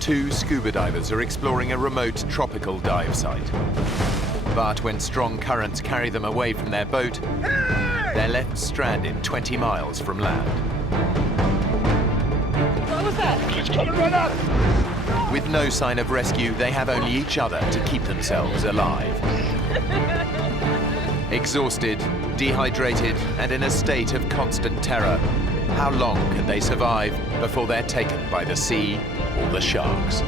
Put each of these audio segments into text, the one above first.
Two scuba divers are exploring a remote tropical dive site. But when strong currents carry them away from their boat, they're left stranded 20 miles from land. What was that? It's coming right up! With no sign of rescue, they have only each other to keep themselves alive. Exhausted, dehydrated, and in a state of constant terror, how long can they survive before they're taken by the sea or the sharks?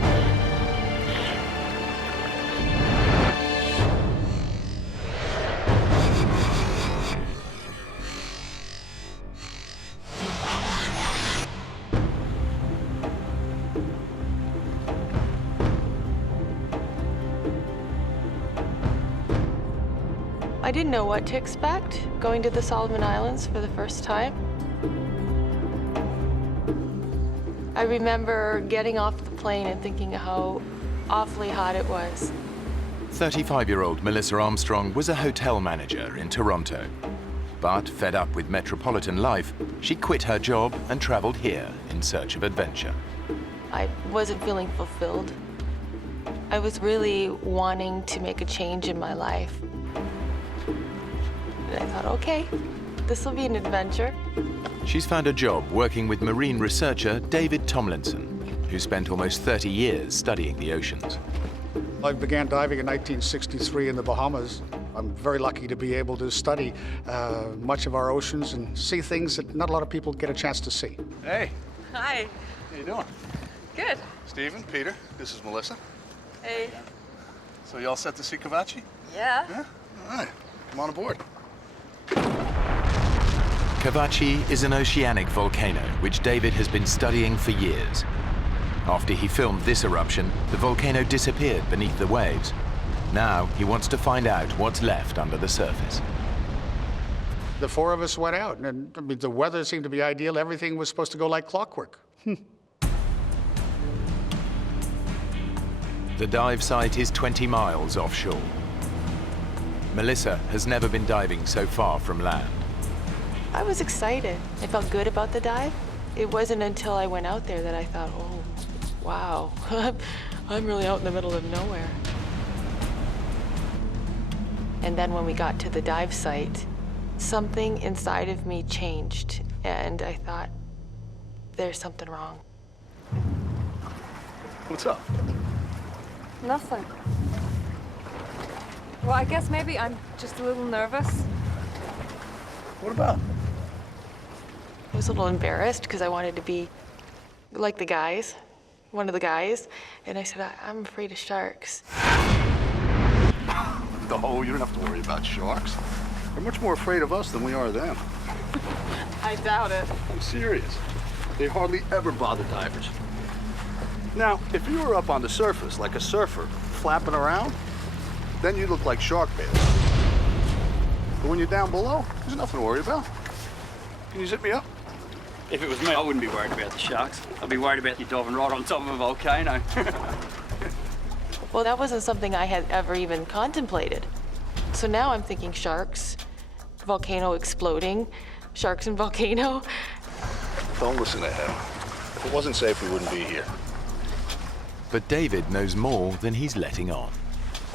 I didn't know what to expect going to the Solomon Islands for the first time. I remember getting off the plane and thinking how awfully hot it was. 35-year-old Melissa Armstrong was a hotel manager in Toronto. But fed up with metropolitan life, she quit her job and traveled here in search of adventure. I wasn't feeling fulfilled. I was really wanting to make a change in my life. And I thought, okay, this will be an adventure. She's found a job working with marine researcher David Tomlinson, who spent almost 30 years studying the oceans. I began diving in 1963 in the Bahamas. I'm very lucky to be able to study much of our oceans and see things that not a lot of people get a chance to see. Hey, Hi. how you doing? Good. Stephen, Peter, this is Melissa. Hey. So you all set to see Kavachi? Yeah. Yeah? All right, come on aboard. Kavachi is an oceanic volcano which David has been studying for years. After he filmed this eruption, the volcano disappeared beneath the waves. Now he wants to find out what's left under the surface. The four of us went out, and I mean, the weather seemed to be ideal. Everything was supposed to go like clockwork. The dive site is 20 miles offshore. Melissa has never been diving so far from land. I was excited. I felt good about the dive. It wasn't until I went out there that I thought, oh, wow, I'm really out in the middle of nowhere. And then when we got to the dive site, something inside of me changed, and I thought, there's something wrong. What's up? Nothing. Well, I guess maybe I'm just a little nervous. What about? I was a little embarrassed because I wanted to be like the guys, one of the guys, and I said, I'm afraid of sharks. No, you don't have to worry about sharks. They're much more afraid of us than we are of them. I doubt it. I'm serious. They hardly ever bother divers. Now, if you were up on the surface like a surfer, flapping around, then you look like shark bait. But when you're down below, there's nothing to worry about. Can you zip me up? If it was me, I wouldn't be worried about the sharks. I'd be worried about you diving right on top of a volcano. Well, that wasn't something I had ever even contemplated. So now I'm thinking sharks, volcano exploding, sharks and volcano. Don't listen to him. If it wasn't safe, we wouldn't be here. But David knows more than he's letting on.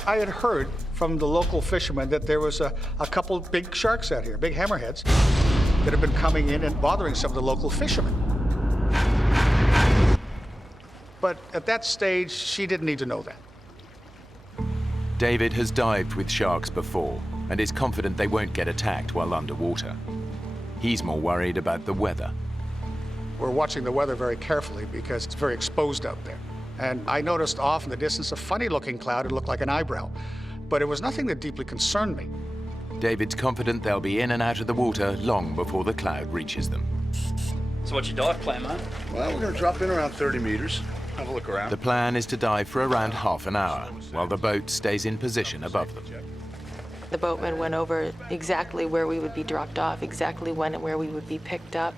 I had heard from the local fishermen that there was a couple big sharks out here, big hammerheads, that have been coming in and bothering some of the local fishermen. But at that stage, she didn't need to know that. David has dived with sharks before and is confident they won't get attacked while underwater. He's more worried about the weather. We're watching the weather very carefully because it's very exposed out there. And I noticed off in the distance a funny-looking cloud. It looked like an eyebrow, but it was nothing that deeply concerned me. David's confident they'll be in and out of the water long before the cloud reaches them. So what's your dive plan, mate? Well, we're gonna drop in around 30 meters, have a look around. The plan is to dive for around half an hour while the boat stays in position above them. The boatman went over exactly where we would be dropped off, exactly when and where we would be picked up.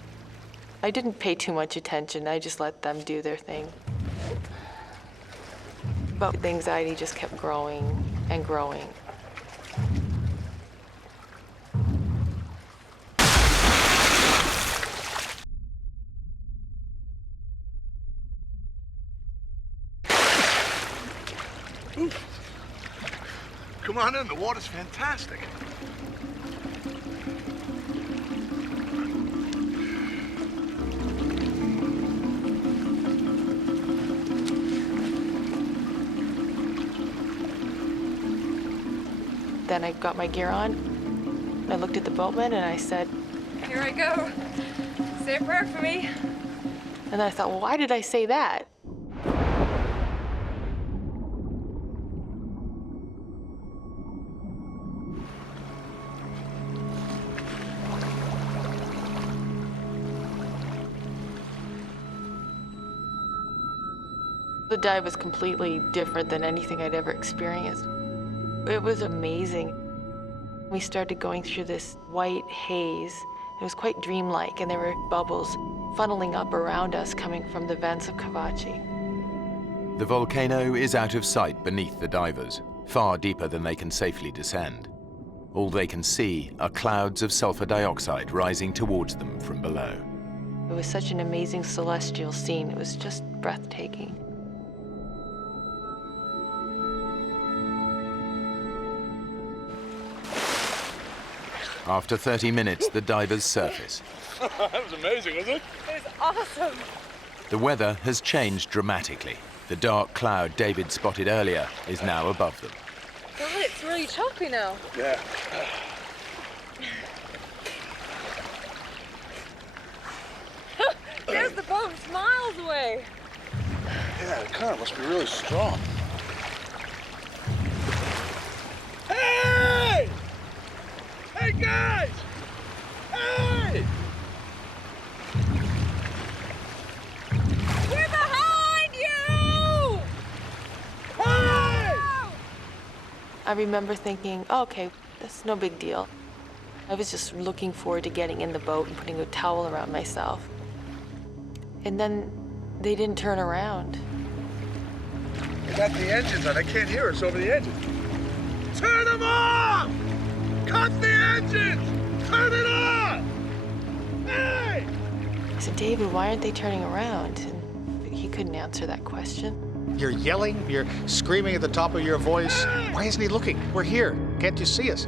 I didn't pay too much attention. I just let them do their thing. But the anxiety just kept growing and growing. Come on in, the water's fantastic. Then I got my gear on. I looked at the boatman and I said, Here I go. Say a prayer for me. and I thought, well, why did I say that? The dive was completely different than anything I'd ever experienced. It was amazing. We started going through this white haze. It was quite dreamlike, and there were bubbles funneling up around us coming from the vents of Kavachi. The volcano is out of sight beneath the divers, far deeper than they can safely descend. All they can see are clouds of sulfur dioxide rising towards them from below. It was such an amazing celestial scene. It was just breathtaking. After 30 minutes, the divers surface. That was amazing, wasn't it? It was awesome. The weather has changed dramatically. The dark cloud David spotted earlier is now above them. God, it's really choppy now. Yeah. There's the boat, it's miles away. Yeah, the current must be really strong. Hey! Hey, guys! Hey! We're behind you! Hey! I remember thinking, oh, okay, that's no big deal. I was just looking forward to getting in the boat and putting a towel around myself. And then they didn't turn around. They got the engines on. I can't hear us over the engine. Turn them off! Cut the engines! Turn it off! Hey! I said, David, why aren't they turning around? And he couldn't answer that question. You're yelling, you're screaming at the top of your voice. Why isn't he looking? We're here. Can't you see us?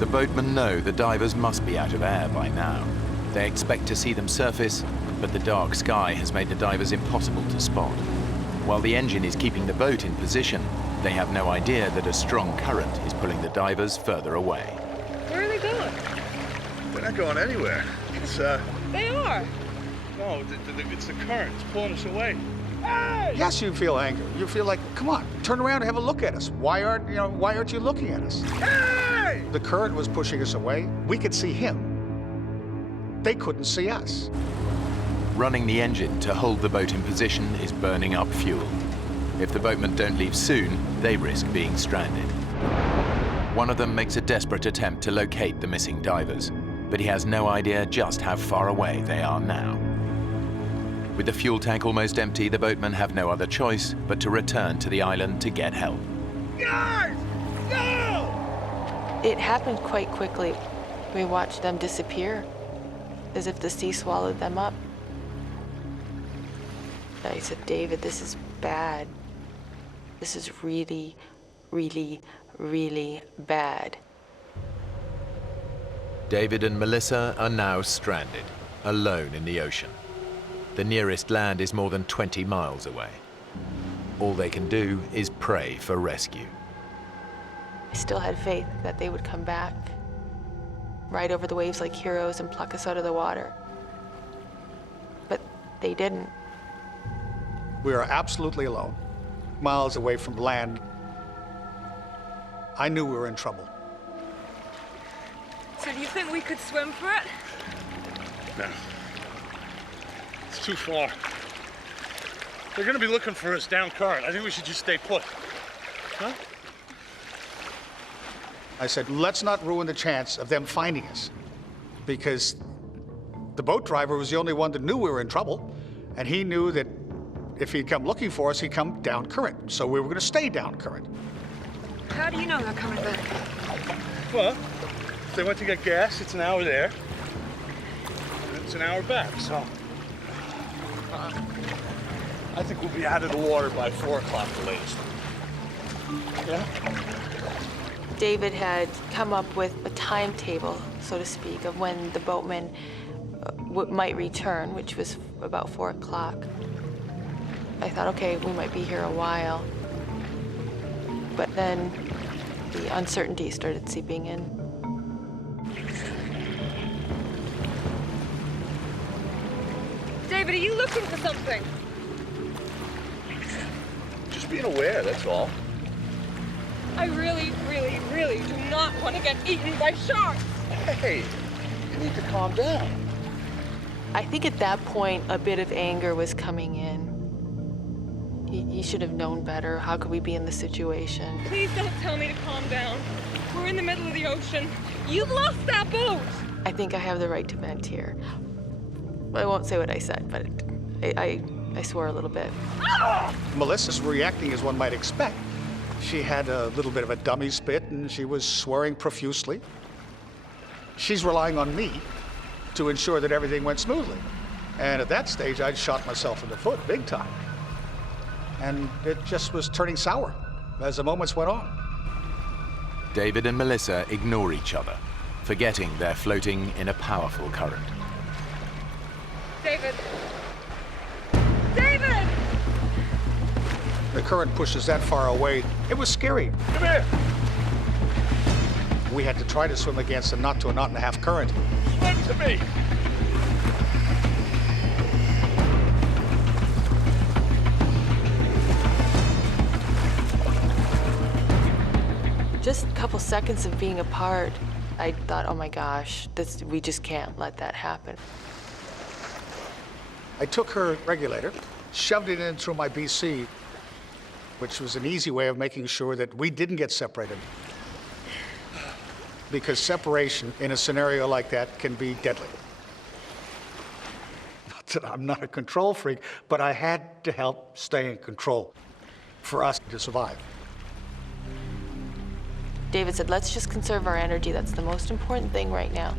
The boatmen know the divers must be out of air by now. They expect to see them surface, but the dark sky has made the divers impossible to spot. While the engine is keeping the boat in position, they have no idea that a strong current is pulling the divers further away. Where are they going? They're not going anywhere. It's, They are. no, it's the current. It's pulling us away. Hey! Yes, you feel anger. You feel like, come on, turn around and have a look at us. Why aren't you looking at us? Hey! The current was pushing us away. We could see him. They couldn't see us. Running the engine to hold the boat in position is burning up fuel. If the boatmen don't leave soon, they risk being stranded. One of them makes a desperate attempt to locate the missing divers, but he has no idea just how far away they are now. With the fuel tank almost empty, the boatmen have no other choice but to return to the island to get help. Guys! Go! It happened quite quickly. We watched them disappear, as if the sea swallowed them up. I said, David, this is bad. This is really, really, really bad. David and Melissa are now stranded, alone in the ocean. The nearest land is more than 20 miles away. All they can do is pray for rescue. I still had faith that they would come back, ride over the waves like heroes and pluck us out of the water. But they didn't. We are absolutely alone, miles away from land. I knew we were in trouble. So do you think we could swim for it? No. It's too far. They're gonna be looking for us down current. I think we should just stay put. Huh? I said, let's not ruin the chance of them finding us, because the boat driver was the only one that knew we were in trouble, and he knew that if he'd come looking for us, he'd come down current. So we were going to stay down current. How do you know they're coming back? Well, if they went to get gas, it's an hour there. And it's an hour back, so. I think we'll be out of the water by 4 o'clock the latest. Yeah? David had come up with a timetable, so to speak, of when the boatman might return, which was about 4 o'clock. I thought, okay, we might be here a while. But then the uncertainty started seeping in. David, are you looking for something? Just being aware, that's all. I really, really, really do not want to get eaten by sharks. Hey, you need to calm down. I think at that point, a bit of anger was coming in. He should have known better. How could we be in this situation? Please don't tell me to calm down. We're in the middle of the ocean. You've lost that boat. I think I have the right to vent here. I won't say what I said, but I swore a little bit. Melissa's reacting as one might expect. She had a little bit of a dummy spit, and she was swearing profusely. She's relying on me to ensure that everything went smoothly. And at that stage, I'd shot myself in the foot, big time. And it just was turning sour as the moments went on. David and Melissa ignore each other, forgetting they're floating in a powerful current. David! David! The current pushes that far away. It was scary. Come here. We had to try to swim against a knot to a knot and a half current. Swim to me. Just a couple seconds of being apart, I thought, oh my gosh, we just can't let that happen. I took her regulator, shoved it in through my BC, which was an easy way of making sure that we didn't get separated. Because separation in a scenario like that can be deadly. Not that I'm not a control freak, but I had to help stay in control for us to survive. David said, let's just conserve our energy. That's the most important thing right now.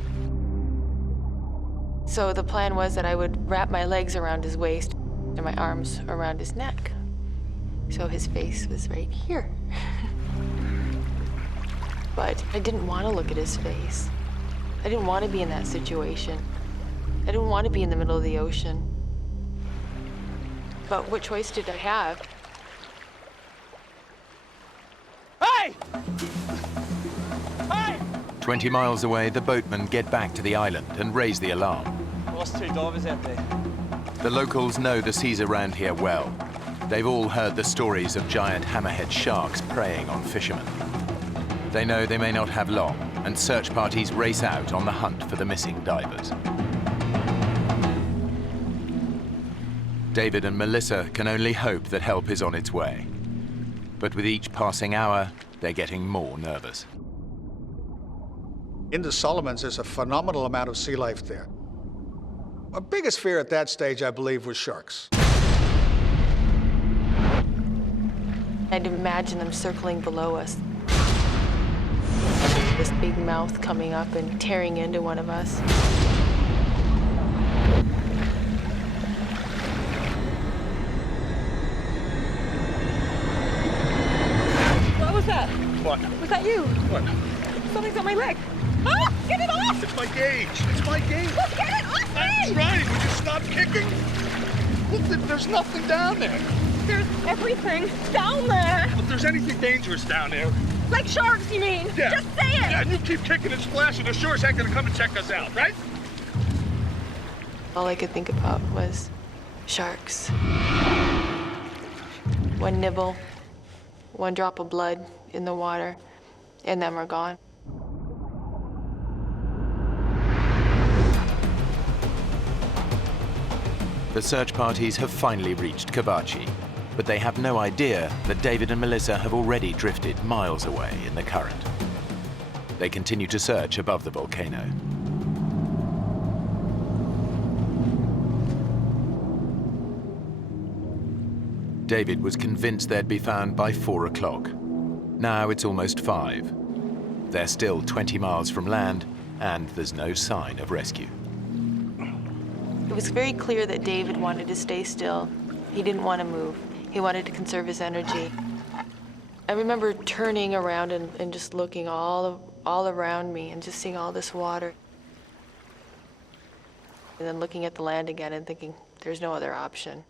So the plan was that I would wrap my legs around his waist and my arms around his neck. So his face was right here. But I didn't want to look at his face. I didn't want to be in that situation. I didn't want to be in the middle of the ocean. But what choice did I have? Hey! Hey! 20 miles away, the boatmen get back to the island and raise the alarm. Lost 2 divers out there. The locals know the seas around here well. They've all heard the stories of giant hammerhead sharks preying on fishermen. They know they may not have long, and search parties race out on the hunt for the missing divers. David and Melissa can only hope that help is on its way. But with each passing hour, they're getting more nervous. In the Solomons, there's a phenomenal amount of sea life there. My biggest fear at that stage, I believe, was sharks. I'd imagine them circling below us. This big mouth coming up and tearing into one of us. What was that? What? Was that you? What? Something's on my leg. Ah! Get it off! It's my gauge. It's my gauge. Look, get it off I'm me! trying. Would you stop kicking? Look, there's nothing down there. There's everything down there. If there's anything dangerous down there. Like sharks, you mean? Yeah. Just say it! Yeah, and you keep kicking and splashing, the sure as heck gonna come and check us out, right? All I could think about was sharks. One nibble, one drop of blood in the water, and then we're gone. The search parties have finally reached Kavachi, but they have no idea that David and Melissa have already drifted miles away in the current. They continue to search above the volcano. David was convinced they'd be found by 4 o'clock. Now it's almost 5. They're still 20 miles from land, and there's no sign of rescue. It was very clear that David wanted to stay still. He didn't want to move. He wanted to conserve his energy. I remember turning around and just looking all around me and just seeing all this water. And then looking at the land again and thinking, there's no other option.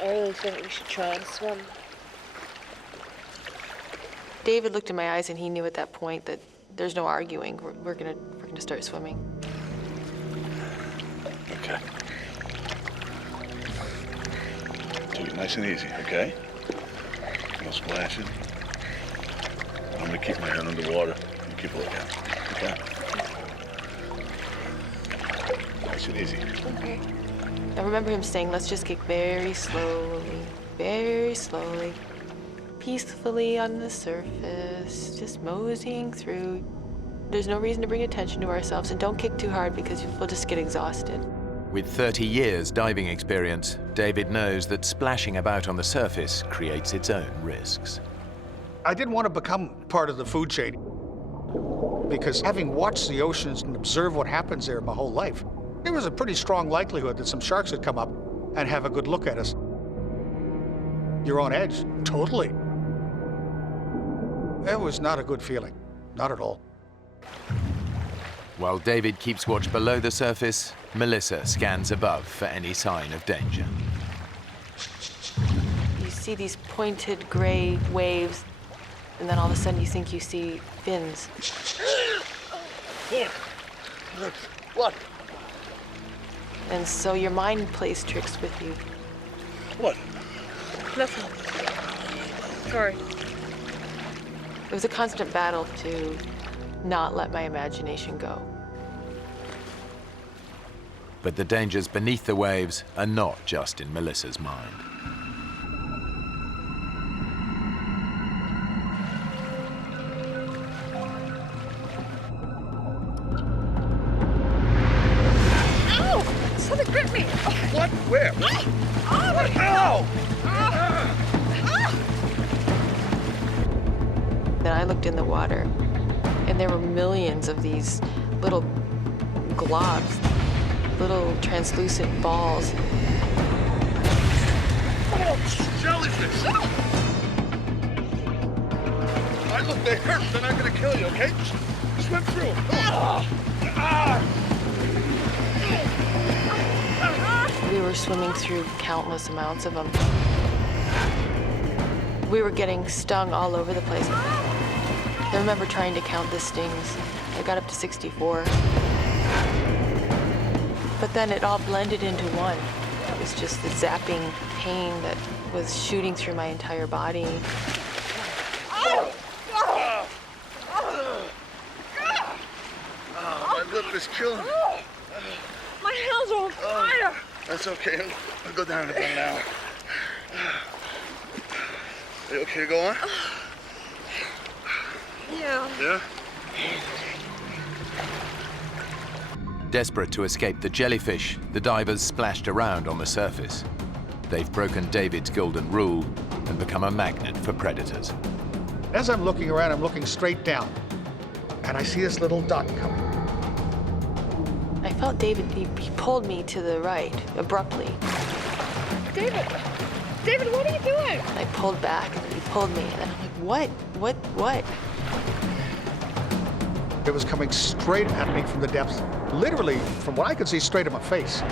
I really think we should try and swim. David looked in my eyes and he knew at that point that there's no arguing. We're gonna start swimming. Okay. Take it nice and easy, okay? No splashing. I'm gonna keep my head underwater and keep looking, okay? Nice and easy. Okay. I remember him saying, let's just get very slowly, peacefully on the surface, just moseying through. There's no reason to bring attention to ourselves, and don't kick too hard because we'll just get exhausted. With 30 years diving experience, David knows that splashing about on the surface creates its own risks. I didn't want to become part of the food chain because having watched the oceans and observed what happens there my whole life, there was a pretty strong likelihood that some sharks would come up and have a good look at us. You're on edge, totally. It was not a good feeling, not at all. While David keeps watch below the surface, Melissa scans above for any sign of danger. You see these pointed gray waves, and then all of a sudden you think you see fins. Look, what? And so your mind plays tricks with you. What? Nothing. Sorry. It was a constant battle to not let my imagination go. But the dangers beneath the waves are not just in Melissa's mind. Ow! Something gripped me. What? Where? What? Ow! Then I looked in the water, and there were millions of these little globs, little translucent balls. Oh, jellyfish! All right, look, they hurt. They're not gonna kill you, okay? Swim through them. We were swimming through countless amounts of them. We were getting stung all over the place. I remember trying to count the stings. I got up to 64. But then it all blended into one. It was just the zapping pain that was shooting through my entire body. Oh, my lip is killing me. My hands are on fire. That's okay. I'll go down in about an hour. Are you okay to go on? Yeah. Yeah? Desperate to escape the jellyfish, the divers splashed around on the surface. They've broken David's golden rule and become a magnet for predators. As I'm looking around, I'm looking straight down, and I see this little dot coming. I felt David, he pulled me to the right, abruptly. David, what are you doing? And I pulled back, and he pulled me, and I'm like, what? It was coming straight at me from the depths, literally, from what I could see, straight at my face.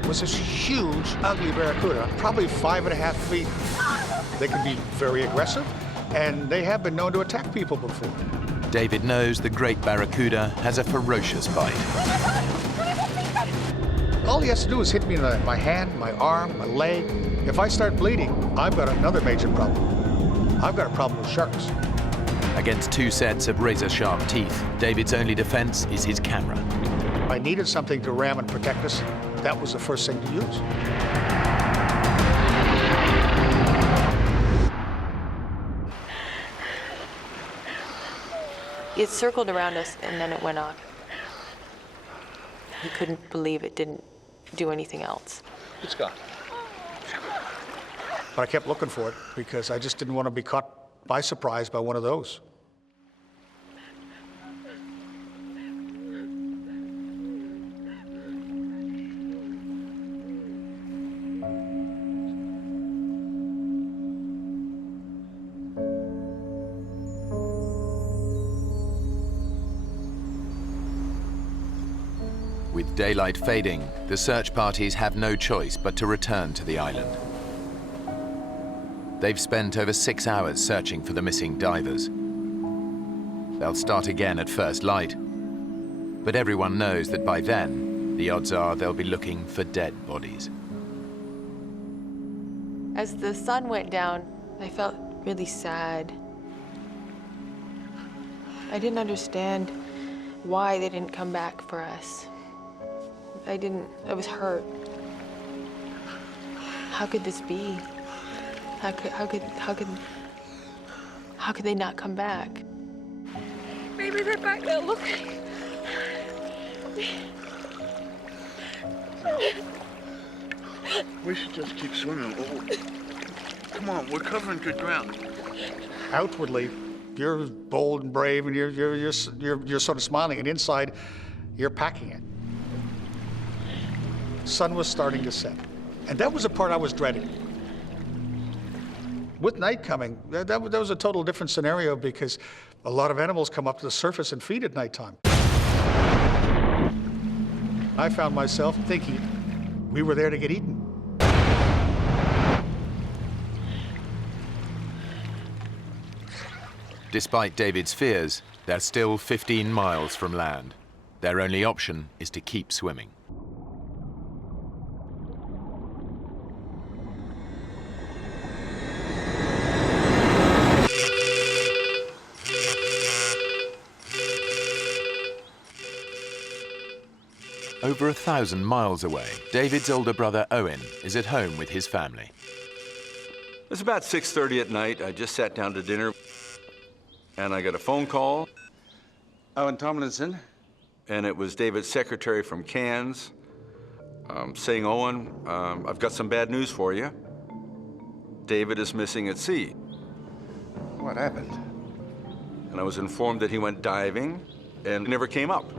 It was this huge, ugly barracuda, probably 5.5 feet. They can be very aggressive, and they have been known to attack people before. David knows the great barracuda has a ferocious bite. All he has to do is hit me in my hand, my arm, my leg. If I start bleeding, I've got another major problem. I've got a problem with sharks. Against two sets of razor-sharp teeth, David's only defense is his camera. I needed something to ram and protect us. That was the first thing to use. It circled around us, and then it went off. He couldn't believe it didn't do anything else. It's gone. But I kept looking for it because I just didn't want to be caught by surprise by one of those. With daylight fading, the search parties have no choice but to return to the island. They've spent over 6 hours searching for the missing divers. They'll start again at first light, but everyone knows that by then, the odds are they'll be looking for dead bodies. As the sun went down, I felt really sad. I didn't understand why they didn't come back for us. I was hurt. How could this be? How could they not come back? Maybe they're back there looking. We should just keep swimming. Oh, come on, we're covering good ground. Outwardly, you're bold and brave, and you're sort of smiling, and inside, you're packing it. Sun was starting to set, and that was the part I was dreading. With night coming, that was a total different scenario because a lot of animals come up to the surface and feed at nighttime. I found myself thinking we were there to get eaten. Despite David's fears, they're still 15 miles from land. Their only option is to keep swimming. Over 1,000 miles away, David's older brother Owen is at home with his family. It was about 6:30 at night. I just sat down to dinner, and I got a phone call. Owen Tomlinson. And it was David's secretary from Cairns saying, Owen, I've got some bad news for you. David is missing at sea. What happened? And I was informed that he went diving and never came up.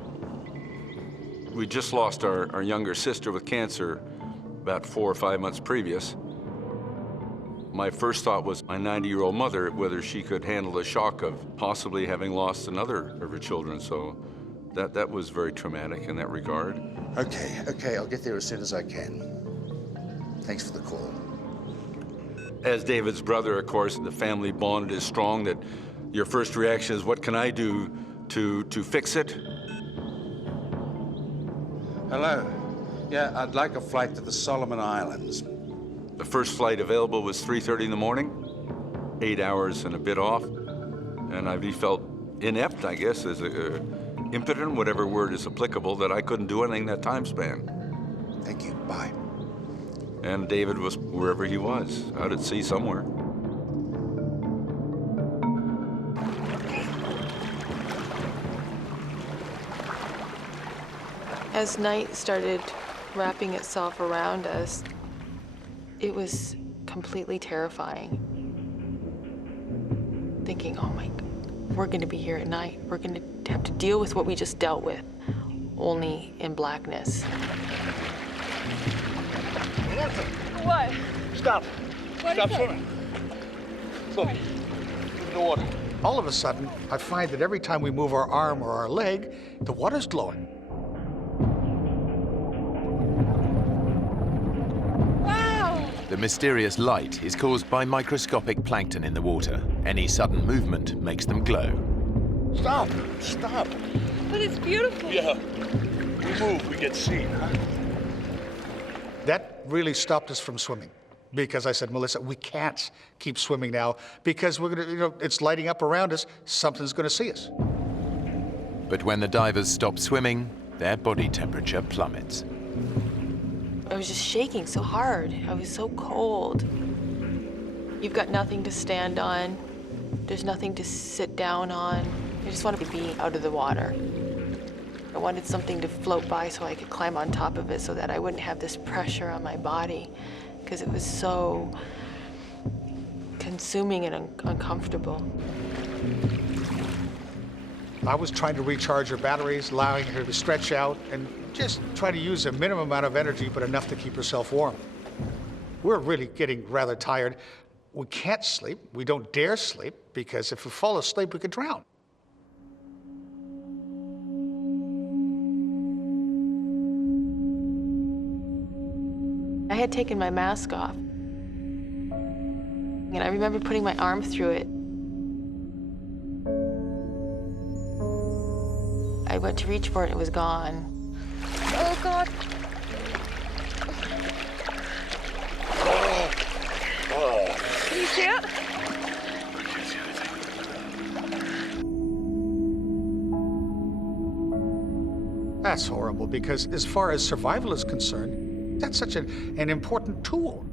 We just lost our younger sister with cancer about 4 or 5 months previous. My first thought was my 90-year-old mother, whether she could handle the shock of possibly having lost another of her children. So that was very traumatic in that regard. Okay, I'll get there as soon as I can. Thanks for the call. As David's brother, of course, the family bond is strong that your first reaction is, what can I do to fix it? Hello. Yeah, I'd like a flight to the Solomon Islands. The first flight available was 3:30 in the morning, 8 hours and a bit off. And I felt inept, I guess, as impotent, whatever word is applicable, that I couldn't do anything that time span. Thank you. Bye. And David was wherever he was, out at sea somewhere. As night started wrapping itself around us, it was completely terrifying. Thinking, oh my God, we're gonna be here at night. We're gonna have to deal with what we just dealt with, only in blackness. What? Stop. What Stop is it? swimming. Look, in the water. All of a sudden, I find that every time we move our arm or our leg, the water's glowing. The mysterious light is caused by microscopic plankton in the water. Any sudden movement makes them glow. Stop. Stop. But it's beautiful. Yeah. We move, we get seen, huh? That really stopped us from swimming because I said, Melissa, we can't keep swimming now because we're gonna, it's lighting up around us. Something's gonna see us. But when the divers stop swimming, their body temperature plummets. I was just shaking so hard. I was so cold. You've got nothing to stand on. There's nothing to sit down on. I just wanted to be out of the water. I wanted something to float by so I could climb on top of it so that I wouldn't have this pressure on my body because it was so consuming and uncomfortable. I was trying to recharge her batteries, allowing her to stretch out and just try to use a minimum amount of energy, but enough to keep herself warm. We're really getting rather tired. We can't sleep. We don't dare sleep because if we fall asleep, we could drown. I had taken my mask off. And I remember putting my arm through it. I went to reach for it and it was gone. Oh, God. Can you see it? That's horrible, because as far as survival is concerned, that's such an important tool.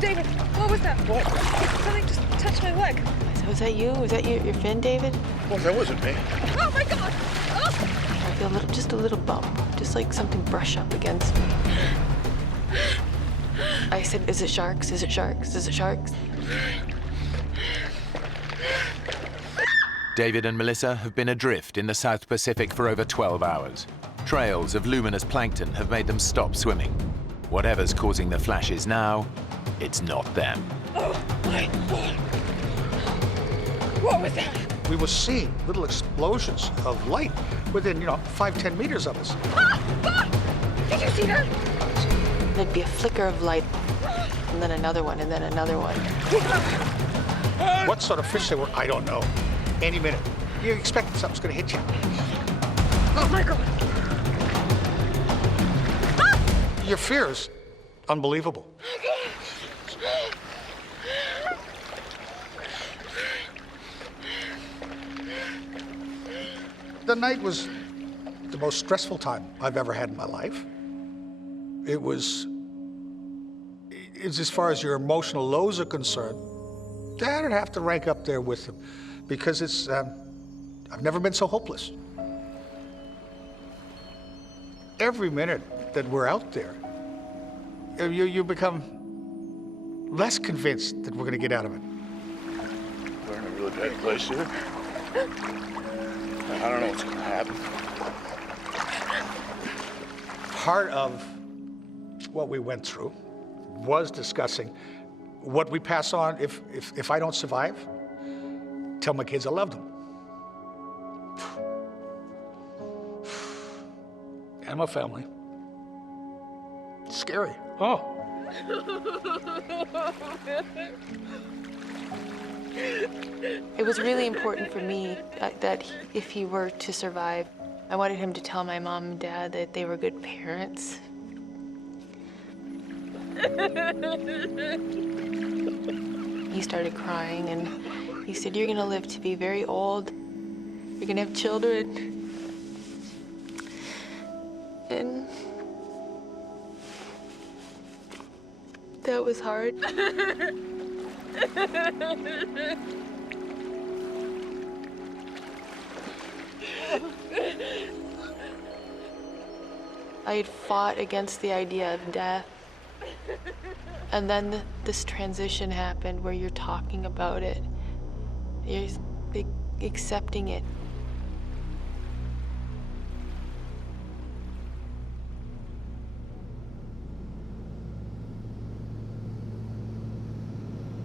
David, what was that? What? Something just touched my leg. So was that you? Was that your fin, David? Well, that wasn't me. Oh, my God! Oh! I feel just a little bump, just like something brush up against me. I said, is it sharks? Is it sharks? Is it sharks? David and Melissa have been adrift in the South Pacific for over 12 hours. Trails of luminous plankton have made them stop swimming. Whatever's causing the flashes now, it's not them. Oh, my God. What was that? We were seeing little explosions of light within, 5-10 meters of us. Ah! God! Did you see that? There'd be a flicker of light, and then another one, and then another one. What sort of fish they were, I don't know. Any minute. You expect something's gonna hit you. Oh, my God. Your fear is unbelievable. The night was the most stressful time I've ever had in my life. It's as far as your emotional lows are concerned, that'd have to rank up there with them, because I've never been so hopeless. Every minute that we're out there, you become less convinced that we're gonna get out of it. We're in a really bad place here. I don't know what's gonna happen. Part of what we went through was discussing what we pass on if I don't survive. Tell my kids I love them. And my family. It's scary. Oh. It was really important for me that if he were to survive, I wanted him to tell my mom and dad that they were good parents. He started crying and he said, "You're gonna live to be very old. You're gonna have children." And that was hard. I had fought against the idea of death. And then this transition happened where you're talking about it. You're accepting it.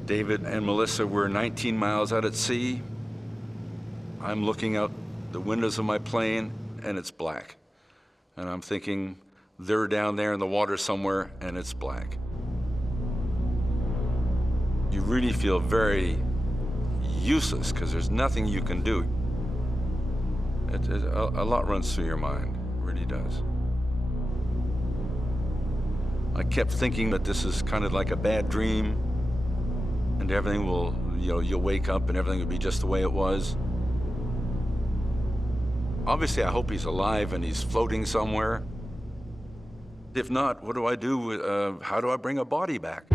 David and Melissa were 19 miles out at sea. I'm looking out the windows of my plane and it's black. And I'm thinking they're down there in the water somewhere and it's black. You really feel very useless because there's nothing you can do. A lot runs through your mind, it really does. I kept thinking that this is kind of like a bad dream and everything will, you'll wake up and everything will be just the way it was. Obviously, I hope he's alive and he's floating somewhere. If not, what do I do? How do I bring a body back?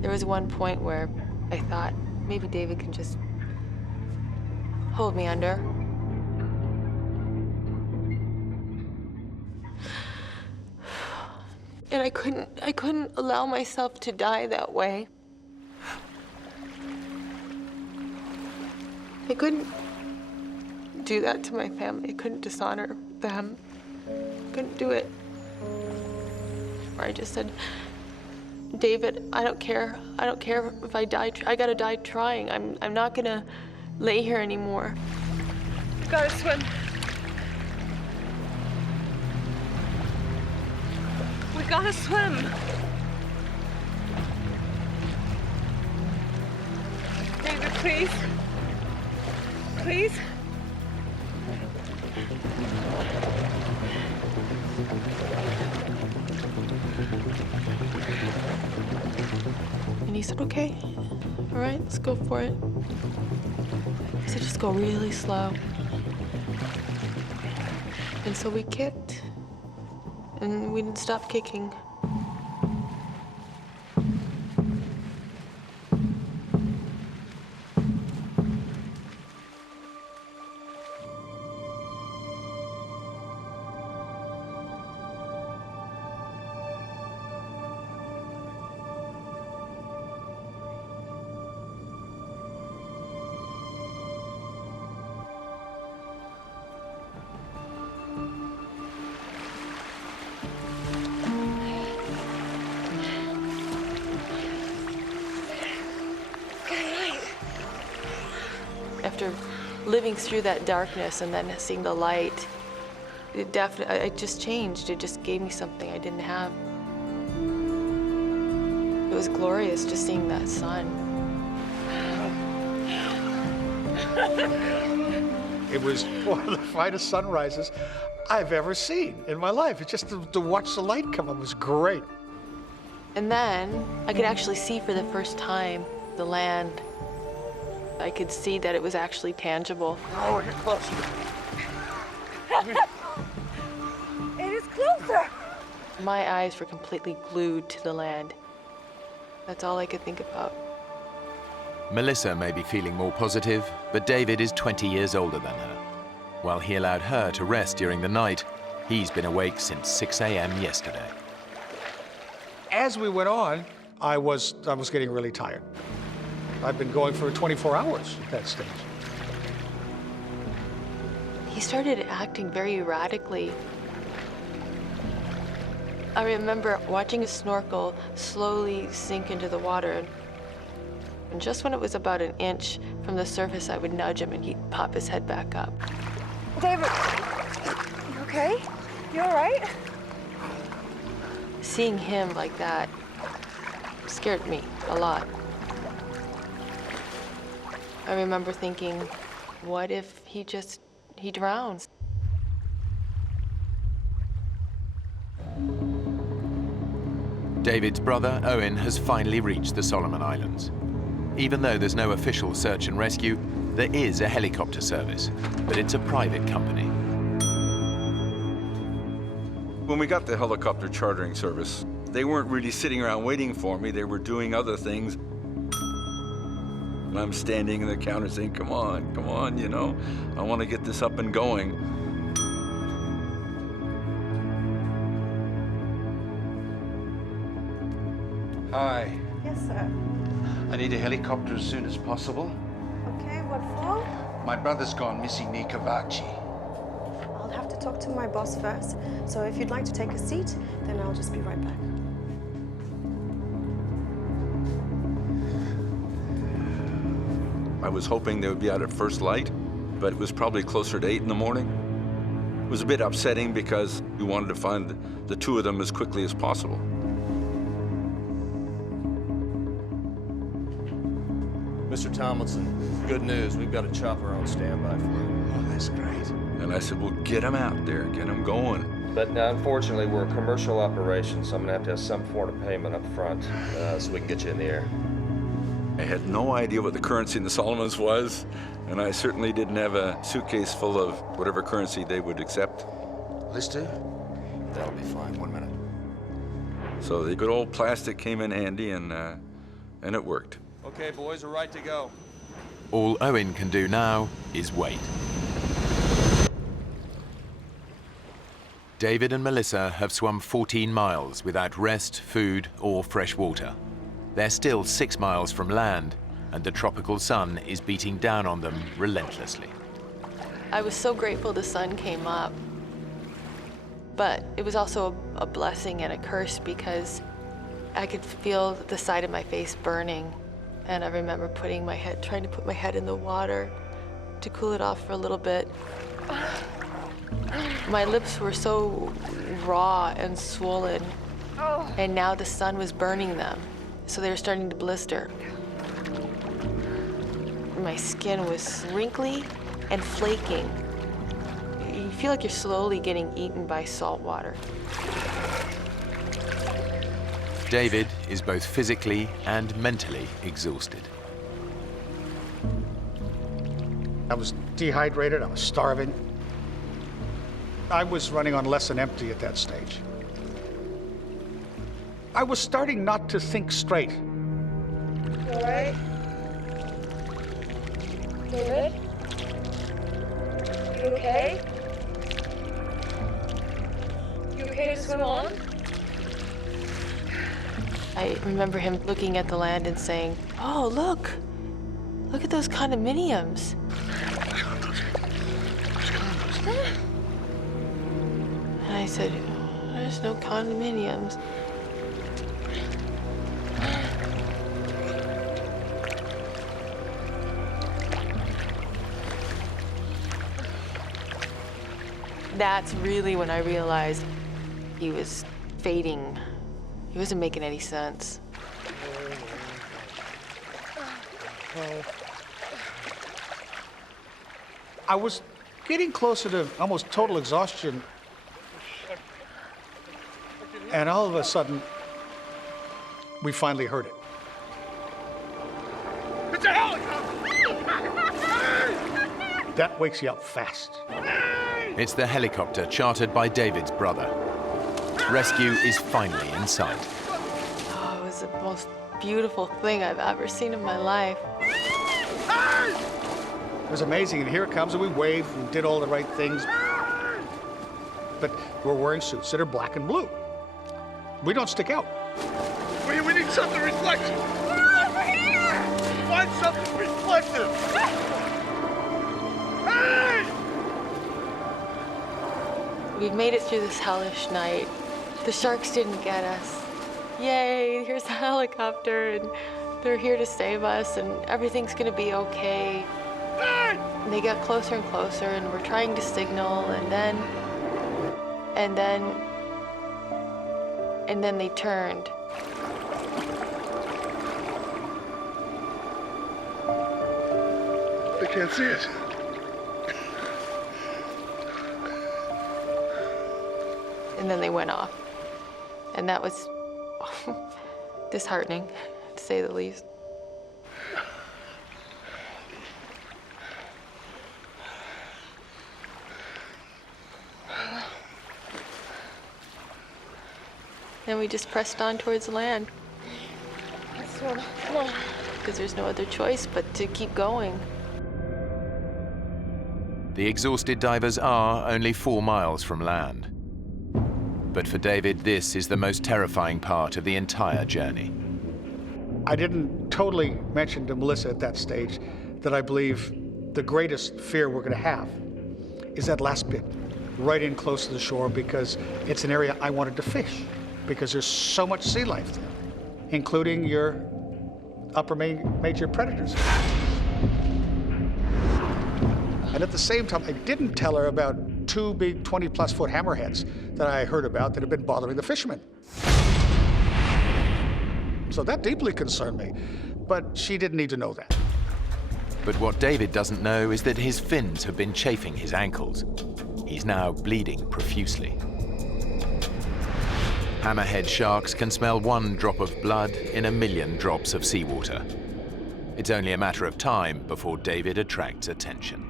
There was one point where I thought maybe David can just hold me under. And I couldn't allow myself to die that way. I couldn't do that to my family. I couldn't dishonor them. I couldn't do it. I just said, David, I don't care. I don't care if I die. I gotta die trying. I'm not gonna lay here anymore. Gotta swim. We gotta swim. David, please. Please. And he said, okay, all right, let's go for it. He said, just go really slow. And so we kicked, and we didn't stop kicking. After living through that darkness and then seeing the light, it just changed. It just gave me something I didn't have. It was glorious just seeing that sun. It was one of the finest sunrises I've ever seen in my life. It's just to watch the light come up was great. And then I could actually see for the first time the land. I could see that it was actually tangible. Oh, get closer. It is closer. My eyes were completely glued to the land. That's all I could think about. Melissa may be feeling more positive, but David is 20 years older than her. While he allowed her to rest during the night, he's been awake since 6 a.m. yesterday. As we went on, I was getting really tired. I've been going for 24 hours at that stage. He started acting very erratically. I remember watching a snorkel slowly sink into the water. And just when it was about an inch from the surface, I would nudge him and he'd pop his head back up. David, you okay? You all right? Seeing him like that scared me a lot. I remember thinking, what if he drowns? David's brother, Owen, has finally reached the Solomon Islands. Even though there's no official search and rescue, there is a helicopter service, but it's a private company. When we got the helicopter chartering service, they weren't really sitting around waiting for me. They were doing other things. And I'm standing in the counter saying, come on, you know, I want to get this up and going. Hi. Yes, sir. I need a helicopter as soon as possible. Okay, what for? My brother's gone missing near Kavachi. I'll have to talk to my boss first. So if you'd like to take a seat, then I'll just be right back. I was hoping they would be out at first light, but it was probably closer to 8 in the morning. It was a bit upsetting because we wanted to find the two of them as quickly as possible. Mr. Tomlinson, good news. We've got a chopper on standby for you. Oh, that's great. And I said, well, get them out there, get them going. But unfortunately, we're a commercial operation, so I'm gonna have some form of payment up front so we can get you in the air. I had no idea what the currency in the Solomons was, and I certainly didn't have a suitcase full of whatever currency they would accept. This do? That'll be fine. 1 minute. So the good old plastic came in handy, and it worked. Okay, boys, we're right to go. All Owen can do now is wait. David and Melissa have swum 14 miles without rest, food, or fresh water. They're still 6 miles from land, and the tropical sun is beating down on them relentlessly. I was so grateful the sun came up, but it was also a blessing and a curse because I could feel the side of my face burning, and I remember trying to put my head in the water to cool it off for a little bit. My lips were so raw and swollen, and now the sun was burning them, so they were starting to blister. My skin was wrinkly and flaking. You feel like you're slowly getting eaten by salt water. David is both physically and mentally exhausted. I was dehydrated, I was starving. I was running on less than empty at that stage. I was starting not to think straight. All right. David? You okay? You okay to swim on? I remember him looking at the land and saying, "Oh, look at those condominiums." And I said, "There's no condominiums." That's really when I realized he was fading. He wasn't making any sense. I was getting closer to almost total exhaustion. And all of a sudden, we finally heard it. It's a helicopter! That wakes you up fast. It's the helicopter chartered by David's brother. Rescue is finally in sight. Oh, it was the most beautiful thing I've ever seen in my life. It was amazing, and here it comes, and we waved and did all the right things. But we're wearing suits that are black and blue. We don't stick out. We need something reflective. Over here! Find something reflective. Hey! We've made it through this hellish night. The sharks didn't get us. Yay, here's the helicopter, and they're here to save us, and everything's gonna be okay. And they got closer and closer, and we're trying to signal, and then they turned. They can't see us. And then they went off. And that was disheartening, to say the least. Then we just pressed on towards land. Let's swim. Come on. Because there's no other choice but to keep going. The exhausted divers are only 4 miles from land. But for David, this is the most terrifying part of the entire journey. I didn't totally mention to Melissa at that stage that I believe the greatest fear we're going to have is that last bit, right in close to the shore, because it's an area I wanted to fish, because there's so much sea life there, including your upper major predators. And at the same time, I didn't tell her about 2 big 20-plus foot hammerheads that I heard about that had been bothering the fishermen. So that deeply concerned me, but she didn't need to know that. But what David doesn't know is that his fins have been chafing his ankles. He's now bleeding profusely. Hammerhead sharks can smell 1 drop of blood in 1,000,000 drops of seawater. It's only a matter of time before David attracts attention.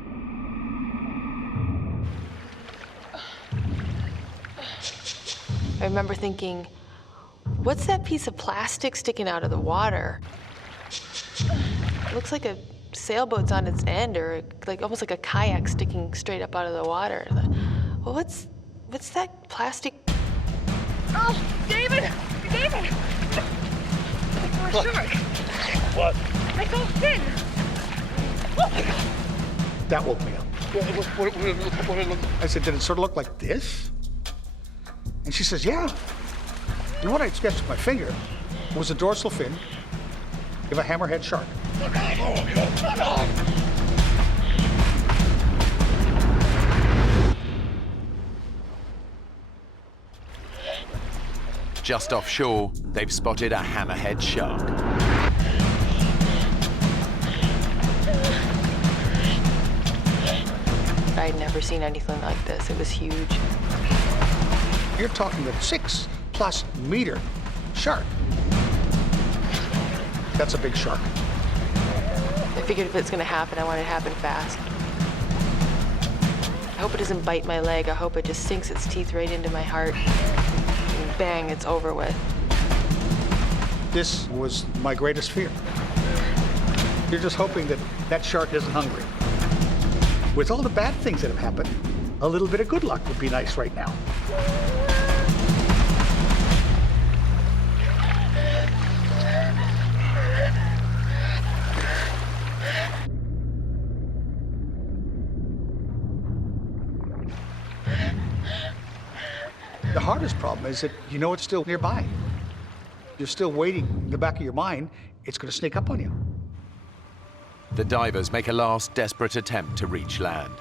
I remember thinking, what's that piece of plastic sticking out of the water? It looks like a sailboat's on its end, or like almost like a kayak sticking straight up out of the water. Well, What's that plastic? Oh, David! David! What? What? I saw fin! That woke me up. What I said, did it sort of look like this? And she says, yeah. And what I sketched with my finger was a dorsal fin of a hammerhead shark. Just offshore, they've spotted a hammerhead shark. I'd never seen anything like this. It was huge. You're talking a 6+ meter shark. That's a big shark. I figured if it's gonna happen, I want it to happen fast. I hope it doesn't bite my leg. I hope it just sinks its teeth right into my heart. And bang, it's over with. This was my greatest fear. You're just hoping that that shark isn't hungry. With all the bad things that have happened, a little bit of good luck would be nice right now. The hardest problem is that you know it's still nearby. You're still waiting in the back of your mind, it's going to sneak up on you. The divers make a last desperate attempt to reach land.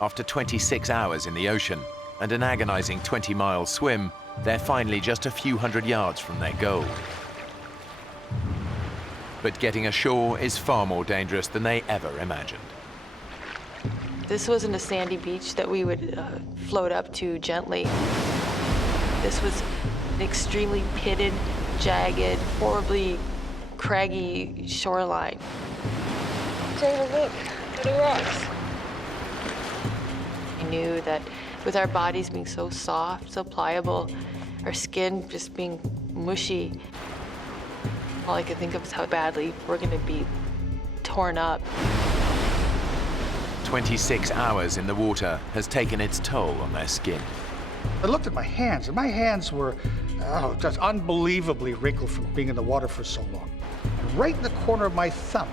After 26 hours in the ocean and an agonizing 20-mile swim, they're finally just a few hundred yards from their goal. But getting ashore is far more dangerous than they ever imagined. This wasn't a sandy beach that we would float up to gently. This was an extremely pitted, jagged, horribly craggy shoreline. David, look at the rocks. I knew that with our bodies being so soft, so pliable, our skin just being mushy, all I could think of is how badly we're gonna be torn up. 26 hours in the water has taken its toll on their skin. I looked at my hands, and my hands were just unbelievably wrinkled from being in the water for so long. And right in the corner of my thumb,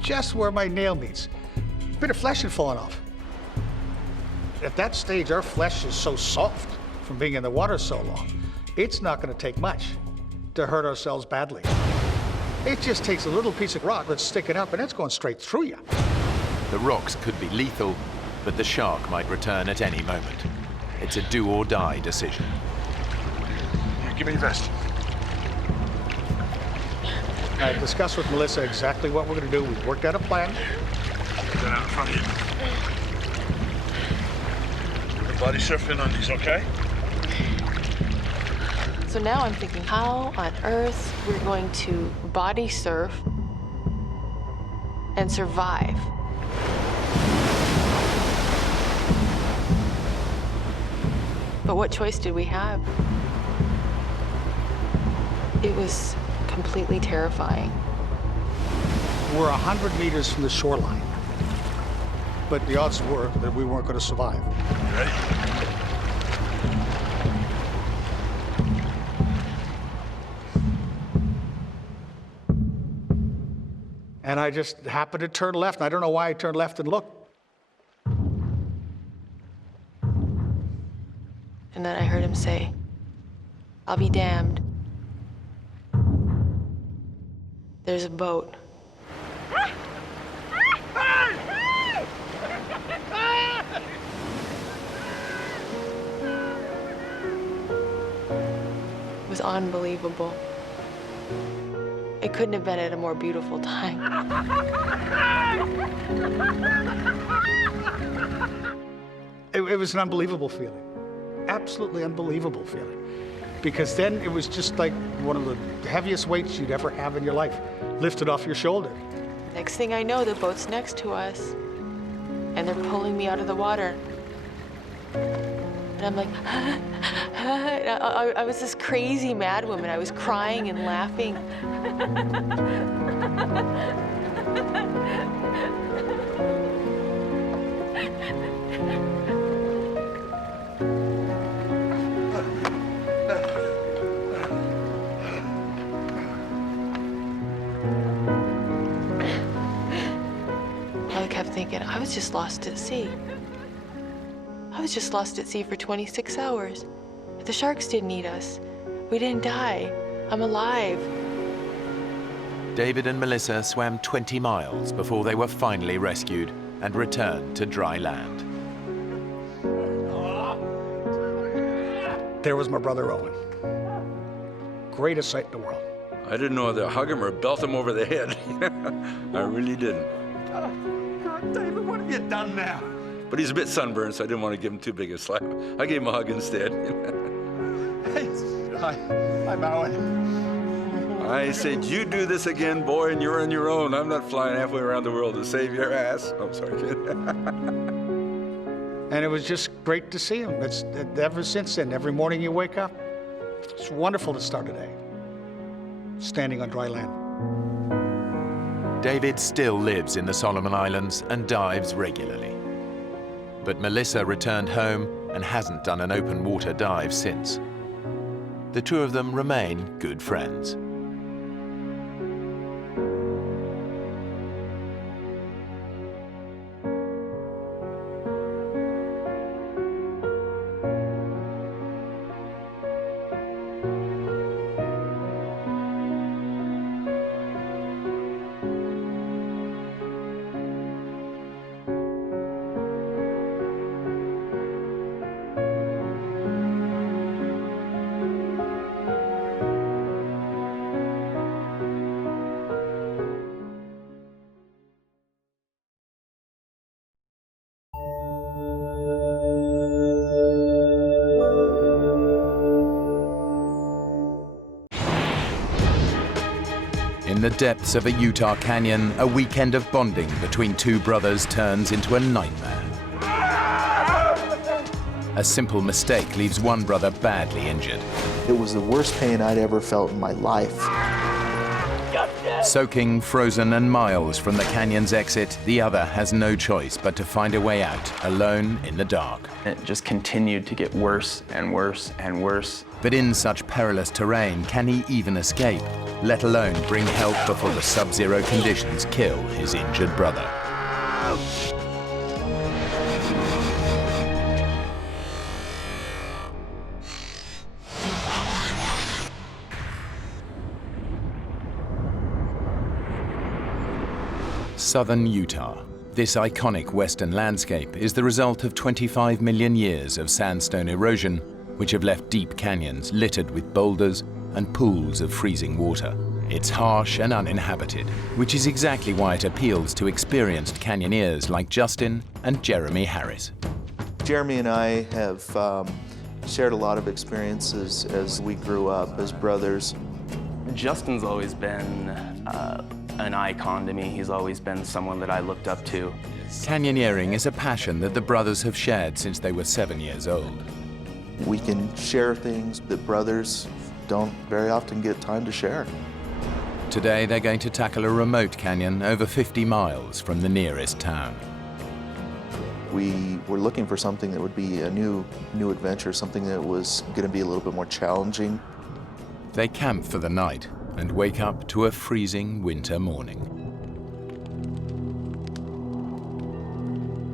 just where my nail meets, a bit of flesh had fallen off. At that stage, our flesh is so soft from being in the water so long, it's not going to take much to hurt ourselves badly. It just takes a little piece of rock that's sticking up, and it's going straight through you. The rocks could be lethal, but the shark might return at any moment. It's a do-or-die decision. Give me your vest. I discussed with Melissa exactly what we're going to do. We've worked out a plan. Put that out in front of you. The body surfing on these, okay? So now I'm thinking, how on earth we're going to body surf and survive? But what choice did we have? It was completely terrifying. We're 100 meters from the shoreline, but the odds were that we weren't going to survive. You ready? And I just happened to turn left, and I don't know why I turned left and looked. And then I heard him say, "I'll be damned. There's a boat." It was unbelievable. It couldn't have been at a more beautiful time. It was an unbelievable feeling. Absolutely unbelievable feeling. Because then it was just like one of the heaviest weights you'd ever have in your life lifted off your shoulder. Next thing I know, the boat's next to us, and they're pulling me out of the water. And I'm like, I was this crazy mad woman. I was crying and laughing. was just lost at sea. I was just lost at sea for 26 hours. The sharks didn't eat us. We didn't die. I'm alive. David and Melissa swam 20 miles before they were finally rescued and returned to dry land. There was my brother Owen. Greatest sight in the world. I didn't know whether to hug him or belt him over the head. I really didn't. God, David, what have you done now? But he's a bit sunburned, so I didn't want to give him too big a slap. I gave him a hug instead. I'm Owen. I said, you do this again, boy, and you're on your own. I'm not flying halfway around the world to save your ass. Oh, I'm sorry, kid. And it was just great to see him. It's ever since then, every morning you wake up, it's wonderful to start a day, standing on dry land. David still lives in the Solomon Islands and dives regularly. But Melissa returned home and hasn't done an open water dive since. The two of them remain good friends. In the depths of a Utah canyon, a weekend of bonding between two brothers turns into a nightmare. A simple mistake leaves one brother badly injured. It was the worst pain I'd ever felt in my life. Soaking, frozen, and miles from the canyon's exit, the other has no choice but to find a way out, alone in the dark. It just continued to get worse and worse and worse. But in such perilous terrain, can he even escape, let alone bring help before the sub-zero conditions kill his injured brother? Southern Utah. This iconic western landscape is the result of 25 million years of sandstone erosion, which have left deep canyons littered with boulders and pools of freezing water. It's harsh and uninhabited, which is exactly why it appeals to experienced canyoneers like Justin and Jeremy Harris. Jeremy and I have shared a lot of experiences as we grew up as brothers. Justin's always been an icon to me. He's always been someone that I looked up to. Canyoneering is a passion that the brothers have shared since they were 7 years old. We can share things that brothers don't very often get time to share. Today they're going to tackle a remote canyon over 50 miles from the nearest town. We were looking for something that would be a new adventure, something that was going to be a little bit more challenging. They camp for the night and wake up to a freezing winter morning.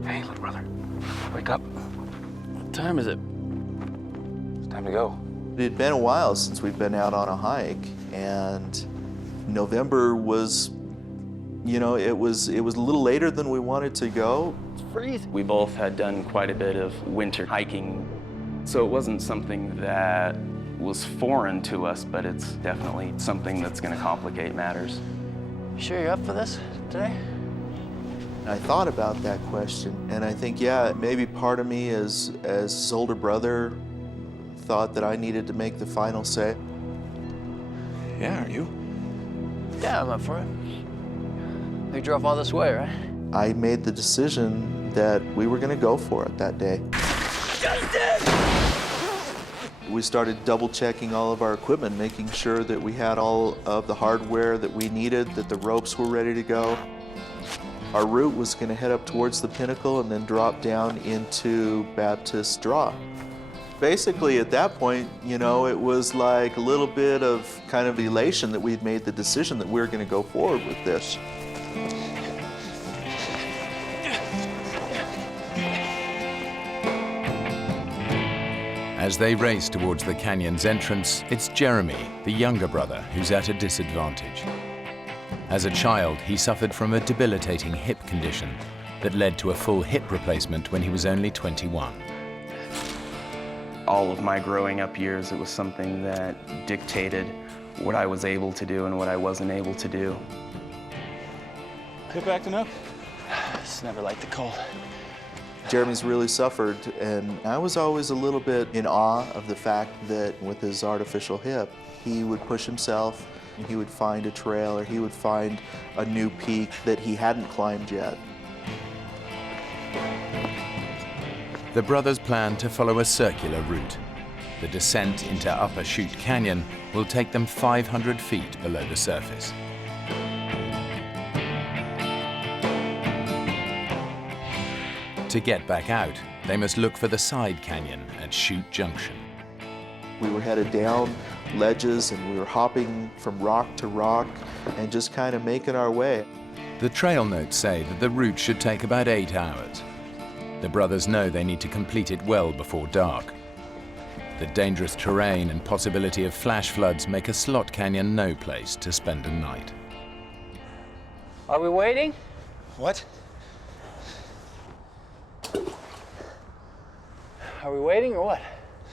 Hey, little brother, wake up. What time is it? It's time to go. It had been a while since we'd been out on a hike, and November was, you know, it was a little later than we wanted to go. It's freezing. We both had done quite a bit of winter hiking, so it wasn't something that was foreign to us, but it's definitely something that's going to complicate matters. You sure you're up for this today? I thought about that question, and I think, yeah, maybe part of me as his older brother thought that I needed to make the final say. Yeah, are you? Yeah, I'm up for it. You drove all this way, right? I made the decision that we were going to go for it that day. Justin! We started double-checking all of our equipment, making sure that we had all of the hardware that we needed, that the ropes were ready to go. Our route was going to head up towards the pinnacle and then drop down into Baptist Draw. Basically, at that point, you know, it was like a little bit of kind of elation that we'd made the decision that we were going to go forward with this. As they race towards the canyon's entrance, it's Jeremy, the younger brother, who's at a disadvantage. As a child, he suffered from a debilitating hip condition that led to a full hip replacement when he was only 21. All of my growing up years, it was something that dictated what I was able to do and what I wasn't able to do. Hip acting up? It's never liked the cold. Jeremy's really suffered, and I was always a little bit in awe of the fact that with his artificial hip, he would push himself, and he would find a trail, or he would find a new peak that he hadn't climbed yet. The brothers plan to follow a circular route. The descent into Upper Chute Canyon will take them 500 feet below the surface. To get back out, they must look for the side canyon at Chute Junction. We were headed down ledges, and we were hopping from rock to rock and just kind of making our way. The trail notes say that the route should take about 8 hours. The brothers know they need to complete it well before dark. The dangerous terrain and possibility of flash floods make a slot canyon no place to spend a night. Are we waiting? What? Are we waiting or what?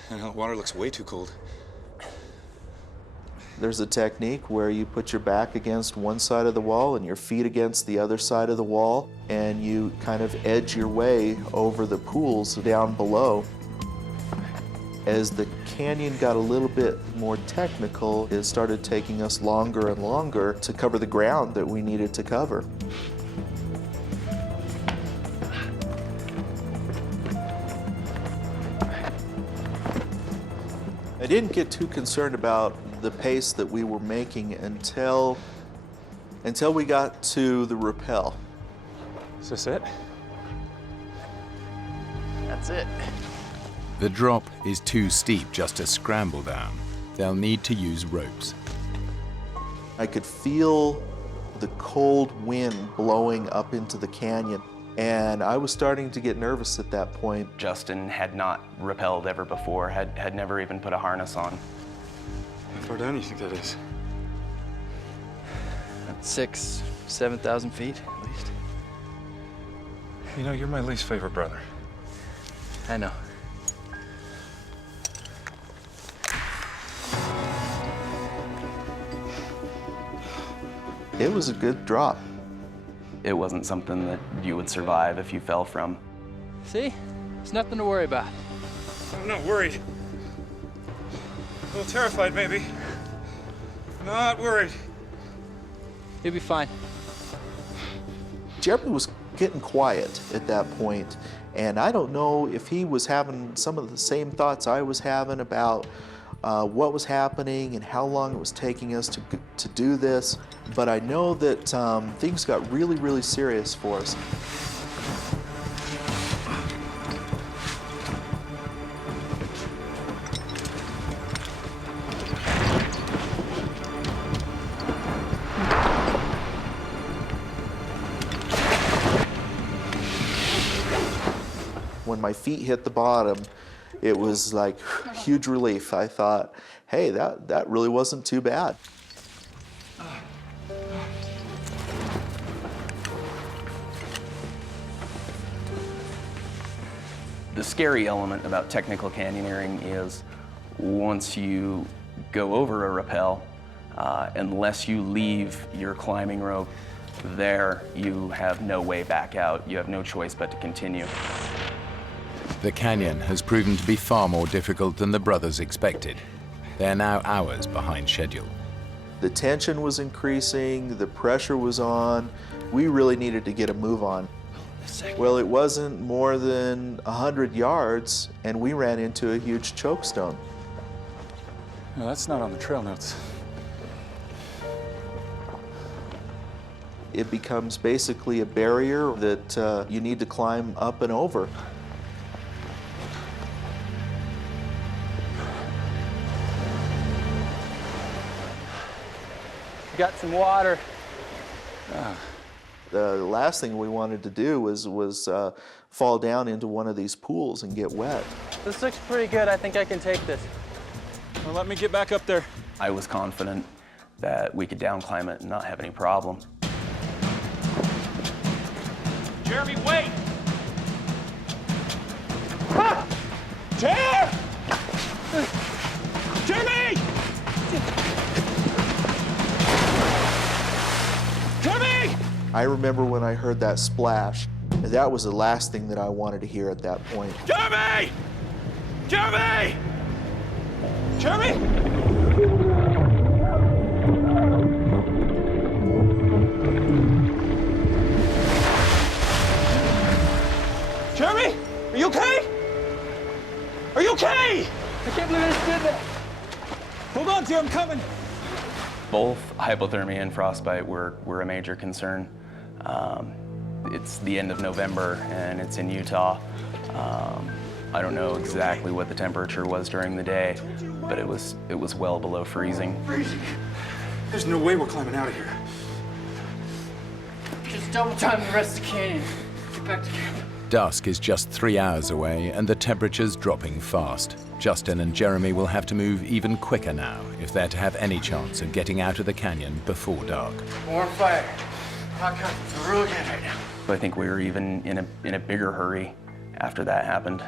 The water looks way too cold. There's a technique where you put your back against one side of the wall and your feet against the other side of the wall, and you kind of edge your way over the pools down below. As the canyon got a little bit more technical, it started taking us longer and longer to cover the ground that we needed to cover. I didn't get too concerned about the pace that we were making until we got to the rappel. Is this it? That's it. The drop is too steep just to scramble down. They'll need to use ropes. I could feel the cold wind blowing up into the canyon, and I was starting to get nervous at that point. Justin had not rappelled ever before, had never even put a harness on. How far down do you think that is? 6,000 to 7,000 feet, at least. You know, you're my least favorite brother. I know. It was a good drop. It wasn't something that you would survive if you fell from. See? There's nothing to worry about. I'm not worried. A little terrified, maybe. Not worried. You'll be fine. Jeremy was getting quiet at that point, and I don't know if he was having some of the same thoughts I was having about what was happening and how long it was taking us to do this, but I know that things got really, really serious for us. When my feet hit the bottom, it was like huge relief. I thought, hey, that really wasn't too bad. The scary element about technical canyoneering is once you go over a rappel, unless you leave your climbing rope there, you have no way back out. You have no choice but to continue. The canyon has proven to be far more difficult than the brothers expected. They're now hours behind schedule. The tension was increasing, the pressure was on. We really needed to get a move on. Well, it wasn't more than 100 yards, and we ran into a huge chokestone. No, that's not on the trail notes. It becomes basically a barrier that you need to climb up and over. Got some water. The last thing we wanted to do was fall down into one of these pools and get wet. This looks pretty good. I think I can take this. Well, let me get back up there. I was confident that we could down climb it and not have any problem. Jeremy, wait! Ah! Jer! Jeremy! Jeremy! I remember when I heard that splash, that was the last thing that I wanted to hear at that point. Jeremy! Jeremy! Jeremy! Jeremy, are you okay? Are you okay? I can't believe I just did that. Hold on, dear, I'm coming. Both hypothermia and frostbite were a major concern. It's the end of November and it's in Utah. I don't know exactly what the temperature was during the day, but it was well below freezing. Freezing? There's no way we're climbing out of here. Just double time the rest of the canyon. Get back to camp. Dusk is just 3 hours away and the temperature's dropping fast. Justin and Jeremy will have to move even quicker now if they're to have any chance of getting out of the canyon before dark. More fire. Hot cuts are really good right now. I think we were even in a bigger hurry after that happened.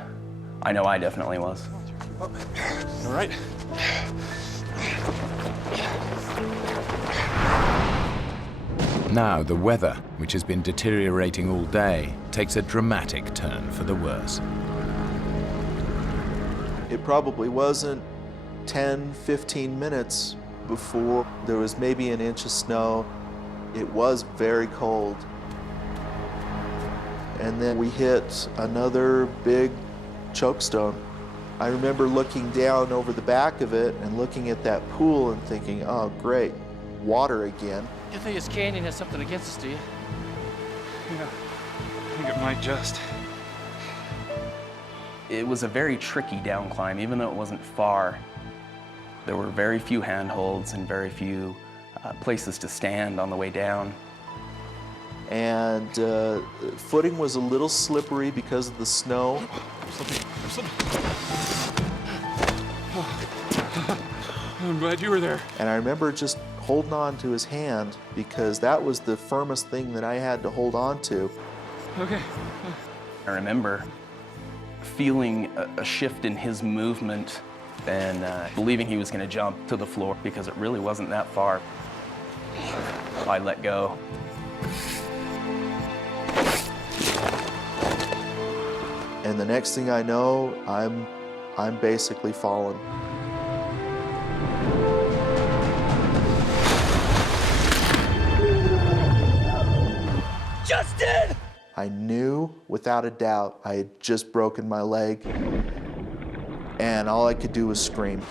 I know I definitely was. All right. Now the weather, which has been deteriorating all day, takes a dramatic turn for the worse. It probably wasn't 10, 15 minutes before there was maybe an inch of snow. It was very cold. And then we hit another big chokestone. I remember looking down over the back of it and looking at that pool and thinking, oh great, water again. You think this canyon has something against us, do you? Yeah, I think it might just. It was a very tricky down climb, even though it wasn't far. There were very few handholds and very few places to stand on the way down. And footing was a little slippery because of the snow. I'm slipping. I'm glad you were there. And I remember just holding on to his hand because that was the firmest thing that I had to hold on to. Okay. I remember feeling a shift in his movement and believing he was going to jump to the floor because it really wasn't that far. I let go. And the next thing I know, I'm basically falling. Justin! I knew without a doubt I had just broken my leg, and all I could do was scream.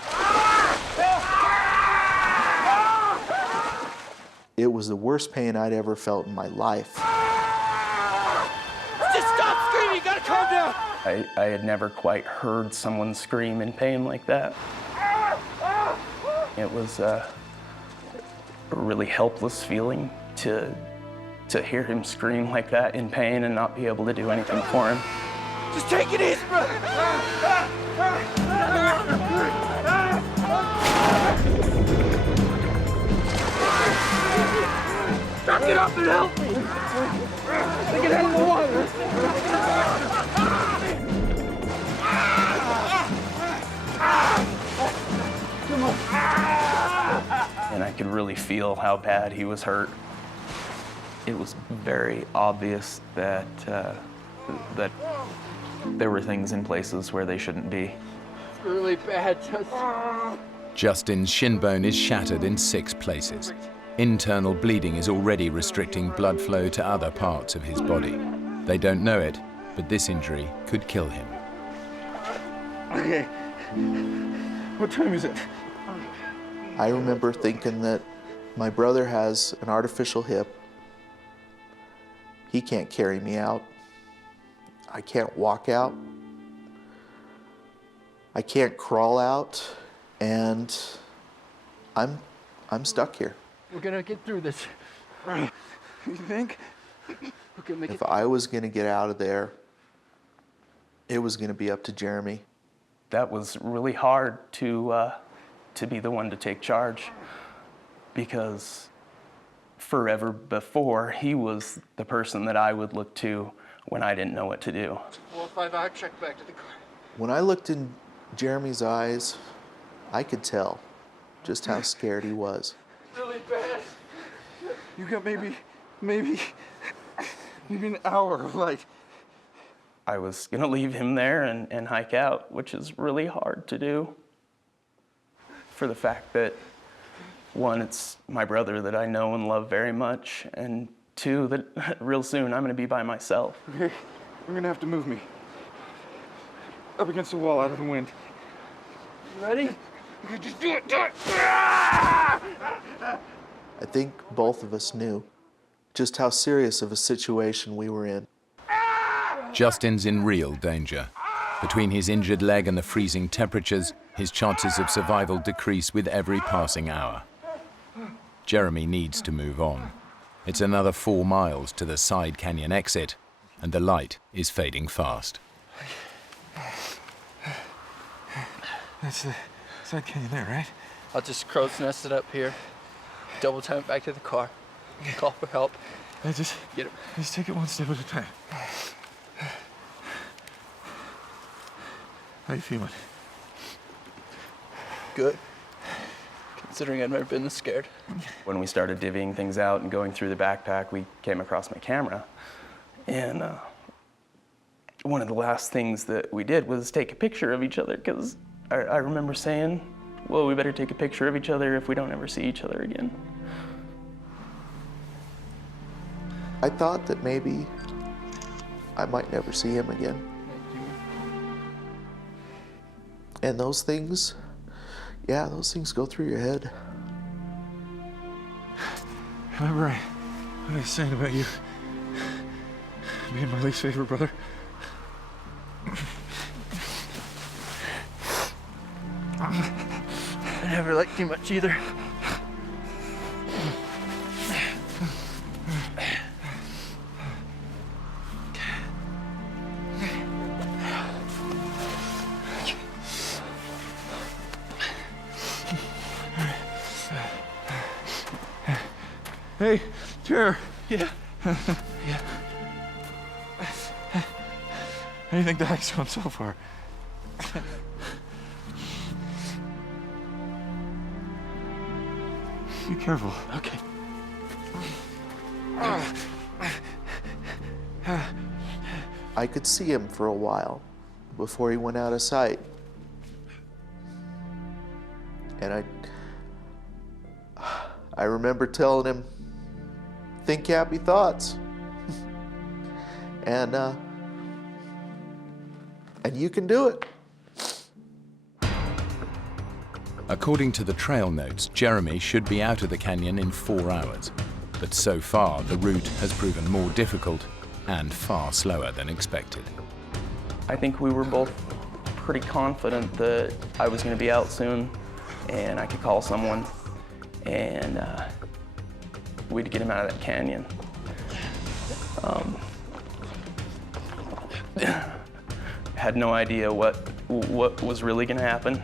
It was the worst pain I'd ever felt in my life. Just stop screaming, you gotta calm down! I had never quite heard someone scream in pain like that. It was a really helpless feeling to hear him scream like that in pain and not be able to do anything for him. Just take it easy, bro! Get up and help me! Get out of the water! Come on! And I could really feel how bad he was hurt. It was very obvious that that there were things in places where they shouldn't be. It's really bad, Justin. Justin's shin bone is shattered in 6 places. Internal bleeding is already restricting blood flow to other parts of his body. They don't know it, but this injury could kill him. Okay. What time is it? I remember thinking that my brother has an artificial hip. He can't carry me out. I can't walk out. I can't crawl out, and I'm stuck here. We're gonna get through this. You think? If I was going to get out of there, it was going to be up to Jeremy. That was really hard to be the one to take charge, because forever before, he was the person that I would look to when I didn't know what to do. 455, check back to the car. When I looked in Jeremy's eyes, I could tell just how scared he was. Really bad. You got maybe an hour of light. I was gonna leave him there and hike out, which is really hard to do, for the fact that, one, it's my brother that I know and love very much, and two, that real soon I'm gonna be by myself. Okay, you're gonna have to move me. Up against the wall, out of the wind. You ready? Okay, just do it, do it! I think both of us knew just how serious of a situation we were in. Justin's in real danger. Between his injured leg and the freezing temperatures, his chances of survival decrease with every passing hour. Jeremy needs to move on. It's another 4 miles to the side canyon exit, and the light is fading fast. That's the side canyon there, right? I'll just crow's nest it up here, double time it back to the car, call for help. Just take it one step at a time. How you feeling? Good. Considering I've never been this scared. When we started divvying things out and going through the backpack, we came across my camera. And one of the last things that we did was take a picture of each other, because I remember saying, well, we better take a picture of each other if we don't ever see each other again. I thought that maybe I might never see him again. And those things, yeah, those things go through your head. Remember what I was saying about you being my least favorite brother? I never liked you much either. Hey, chair. Yeah. Yeah. How do you think the hike's going so far? Be careful. Okay. I could see him for a while before he went out of sight. And I remember telling him, think happy thoughts. And you can do it. According to the trail notes, Jeremy should be out of the canyon in 4 hours. But so far, the route has proven more difficult and far slower than expected. I think we were both pretty confident that I was going to be out soon and I could call someone and we'd get him out of that canyon. Had no idea what was really going to happen.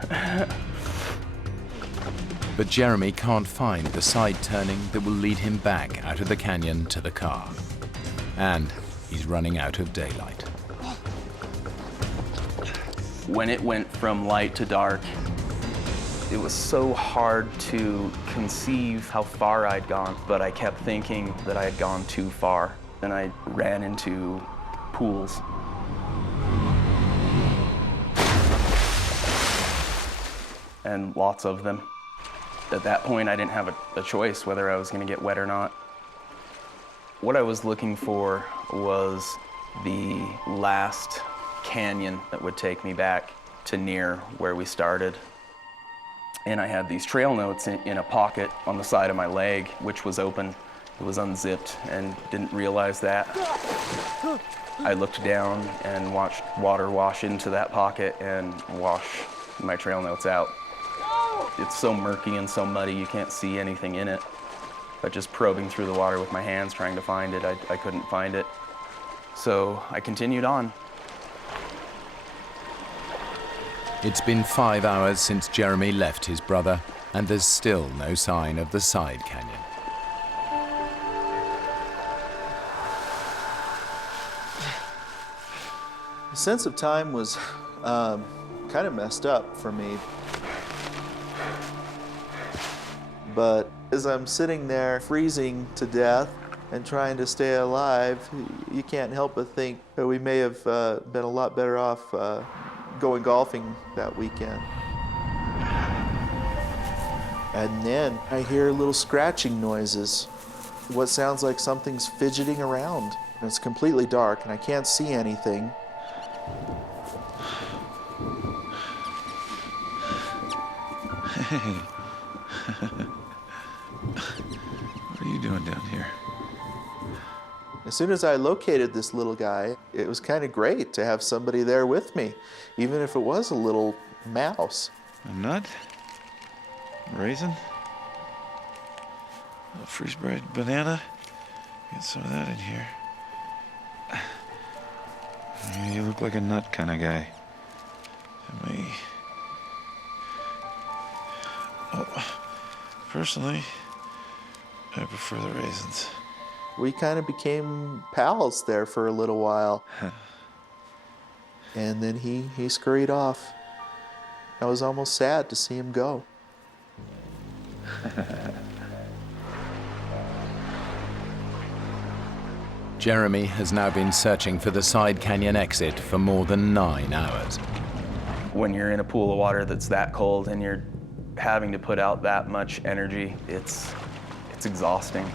But Jeremy can't find the side turning that will lead him back out of the canyon to the car. And he's running out of daylight. When it went from light to dark, it was so hard to conceive how far I'd gone, but I kept thinking that I had gone too far. And I ran into pools. And lots of them. At that point, I didn't have a choice whether I was going to get wet or not. What I was looking for was the last canyon that would take me back to near where we started. And I had these trail notes in a pocket on the side of my leg, which was open. It was unzipped and didn't realize that. I looked down and watched water wash into that pocket and wash my trail notes out. It's so murky and so muddy, you can't see anything in it. but just probing through the water with my hands trying to find it. I couldn't find it. So I continued on. It's been 5 hours since Jeremy left his brother, and there's still no sign of the side canyon. The sense of time was kind of messed up for me. But as I'm sitting there freezing to death and trying to stay alive, you can't help but think that we may have been a lot better off going golfing that weekend. And then I hear little scratching noises, what sounds like something's fidgeting around. And it's completely dark and I can't see anything. Hey. What are you doing down here? As soon as I located this little guy, it was kind of great to have somebody there with me, even if it was a little mouse. A nut? A raisin? A freeze-dried banana? Get some of that in here. You look like a nut kind of guy to me. Oh, personally, I prefer the raisins. We kind of became pals there for a little while. And then he scurried off. I was almost sad to see him go. Jeremy has now been searching for the side canyon exit for more than 9 hours. When you're in a pool of water that's that cold and you're having to put out that much energy, it's exhausting.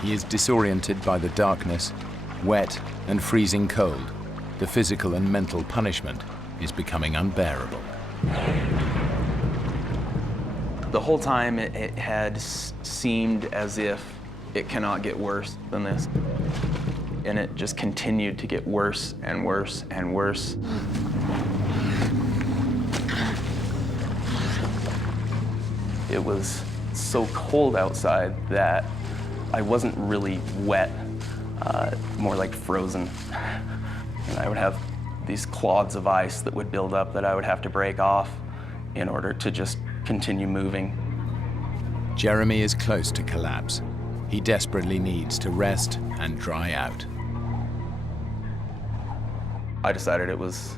He is disoriented by the darkness, wet and freezing cold. The physical and mental punishment is becoming unbearable. The whole time it had seemed as if it cannot get worse than this. And it just continued to get worse and worse and worse. It was so cold outside that I wasn't really wet, more like frozen. And I would have these clods of ice that would build up that I would have to break off in order to just continue moving. Jeremy is close to collapse. He desperately needs to rest and dry out. I decided it was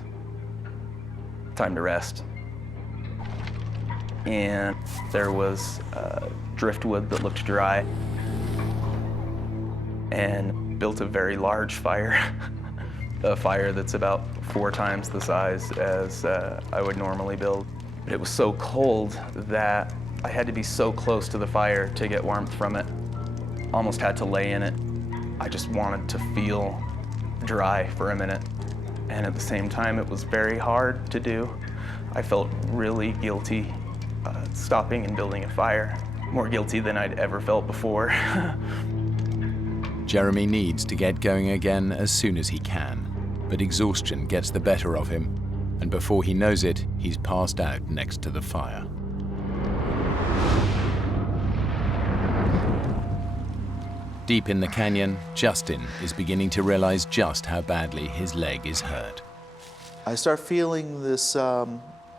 time to rest. And there was driftwood that looked dry, and built a very large fire, a fire that's about 4 times the size as I would normally build. But it was so cold that I had to be so close to the fire to get warmth from it. Almost had to lay in it. I just wanted to feel dry for a minute. And at the same time, it was very hard to do. I felt really guilty stopping and building a fire. More guilty than I'd ever felt before. Jeremy needs to get going again as soon as he can, but exhaustion gets the better of him, and before he knows it, he's passed out next to the fire. Deep in the canyon, Justin is beginning to realize just how badly his leg is hurt. I start feeling this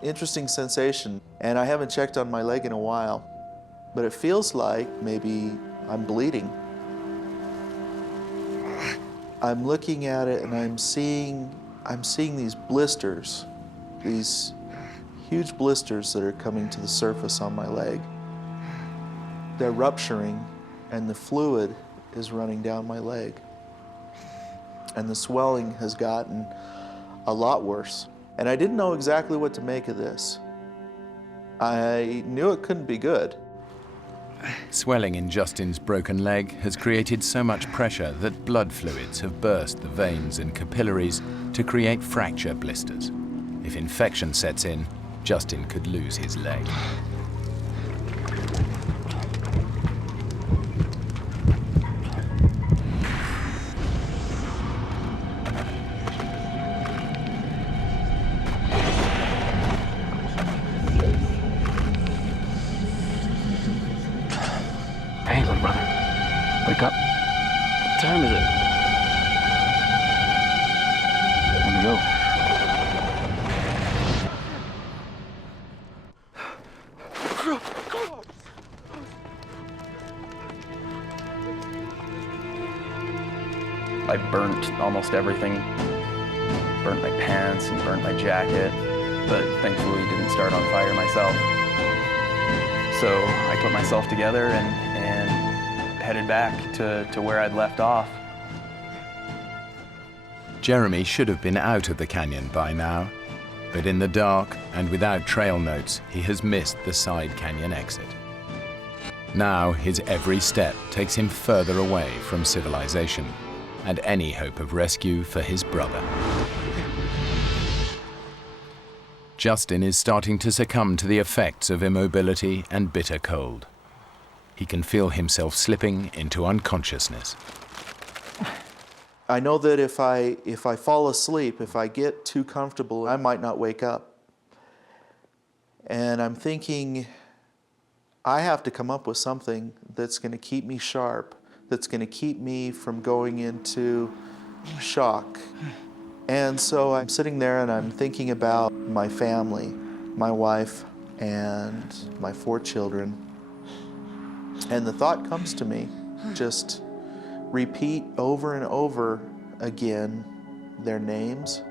interesting sensation, and I haven't checked on my leg in a while, but it feels like maybe I'm bleeding. I'm looking at it and I'm seeing these blisters, these huge blisters that are coming to the surface on my leg. They're rupturing and the fluid is running down my leg. And the swelling has gotten a lot worse. And I didn't know exactly what to make of this. I knew it couldn't be good. Swelling in Justin's broken leg has created so much pressure that blood fluids have burst the veins and capillaries to create fracture blisters. If infection sets in, Justin could lose his leg. Hey, little brother. I burnt almost everything. Burnt my pants and burnt my jacket, but thankfully didn't start on fire myself. So I put myself together and headed back to where I'd left off. Jeremy should have been out of the canyon by now, but in the dark and without trail notes, he has missed the side canyon exit. Now his every step takes him further away from civilization and any hope of rescue for his brother. Justin is starting to succumb to the effects of immobility and bitter cold. He can feel himself slipping into unconsciousness. I know that if I fall asleep, if I get too comfortable, I might not wake up. And I'm thinking, I have to come up with something that's going to keep me sharp, that's going to keep me from going into shock. And so I'm sitting there and I'm thinking about my family, my wife, and my 4 children. And the thought comes to me, just repeat over and over again their names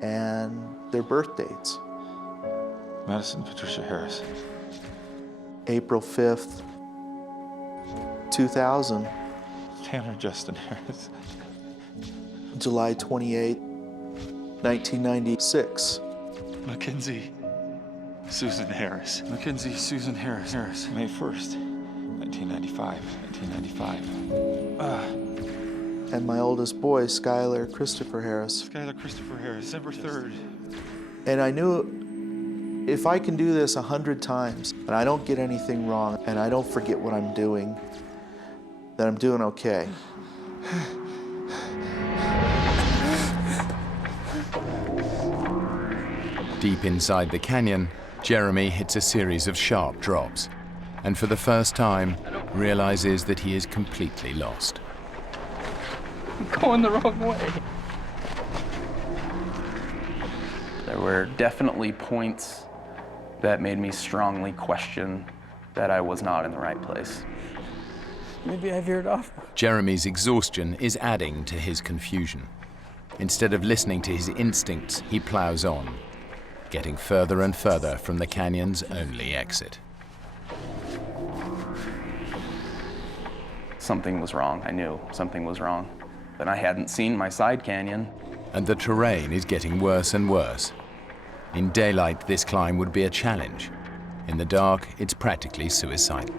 and their birth dates. Madison Patricia Harris. April 5th, 2000. Tanner Justin Harris. July 28th, 1996. Mackenzie Susan Harris. Mackenzie Susan Harris. May 1st, 1995. And my oldest boy, Skylar Christopher Harris. Skylar Christopher Harris, December 3rd. And I knew if I can do this 100 times and I don't get anything wrong and I don't forget what I'm doing, then I'm doing okay. Deep inside the canyon, Jeremy hits a series of sharp drops, and for the first time realizes that he is completely lost. I'm going the wrong way. There were definitely points that made me strongly question that I was not in the right place. Maybe I veered off. Jeremy's exhaustion is adding to his confusion. Instead of listening to his instincts, he plows on, getting further and further from the canyon's only exit. Something was wrong. I knew something was wrong. But I hadn't seen my side canyon. And the terrain is getting worse and worse. In daylight, this climb would be a challenge. In the dark, it's practically suicidal.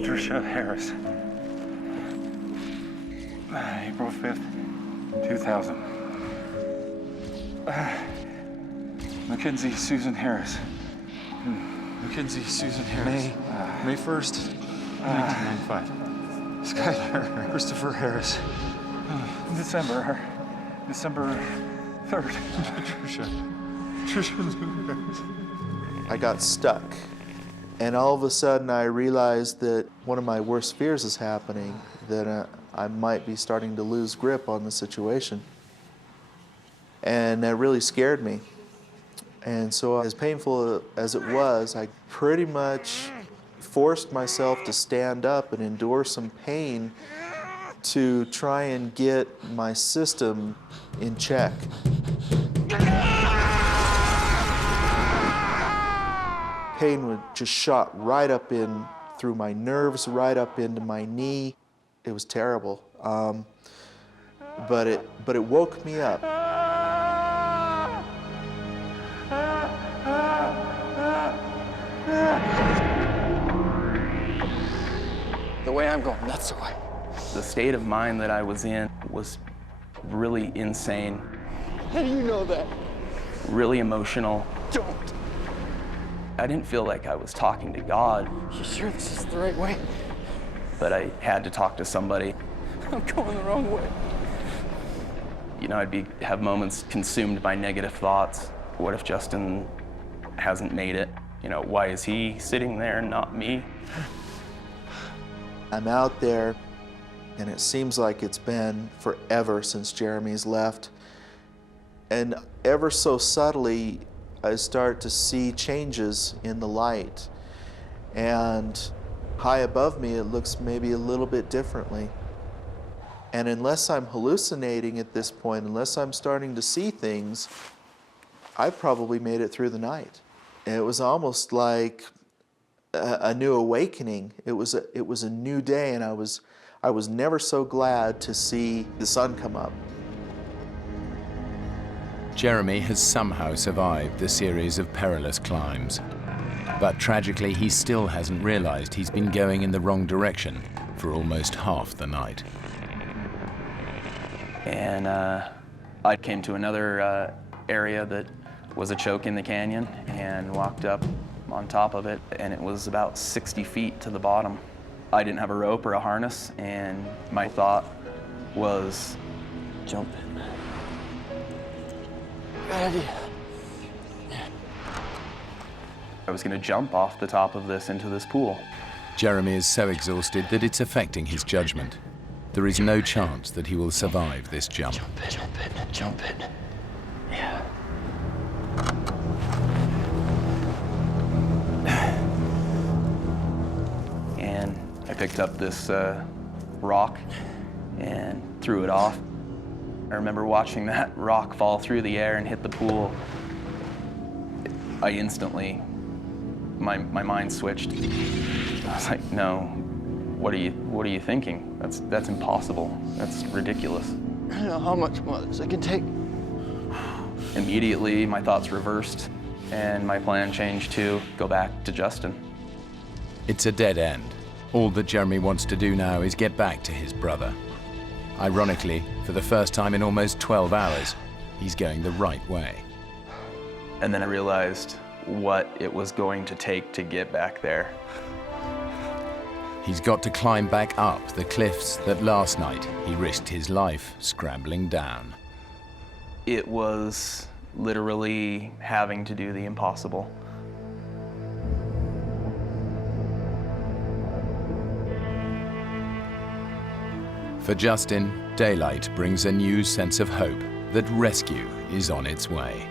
Patricia Harris. April 5th, 2000. Mackenzie Susan Harris. Mackenzie Susan Harris. May 1st, 1995. Skylar Christopher Harris. December 3rd. Patricia Harris. I got stuck. And all of a sudden I realized that one of my worst fears is happening, that I might be starting to lose grip on the situation. And that really scared me. And so as painful as it was, I pretty much forced myself to stand up and endure some pain to try and get my system in check. Pain would just shot right up in through my nerves, right up into my knee. It was terrible, but it woke me up. The way I'm going, that's the way. The state of mind that I was in was really insane. How do you know that? Really emotional. Don't. I didn't feel like I was talking to God. You sure this is the right way? But I had to talk to somebody. I'm going the wrong way. You know, I'd have moments consumed by negative thoughts. What if Justin hasn't made it? You know, why is he sitting there and not me? I'm out there, and it seems like it's been forever since Jeremy's left. And ever so subtly, I start to see changes in the light. And high above me, it looks maybe a little bit differently. And unless I'm hallucinating at this point, unless I'm starting to see things, I've probably made it through the night. And it was almost like a new awakening. It was a new day, and I was never so glad to see the sun come up. Jeremy has somehow survived the series of perilous climbs. But tragically, he still hasn't realized he's been going in the wrong direction for almost half the night. And I came to another area that was a choke in the canyon and walked up on top of it, and it was about 60 feet to the bottom. I didn't have a rope or a harness, and my thought was, jump in. Good idea. I was going to jump off the top of this into this pool. Jeremy is so exhausted that it's affecting his judgment. There is no chance that he will survive this jump. Jump in, jump in, jump in. Yeah. And I picked up this rock and threw it off. I remember watching that rock fall through the air and hit the pool. I instantly, my mind switched. I was like, no, what are you thinking? That's impossible. That's ridiculous. I don't know how much more this I can take. Immediately, my thoughts reversed, and my plan changed to go back to Justin. It's a dead end. All that Jeremy wants to do now is get back to his brother. Ironically, for the first time in almost 12 hours, he's going the right way. And then I realized what it was going to take to get back there. He's got to climb back up the cliffs that last night he risked his life scrambling down. It was literally having to do the impossible. For Justin, daylight brings a new sense of hope that rescue is on its way.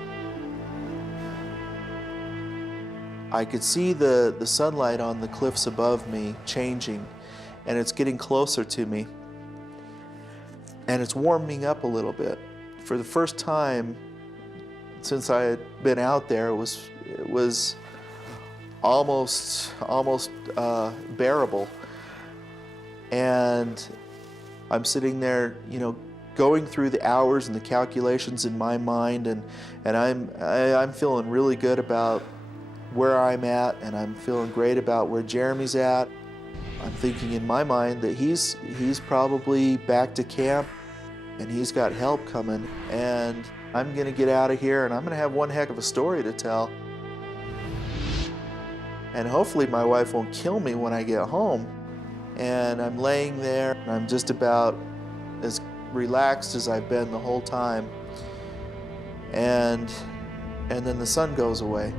I could see the sunlight on the cliffs above me changing, and it's getting closer to me. And it's warming up a little bit. For the first time since I had been out there, it was almost bearable. And I'm sitting there, going through the hours and the calculations in my mind, and I'm feeling really good about where I'm at, and I'm feeling great about where Jeremy's at. I'm thinking in my mind that he's probably back to camp, and he's got help coming, and I'm gonna get out of here, and I'm gonna have one heck of a story to tell. And hopefully my wife won't kill me when I get home. And I'm laying there, and I'm just about as relaxed as I've been the whole time. And then the sun goes away.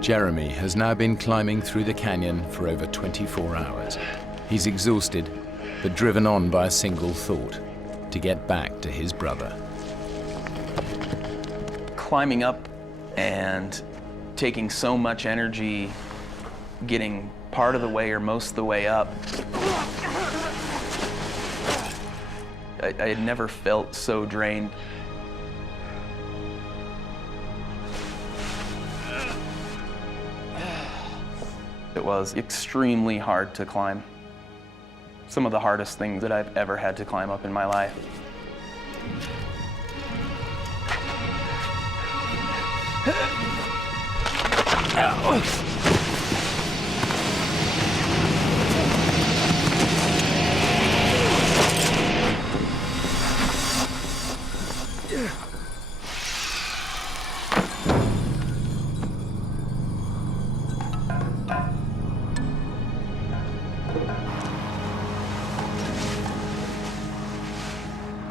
Jeremy has now been climbing through the canyon for over 24 hours. He's exhausted, but driven on by a single thought: to get back to his brother. Climbing up and taking so much energy, getting part of the way or most of the way up, I had never felt so drained. It was extremely hard to climb. Some of the hardest things that I've ever had to climb up in my life.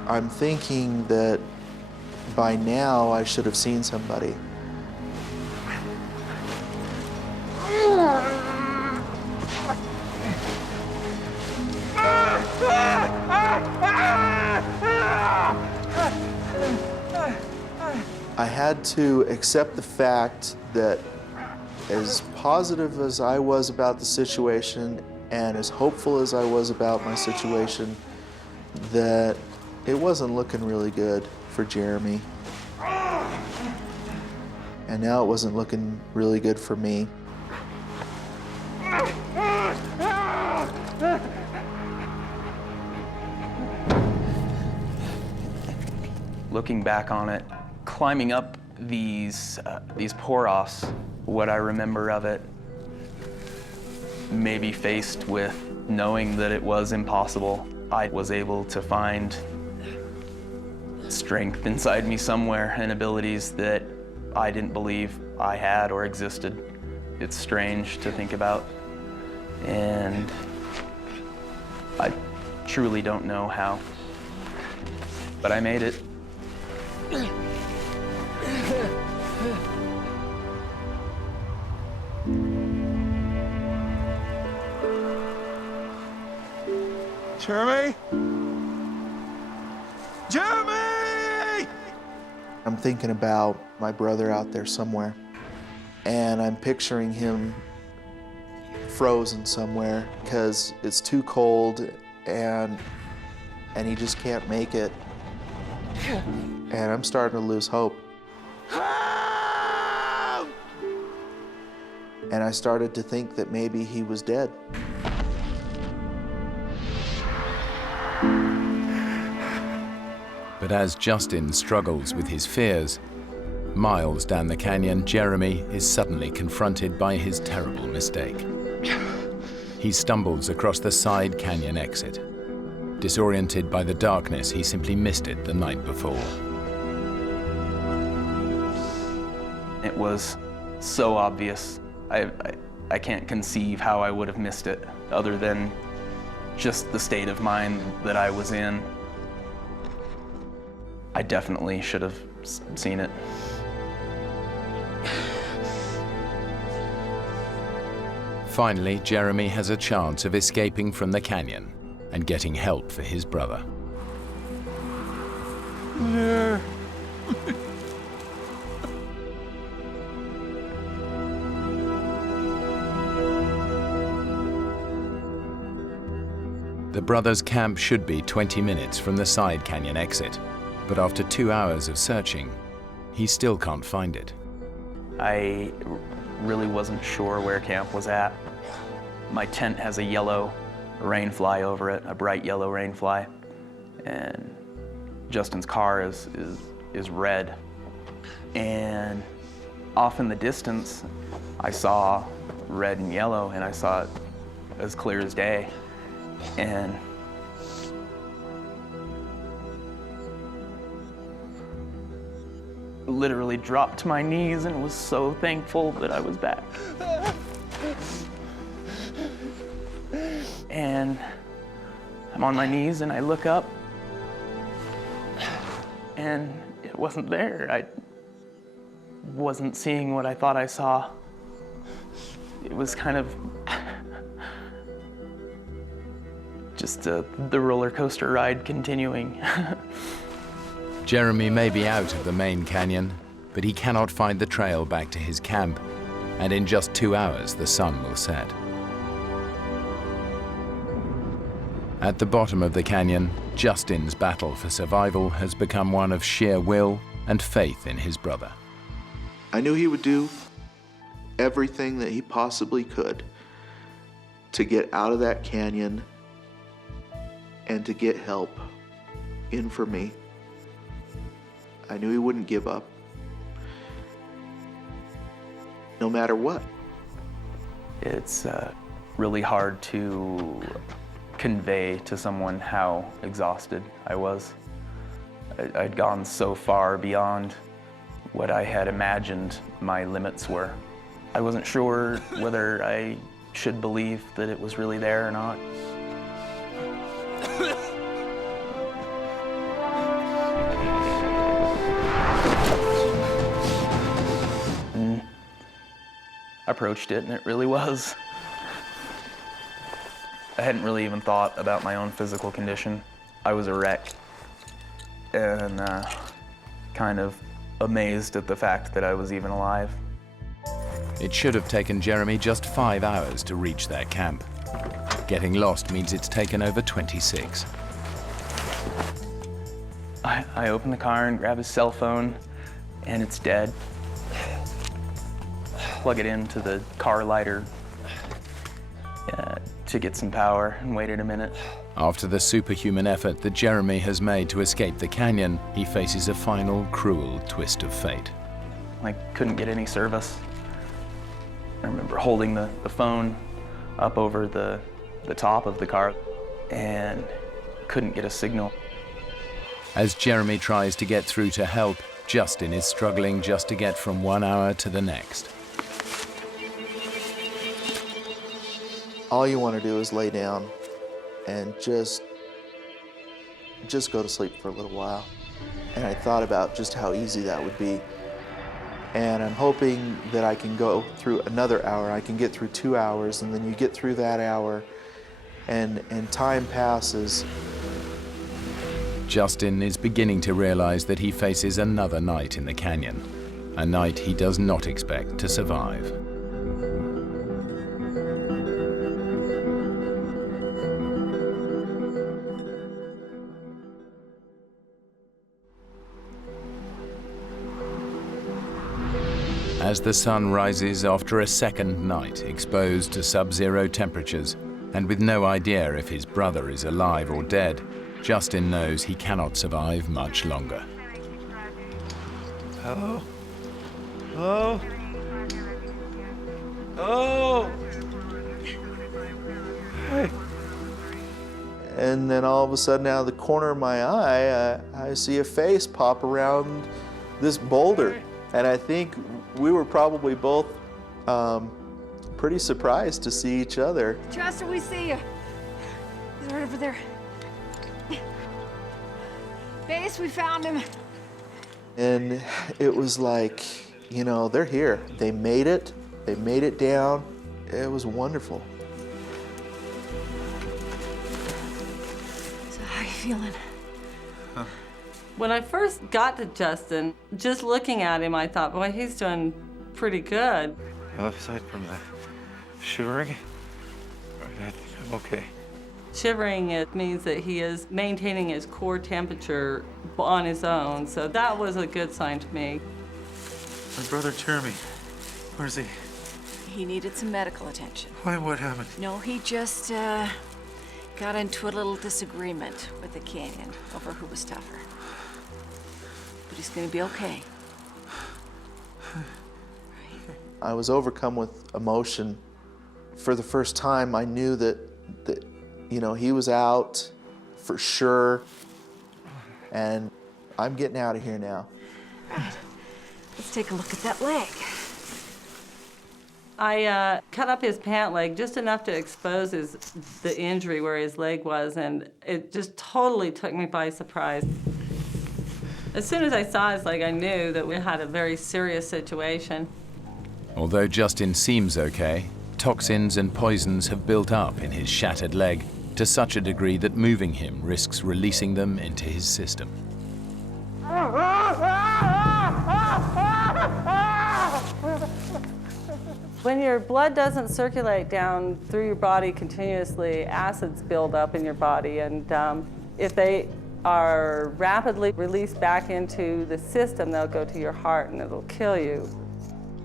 I'm thinking that by now I should have seen somebody. I had to accept the fact that as positive as I was about the situation and as hopeful as I was about my situation, that it wasn't looking really good for Jeremy. And now it wasn't looking really good for me. Looking back on it, climbing up these pour-offs, what I remember of it, maybe faced with knowing that it was impossible, I was able to find strength inside me somewhere and abilities that I didn't believe I had or existed. It's strange to think about, and I truly don't know how, but I made it. Jeremy? Jeremy! I'm thinking about my brother out there somewhere, and I'm picturing him frozen somewhere because it's too cold and he just can't make it. And I'm starting to lose hope. And I started to think that maybe he was dead. But as Justin struggles with his fears, miles down the canyon, Jeremy is suddenly confronted by his terrible mistake. He stumbles across the side canyon exit. Disoriented by the darkness, he simply missed it the night before. It was so obvious. I can't conceive how I would have missed it, other than just the state of mind that I was in. I definitely should have seen it. Finally, Jeremy has a chance of escaping from the canyon and getting help for his brother. Yeah. The brothers' camp should be 20 minutes from the side canyon exit, but after 2 hours of searching, he still can't find it. I really wasn't sure where camp was at. My tent has a yellow rain fly over it, a bright yellow rain fly, and Justin's car is red. And off in the distance, I saw red and yellow, and I saw it as clear as day. And literally dropped to my knees and was so thankful that I was back. And I'm on my knees and I look up and it wasn't there. I wasn't seeing what I thought I saw. It was kind of just the roller coaster ride continuing. Jeremy may be out of the main canyon, but he cannot find the trail back to his camp, and in just 2 hours the sun will set. At the bottom of the canyon, Justin's battle for survival has become one of sheer will and faith in his brother. I knew he would do everything that he possibly could to get out of that canyon and to get help in for me. I knew he wouldn't give up, no matter what. It's really hard to convey to someone how exhausted I was. I'd gone so far beyond what I had imagined my limits were. I wasn't sure whether I should believe that it was really there or not. And I approached it, and it really was. I hadn't really even thought about my own physical condition. I was a wreck and kind of amazed at the fact that I was even alive. It should have taken Jeremy just 5 hours to reach their camp. Getting lost means it's taken over 26. I open the car and grab his cell phone, and it's dead. Plug it into the car lighter to get some power and waited a minute. After the superhuman effort that Jeremy has made to escape the canyon, he faces a final cruel twist of fate. I couldn't get any service. I remember holding the phone up over the top of the car and couldn't get a signal. As Jeremy tries to get through to help, Justin is struggling just to get from 1 hour to the next. All you want to do is lay down and just go to sleep for a little while. And I thought about just how easy that would be. And I'm hoping that I can go through another hour. I can get through 2 hours, and then you get through that hour, and time passes. Justin is beginning to realize that he faces another night in the canyon, a night he does not expect to survive. As the sun rises after a second night exposed to sub-zero temperatures, and with no idea if his brother is alive or dead, Justin knows he cannot survive much longer. Hello? Hello? Oh! Hey. And then all of a sudden, out of the corner of my eye, I see a face pop around this boulder. And I think we were probably both pretty surprised to see each other. Justin, we see you. He's right over there. Base, we found him. And it was like, you know, they're here. They made it. They made it down. It was wonderful. So how are you feeling? When I first got to Justin, just looking at him, I thought, boy, he's doing pretty good. Well, aside from the shivering, I think I'm okay. Shivering, it means that he is maintaining his core temperature on his own, so that was a good sign to me. My brother Jeremy, where's he? He needed some medical attention. Why, what happened? No, he just got into a little disagreement with the canyon over who was tougher. But he's gonna be okay. I was overcome with emotion. For the first time, I knew that you know, he was out for sure, and I'm getting out of here now. Right. Let's take a look at that leg. I cut up his pant leg just enough to expose the injury where his leg was, and it just totally took me by surprise. As soon as I saw his leg, I knew that we had a very serious situation. Although Justin seems okay, toxins and poisons have built up in his shattered leg to such a degree that moving him risks releasing them into his system. When your blood doesn't circulate down through your body continuously, acids build up in your body, and if they are rapidly released back into the system, they'll go to your heart and it'll kill you.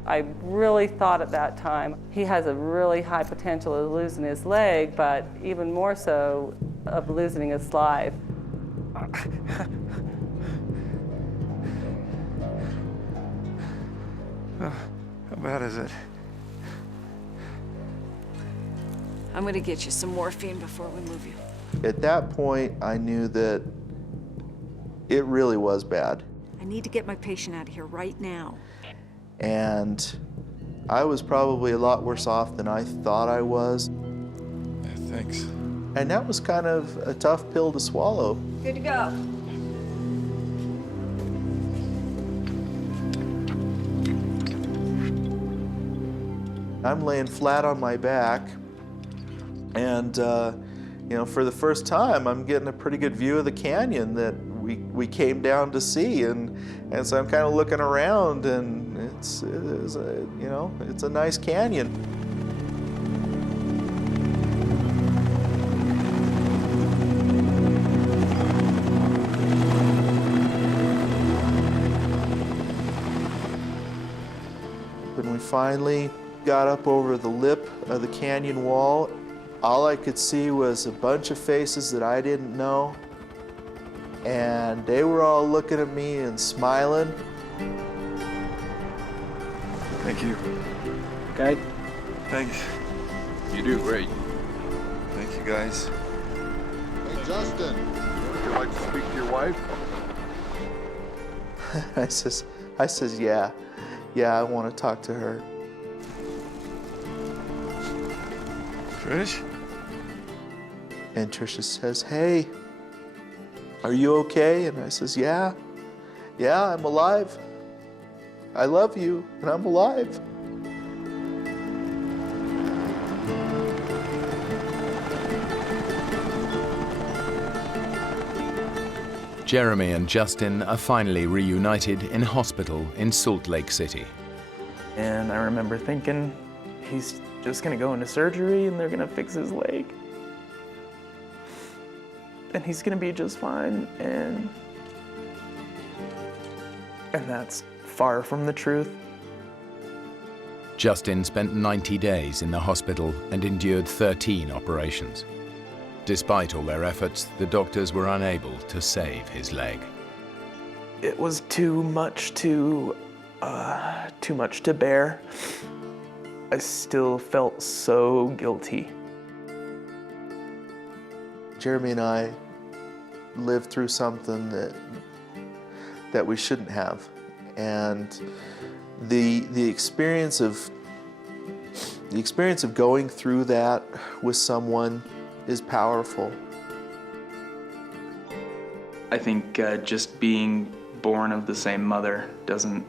I really thought at that time, he has a really high potential of losing his leg, but even more so of losing his life. How bad is it? I'm gonna get you some morphine before we move you. At that point, I knew that it really was bad. I need to get my patient out of here right now. And I was probably a lot worse off than I thought I was. Yeah, thanks. And that was kind of a tough pill to swallow. Good to go. I'm laying flat on my back, and you know, for the first time, I'm getting a pretty good view of the canyon that we came down to see, and so I'm kind of looking around, and it's a nice canyon. When we finally got up over the lip of the canyon wall, all I could see was a bunch of faces that I didn't know, and they were all looking at me and smiling. Thank you. Okay. Thanks. You do great. Thank you, guys. Hey, Justin, would you like to speak to your wife? I says, yeah, I want to talk to her. Trish? And Tricia says, hey, are you okay? And I says, yeah, I'm alive. I love you, and I'm alive. Jeremy and Justin are finally reunited in hospital in Salt Lake City. And I remember thinking, he's just gonna go into surgery and they're gonna fix his leg. And he's gonna be just fine, and that's far from the truth. Justin spent 90 days in the hospital and endured 13 operations. Despite all their efforts, the doctors were unable to save his leg. It was too much to bear. I still felt so guilty. Jeremy and I lived through something that we shouldn't have, and the experience of going through that with someone is powerful. I think just being born of the same mother doesn't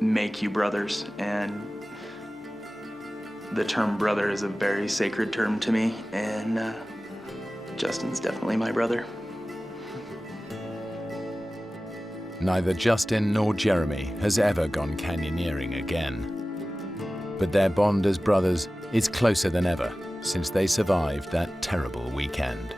make you brothers, and the term brother is a very sacred term to me, and Justin's definitely my brother. Neither Justin nor Jeremy has ever gone canyoneering again. But their bond as brothers is closer than ever since they survived that terrible weekend.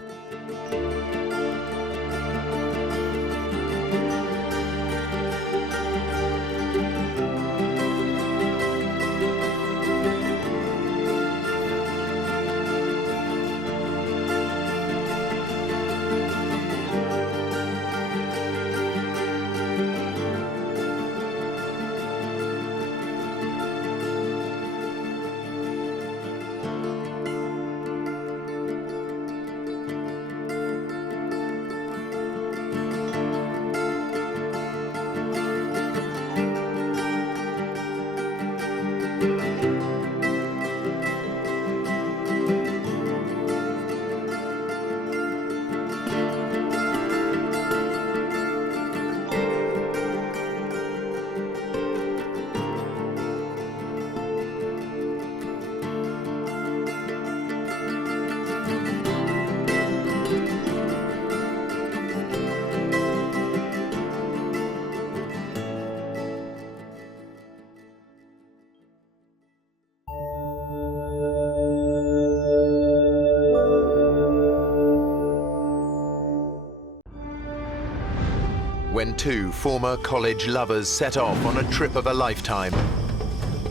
When two former college lovers set off on a trip of a lifetime,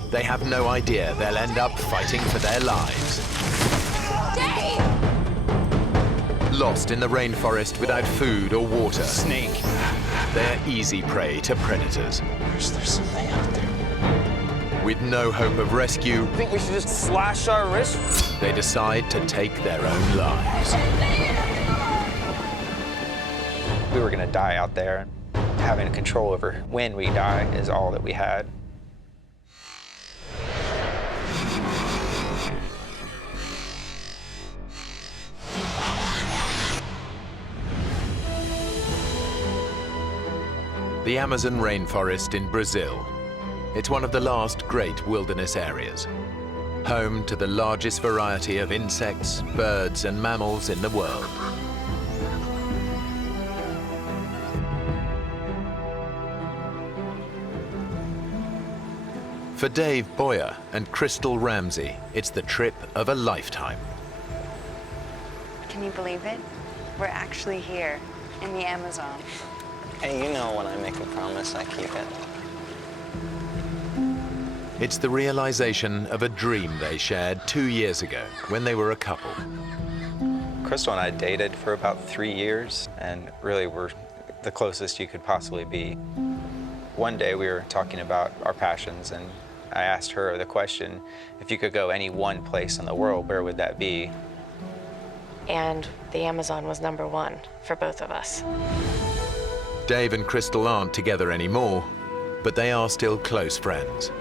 they have no idea they'll end up fighting for their lives. Dave! Lost in the rainforest without food or water. Snake. They're easy prey to predators. There's something out there. With no hope of rescue, Think we should just slash our wrists? they decide to take their own lives. We were gonna die out there. Having control over when we die is all that we had. The Amazon rainforest in Brazil. It's one of the last great wilderness areas. Home to the largest variety of insects, birds, and mammals in the world. For Dave Boyer and Crystal Ramsey, it's the trip of a lifetime. Can you believe it? We're actually here in the Amazon. Hey, you know when I make a promise, I keep it. It's the realization of a dream they shared 2 years ago when they were a couple. Crystal and I dated for about 3 years, and really were the closest you could possibly be. One day we were talking about our passions, and I asked her the question, if you could go any one place in the world, where would that be? And the Amazon was #1 for both of us. Dave and Crystal aren't together anymore, but they are still close friends.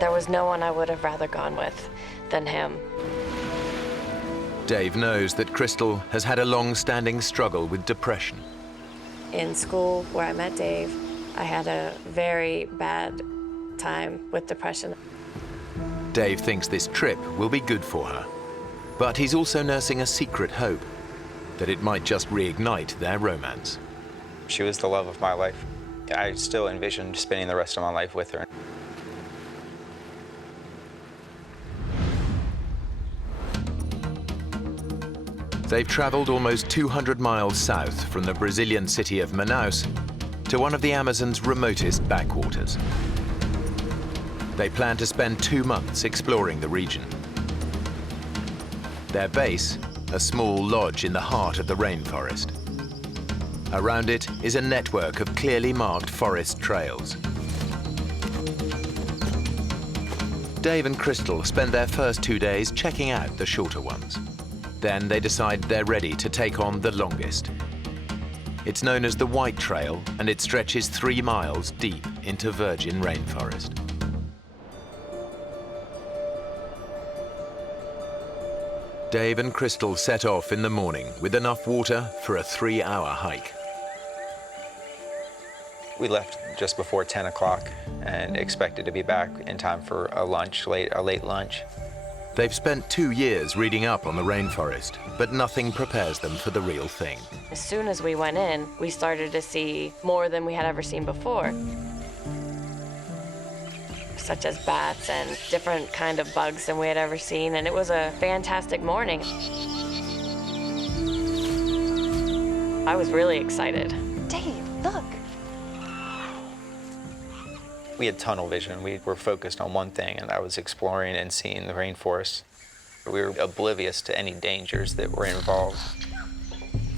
There was no one I would have rather gone with than him. Dave knows that Crystal has had a long-standing struggle with depression. In school, where I met Dave, I had a very bad time with depression. Dave thinks this trip will be good for her, but he's also nursing a secret hope that it might just reignite their romance. She was the love of my life. I still envisioned spending the rest of my life with her. They've traveled almost 200 miles south from the Brazilian city of Manaus to one of the Amazon's remotest backwaters. They plan to spend 2 months exploring the region. Their base, a small lodge in the heart of the rainforest. Around it is a network of clearly marked forest trails. Dave and Crystal spend their first 2 days checking out the shorter ones. Then they decide they're ready to take on the longest. It's known as the White Trail, and it stretches 3 miles deep into virgin rainforest. Dave and Crystal set off in the morning with enough water for a 3-hour hike. We left just before 10 o'clock and expected to be back in time for a late lunch. They've spent 2 years reading up on the rainforest, but nothing prepares them for the real thing. As soon as we went in, we started to see more than we had ever seen before, such as bats and different kind of bugs than we had ever seen, and it was a fantastic morning. I was really excited. Dave, look. We had tunnel vision. We were focused on one thing, and that was exploring and seeing the rainforest. We were oblivious to any dangers that were involved.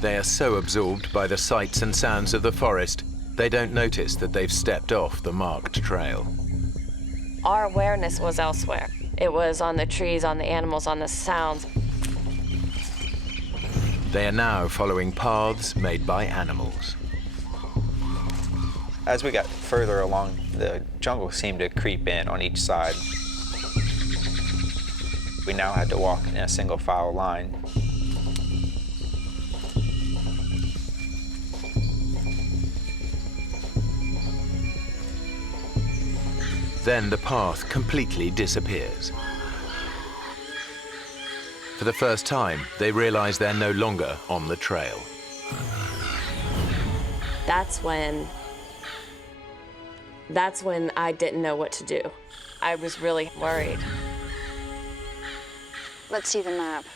They are so absorbed by the sights and sounds of the forest, they don't notice that they've stepped off the marked trail. Our awareness was elsewhere. It was on the trees, on the animals, on the sounds. They are now following paths made by animals. As we got further along, the jungle seemed to creep in on each side. We now had to walk in a single file line. Then the path completely disappears. For the first time, they realize they're no longer on the trail. That's when I didn't know what to do. I was really worried. Let's see the map.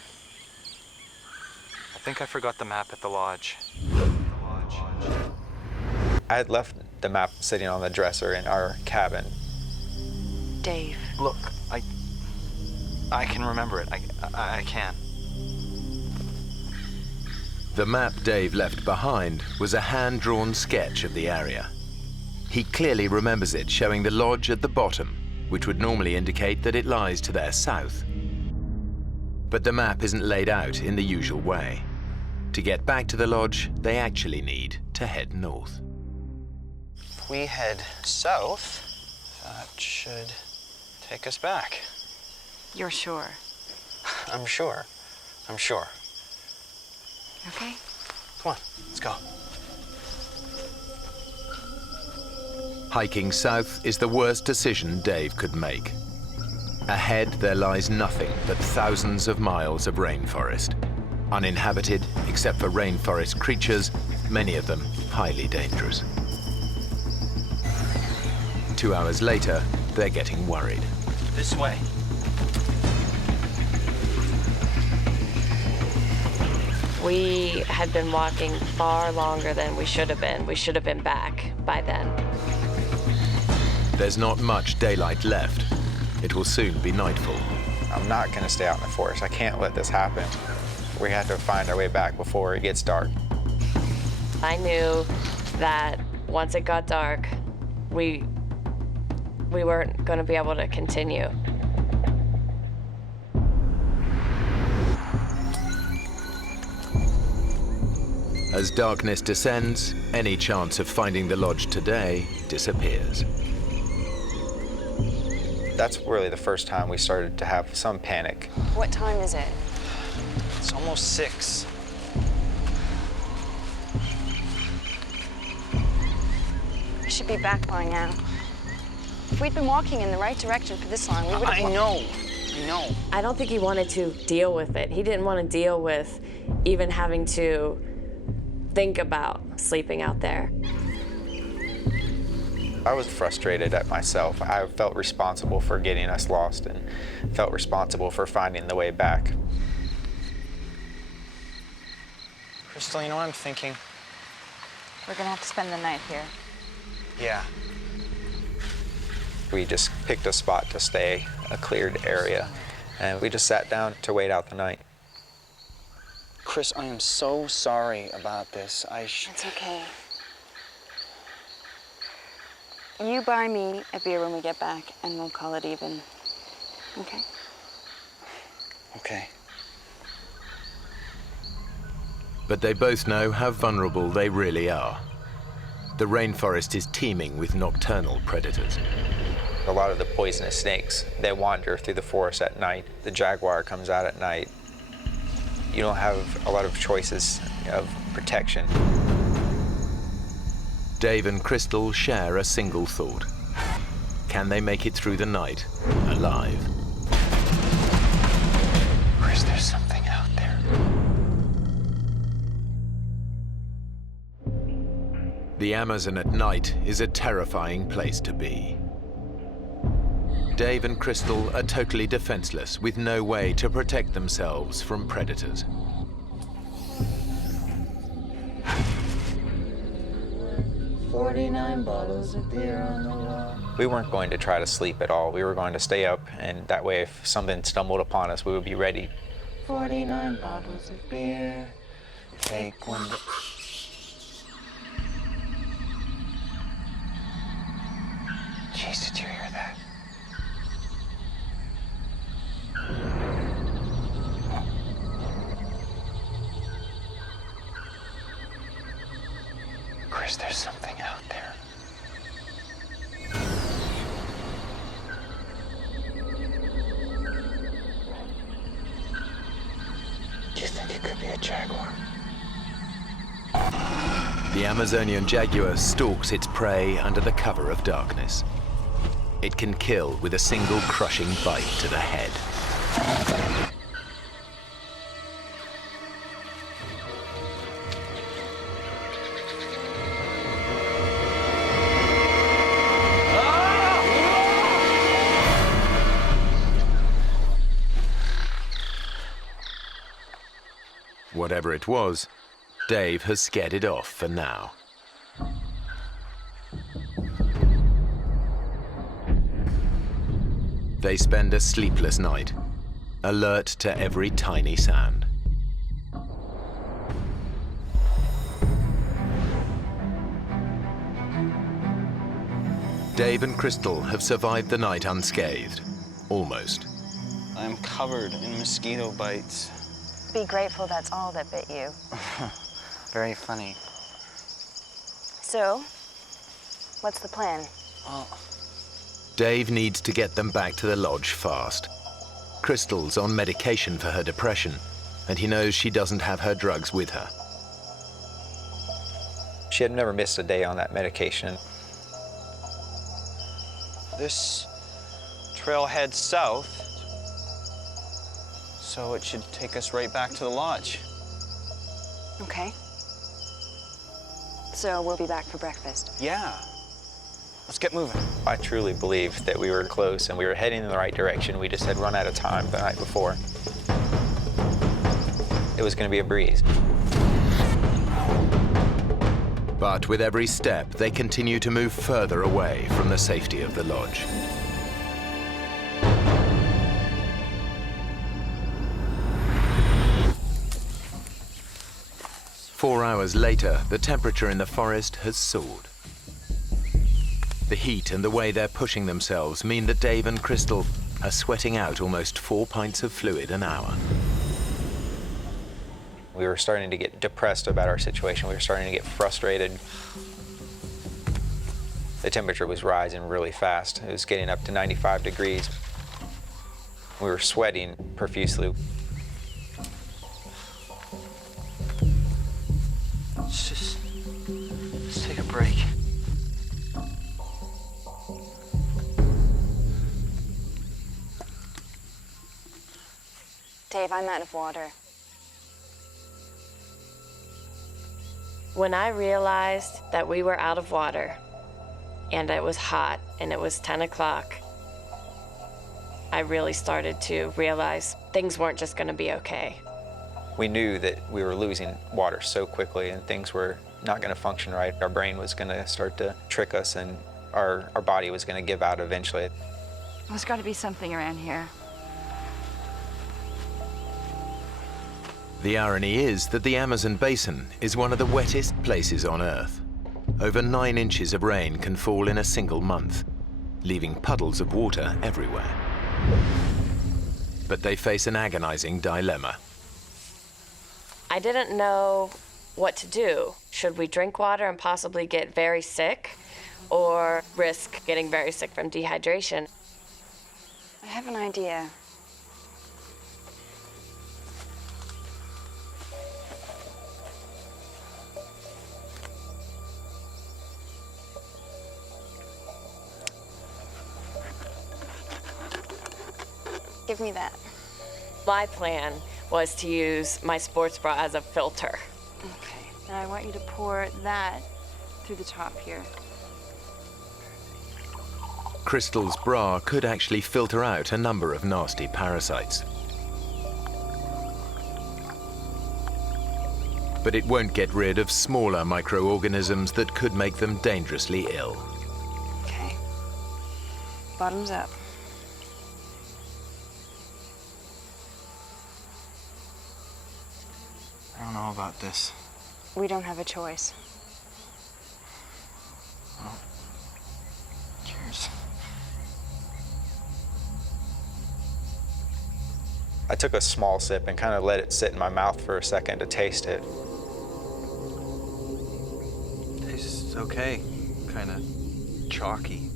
I think I forgot the map at the lodge. I had left the map sitting on the dresser in our cabin. Dave. Look, I can remember it. I can. The map Dave left behind was a hand-drawn sketch of the area. He clearly remembers it showing the lodge at the bottom, which would normally indicate that it lies to their south. But the map isn't laid out in the usual way. To get back to the lodge, they actually need to head north. If we head south, that should take us back. You're sure? I'm sure. I'm sure. Okay. Come on, let's go. Hiking south is the worst decision Dave could make. Ahead, there lies nothing but thousands of miles of rainforest. Uninhabited, except for rainforest creatures, many of them highly dangerous. 2 hours later, they're getting worried. This way. We had been walking far longer than we should have been. We should have been back by then. There's not much daylight left. It will soon be nightfall. I'm not going to stay out in the forest. I can't let this happen. We have to find our way back before it gets dark. I knew that once it got dark, we weren't going to be able to continue. As darkness descends, any chance of finding the lodge today disappears. That's really the first time we started to have some panic. What time is it? It's almost 6. We should be back by now. If we'd been walking in the right direction for this long, we would have... I know. I don't think he wanted to deal with it. He didn't want to deal with even having to think about sleeping out there. I was frustrated at myself. I felt responsible for getting us lost and felt responsible for finding the way back. Crystal, you know what I'm thinking? We're gonna have to spend the night here. Yeah. We just picked a spot to stay, a cleared area, and we just sat down to wait out the night. Chris, I am so sorry about this. It's okay. You buy me a beer when we get back, and we'll call it even. Okay? Okay. But they both know how vulnerable they really are. The rainforest is teeming with nocturnal predators. A lot of the poisonous snakes, they wander through the forest at night. The jaguar comes out at night. You don't have a lot of choices of protection. Dave and Crystal share a single thought. Can they make it through the night alive? Chris, there's something out there. The Amazon at night is a terrifying place to be. Dave and Crystal are totally defenseless, with no way to protect themselves from predators. "49 bottles of beer on the wall." We weren't going to try to sleep at all. We were going to stay up, and that way if something stumbled upon us, we would be ready. 49 bottles of beer. Take one. Jeez, did you hear that? Chris, there's something out there. Do you think it could be a jaguar? The Amazonian jaguar stalks its prey under the cover of darkness. It can kill with a single crushing bite to the head. Whatever it was, Dave has scared it off for now. They spend a sleepless night, alert to every tiny sound. Dave and Crystal have survived the night unscathed, almost. I'm covered in mosquito bites. Be grateful that's all that bit you. Very funny. So, what's the plan? Well, Dave needs to get them back to the lodge fast. Crystal's on medication for her depression, and he knows she doesn't have her drugs with her. She had never missed a day on that medication. this trail heads south, so it should take us right back to the lodge. Okay. So we'll be back for breakfast. Yeah. Let's get moving. I truly believed that we were close and we were heading in the right direction. We just had run out of time the night before. It was going to be a breeze. But with every step, they continue to move further away from the safety of the lodge. Four hours later, the temperature in the forest has soared. The heat and the way they're pushing themselves mean that Dave and Crystal are sweating out almost 4 pints of fluid an hour. We were starting to get depressed about our situation. We were starting to get frustrated. The temperature was rising really fast. It was getting up to 95 degrees. We were sweating profusely. Let's take a break. Dave, I'm out of water. When I realized that we were out of water and it was hot and it was 10 o'clock, I really started to realize things weren't just going to be okay. We knew that we were losing water so quickly and things were not going to function right. Our brain was going to start to trick us and our body was going to give out eventually. There's got to be something around here. The irony is that the Amazon basin is one of the wettest places on Earth. Over 9 inches of rain can fall in a single month, leaving puddles of water everywhere. But they face an agonizing dilemma. I didn't know what to do. Should we drink water and possibly get very sick, or risk getting very sick from dehydration? I have an idea. Give me that. My plan was to use my sports bra as a filter. Okay, now I want you to pour that through the top here. Crystal's bra could actually filter out a number of nasty parasites. But it won't get rid of smaller microorganisms that could make them dangerously ill. Okay, bottoms up. I don't know about this. We don't have a choice. Well, cheers. I took a small sip and kind of let it sit in my mouth for a second to taste it. Tastes okay. Kind of chalky.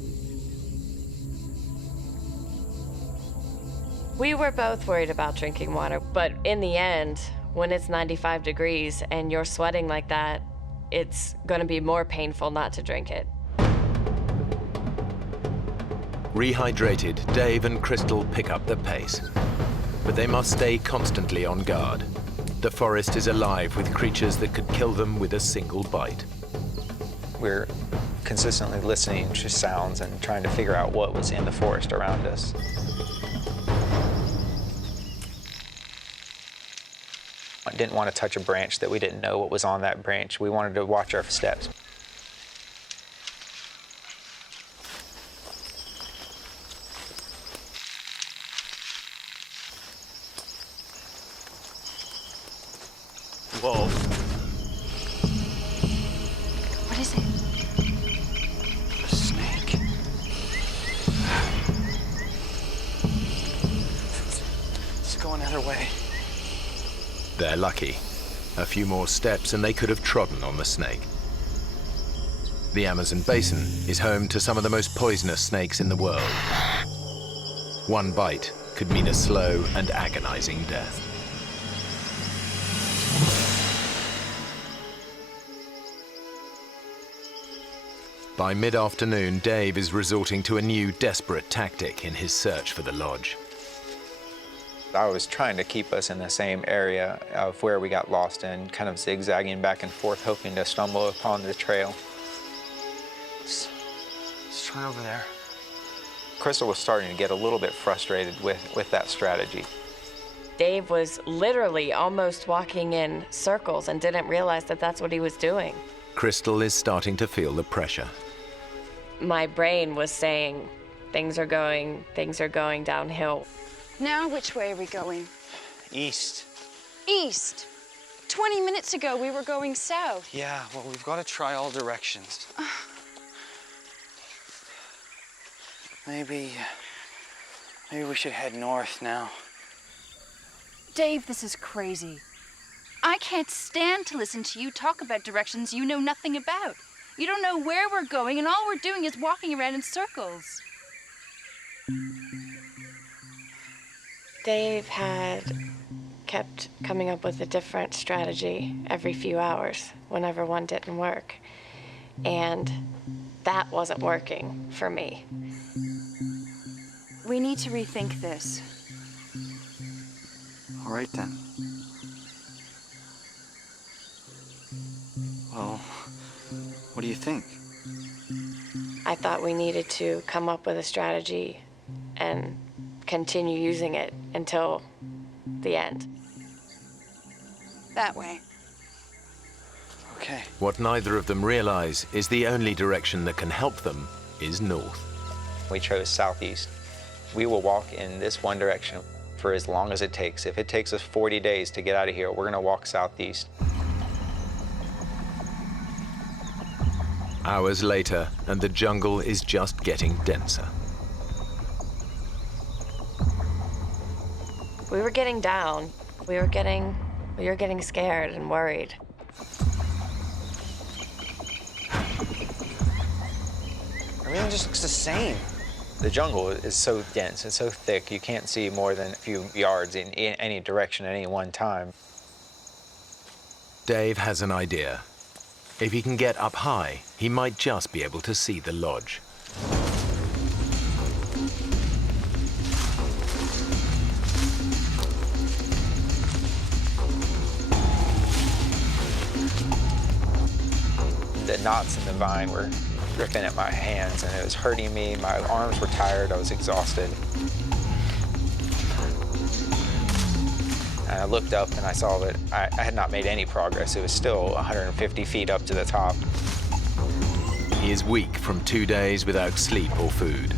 We were both worried about drinking water, but in the end, when it's 95 degrees and you're sweating like that, it's going to be more painful not to drink it. Rehydrated, Dave and Crystal pick up the pace. But they must stay constantly on guard. The forest is alive with creatures that could kill them with a single bite. We're consistently listening to sounds and trying to figure out what was in the forest around us. I didn't want to touch a branch that we didn't know what was on that branch. We wanted to watch our steps. Whoa. What is it? A snake. It's going the other way. They're lucky. A few more steps and they could have trodden on the snake. The Amazon basin is home to some of the most poisonous snakes in the world. One bite could mean a slow and agonizing death. By mid-afternoon, Dave is resorting to a new desperate tactic in his search for the lodge. I was trying to keep us in the same area of where we got lost in, kind of zigzagging back and forth, hoping to stumble upon the trail. Let's try over there. Crystal was starting to get a little bit frustrated with that strategy. Dave was literally almost walking in circles and didn't realize that that's what he was doing. Crystal is starting to feel the pressure. My brain was saying, things are going downhill. Now, which way are we going? East. East. 20 minutes ago, we were going south. Yeah, well, we've got to try all directions. Maybe we should head north now. Dave, this is crazy. I can't stand to listen to you talk about directions you know nothing about. You don't know where we're going, and all we're doing is walking around in circles. Dave had kept coming up with a different strategy every few hours whenever one didn't work. And that wasn't working for me. We need to rethink this. All right, then. Well, what do you think? I thought we needed to come up with a strategy and continue using it until the end. That way. Okay. What neither of them realize is the only direction that can help them is north. We chose southeast. We will walk in this one direction for as long as it takes. If it takes us 40 days to get out of here, we're gonna walk southeast. Hours later, and the jungle is just getting denser. We were getting down. We were getting scared and worried. Everything just looks the same. The jungle is so dense and so thick, you can't see more than a few yards in any direction at any one time. Dave has an idea. If he can get up high, he might just be able to see the lodge. The knots in the vine were ripping at my hands, and it was hurting me. My arms were tired. I was exhausted. And I looked up and I saw that I had not made any progress. It was still 150 feet up to the top. He is weak from 2 days without sleep or food.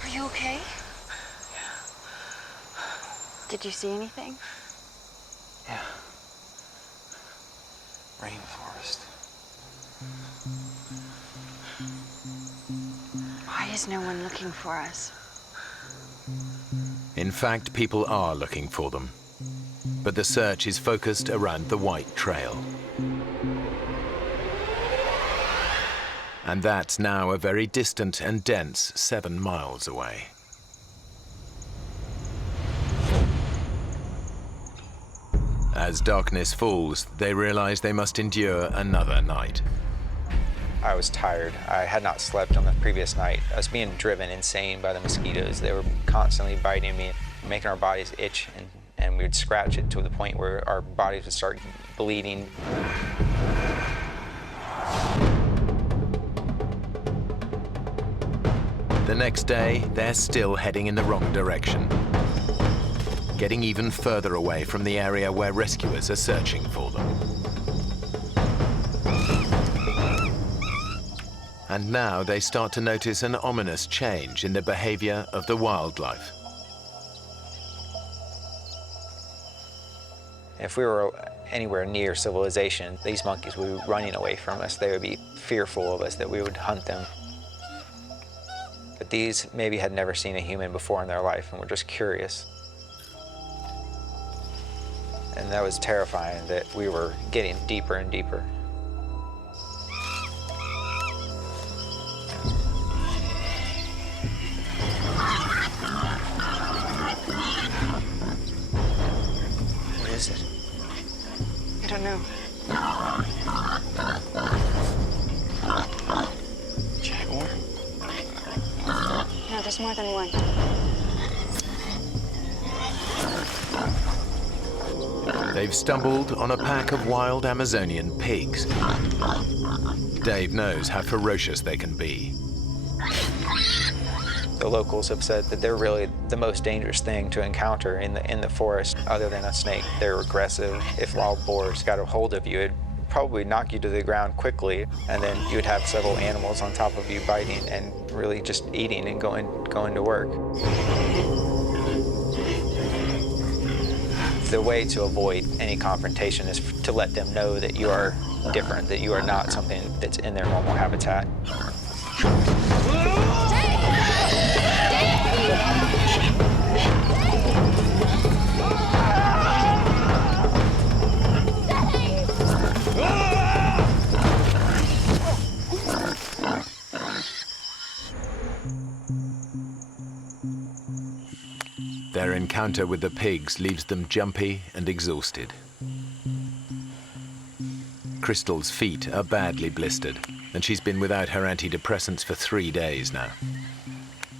Are you okay? Did you see anything? Yeah. Rainforest. Why is no one looking for us? In fact, people are looking for them. But the search is focused around the White Trail. And that's now a very distant and dense 7 miles away. As darkness falls, they realize they must endure another night. I was tired. I had not slept on the previous night. I was being driven insane by the mosquitoes. They were constantly biting me, making our bodies itch, and we would scratch it to the point where our bodies would start bleeding. The next day, they're still heading in the wrong direction, getting even further away from the area where rescuers are searching for them. And now they start to notice an ominous change in the behavior of the wildlife. If we were anywhere near civilization, these monkeys would be running away from us. They would be fearful of us, that we would hunt them. But these maybe had never seen a human before in their life and were just curious. And that was terrifying, that we were getting deeper and deeper. What is it? I don't know. Jaguar? No, there's more than one. They've stumbled on a pack of wild Amazonian pigs. Dave knows how ferocious they can be. The locals have said that they're really the most dangerous thing to encounter in the forest, other than a snake. They're aggressive. If wild boars got a hold of you, it'd probably knock you to the ground quickly, and then you would have several animals on top of you biting and really just eating and going to work. The way to avoid any confrontation is to let them know that you are different, that you are not something that's in their normal habitat. Their encounter with the pigs leaves them jumpy and exhausted. Crystal's feet are badly blistered, and she's been without her antidepressants for 3 days now.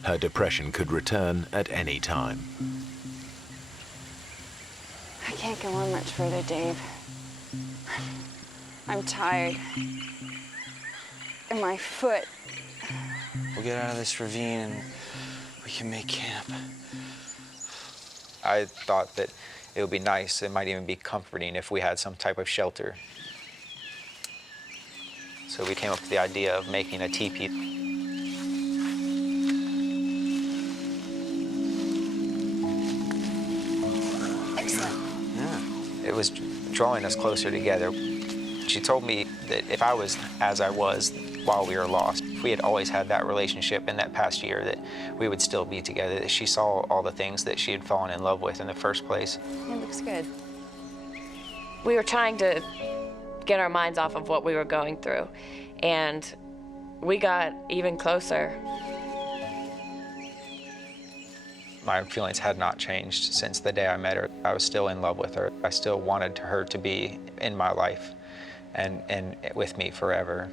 Her depression could return at any time. I can't go on much further, Dave. I'm tired. And my foot. We'll get out of this ravine and we can make camp. I thought that it would be nice, it might even be comforting if we had some type of shelter. So we came up with the idea of making a teepee. Excellent. Yeah. It was drawing us closer together. She told me that if I was as I was while we were lost, if we had always had that relationship in that past year, that we would still be together, that she saw all the things that she had fallen in love with in the first place. It looks good. We were trying to get our minds off of what we were going through, and we got even closer. My feelings had not changed since the day I met her. I was still in love with her. I still wanted her to be in my life and with me forever.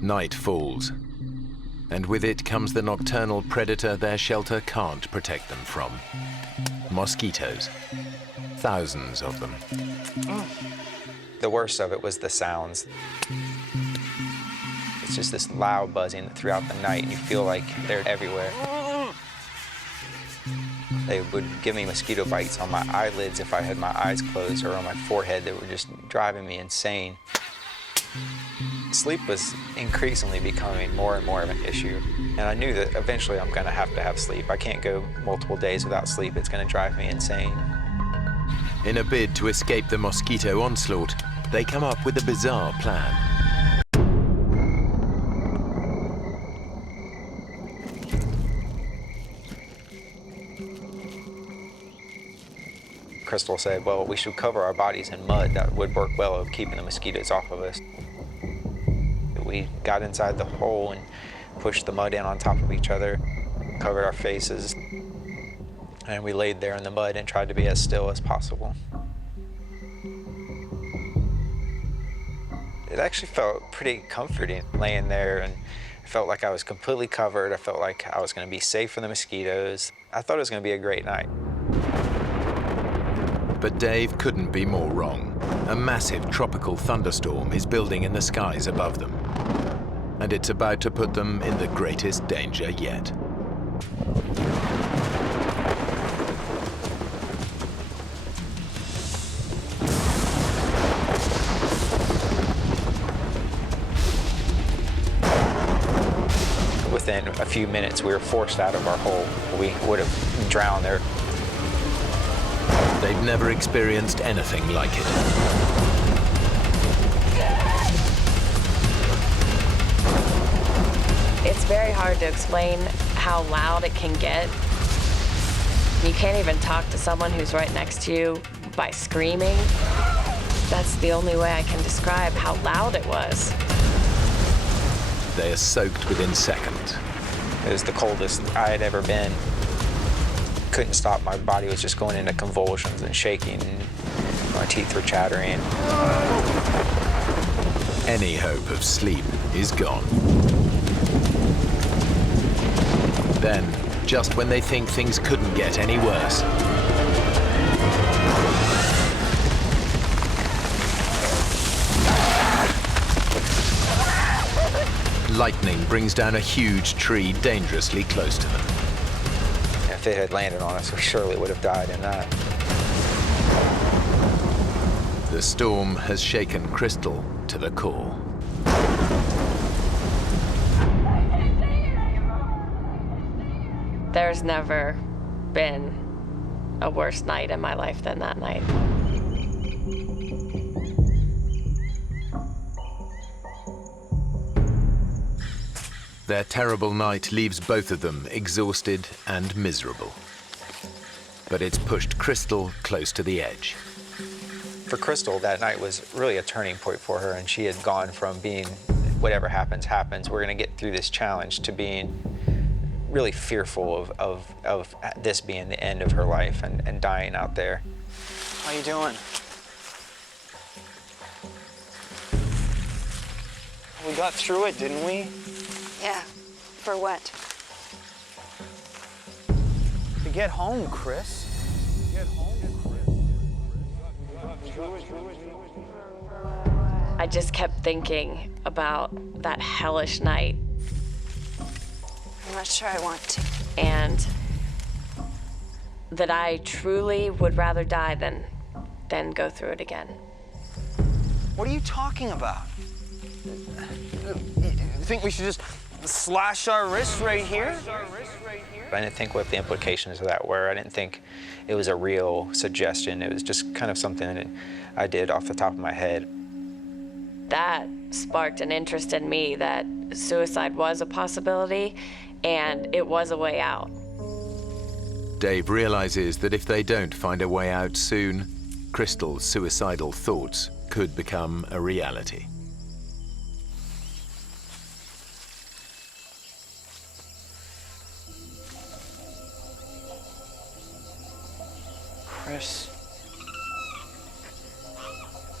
Night falls, and with it comes the nocturnal predator their shelter can't protect them from. Mosquitoes. Thousands of them. The worst of it was the sounds. It's just this loud buzzing throughout the night, and you feel like they're everywhere. They would give me mosquito bites on my eyelids if I had my eyes closed, or on my forehead that were just driving me insane. Sleep was increasingly becoming more and more of an issue, and I knew that eventually I'm gonna have to have sleep. I can't go multiple days without sleep. It's gonna drive me insane. In a bid to escape the mosquito onslaught, they come up with a bizarre plan. Crystal said, well, we should cover our bodies in mud. That would work well at keeping the mosquitoes off of us. We got inside the hole and pushed the mud in on top of each other, covered our faces, and we laid there in the mud and tried to be as still as possible. It actually felt pretty comforting laying there, and I felt like I was completely covered. I felt like I was going to be safe from the mosquitoes. I thought it was going to be a great night. But Dave couldn't be more wrong. A massive tropical thunderstorm is building in the skies above them, and it's about to put them in the greatest danger yet. Within a few minutes, we were forced out of our hole. We would have drowned there. They've never experienced anything like it. It's very hard to explain how loud it can get. You can't even talk to someone who's right next to you by screaming. That's the only way I can describe how loud it was. they are soaked within seconds. It was the coldest I had ever been. Couldn't stop. My body was just going into convulsions and shaking. And my teeth were chattering. Any hope of sleep is gone. Then, just when they think things couldn't get any worse, lightning brings down a huge tree dangerously close to them. If it had landed on us, we surely would have died in that. The storm has shaken Crystal to the core. There's never been a worse night in my life than that night. Their terrible night leaves both of them exhausted and miserable. But it's pushed Crystal close to the edge. For Crystal, that night was really a turning point for her, and she had gone from being, whatever happens, happens, we're gonna get through this challenge, to being really fearful of this being the end of her life and dying out there. How you doing? We got through it, didn't we? Yeah. For what? To get home, Chris. Get home, I just kept thinking about that hellish night. I'm not sure I want to. And that I truly would rather die than go through it again. What are you talking about? You think we should just slash our wrists right here? I didn't think what the implications of that were. I didn't think it was a real suggestion. It was just kind of something that I did off the top of my head. That sparked an interest in me that suicide was a possibility and it was a way out. Dave realizes that if they don't find a way out soon, Crystal's suicidal thoughts could become a reality. Chris.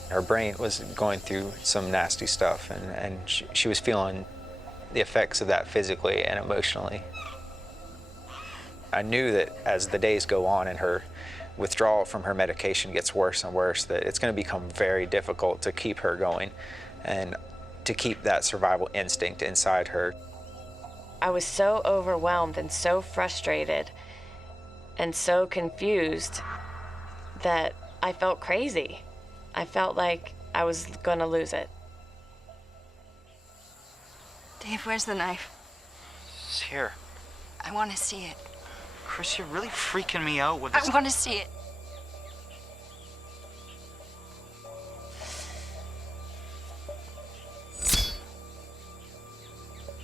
Her brain was going through some nasty stuff, and she was feeling the effects of that physically and emotionally. I knew that as the days go on and her withdrawal from her medication gets worse and worse, that it's going to become very difficult to keep her going and to keep that survival instinct inside her. I was so overwhelmed and so frustrated and so confused that I felt crazy. I felt like I was gonna lose it. Dave, where's the knife? It's here. I want to see it. Chris, you're really freaking me out with this. I want to see it.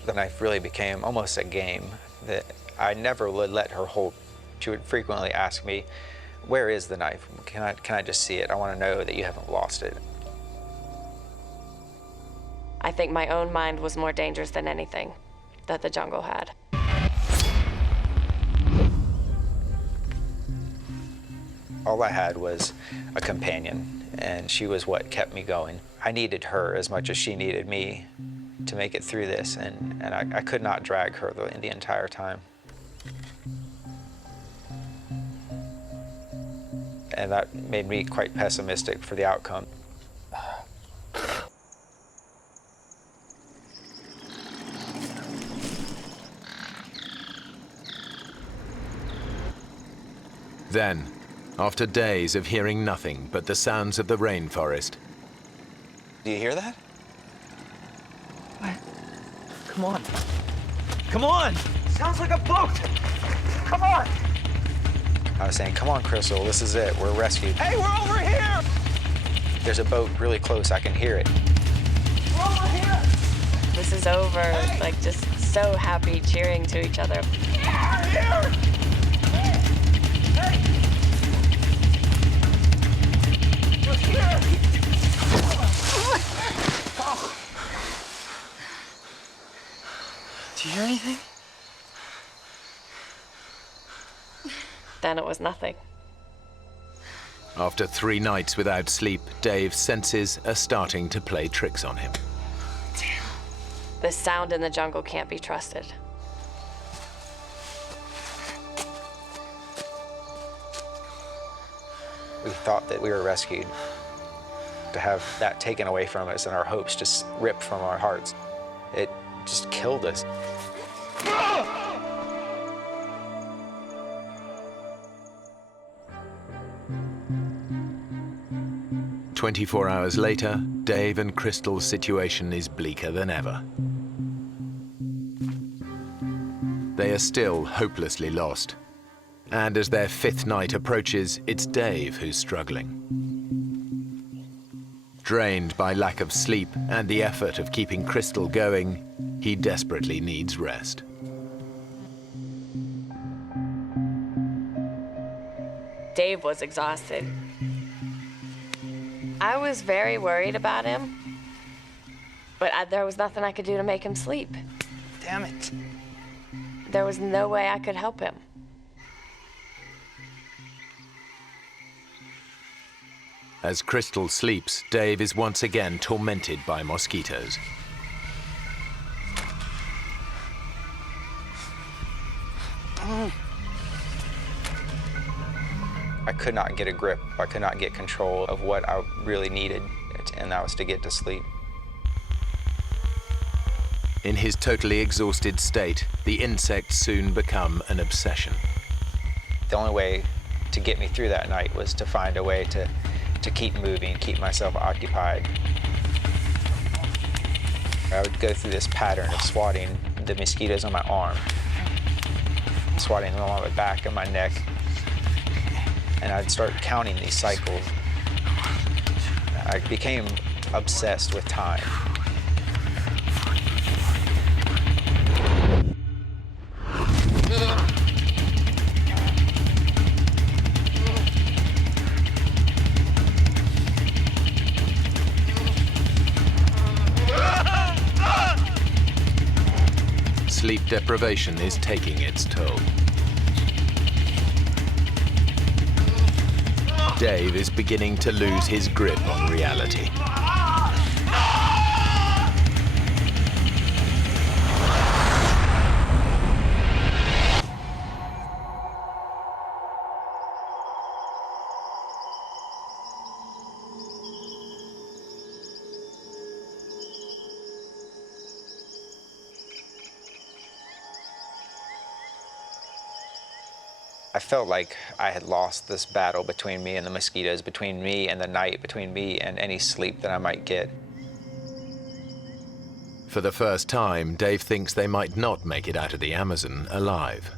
The knife really became almost a game that I never would let her hold. She would frequently ask me, "Where is the knife? Can I just see it? I want to know that you haven't lost it." I think my own mind was more dangerous than anything that the jungle had. All I had was a companion, and she was what kept me going. I needed her as much as she needed me to make it through this, and I could not drag her the entire time. And that made me quite pessimistic for the outcome. Then, after days of hearing nothing but the sounds of the rainforest. Do you hear that? What? Come on. Come on! Sounds like a boat! Come on! I was saying, "Come on, Crystal, this is it. We're rescued." Hey, we're over here! There's a boat really close. I can hear it. We're over here! This is over, like just so happy, cheering to each other. Yeah, here! Hey! We're here! then it was nothing. After 3 nights without sleep, Dave's senses are starting to play tricks on him. The sound in the jungle can't be trusted. We thought that we were rescued. To have that taken away from us and our hopes just ripped from our hearts, it just killed us. 24 hours later, Dave and Crystal's situation is bleaker than ever. They are still hopelessly lost. And as their 5th night approaches, it's Dave who's struggling. Drained by lack of sleep and the effort of keeping Crystal going, he desperately needs rest. Dave was exhausted. I was very worried about him, but there was nothing I could do to make him sleep. Damn it. There was no way I could help him. As Crystal sleeps, Dave is once again tormented by mosquitoes. I could not get a grip. I could not get control of what I really needed, and that was to get to sleep. In his totally exhausted state, the insects soon become an obsession. The only way to get me through that night was to find a way to keep moving, keep myself occupied. I would go through this pattern of swatting the mosquitoes on my arm, swatting them on my back and my neck, and I'd start counting these cycles. I became obsessed with time. Sleep deprivation is taking its toll. Dave is beginning to lose his grip on reality. I felt like I had lost this battle between me and the mosquitoes, between me and the night, between me and any sleep that I might get. For the first time, Dave thinks they might not make it out of the Amazon alive.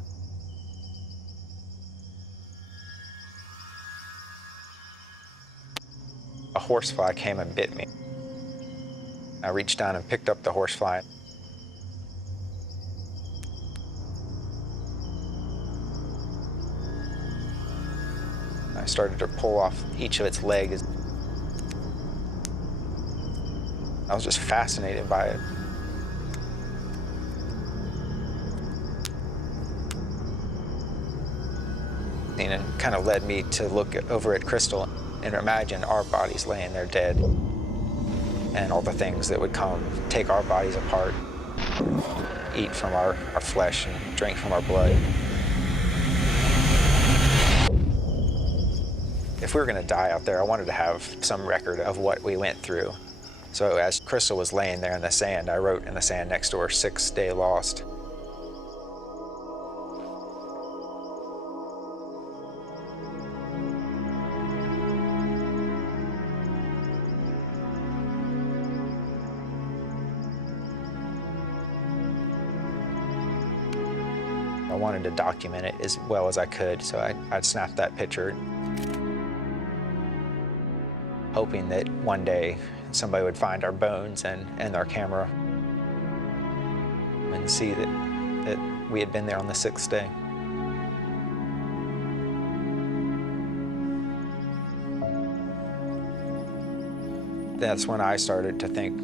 A horsefly came and bit me. I reached down and picked up the horsefly. I started to pull off each of its legs. I was just fascinated by it. And it kind of led me to look over at Crystal and imagine our bodies laying there dead, and all the things that would come, take our bodies apart, eat from our flesh and drink from our blood. If we were going to die out there, I wanted to have some record of what we went through. So as Crystal was laying there in the sand, I wrote in the sand next to her, 6th day lost. I wanted to document it as well as I could, so I'd snap that picture, hoping that one day somebody would find our bones and our camera and see that we had been there on the 6th day. That's when I started to think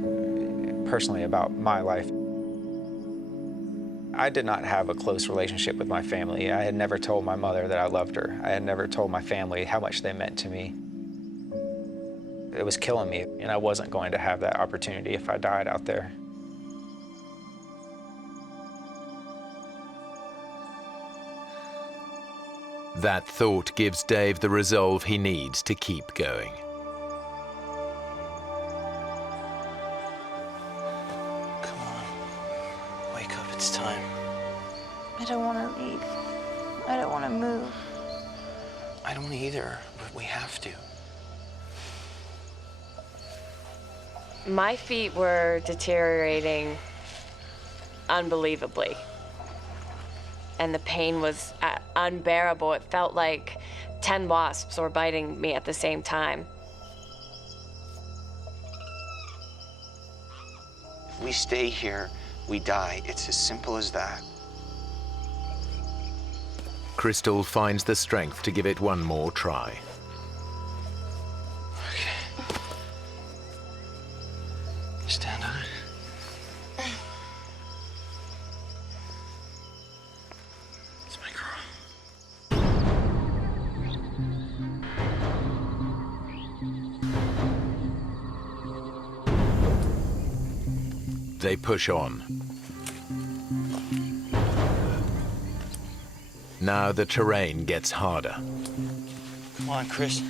personally about my life. I did not have a close relationship with my family. I had never told my mother that I loved her. I had never told my family how much they meant to me. It was killing me, and I wasn't going to have that opportunity if I died out there. That thought gives Dave the resolve he needs to keep going. Come on. Wake up, it's time. I don't want to leave. I don't want to move. I don't either, but we have to. My feet were deteriorating unbelievably. And the pain was unbearable. It felt like 10 wasps were biting me at the same time. If we stay here, we die. It's as simple as that. Crystal finds the strength to give it one more try. Okay. Stand on it. They push on. Now the terrain gets harder. Come on, Chris.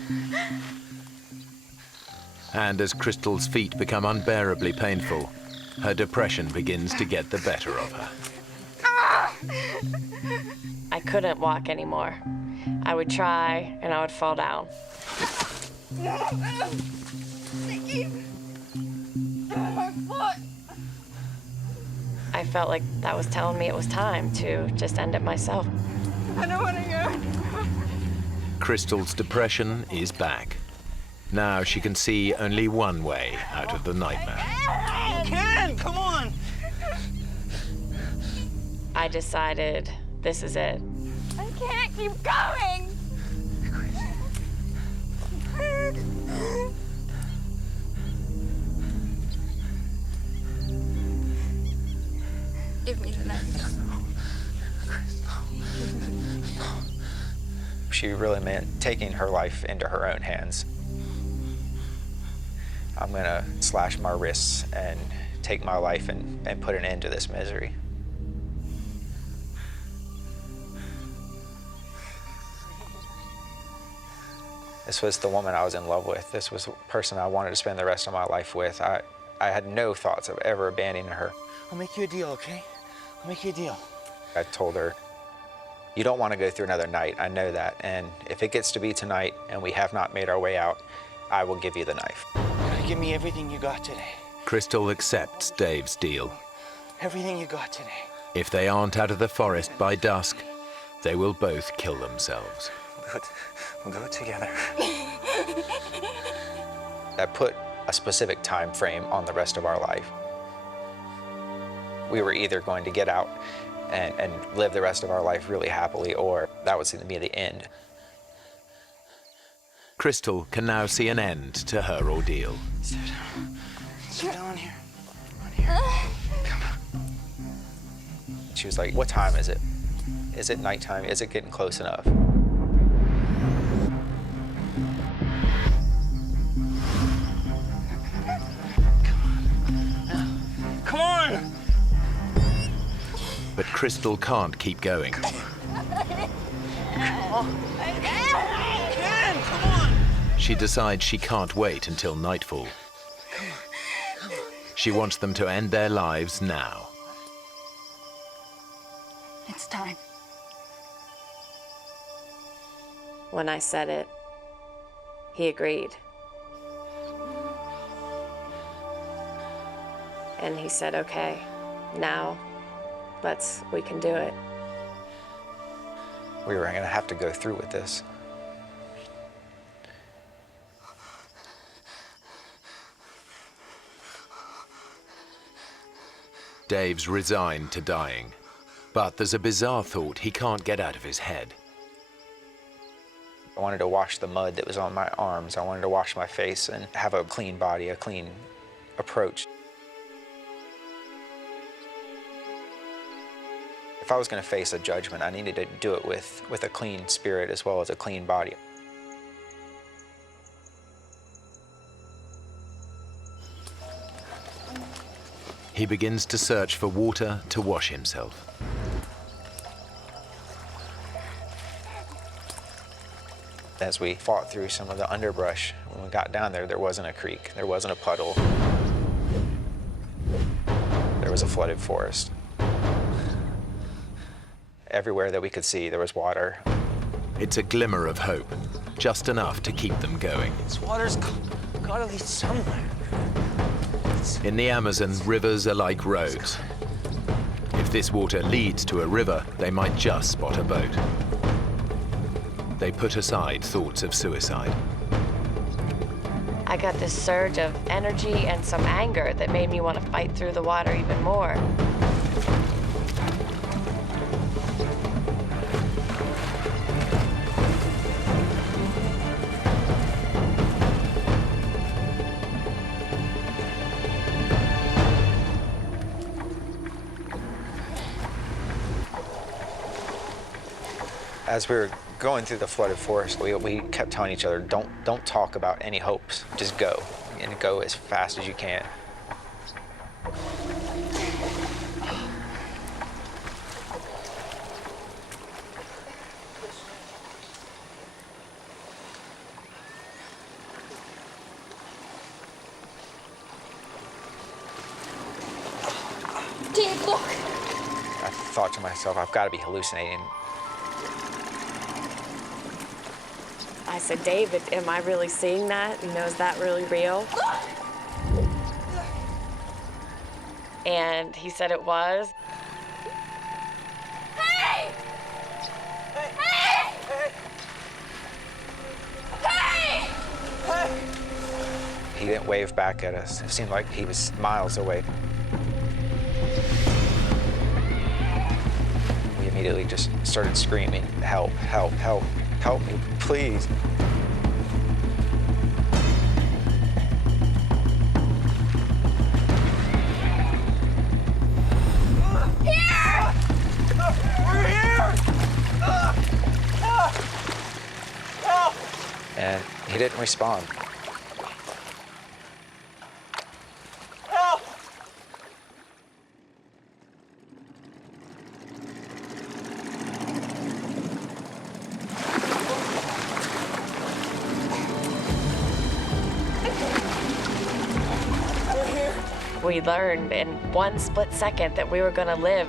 And as Crystal's feet become unbearably painful, her depression begins to get the better of her. I couldn't walk anymore. I would try, and I would fall down. I felt like that was telling me it was time to just end it myself. I don't want to go. Crystal's depression is back. Now she can see only one way out of the nightmare. You can! Come on! I decided this is it. I can't keep going! Give me the knife. She really meant taking her life into her own hands. I'm gonna slash my wrists and take my life and put an end to this misery. This was the woman I was in love with. This was the person I wanted to spend the rest of my life with. I had no thoughts of ever abandoning her. I'll make you a deal, okay? I'll make you a deal. I told her, you don't want to go through another night, I know that. And if it gets to be tonight and we have not made our way out, I will give you the knife. You gotta give me everything you got today. Crystal accepts Dave's deal. Everything you got today. If they aren't out of the forest by dusk, they will both kill themselves. We'll do it together. I put a specific time frame on the rest of our life. We were either going to get out and live the rest of our life really happily, or that was going to be the end. Crystal can now see an end to her ordeal. Sit down. Sit down here. On here. Come on. She was like, what time is it? Is it nighttime? Is it getting close enough? Come on! But Crystal can't keep going. Come on. Come on! She decides she can't wait until nightfall. She wants them to end their lives now. It's time. When I said it, he agreed. And he said, okay, now we can do it. We were going to have to go through with this. Dave's resigned to dying, but there's a bizarre thought he can't get out of his head. I wanted to wash the mud that was on my arms. I wanted to wash my face and have a clean body, a clean approach. If I was going to face a judgment, I needed to do it with a clean spirit as well as a clean body. He begins to search for water to wash himself. As we fought through some of the underbrush, when we got down there, there wasn't a creek, there wasn't a puddle. There was a flooded forest. Everywhere that we could see, there was water. It's a glimmer of hope, just enough to keep them going. This water's gotta lead somewhere. In the Amazon, rivers are like roads. If this water leads to a river, they might just spot a boat. They put aside thoughts of suicide. I got this surge of energy and some anger that made me want to fight through the water even more. As we were going through the flooded forest, we kept telling each other, don't talk about any hopes, just go, and go as fast as you can. Dave, look! I thought to myself, I've got to be hallucinating. I said, David, am I really seeing that? You know, is that really real? And he said it was. Hey! Hey! Hey! Hey! He didn't wave back at us. It seemed like he was miles away. We immediately just started screaming, help, help, help, help me, please. Here! We're here! Help! And he didn't respond. Help! We learned in one split second that we were going to live.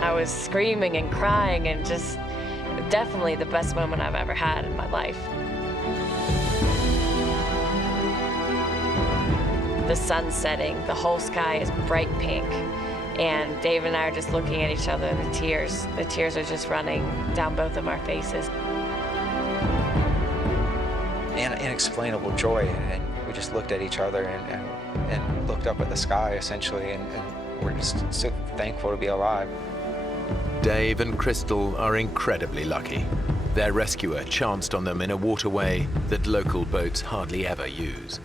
I was screaming and crying and just definitely the best moment I've ever had in my life. The sun's setting, the whole sky is bright pink. And Dave and I are just looking at each other, and the tears are just running down both of our faces. And inexplainable joy, and we just looked at each other and looked up at the sky, essentially, and we're just so thankful to be alive. Dave and Crystal are incredibly lucky. Their rescuer chanced on them in a waterway that local boats hardly ever use.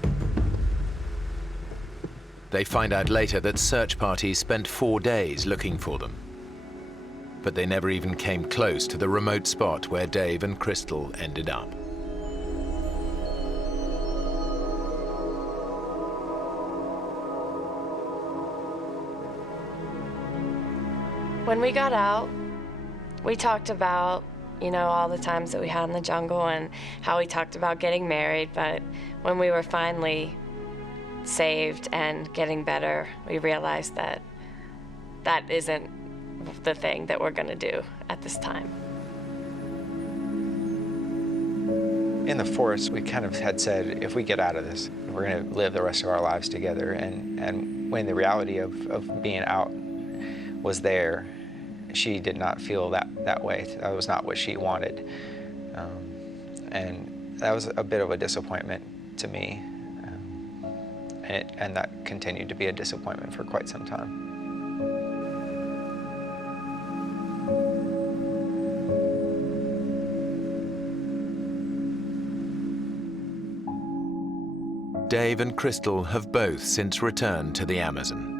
They find out later that search parties spent 4 days looking for them. But they never even came close to the remote spot where Dave and Crystal ended up. When we got out, we talked about, you know, all the times that we had in the jungle and how we talked about getting married, but when we were finally saved and getting better, we realized that that isn't the thing that we're going to do at this time. In the forest, we kind of had said, if we get out of this, we're going to live the rest of our lives together. And when the reality of being out was there, she did not feel that way. That was not what she wanted. And that was a bit of a disappointment to me. And that continued to be a disappointment for quite some time. Dave and Crystal have both since returned to the Amazon.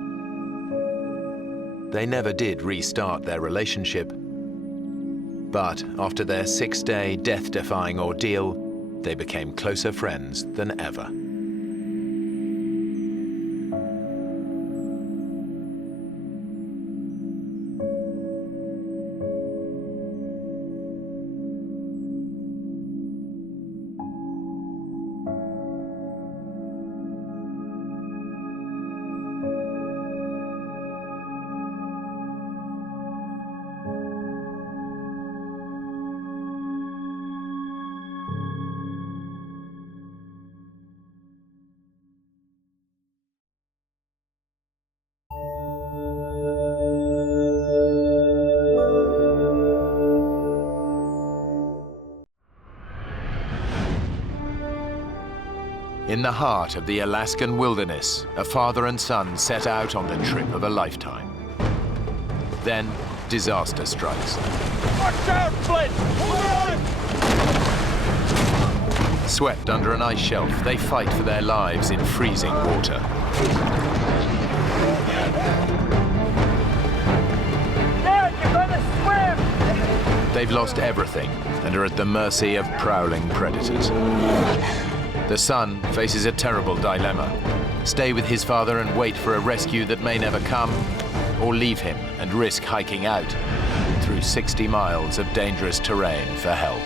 They never did restart their relationship, but after their 6-day death-defying ordeal, they became closer friends than ever. In the heart of the Alaskan wilderness, a father and son set out on the trip of a lifetime. Then, disaster strikes. Watch out, Flint! Hold on! Swept under an ice shelf, they fight for their lives in freezing water. Dad, you're gonna swim! They've lost everything and are at the mercy of prowling predators. The son faces a terrible dilemma: stay with his father and wait for a rescue that may never come, or leave him and risk hiking out through 60 miles of dangerous terrain for help.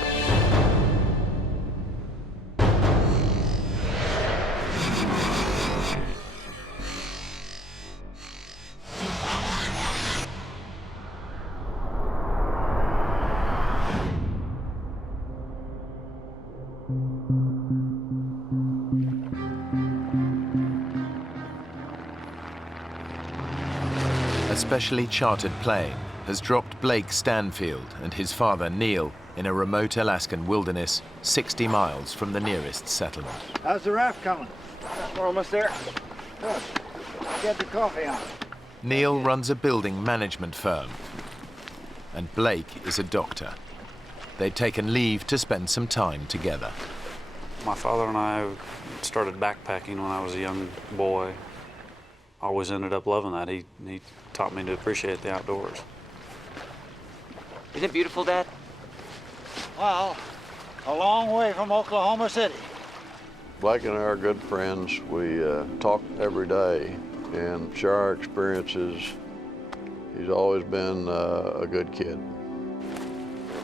A specially chartered plane has dropped Blake Stanfield and his father Neil in a remote Alaskan wilderness 60 miles from the nearest settlement. How's the raft coming? We're almost there. Good. Get the coffee on. Neil runs a building management firm, and Blake is a doctor. They'd taken leave to spend some time together. My father and I started backpacking when I was a young boy. Always ended up loving that. He taught me to appreciate the outdoors. Isn't it beautiful, Dad? Well, a long way from Oklahoma City. Blake and I are good friends. We talk every day and share our experiences. He's always been a good kid.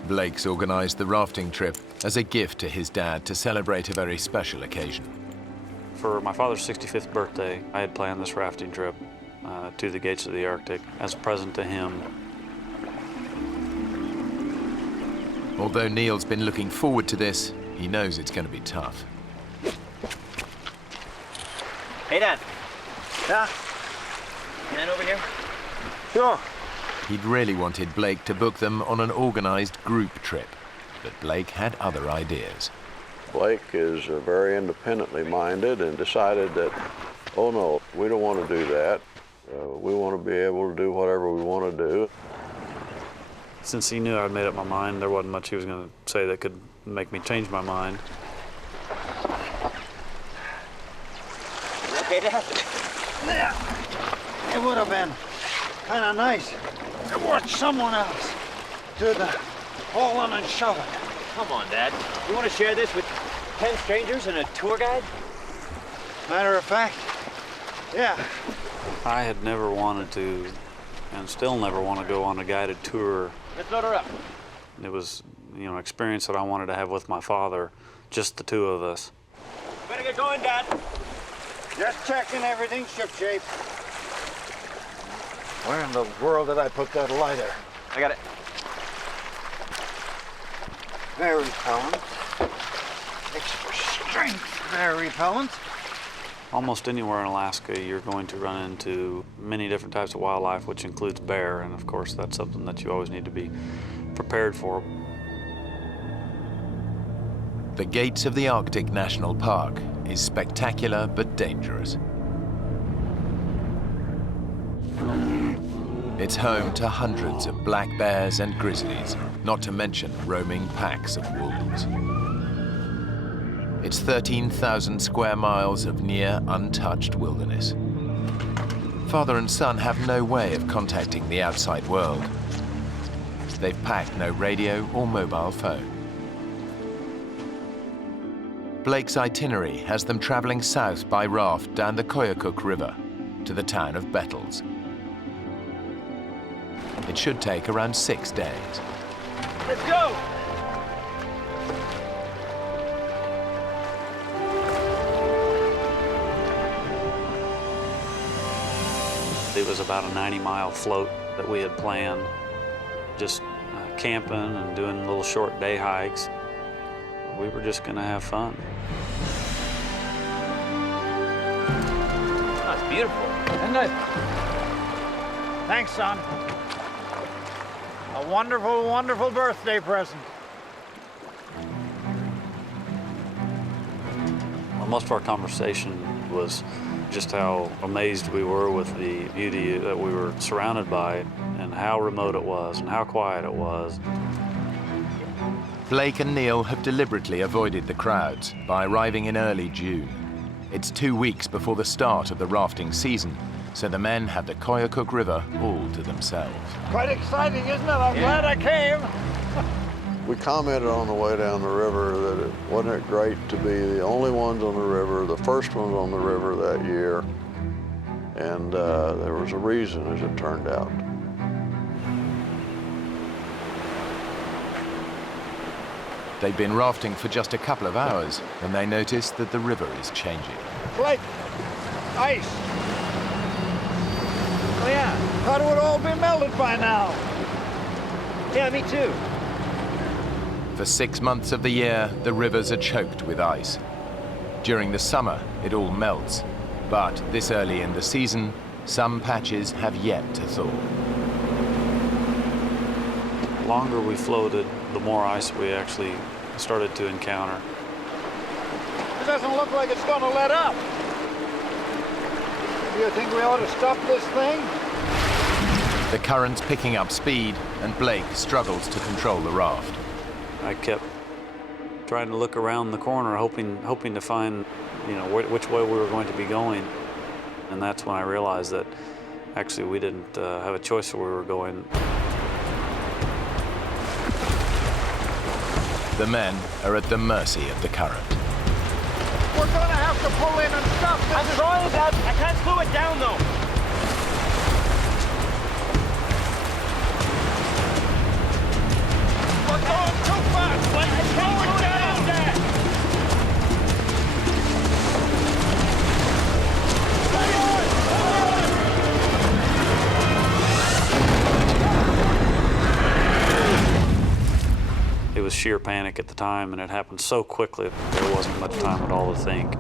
Blake's organized the rafting trip as a gift to his dad to celebrate a very special occasion. For my father's 65th birthday, I had planned this rafting trip to the gates of the Arctic as a present to him. Although Neil's been looking forward to this, he knows it's going to be tough. Hey, Dad. Yeah? Man over here? Sure. He'd really wanted Blake to book them on an organized group trip, but Blake had other ideas. Blake is very independently minded and decided that, oh no, we don't want to do that. We want to be able to do whatever we want to do. Since he knew I'd made up my mind, there wasn't much he was going to say that could make me change my mind. Okay, Dad? Yeah. It would have been kind of nice to watch someone else do the hauling and shoving. Come on, Dad. You want to share this with 10 strangers and a tour guide? Matter of fact, yeah. I had never wanted to, and still never want to go on a guided tour. Let's load her up. It was, an experience that I wanted to have with my father, just the two of us. Better get going, Dad. Just checking everything's shipshape. Where in the world did I put that lighter? I got it. Very repellent. Extra strength, very repellent. Almost anywhere in Alaska, you're going to run into many different types of wildlife, which includes bear, and of course that's something that you always need to be prepared for. The gates of the Arctic National Park is spectacular but dangerous. It's home to hundreds of black bears and grizzlies, not to mention roaming packs of wolves. It's 13,000 square miles of near untouched wilderness. Father and son have no way of contacting the outside world. They've packed no radio or mobile phone. Blake's itinerary has them traveling south by raft down the Koyukuk River to the town of Bettles. It should take around 6 days. Let's go! It was about a 90-mile float that we had planned, just camping and doing little short day hikes. We were just gonna have fun. That's beautiful, isn't it? Thanks, son. A wonderful, wonderful birthday present. Well, most of our conversation was just how amazed we were with the beauty that we were surrounded by and how remote it was and how quiet it was. Blake and Neil have deliberately avoided the crowds by arriving in early June. It's 2 weeks before the start of the rafting season, so the men have the Koyukuk River all to themselves. Quite exciting, isn't it? I'm glad I came. We commented on the way down the river that wasn't it great to be the only ones on the river, the first ones on the river that year, and there was a reason, as it turned out. They've been rafting for just a couple of hours when they notice that the river is changing. Blake, ice. Oh yeah, thought it would all be melted by now. Yeah, me too. For 6 months of the year, the rivers are choked with ice. During the summer, it all melts. But this early in the season, some patches have yet to thaw. The longer we floated, the more ice we actually started to encounter. It doesn't look like it's going to let up. Do you think we ought to stop this thing? The current's picking up speed, and Blake struggles to control the raft. I kept trying to look around the corner, hoping to find, which way we were going to be going. And that's when I realized that actually we didn't have a choice where we were going. The men are at the mercy of the current. We're going to have to pull in and stop this. I'm trying, Dad. I can't slow it down, though. We're going too fast. Let's slow it down, Dad. It was sheer panic at the time, and it happened so quickly there wasn't much time at all to think.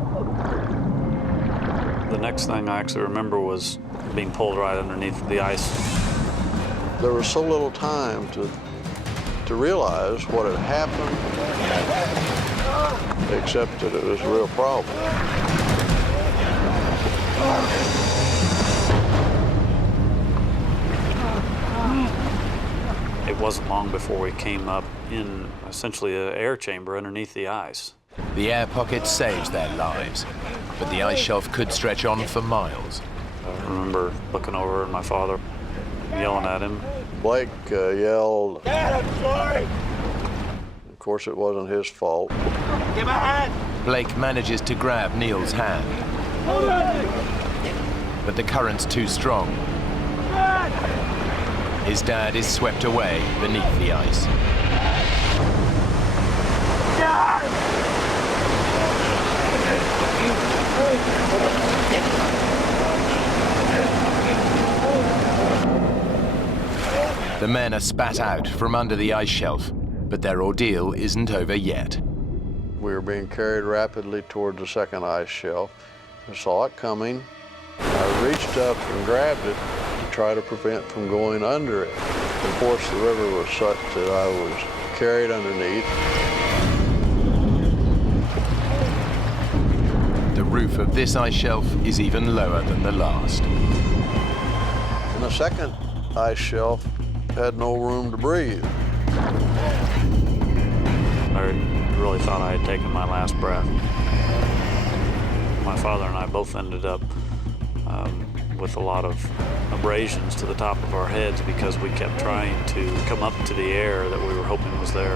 The next thing I actually remember was being pulled right underneath the ice. There was so little time to realize what had happened, except that it was a real problem. It wasn't long before we came up in essentially an air chamber underneath the ice. The air pocket saves their lives, but the ice shelf could stretch on for miles. I remember looking over at my father, yelling at him. Blake yelled. Dad, I'm sorry. Of course, it wasn't his fault. Give me a hand. Blake manages to grab Neil's hand, but the current's too strong. His dad is swept away beneath the ice. The men are spat out from under the ice shelf, but their ordeal isn't over yet. We were being carried rapidly toward the second ice shelf. I saw it coming. I reached up and grabbed it to try to prevent from going under it. Of course, the river was such that I was carried underneath. The roof of this ice shelf is even lower than the last. And the second ice shelf had no room to breathe. I really thought I had taken my last breath. My father and I both ended up with a lot of abrasions to the top of our heads because we kept trying to come up to the air that we were hoping was there.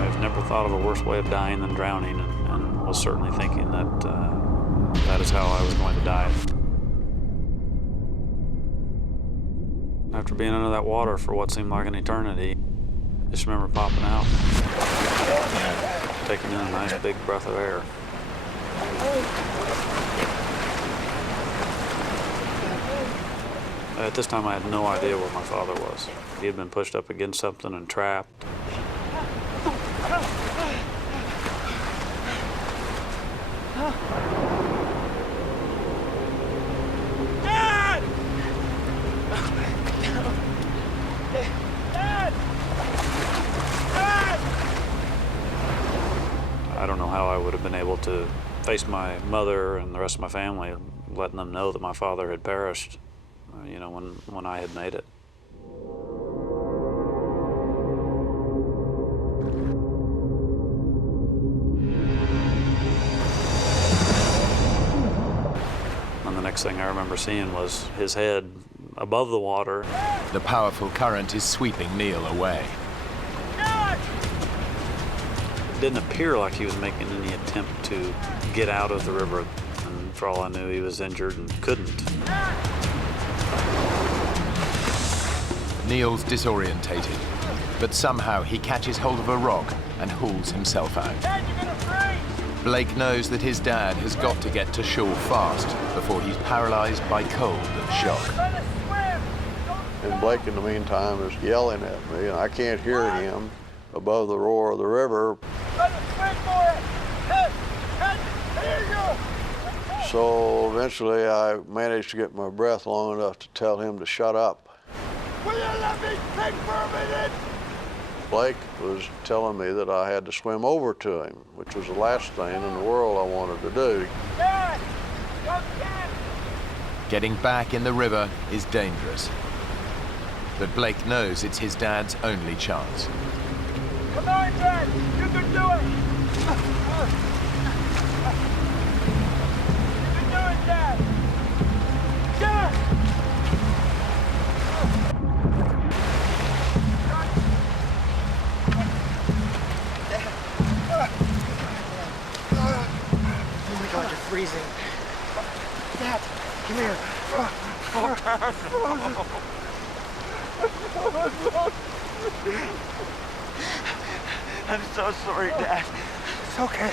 I've never thought of a worse way of dying than drowning, and was certainly thinking that that is how I was going to die. After being under that water for what seemed like an eternity, I just remember popping out, taking in a nice big breath of air. At this time, I had no idea where my father was. He had been pushed up against something and trapped. Dad! I don't know how I would have been able to face my mother and the rest of my family, letting them know that my father had perished, you know, when I had made it. And the next thing I remember seeing was his head above the water. The powerful current is sweeping Neil away. It didn't appear like he was making any attempt to get out of the river, and for all I knew, he was injured and couldn't. Neil's disorientated, but somehow he catches hold of a rock and hauls himself out. Blake knows that his dad has got to get to shore fast before he's paralyzed by cold and shock. And Blake, in the meantime, is yelling at me, and I can't hear him above the roar of the river. So eventually I managed to get my breath long enough to tell him to shut up. Will you let me think for a minute? Blake was telling me that I had to swim over to him, which was the last thing in the world I wanted to do. Dad! Come get! Getting back in the river is dangerous. But Blake knows it's his dad's only chance. Come on, Dad! You can do it! You can do it, Dad! Dad! Oh my God, you're freezing. Dad, come here. I'm so sorry, Dad. It's okay.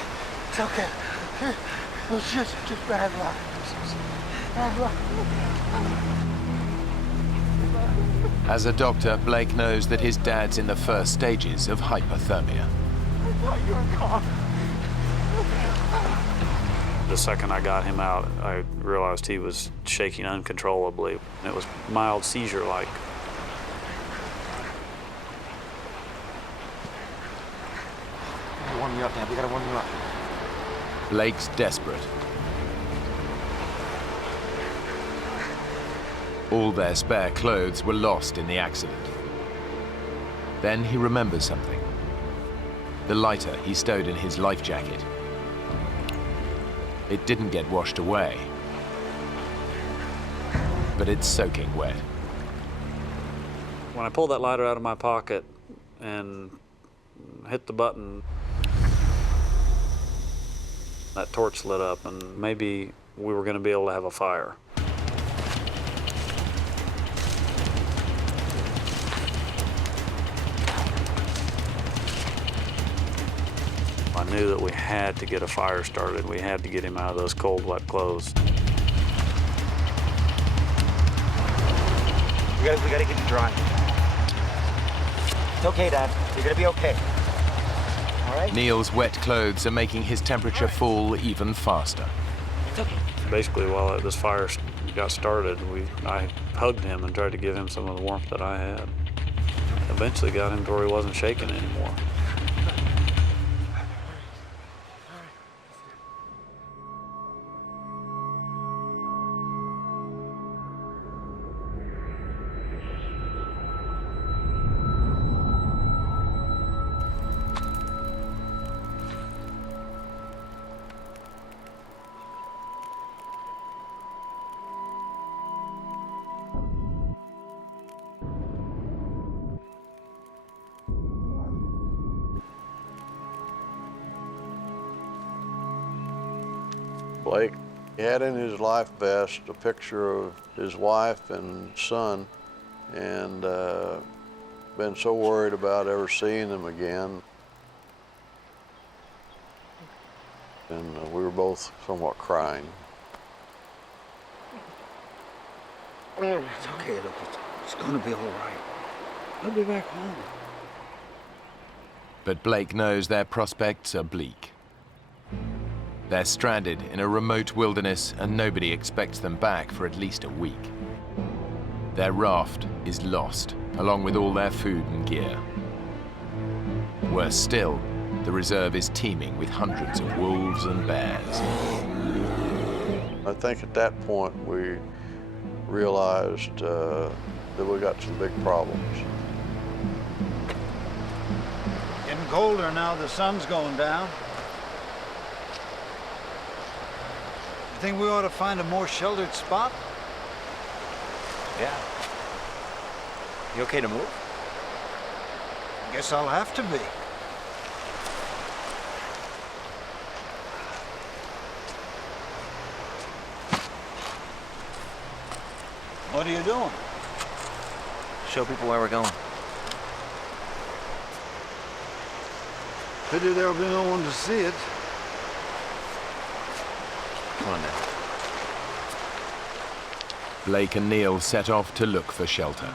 It's okay. It was just bad luck. Bad luck. As a doctor, Blake knows that his dad's in the first stages of hypothermia. I thought you were gone. The second I got him out, I realized he was shaking uncontrollably. It was mild seizure-like. We gotta warm you up, Dad. We gotta warm you up. Blake's desperate. All their spare clothes were lost in the accident. Then he remembers something. The lighter he stowed in his life jacket. It didn't get washed away, but it's soaking wet. When I pulled that lighter out of my pocket and hit the button, that torch lit up, and maybe we were going to be able to have a fire. I knew that we had to get a fire started. We had to get him out of those cold, wet clothes. We gotta get you dry. It's okay, Dad. You're gonna be okay. All right? Neil's wet clothes are making his temperature fall even faster. It's okay. Basically, while this fire got started, I hugged him and tried to give him some of the warmth that I had. Eventually got him to where he wasn't shaking anymore. Blake had in his life vest a picture of his wife and son, and been so worried about ever seeing them again. And we were both somewhat crying. It's okay, look, it's gonna be all right. I'll be back home. But Blake knows their prospects are bleak. They're stranded in a remote wilderness and nobody expects them back for at least a week. Their raft is lost, along with all their food and gear. Worse still, the reserve is teeming with hundreds of wolves and bears. I think at that point we realized that we got some big problems. Getting colder now, the sun's going down. You think we ought to find a more sheltered spot? Yeah. You okay to move? Guess I'll have to be. What are you doing? Show people where we're going. Pity there'll be no one to see it. Come on now. Blake and Neil set off to look for shelter.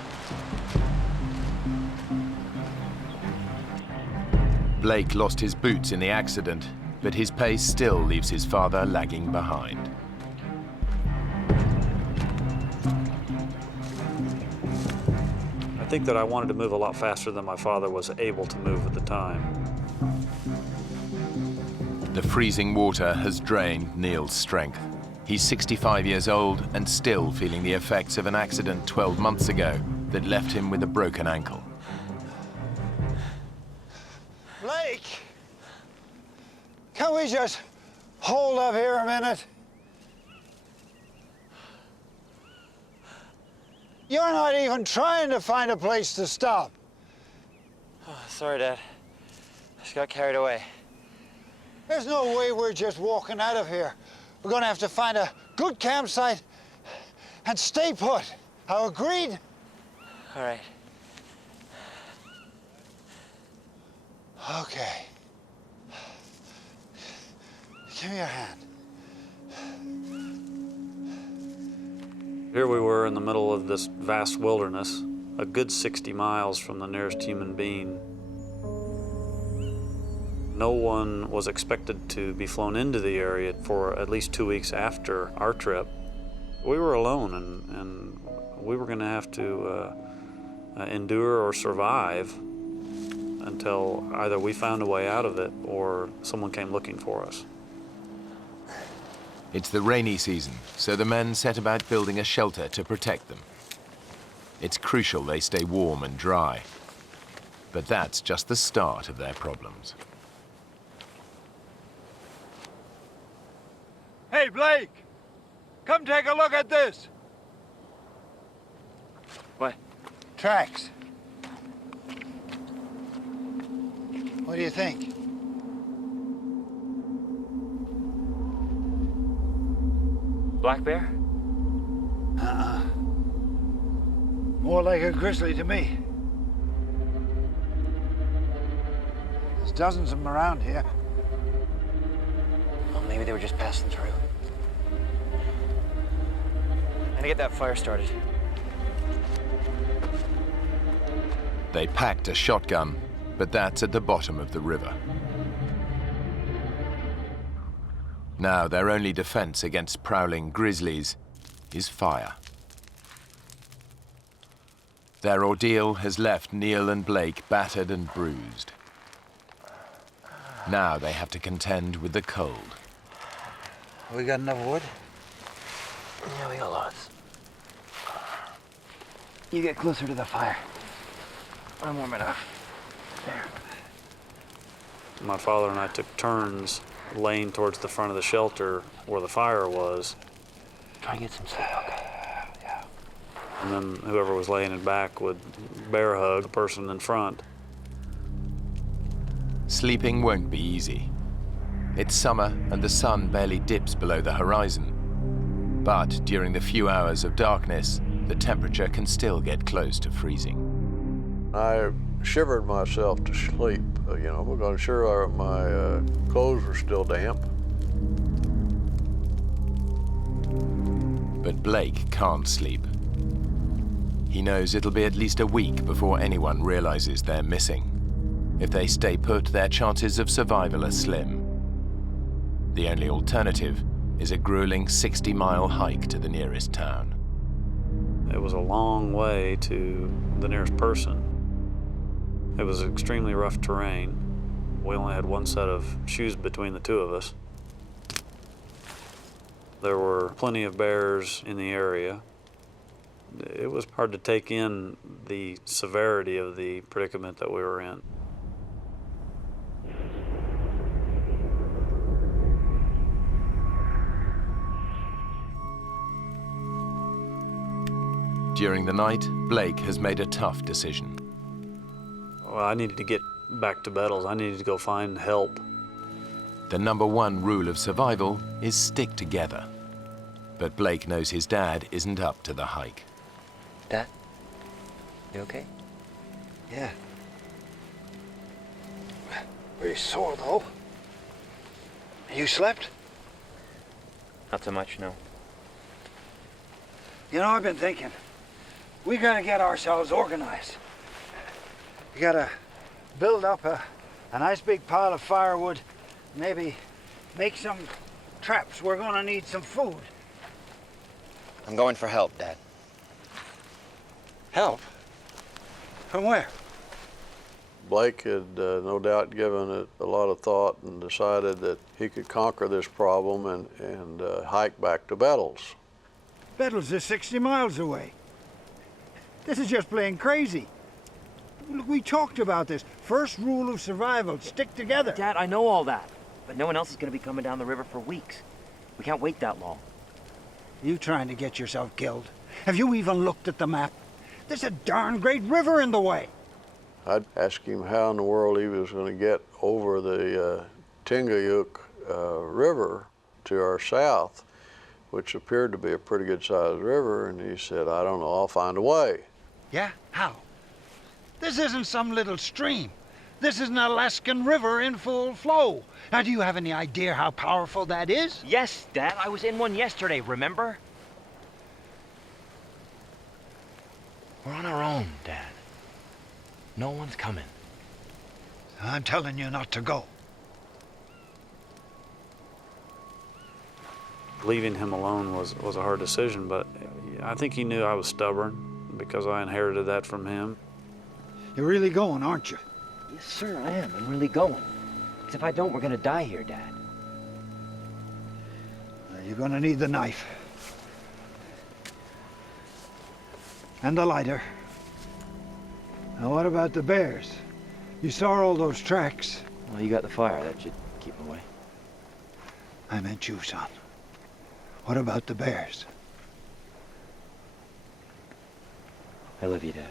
Blake lost his boots in the accident, but his pace still leaves his father lagging behind. I think that I wanted to move a lot faster than my father was able to move at the time. The freezing water has drained Neil's strength. He's 65 years old and still feeling the effects of an accident 12 months ago that left him with a broken ankle. Blake! Can we just hold up here a minute? You're not even trying to find a place to stop. Oh, sorry, Dad. I just got carried away. There's no way we're just walking out of here. We're gonna have to find a good campsite and stay put. How agreed? All right. Okay. Give me your hand. Here we were in the middle of this vast wilderness, a good 60 miles from the nearest human being. No one was expected to be flown into the area for at least 2 weeks after our trip. We were alone, and we were going to have to endure or survive until either we found a way out of it or someone came looking for us. It's the rainy season, so the men set about building a shelter to protect them. It's crucial they stay warm and dry. But that's just the start of their problems. Hey, Blake! Come take a look at this! What? Tracks. What do you think? Black bear? Uh-uh. More like a grizzly to me. There's dozens of them around here. Well, maybe they were just passing through. I'm gonna get that fire started. They packed a shotgun, but that's at the bottom of the river. Now their only defense against prowling grizzlies is fire. Their ordeal has left Neil and Blake battered and bruised. Now they have to contend with the cold. We got enough wood? Yeah, we got lots. You get closer to the fire. I'm warm enough. There. My father and I took turns laying towards the front of the shelter where the fire was. Try and get some sleep, okay? Yeah. And then whoever was laying in back would bear hug the person in front. Sleeping won't be easy. It's summer and the sun barely dips below the horizon. But during the few hours of darkness, the temperature can still get close to freezing. I shivered myself to sleep, because sure my clothes were still damp. But Blake can't sleep. He knows it'll be at least a week before anyone realizes they're missing. If they stay put, their chances of survival are slim. The only alternative is a grueling 60-mile hike to the nearest town. It was a long way to the nearest person. It was extremely rough terrain. We only had one set of shoes between the two of us. There were plenty of bears in the area. It was hard to take in the severity of the predicament that we were in. During the night, Blake has made a tough decision. Well, I needed to get back to Bettles. I needed to go find help. The #1 rule of survival is stick together. But Blake knows his dad isn't up to the hike. Dad, you okay? Yeah. Pretty sore, though. You slept? Not so much, no. You know, I've been thinking, we gotta get ourselves organized. We gotta build up a nice big pile of firewood, maybe make some traps. We're gonna need some food. I'm going for help, Dad. Help? From where? Blake had no doubt given it a lot of thought and decided that he could conquer this problem and hike back to Bettles. Bettles is 60 miles away. This is just plain crazy. Look, we talked about this. First rule of survival, stick together. Dad, I know all that, but no one else is going to be coming down the river for weeks. We can't wait that long. You trying to get yourself killed? Have you even looked at the map? There's a darn great river in the way. I'd ask him how in the world he was going to get over the Tingayuk River to our south, which appeared to be a pretty good-sized river, and he said, I don't know, I'll find a way. Yeah? How? This isn't some little stream. This is an Alaskan river in full flow. Now, do you have any idea how powerful that is? Yes, Dad, I was in one yesterday, remember? We're on our own, Dad. No one's coming. I'm telling you not to go. Leaving him alone was a hard decision, but I think he knew I was stubborn because I inherited that from him. You're really going, aren't you? Yes, sir, I am. I'm really going. Because if I don't, we're gonna die here, Dad. You're gonna need the knife. And the lighter. Now, what about the bears? You saw all those tracks. Well, you got the fire. That should keep them away. I meant you, son. What about the bears? I love you, Dad.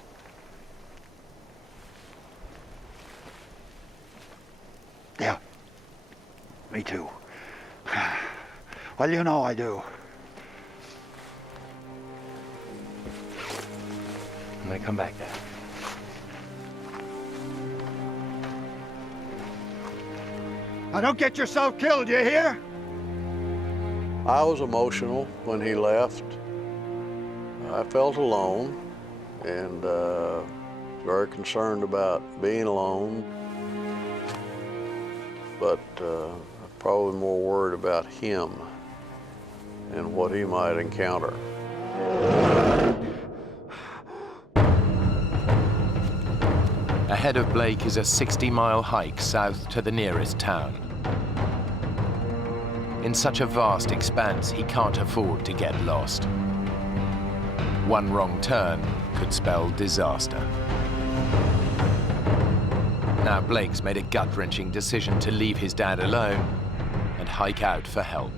Yeah. Me too. Well, you know I do. I'm gonna come back, Dad. Now, don't get yourself killed, you hear? I was emotional when he left. I felt alone and very concerned about being alone, but probably more worried about him and what he might encounter. Ahead of Blake is a 60-mile hike south to the nearest town. In such a vast expanse, he can't afford to get lost. One wrong turn could spell disaster. Now Blake's made a gut-wrenching decision to leave his dad alone and hike out for help.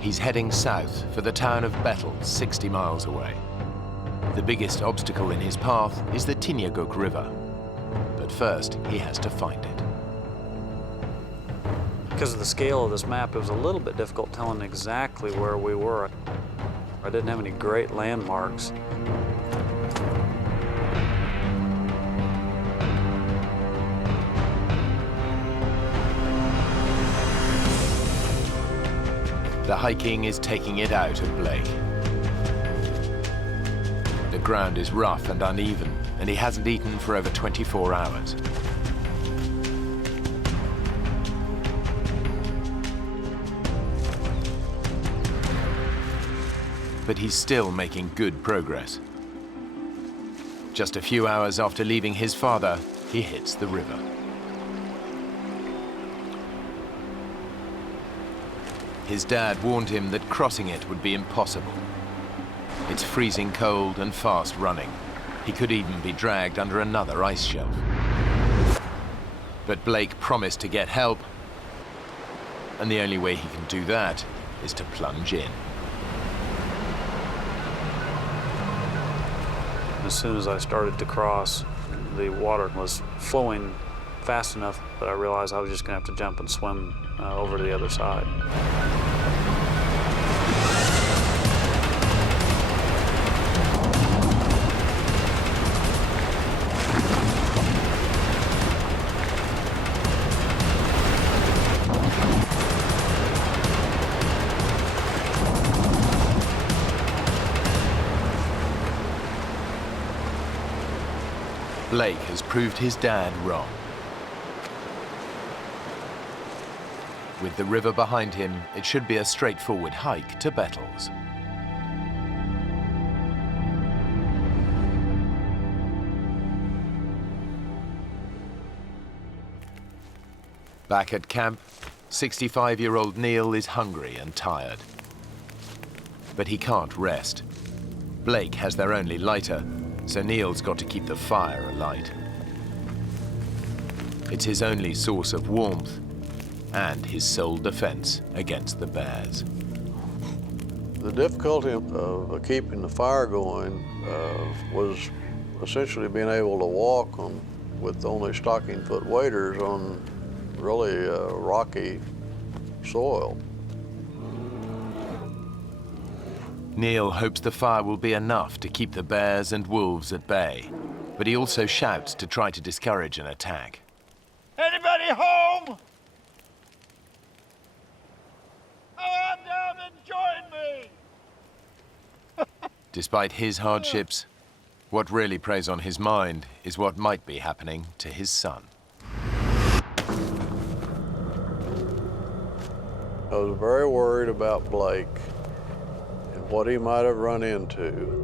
He's heading south for the town of Bethel, 60 miles away. The biggest obstacle in his path is the Tinyaguk River. But first, he has to find it. Because of the scale of this map, it was a little bit difficult telling exactly where we were. I didn't have any great landmarks. The hiking is taking it out of Blake. The ground is rough and uneven, and he hasn't eaten for over 24 hours. But he's still making good progress. Just a few hours after leaving his father, he hits the river. His dad warned him that crossing it would be impossible. It's freezing cold and fast running. He could even be dragged under another ice shelf. But Blake promised to get help, and the only way he can do that is to plunge in. As soon as I started to cross, the water was flowing fast enough that I realized I was just going to have to jump and swim over to the other side. Blake has proved his dad wrong. With the river behind him, it should be a straightforward hike to Bettles. Back at camp, 65-year-old Neil is hungry and tired. But he can't rest. Blake has their only lighter, so Neil's got to keep the fire alight. It's his only source of warmth and his sole defense against the bears. The difficulty of keeping the fire going was essentially being able to walk on with only stocking foot waders on really rocky soil. Neil hopes the fire will be enough to keep the bears and wolves at bay, but he also shouts to try to discourage an attack. Anybody home? Come down and join me! Despite his hardships, what really preys on his mind is what might be happening to his son. I was very worried about Blake and what he might have run into.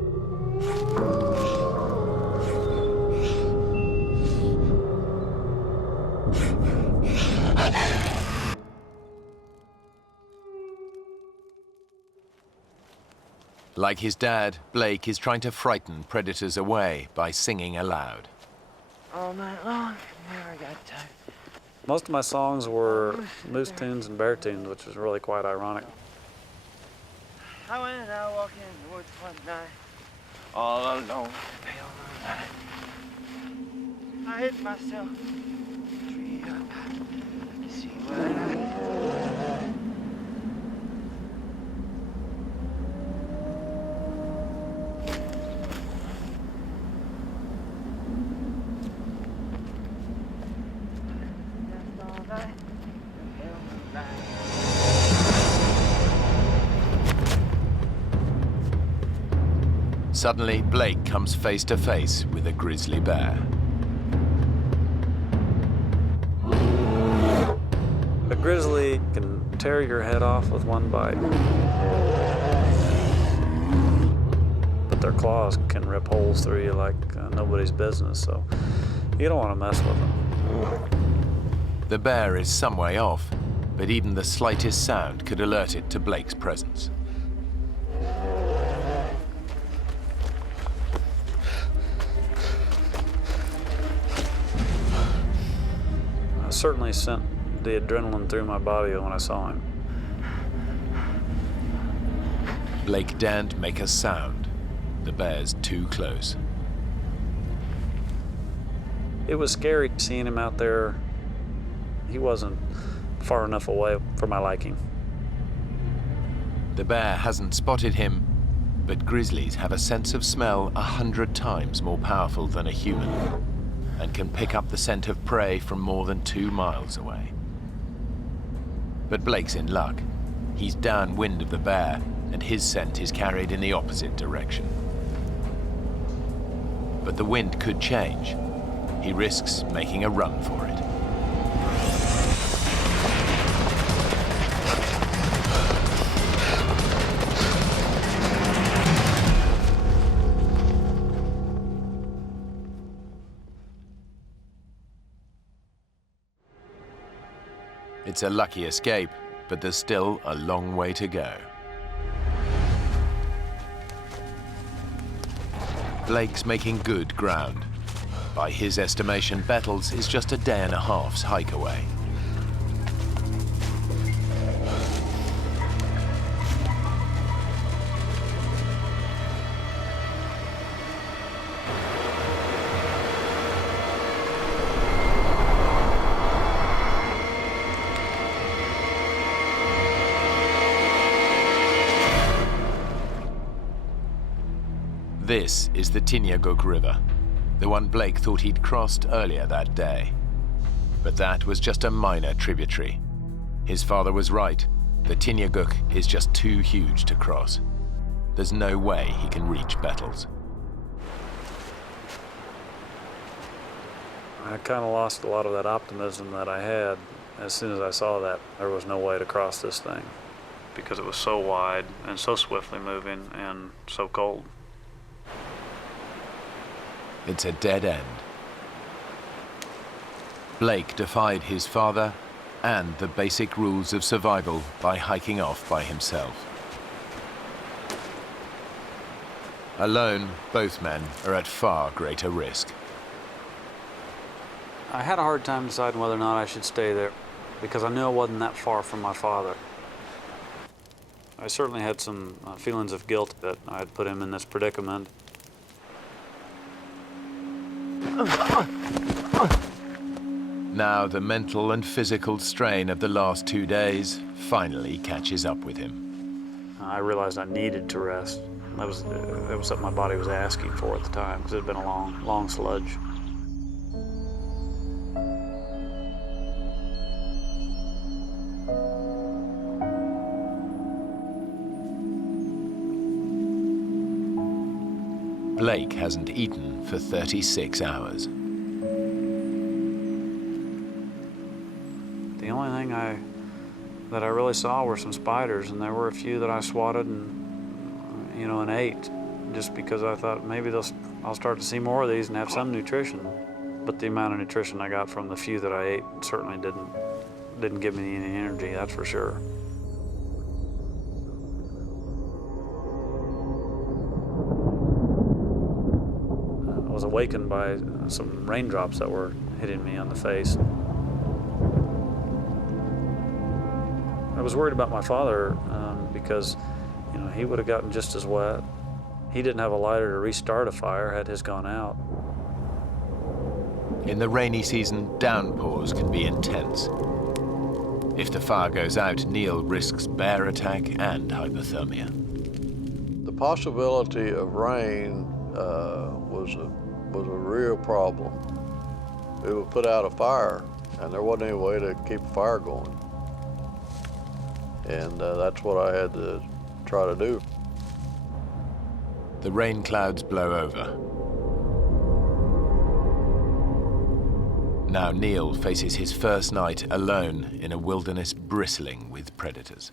Like his dad, Blake is trying to frighten predators away by singing aloud. All night long, never got time. Most of my songs were moose tunes and bear tunes, which was really quite ironic. I went out walking in the woods one night, all alone, pale moonlight. I hid myself, tree up, to see what I could. Suddenly, Blake comes face to face with a grizzly bear. A grizzly can tear your head off with one bite, but their claws can rip holes through you like nobody's business, so you don't want to mess with them. The bear is some way off, but even the slightest sound could alert it to Blake's presence. I certainly sent the adrenaline through my body when I saw him. Blake daren't make a sound. The bear's too close. It was scary seeing him out there. He wasn't far enough away for my liking. The bear hasn't spotted him, but grizzlies have a sense of smell 100 times more powerful than a human and can pick up the scent of prey from more than 2 miles away. But Blake's in luck. He's downwind of the bear, and his scent is carried in the opposite direction. But the wind could change. He risks making a run for it. It's a lucky escape, but there's still a long way to go. Blake's making good ground. By his estimation, Bettles is just a day and a half's hike away. This is the Tinyaguk River, the one Blake thought he'd crossed earlier that day. But that was just a minor tributary. His father was right. The Tinyaguk is just too huge to cross. There's no way he can reach Bettles. I kind of lost a lot of that optimism that I had as soon as I saw that there was no way to cross this thing because it was so wide and so swiftly moving and so cold. It's a dead end. Blake defied his father and the basic rules of survival by hiking off by himself. Alone, both men are at far greater risk. I had a hard time deciding whether or not I should stay there because I knew I wasn't that far from my father. I certainly had some feelings of guilt that I had put him in this predicament. Now the mental and physical strain of the last 2 days finally catches up with him. I realized I needed to rest. That was something my body was asking for at the time because it had been a long, long sludge. Blake hasn't eaten for 36 hours. The only thing that I really saw were some spiders, and there were a few that I swatted and ate, just because I thought maybe I'll start to see more of these and have some nutrition. But the amount of nutrition I got from the few that I ate certainly didn't give me any energy, that's for sure. I was awakened by some raindrops that were hitting me on the face. I was worried about my father because, he would have gotten just as wet. He didn't have a lighter to restart a fire had his gone out. In the rainy season, downpours can be intense. If the fire goes out, Neil risks bear attack and hypothermia. The possibility of rain was a real problem. It would put out a fire, and there wasn't any way to keep a fire going. And that's what I had to try to do. The rain clouds blow over. Now Neil faces his first night alone in a wilderness bristling with predators.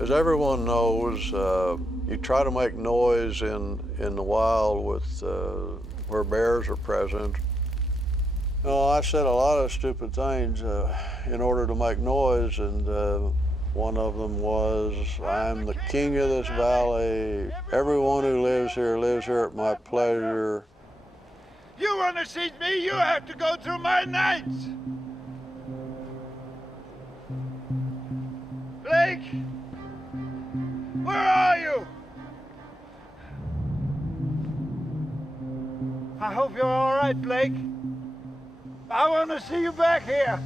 As everyone knows, you try to make noise in the wild with where bears are present. I said a lot of stupid things in order to make noise, and one of them was, "I'm the king of this valley. Everyone who lives here at my pleasure." You want to see me, you have to go through my nights. Blake, where are you? I hope you're all right, Blake. I want to see you back here.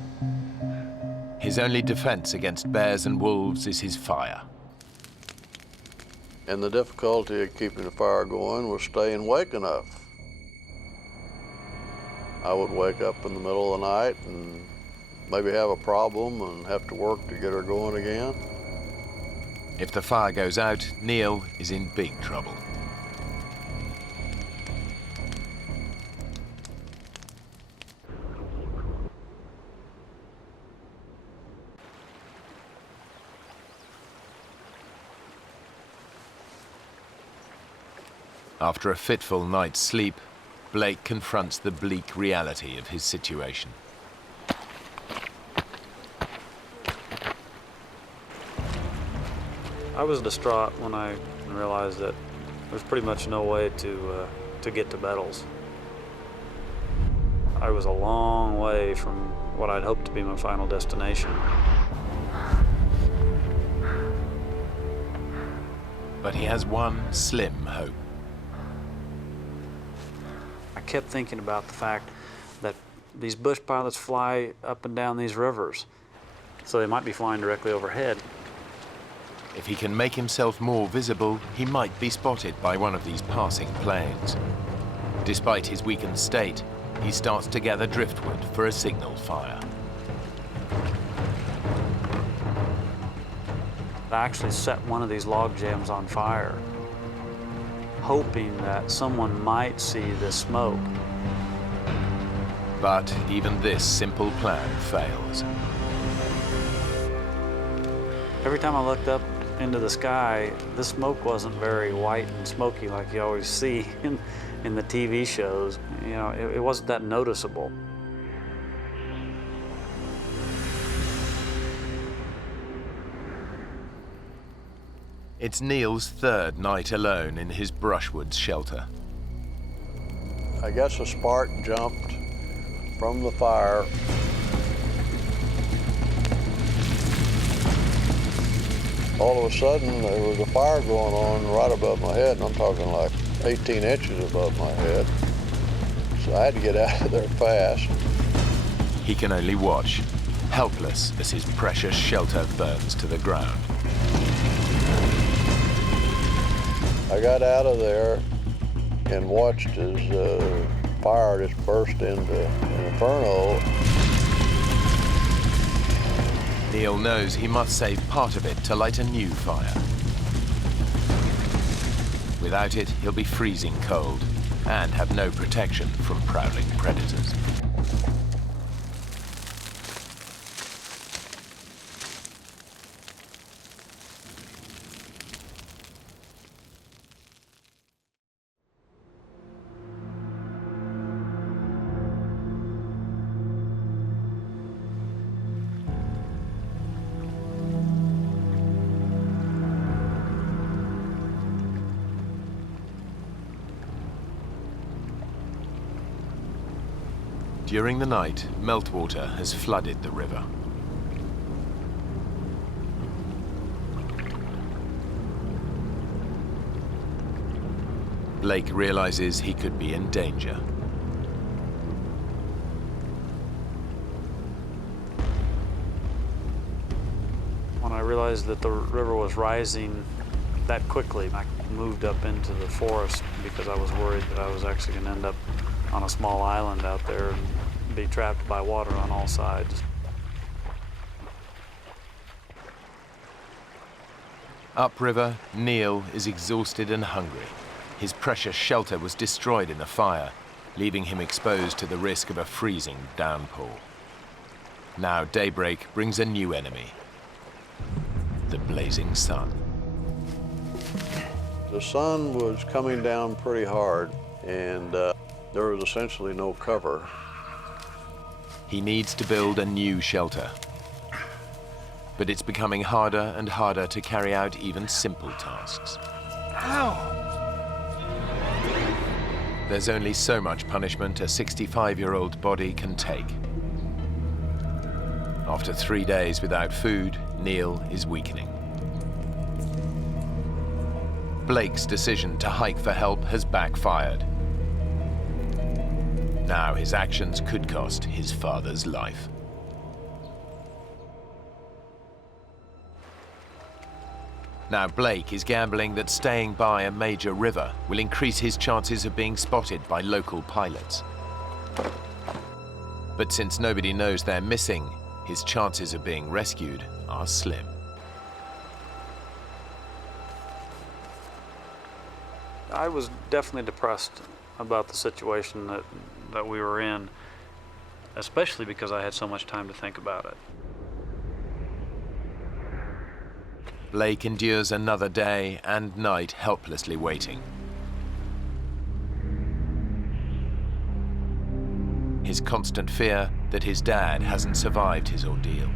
His only defense against bears and wolves is his fire. And the difficulty of keeping the fire going was staying awake enough. I would wake up in the middle of the night and maybe have a problem and have to work to get her going again. If the fire goes out, Neil is in big trouble. After a fitful night's sleep, Blake confronts the bleak reality of his situation. I was distraught when I realized that there's pretty much no way to get to Bettles. I was a long way from what I'd hoped to be my final destination. But he has one slim hope. I kept thinking about the fact that these bush pilots fly up and down these rivers, so they might be flying directly overhead. If he can make himself more visible, he might be spotted by one of these passing planes. Despite his weakened state, he starts to gather driftwood for a signal fire. I actually set one of these log jams on fire, hoping that someone might see the smoke. But even this simple plan fails. Every time I looked up into the sky, the smoke wasn't very white and smoky like you always see in the TV shows. You know, it wasn't that noticeable. It's Neil's third night alone in his brushwood shelter. I guess a spark jumped from the fire. All of a sudden, there was a fire going on right above my head, and I'm talking like 18 inches above my head. So I had to get out of there fast. He can only watch, helpless as his precious shelter burns to the ground. I got out of there and watched as fire just burst into an inferno. Neil knows he must save part of it to light a new fire. Without it, he'll be freezing cold and have no protection from prowling predators. During the night, meltwater has flooded the river. Blake realizes he could be in danger. When I realized that the river was rising that quickly, I moved up into the forest because I was worried that I was actually going to end up on a small island out there and be trapped by water on all sides. Upriver, Neil is exhausted and hungry. His precious shelter was destroyed in the fire, leaving him exposed to the risk of a freezing downpour. Now daybreak brings a new enemy, the blazing sun. The sun was coming down pretty hard, and there was essentially no cover. He needs to build a new shelter. But it's becoming harder and harder to carry out even simple tasks. Ow! There's only so much punishment a 65-year-old body can take. After 3 days without food, Neil is weakening. Blake's decision to hike for help has backfired. Now his actions could cost his father's life. Now Blake is gambling that staying by a major river will increase his chances of being spotted by local pilots. But since nobody knows they're missing, his chances of being rescued are slim. I was definitely depressed about the situation that we were in, especially because I had so much time to think about it. Blake endures another day and night helplessly waiting. His constant fear that his dad hasn't survived his ordeal.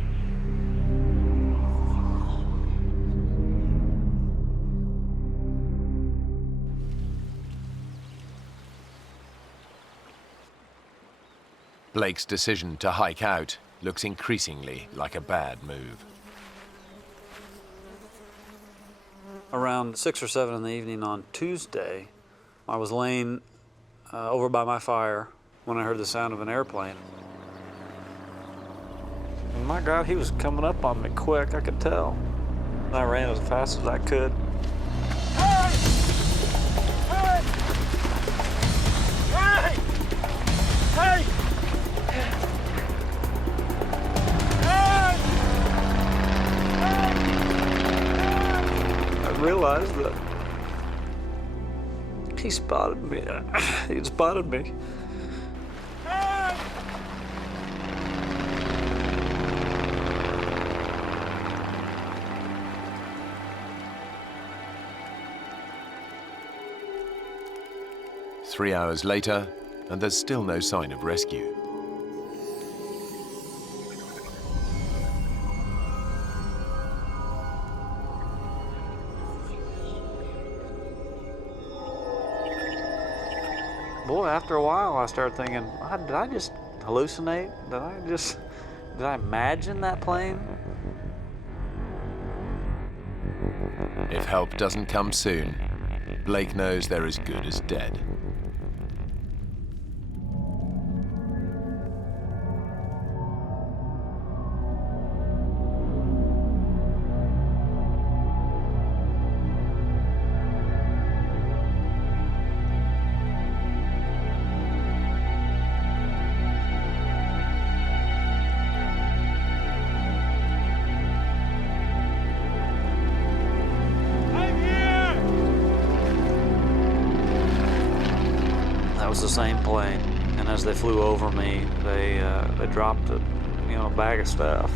Blake's decision to hike out looks increasingly like a bad move. Around 6 or 7 in the evening on Tuesday, I was laying over by my fire when I heard the sound of an airplane. And my God, he was coming up on me quick, I could tell. I ran as fast as I could. Hey! Hey! Hey! I realized that he spotted me. He'd spotted me. Hey! 3 hours later, and there's still no sign of rescue. Boy, after a while, I started thinking, did I just hallucinate? Did I imagine that plane? If help doesn't come soon, Blake knows they're as good as dead. The same plane, and as they flew over me, they dropped a bag of stuff.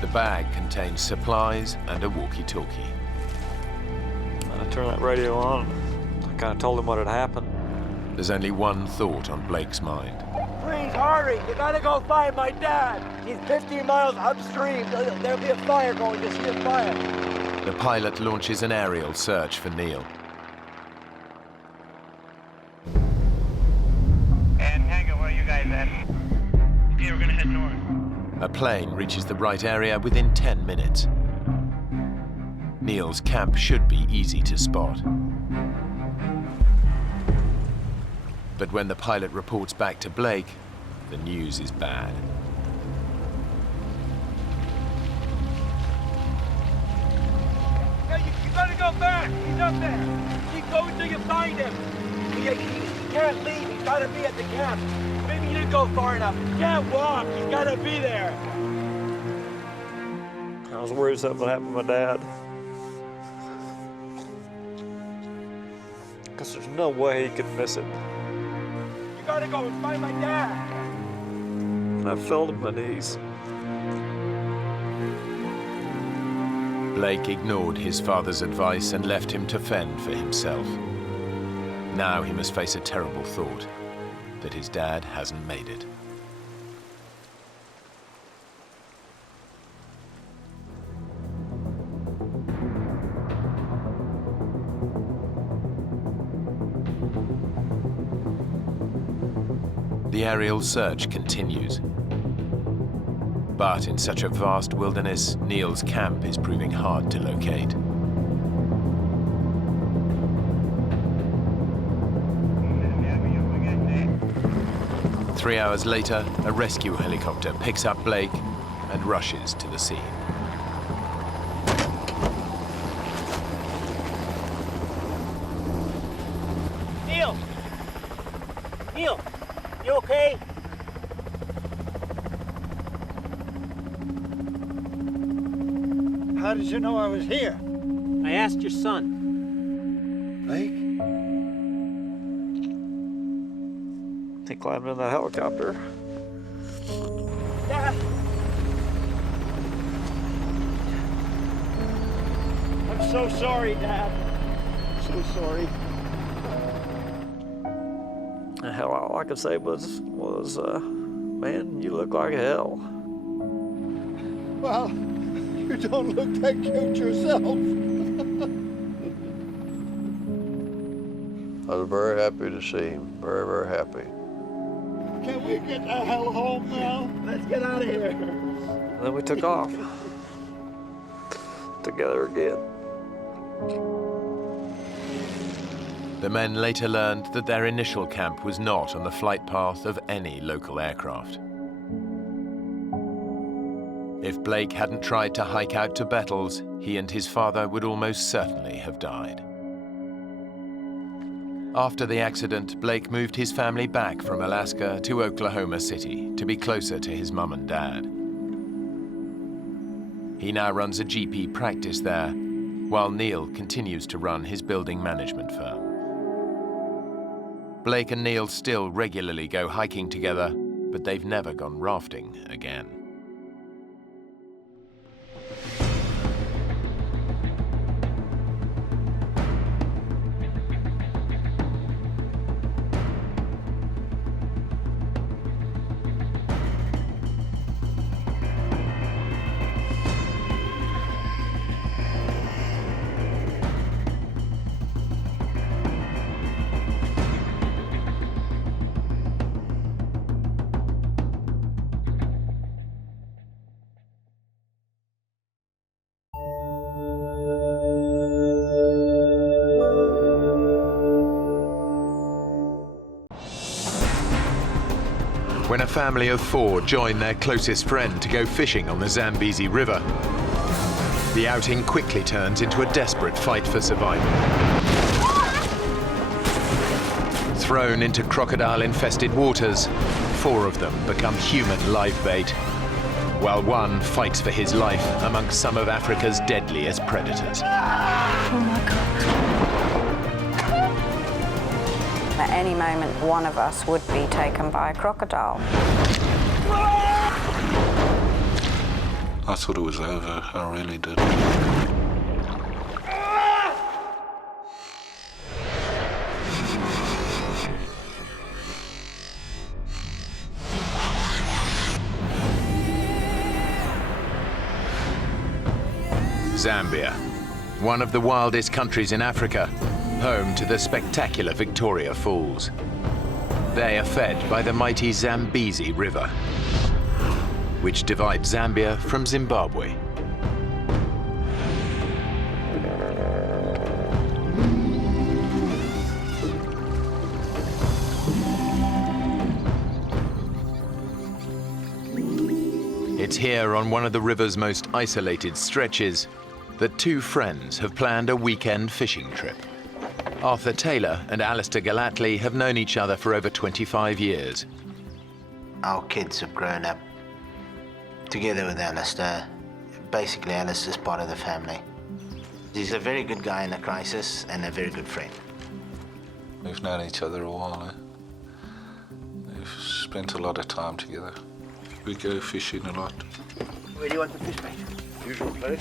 The bag contains supplies and a walkie-talkie. I turned that radio on. I kind of told him what had happened. There's only one thought on Blake's mind. Please hurry! You gotta go find my dad! He's 15 miles upstream. There'll be a fire going. Just see a fire. The pilot launches an aerial search for Neil. And Tango, where are you guys at? Okay, we're gonna head north. A plane reaches the right area within 10 minutes. Neil's camp should be easy to spot. But when the pilot reports back to Blake, the news is bad. Hey, you gotta go back! He's up there! Keep going till you find him! He can't leave, he's gotta be at the camp. Maybe you didn't go far enough. He can't walk, he's gotta be there! I was worried something would happen to my dad. Because there's no way he could miss it. You gotta go and find my dad! And I fell to my knees. Blake ignored his father's advice and left him to fend for himself. Now he must face a terrible thought, that his dad hasn't made it. The aerial search continues. But in such a vast wilderness, Neil's camp is proving hard to locate. 3 hours later, a rescue helicopter picks up Blake and rushes to the scene. Neil! Neil, you okay? How did you know I was here? I asked your son. Blake? He climbed in that helicopter. Dad! I'm so sorry, Dad. I'm so sorry. Hell, all I could say was, man, you look like hell. Well, you don't look that cute yourself. I was very happy to see him, very, very happy. Can we get the hell home now? Let's get out of here. And then we took off. Together again. The men later learned that their initial camp was not on the flight path of any local aircraft. If Blake hadn't tried to hike out to Bettles, he and his father would almost certainly have died. After the accident, Blake moved his family back from Alaska to Oklahoma City to be closer to his mum and dad. He now runs a GP practice there, while Neil continues to run his building management firm. Blake and Neil still regularly go hiking together, but they've never gone rafting again. When a family of 4 join their closest friend to go fishing on the Zambezi River, the outing quickly turns into a desperate fight for survival. Thrown into crocodile-infested waters, 4 of them become human live bait, while one fights for his life amongst some of Africa's deadliest predators. Oh my God. At any moment, one of us would be taken by a crocodile. I thought it was over, I really did. Zambia, one of the wildest countries in Africa, home to the spectacular Victoria Falls. They are fed by the mighty Zambezi River, which divides Zambia from Zimbabwe. It's here on one of the river's most isolated stretches that 2 friends have planned a weekend fishing trip. Arthur Taylor and Alistair Gallatley have known each other for over 25 years. Our kids have grown up together with Alistair. Basically, Alistair's part of the family. He's a very good guy in a crisis and a very good friend. We've known each other a while. We've spent a lot of time together. We go fishing a lot. Where do you want the fish, mate? Usual place.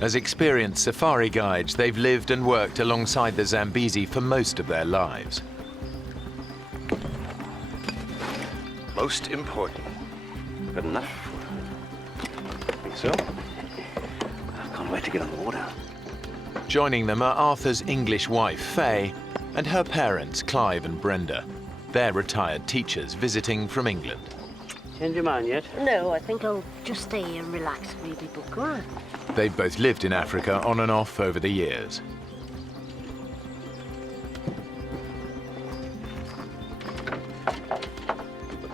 As experienced safari guides, they've lived and worked alongside the Zambezi for most of their lives. Most important. Good enough. Think so? I can't wait to get on the water. Joining them are Arthur's English wife, Faye, and her parents, Clive and Brenda. They're retired teachers visiting from England. Change your mind yet? No, I think I'll just stay here and relax and read my book. Go on. They've both lived in Africa on and off over the years.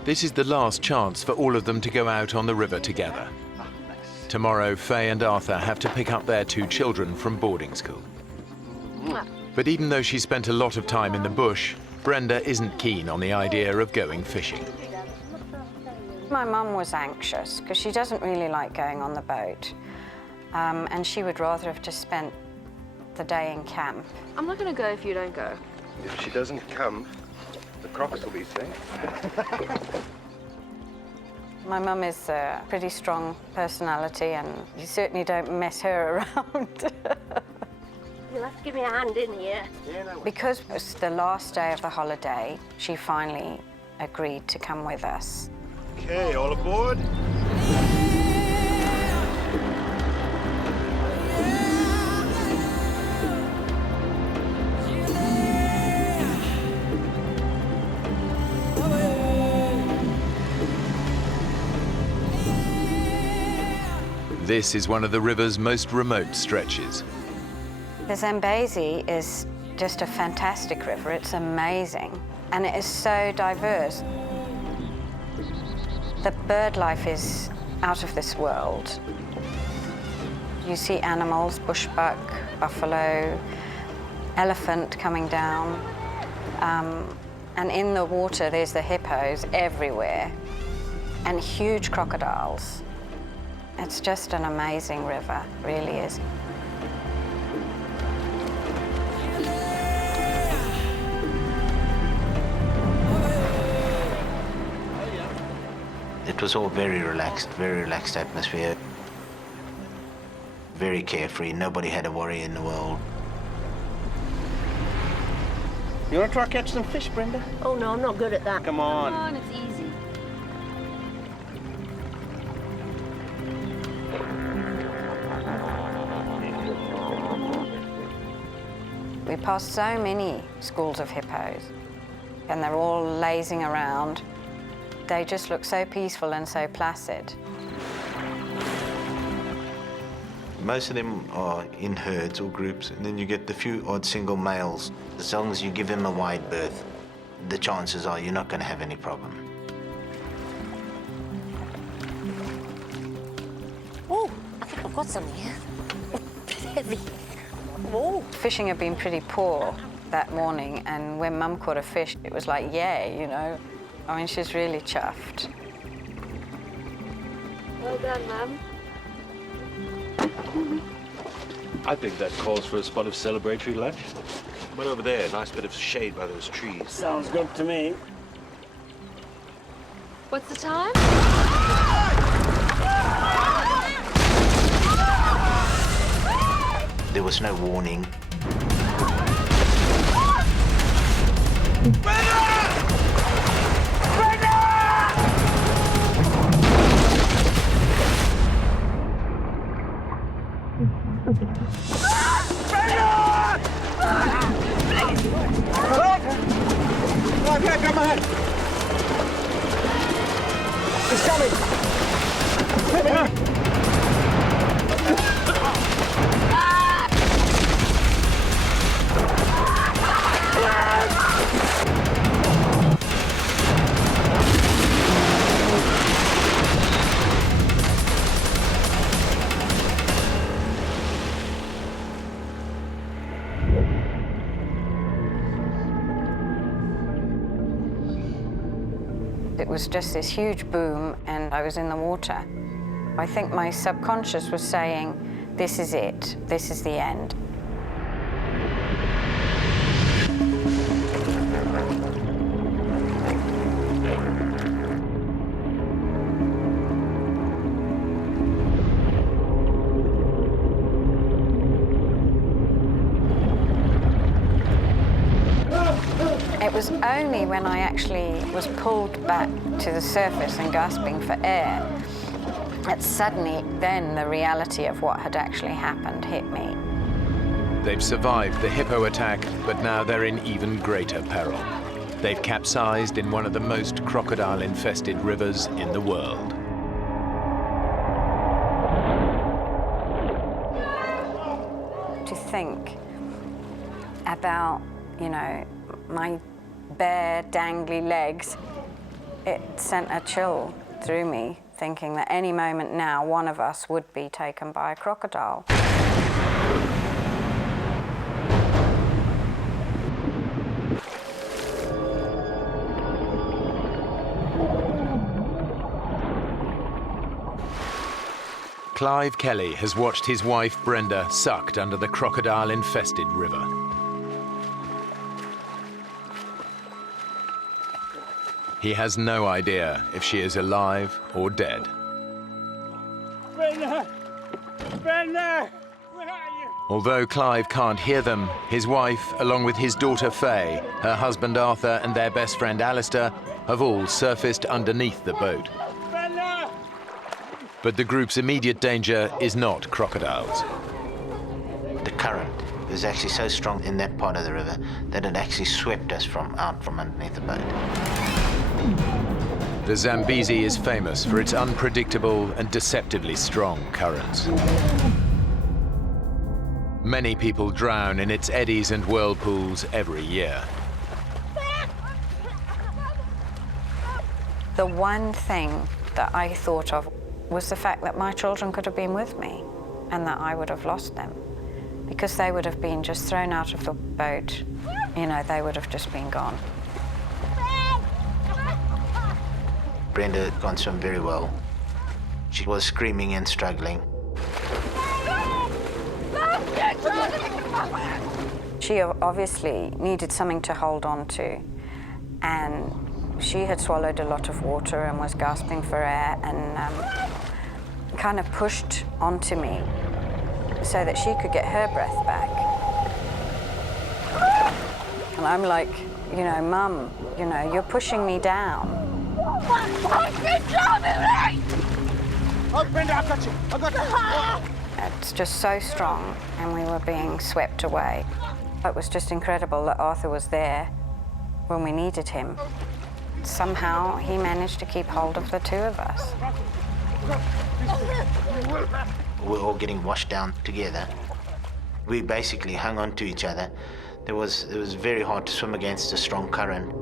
This is the last chance for all of them to go out on the river together. Tomorrow, Faye and Arthur have to pick up their 2 children from boarding school. But even though she spent a lot of time in the bush, Brenda isn't keen on the idea of going fishing. My mum was anxious because she doesn't really like going on the boat. And she would rather have just spent the day in camp. I'm not going to go if you don't go. If she doesn't come, the crocs will be safe. My mum is a pretty strong personality, and you certainly don't mess her around. You'll have to give me a hand in here. Because it was the last day of the holiday, she finally agreed to come with us. Okay, all aboard. This is one of the river's most remote stretches. The Zambezi is just a fantastic river. It's amazing, and it is so diverse. The bird life is out of this world. You see animals, bushbuck, buffalo, elephant coming down, and in the water there's the hippos everywhere, and huge crocodiles. It's just an amazing river, really is. It was all very relaxed atmosphere. Very carefree, nobody had a worry in the world. You want to try catch some fish, Brenda? Oh, no, I'm not good at that. Come on. Come on, it's easy. We passed so many schools of hippos, and they're all lazing around. They just look so peaceful and so placid. Most of them are in herds or groups, and then you get the few odd single males. As long as you give them a wide berth, the chances are you're not going to have any problem. Oh, I think I've got something here. Heavy. Whoa. Fishing had been pretty poor that morning, and when Mum caught a fish, it was like, yay, you know. I mean, she's really chuffed. Well done, Mum. I think that calls for a spot of celebratory lunch. But over there, nice bit of shade by those trees. Sounds good to me. What's the time? There was no warning. Come on! It's coming! Hit me! It was just this huge boom, and I was in the water. I think my subconscious was saying, this is it, this is the end. It was only when I actually was pulled back to the surface and gasping for air that suddenly then the reality of what had actually happened hit me. They've survived the hippo attack, but now they're in even greater peril. They've capsized in one of the most crocodile-infested rivers in the world. To think about, you know, my bare, dangly legs It sent a chill through me, thinking that any moment now, one of us would be taken by a crocodile. Clive Kelly has watched his wife Brenda sucked under the crocodile-infested river. He has no idea if she is alive or dead. Brenda! Brenda! Where are you? Although Clive can't hear them, his wife, along with his daughter Faye, her husband Arthur and their best friend Alistair, have all surfaced underneath the boat. Brenda! But the group's immediate danger is not crocodiles. The current is actually so strong in that part of the river that it actually swept us out from underneath the boat. The Zambezi is famous for its unpredictable and deceptively strong currents. Many people drown in its eddies and whirlpools every year. The one thing that I thought of was the fact that my children could have been with me and that I would have lost them because they would have been just thrown out of the boat. You know, they would have just been gone. Brenda can't swim very well. She was screaming and struggling. She obviously needed something to hold on to, and she had swallowed a lot of water and was gasping for air and kind of pushed onto me so that she could get her breath back. And I'm like, you know, Mum, you know, you're pushing me down. Oh, Brenda, I got you. I got you. It's just so strong, and we were being swept away. It was just incredible that Arthur was there when we needed him. Somehow, he managed to keep hold of the two of us. We're all getting washed down together. We basically hung on to each other. It was very hard to swim against a strong current.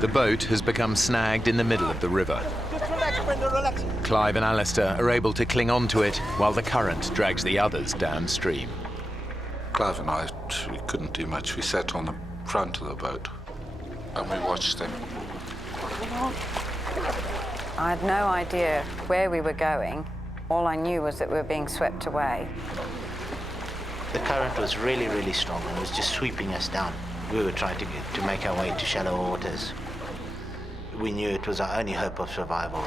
The boat has become snagged in the middle of the river. Just relax, Brenda, relax. Clive and Alistair are able to cling on to it while the current drags the others downstream. Clive and I, we couldn't do much. We sat on the front of the boat and we watched them. I had no idea where we were going. All I knew was that we were being swept away. The current was really, really strong and was just sweeping us down. We were trying to make our way to shallow waters. We knew it was our only hope of survival.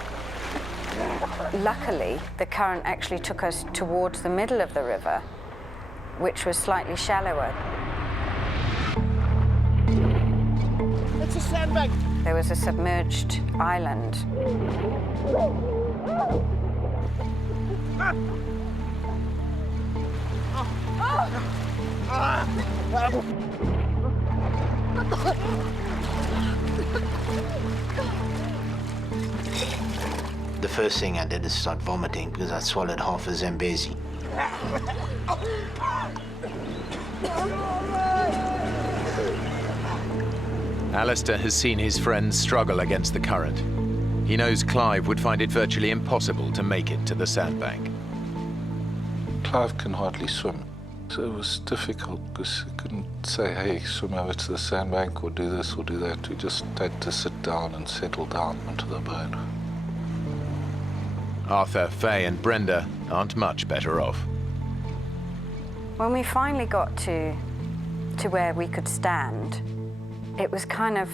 Luckily, the current actually took us towards the middle of the river, which was slightly shallower. It's a sandbag. There was a submerged island. The first thing I did is start vomiting because I swallowed half a Zambezi. Alistair has seen his friends struggle against the current. He knows Clive would find it virtually impossible to make it to the sandbank. Clive can hardly swim, so it was difficult because he couldn't say, hey, swim over to the sandbank or do this or do that. We just had to sit down and settle down onto the boat. Arthur, Faye and Brenda aren't much better off. When we finally got to where we could stand, it was kind of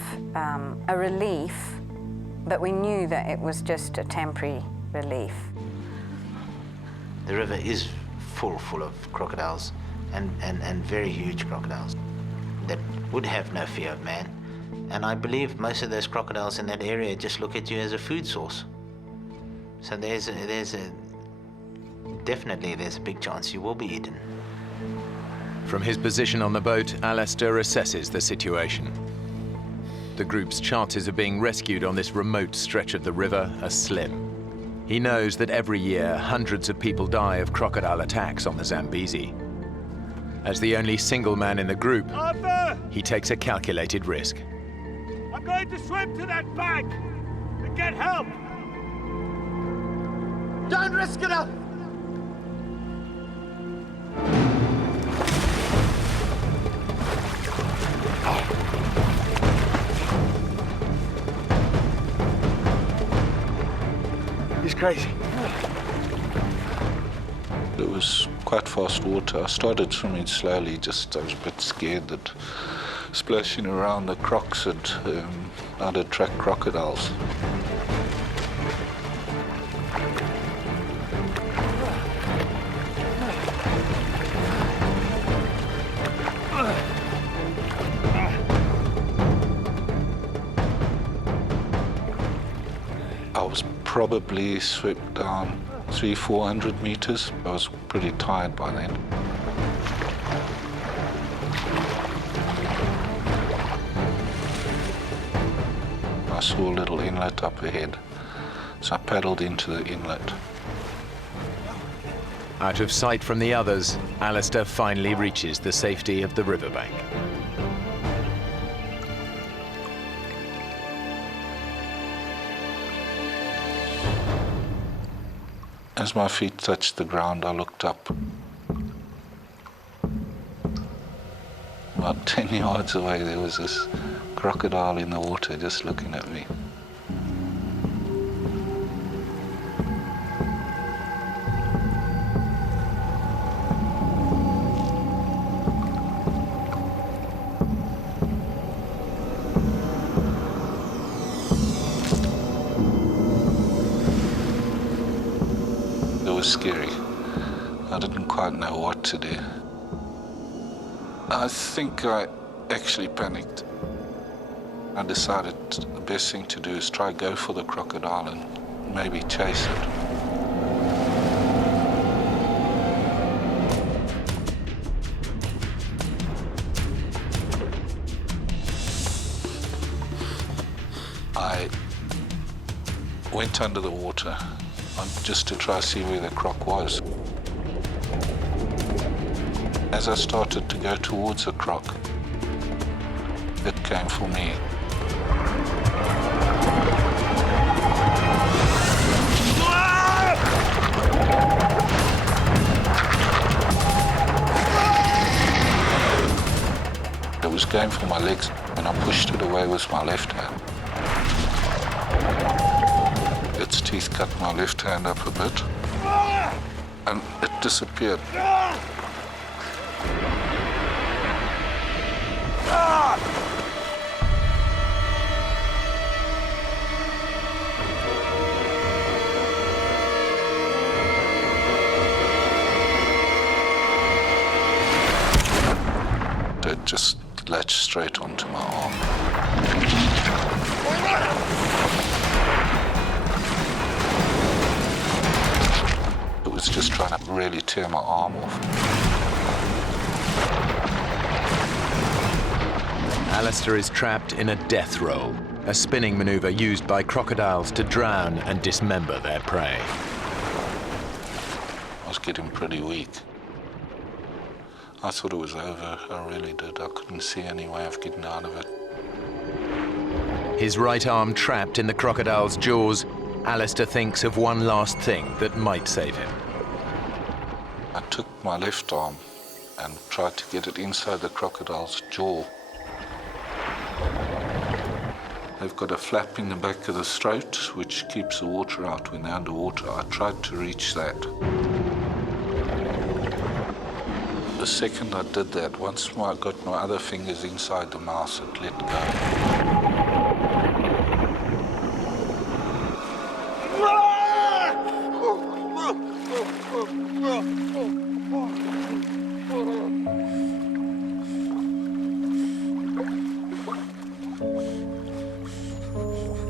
a relief, but we knew that it was just a temporary relief. The river is full of crocodiles and very huge crocodiles that would have no fear of man. And I believe most of those crocodiles in that area just look at you as a food source. So definitely there's a big chance you will be eaten. From his position on the boat, Alistair assesses the situation. The group's chances of being rescued on this remote stretch of the river are slim. He knows that every year hundreds of people die of crocodile attacks on the Zambezi. As the only single man in the group, Arthur! he takes a calculated risk. I'm going to swim to that bank and get help! Don't risk it up! He's crazy. It was quite fast water. I started swimming slowly, I was a bit scared that splashing around the crocs I'd attract crocodiles. I was probably swept down 300-400 meters. I was pretty tired by then. I saw a little inlet up ahead, so I paddled into the inlet. Out of sight from the others, Alistair finally reaches the safety of the riverbank. As my feet touched the ground, I looked up. About 10 yards away, there was this crocodile in the water just looking at me. It was scary. I didn't quite know what to do. I think I actually panicked. I decided the best thing to do is try go for the crocodile and maybe chase it. I went under the water just to try to see where the croc was. As I started to go towards the croc, it came for me. It was going for my legs, and I pushed it away with my left hand. Its teeth cut my left hand up a bit, and it disappeared. It just latched straight onto my arm. It was just trying to really tear my arm off. Alistair is trapped in a death roll, a spinning maneuver used by crocodiles to drown and dismember their prey. I was getting pretty weak. I thought it was over, I really did. I couldn't see any way of getting out of it. His right arm trapped in the crocodile's jaws, Alistair thinks of one last thing that might save him. I took my left arm and tried to get it inside the crocodile's jaw. They've got a flap in the back of the throat which keeps the water out when they're underwater. I tried to reach that. The second I did that, once I got my other fingers inside the mouth, it let go.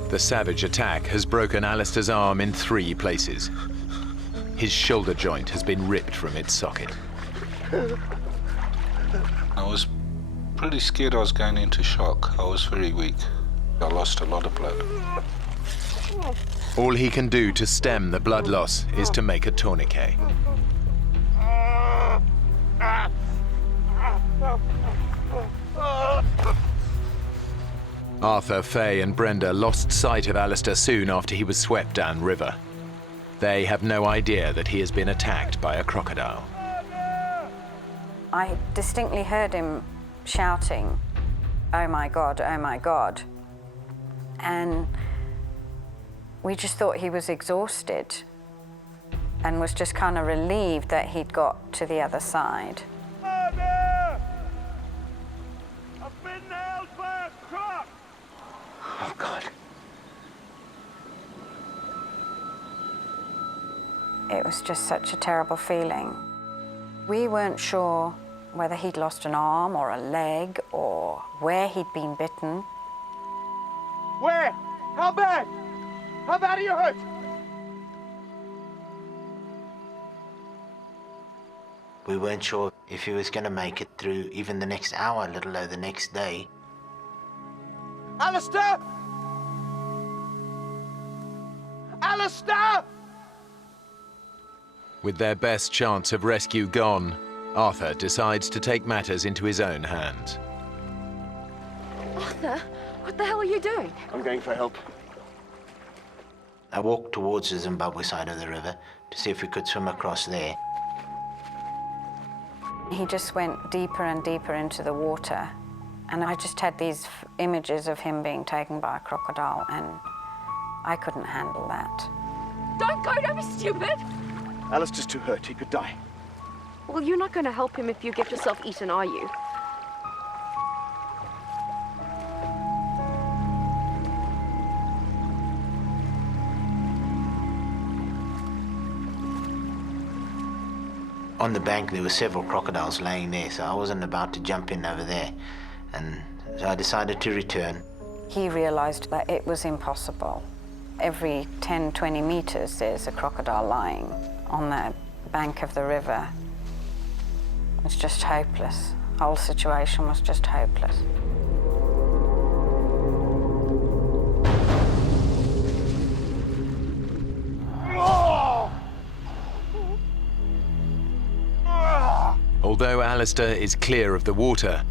The savage attack has broken Alistair's arm in 3 places. His shoulder joint has been ripped from its socket. I was pretty scared I was going into shock. I was very weak. I lost a lot of blood. All he can do to stem the blood loss is to make a tourniquet. Arthur, Faye and Brenda lost sight of Alistair soon after he was swept downriver. They have no idea that he has been attacked by a crocodile. I distinctly heard him shouting, "Oh my God, oh my God." And we just thought he was exhausted and was just kind of relieved that he'd got to the other side. Oh, God. It was just such a terrible feeling. We weren't sure whether he'd lost an arm or a leg or where he'd been bitten. Where? How bad? How bad are you hurt? We weren't sure if he was going to make it through even the next hour, let alone the next day. Alistair! Alistair! With their best chance of rescue gone, Arthur decides to take matters into his own hands. Arthur, what the hell are you doing? I'm going for help. I walked towards the Zimbabwe side of the river to see if we could swim across there. He just went deeper and deeper into the water, and I just had these images of him being taken by a crocodile, and I couldn't handle that. Don't go, don't be stupid! Alistair's too hurt, he could die. Well, you're not going to help him if you get yourself eaten, are you? On the bank, there were several crocodiles laying there, so I wasn't about to jump in over there. And so I decided to return. He realized that it was impossible. Every 10, 20 meters, there's a crocodile lying on the bank of the river. It's just hopeless. The whole situation was just hopeless. Although Alistair is clear of the water,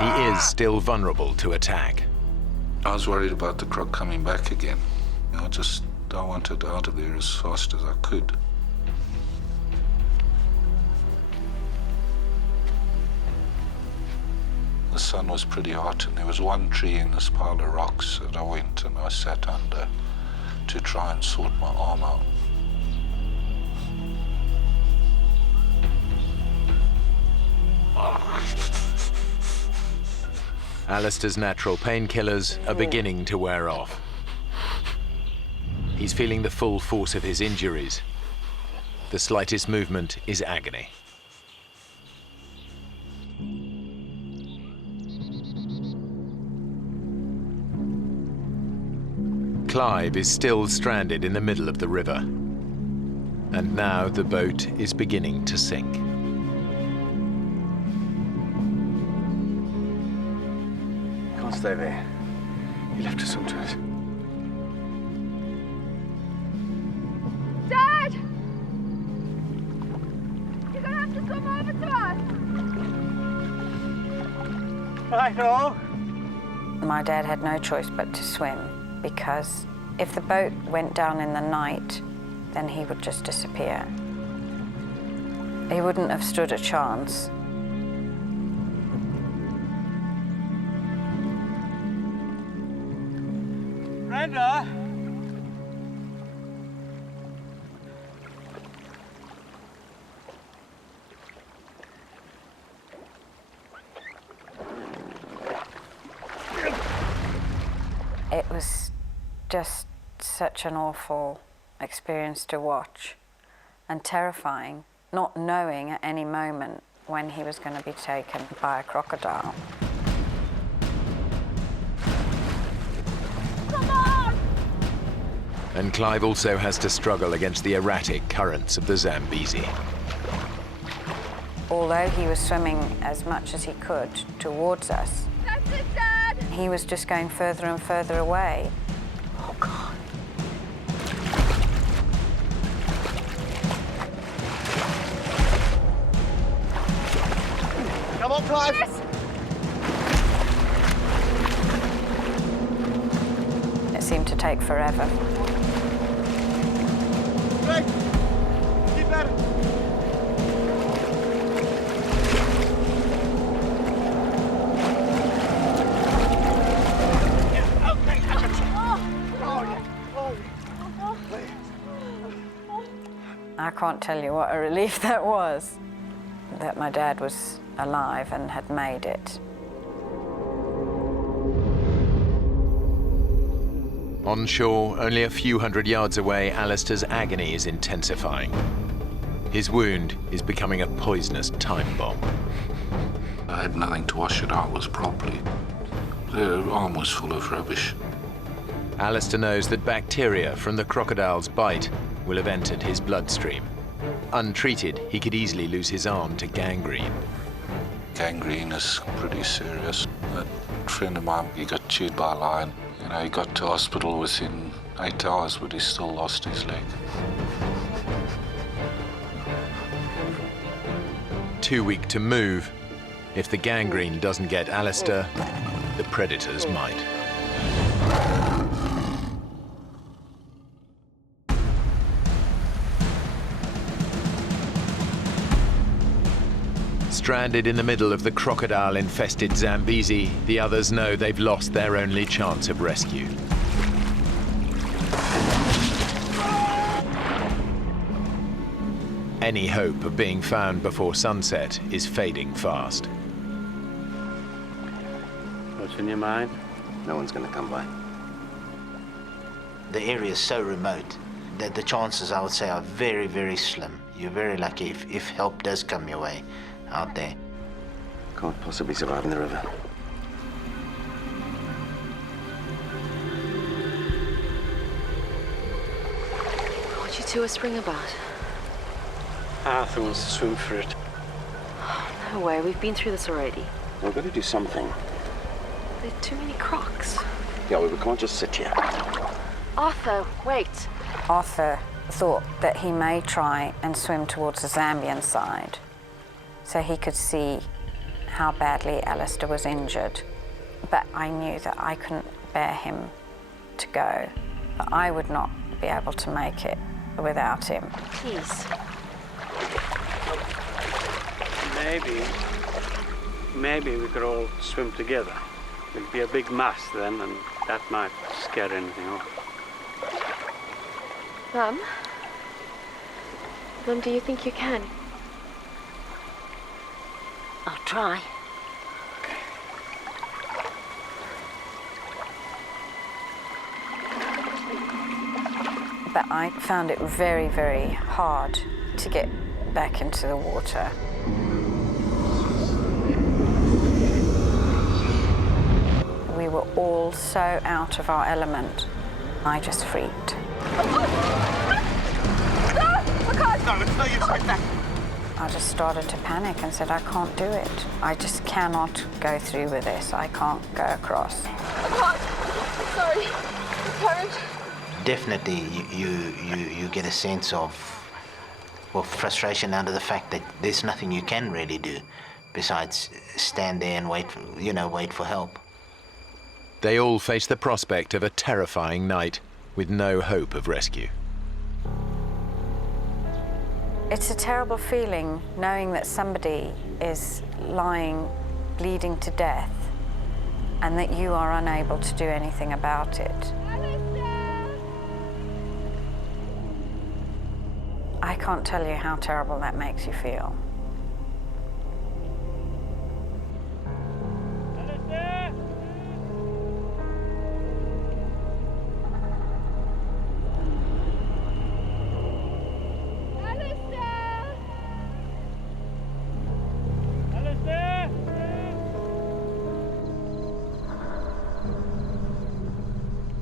he is still vulnerable to attack. I was worried about the croc coming back again. I wanted out of there as fast as I could. The sun was pretty hot, and there was one tree in this pile of rocks that I went and I sat under to try and sort my arm out. Alistair's natural painkillers are beginning to wear off. He's feeling the full force of his injuries. The slightest movement is agony. Clive is still stranded in the middle of the river. And now the boat is beginning to sink. Can't stay there. He left us onto it. Dad! You're gonna have to come over to us! I know. My dad had no choice but to swim, because if the boat went down in the night, then he would just disappear. He wouldn't have stood a chance. Brenda! It was just such an awful experience to watch, and terrifying, not knowing at any moment when he was going to be taken by a crocodile. Come on! And Clive also has to struggle against the erratic currents of the Zambezi. Although he was swimming as much as he could towards us, That's it, Dad! he was just going further and further away. Oh, God. Come on, Clive! Yes! seemed to take forever. Greg, keep at it. I can't tell you what a relief that was, that my dad was alive and had made it. On shore, only a few hundred yards away, Alistair's agony is intensifying. His wound is becoming a poisonous time bomb. I had nothing to wash it out with properly. The arm was full of rubbish. Alistair knows that bacteria from the crocodile's bite will have entered his bloodstream. Untreated, he could easily lose his arm to gangrene. Gangrene is pretty serious. A friend of mine, he got chewed by a lion. You know, he got to hospital within 8 hours, but he still lost his leg. Too weak to move. If the gangrene doesn't get Alistair, the predators might. Stranded in the middle of the crocodile-infested Zambezi, the others know they've lost their only chance of rescue. Any hope of being found before sunset is fading fast. What's in your mind? No one's going to come by. The area is so remote that the chances, I would say, are very, very slim. You're very lucky if help does come your way out there. Can't possibly survive in the river. What you two whispering about? Arthur wants to swim for it. No way, we've been through this already. We've got to do something. There are too many crocs. Yeah, we can't just sit here. Arthur, wait. Arthur thought that he may try and swim towards the Zambian side so he could see how badly Alistair was injured. But I knew that I couldn't bear him to go. That I would not be able to make it without him. Please. Maybe we could all swim together. It'd be a big mass then, and that might scare anything off. Mum, do you think you can? I'll try. But I found it very, very hard to get back into the water. We were all so out of our element. I just freaked. No, it's no use right back. I just started to panic and said, I can't do it. I just cannot go through with this. I can't go across. Sorry, I'm tired. Definitely, you get a sense of, well, frustration under the fact that there's nothing you can really do besides stand there and wait for help. They all face the prospect of a terrifying night with no hope of rescue. It's a terrible feeling knowing that somebody is lying, bleeding to death, and that you are unable to do anything about it. I can't tell you how terrible that makes you feel.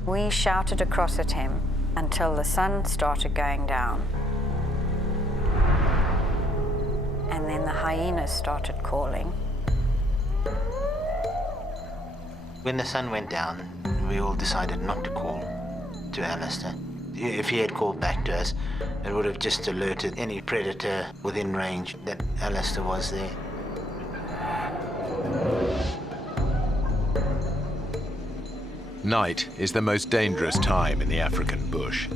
We shouted across at him until the sun started going down. And then the hyenas started calling. When the sun went down, we all decided not to call to Alistair. If he had called back to us, it would have just alerted any predator within range that Alistair was there. Night is the most dangerous time in the African bush.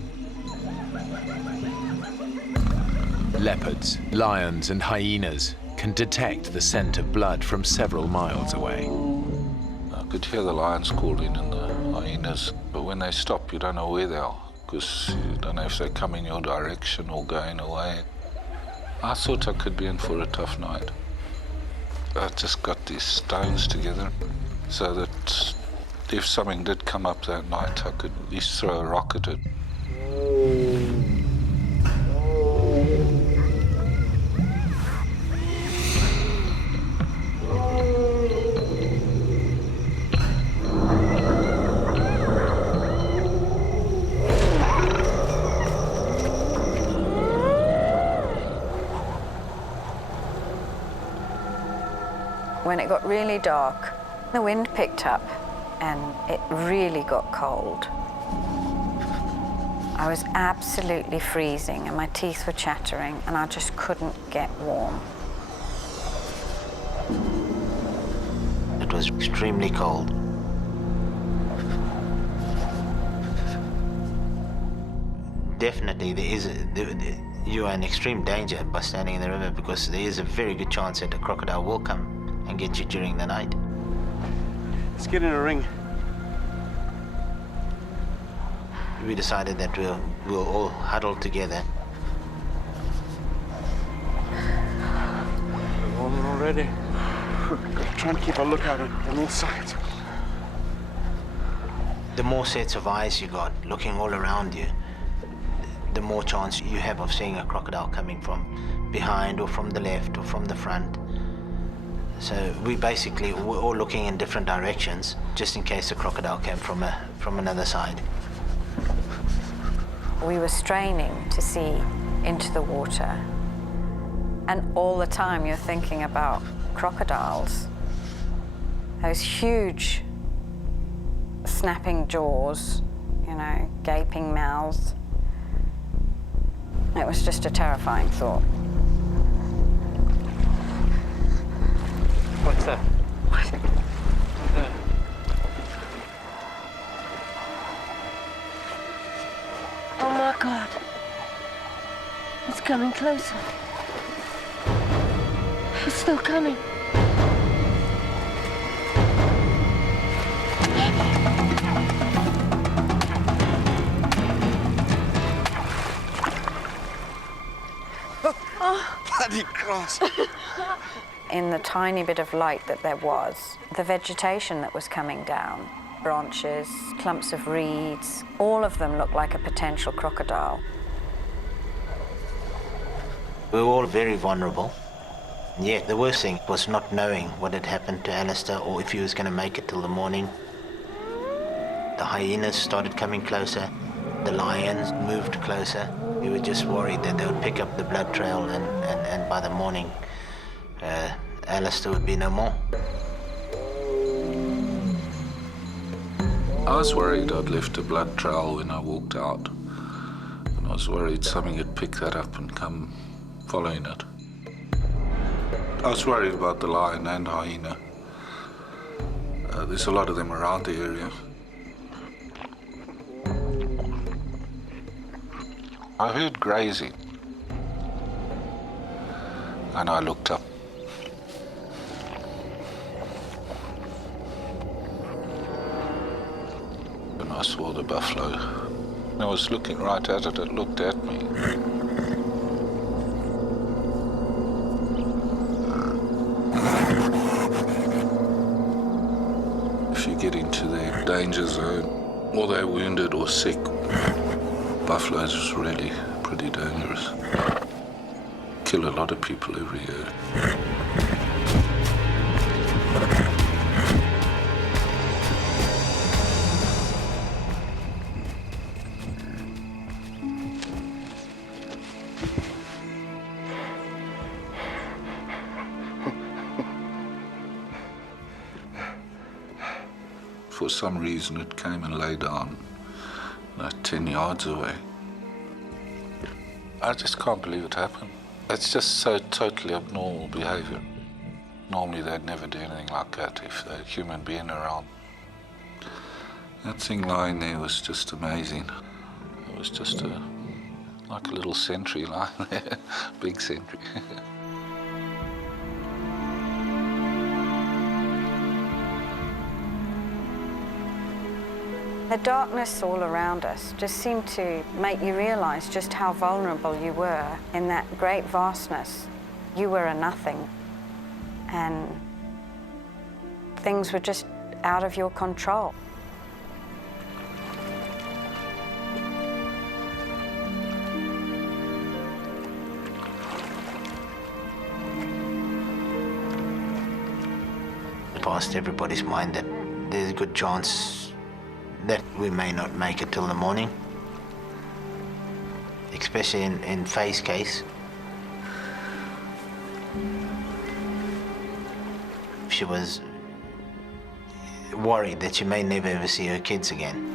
Leopards, lions, and hyenas can detect the scent of blood from several miles away. I could hear the lions calling and the hyenas, but when they stop, you don't know where they are, because you don't know if they come in your direction or going away. I thought I could be in for a tough night. I just got these stones together so that if something did come up that night, I could at least throw a rock at it. When it got really dark, the wind picked up and it really got cold. I was absolutely freezing and my teeth were chattering and I just couldn't get warm. It was extremely cold. Definitely you are in extreme danger by standing in the river, because there is a very good chance that a crocodile will come and get you during the night. Let's get in a ring. We decided that we'll all huddle together. We're rolling already. Gotta try and keep a lookout on all sides. The more sets of eyes you got looking all around you, the more chance you have of seeing a crocodile coming from behind or from the left or from the front. So we're all looking in different directions, just in case the crocodile came from another side. We were straining to see into the water, and all the time you're thinking about crocodiles. Those huge snapping jaws, you know, gaping mouths. It was just a terrifying thought. What's that? What? Oh my God. It's coming closer. It's still coming. Oh. Bloody cross. In the tiny bit of light that there was, the vegetation that was coming down, branches, clumps of reeds, all of them looked like a potential crocodile. We were all very vulnerable. And yet the worst thing was not knowing what had happened to Alistair or if he was going to make it till the morning. The hyenas started coming closer. The lions moved closer. We were just worried that they would pick up the blood trail and by the morning, Alistair would be no more. I was worried I'd left a blood trail when I walked out. And I was worried something had picked that up and come following it. I was worried about the lion and hyena. There's a lot of them around the area. I heard grazing, and I looked up. And I saw the buffalo. I was looking right at it, it looked at me. If you get into their danger zone, or they're wounded or sick, buffaloes is really pretty dangerous. Kill a lot of people every year. For some reason, it came and lay down, like 10 yards away. I just can't believe it happened. It's just so totally abnormal behavior. Normally, they'd never do anything like that if they're a human being around. That thing lying there was just amazing. It was just like a little sentry lying there, big sentry. The darkness all around us just seemed to make you realize just how vulnerable you were in that great vastness. You were a nothing, and things were just out of your control. It passed everybody's mind that there's a good chance that we may not make it till the morning, especially in Faye's case. She was worried that she may never ever see her kids again.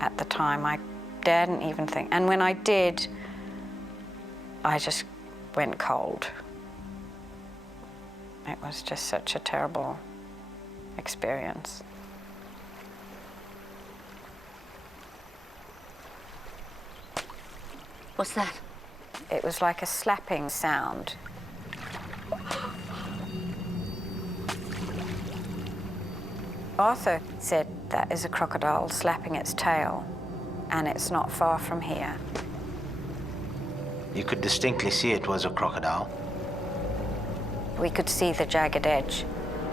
At the time, I daredn't even think. And when I did, I just went cold. It was just such a terrible experience. What's that? It was like a slapping sound. Arthur said that is a crocodile slapping its tail, and it's not far from here. You could distinctly see it was a crocodile. We could see the jagged edge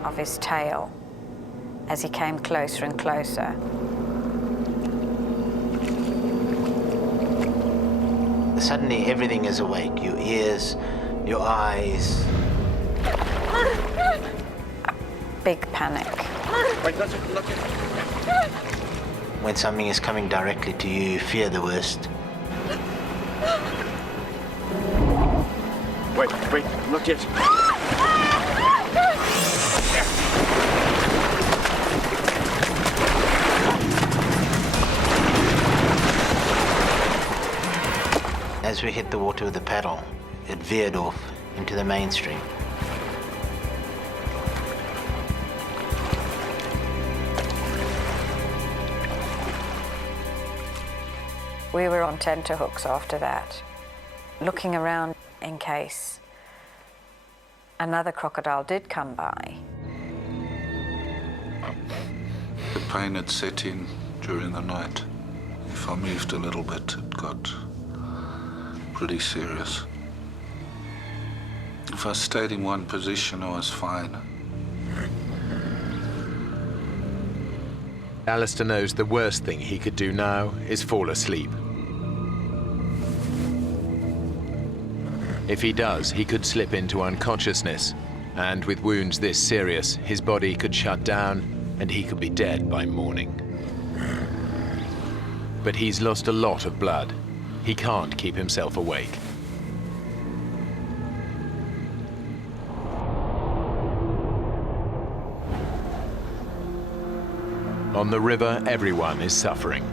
of his tail as he came closer and closer. Suddenly everything is awake. Your ears, your eyes. Big panic. Wait, look it. When something is coming directly to you, you fear the worst. Wait, look it. As we hit the water with the paddle, it veered off into the mainstream. We were on tenterhooks after that, looking around in case another crocodile did come by. The pain had set in during the night. If I moved a little bit, it got pretty serious. If I stayed in one position, I was fine. Alistair knows the worst thing he could do now is fall asleep. If he does, he could slip into unconsciousness, and with wounds this serious, his body could shut down and he could be dead by morning. But he's lost a lot of blood. He can't keep himself awake. On the river, everyone is suffering.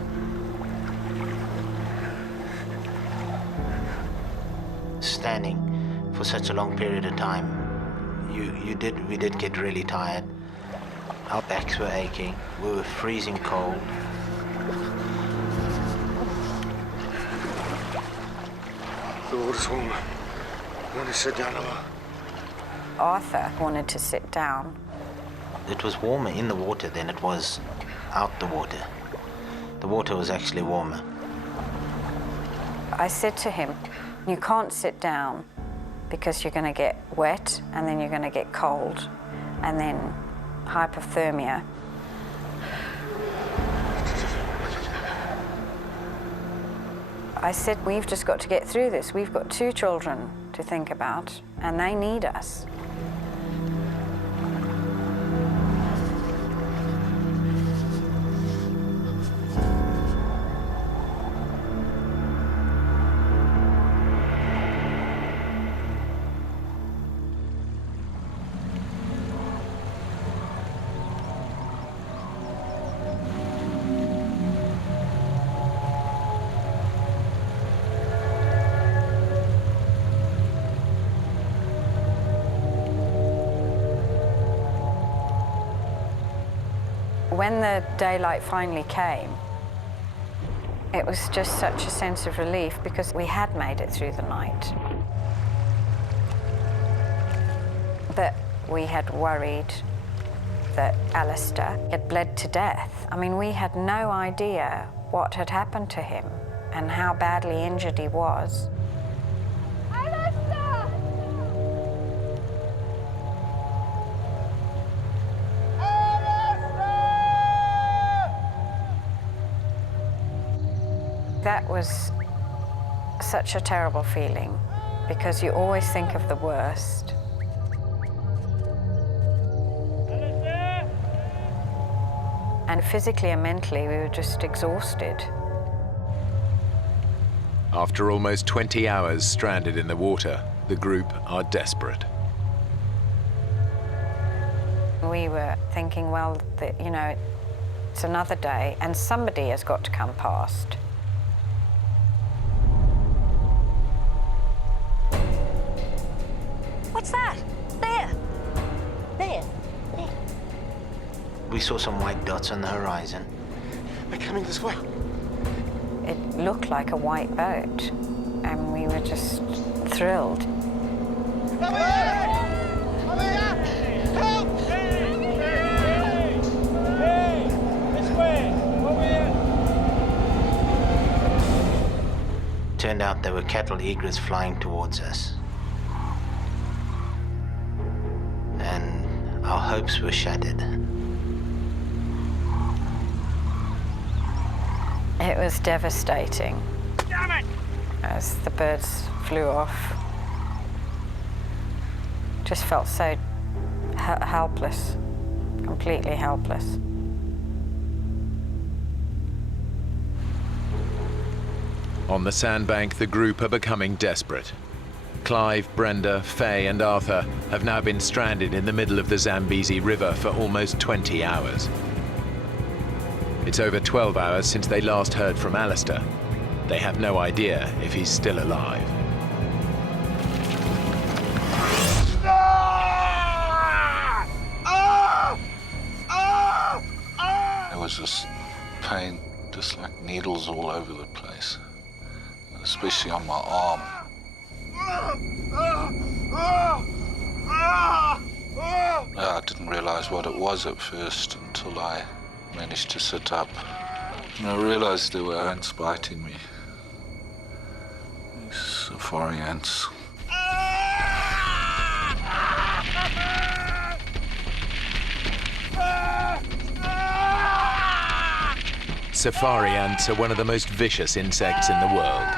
Standing for such a long period of time, we did get really tired. Our backs were aching. We were freezing cold. The water's warm. You want to sit down a little? Arthur wanted to sit down. It was warmer in the water than it was out the water. The water was actually warmer. I said to him, you can't sit down because you're going to get wet and then you're going to get cold and then hypothermia. I said, we've just got to get through this. We've got 2 children to think about and they need us. when the daylight finally came, it was just such a sense of relief because we had made it through the night. But we had worried that Alistair had bled to death. I mean, we had no idea what had happened to him and how badly injured he was. Alistair! That was such a terrible feeling because you always think of the worst. And physically and mentally, we were just exhausted. After almost 20 hours stranded in the water, the group are desperate. We were thinking, well, you know, it's another day and somebody has got to come past. What's that? There. There. There. We saw some white dots on the horizon. They're coming this way. It looked like a white boat, and we were just thrilled. Turned out there were cattle egrets flying towards us. And our hopes were shattered. It was devastating. Damn it! As the birds flew off. Just felt so helpless, completely helpless. On the sandbank, the group are becoming desperate. Clive, Brenda, Faye, and Arthur have now been stranded in the middle of the Zambezi River for almost 20 hours. It's over 12 hours since they last heard from Alistair. They have no idea if he's still alive. There was this pain, just like needles all over the place, especially on my arm. I didn't realize what it was at first until I managed to sit up. And I realized there were ants biting me. These safari ants. Safari ants are one of the most vicious insects in the world.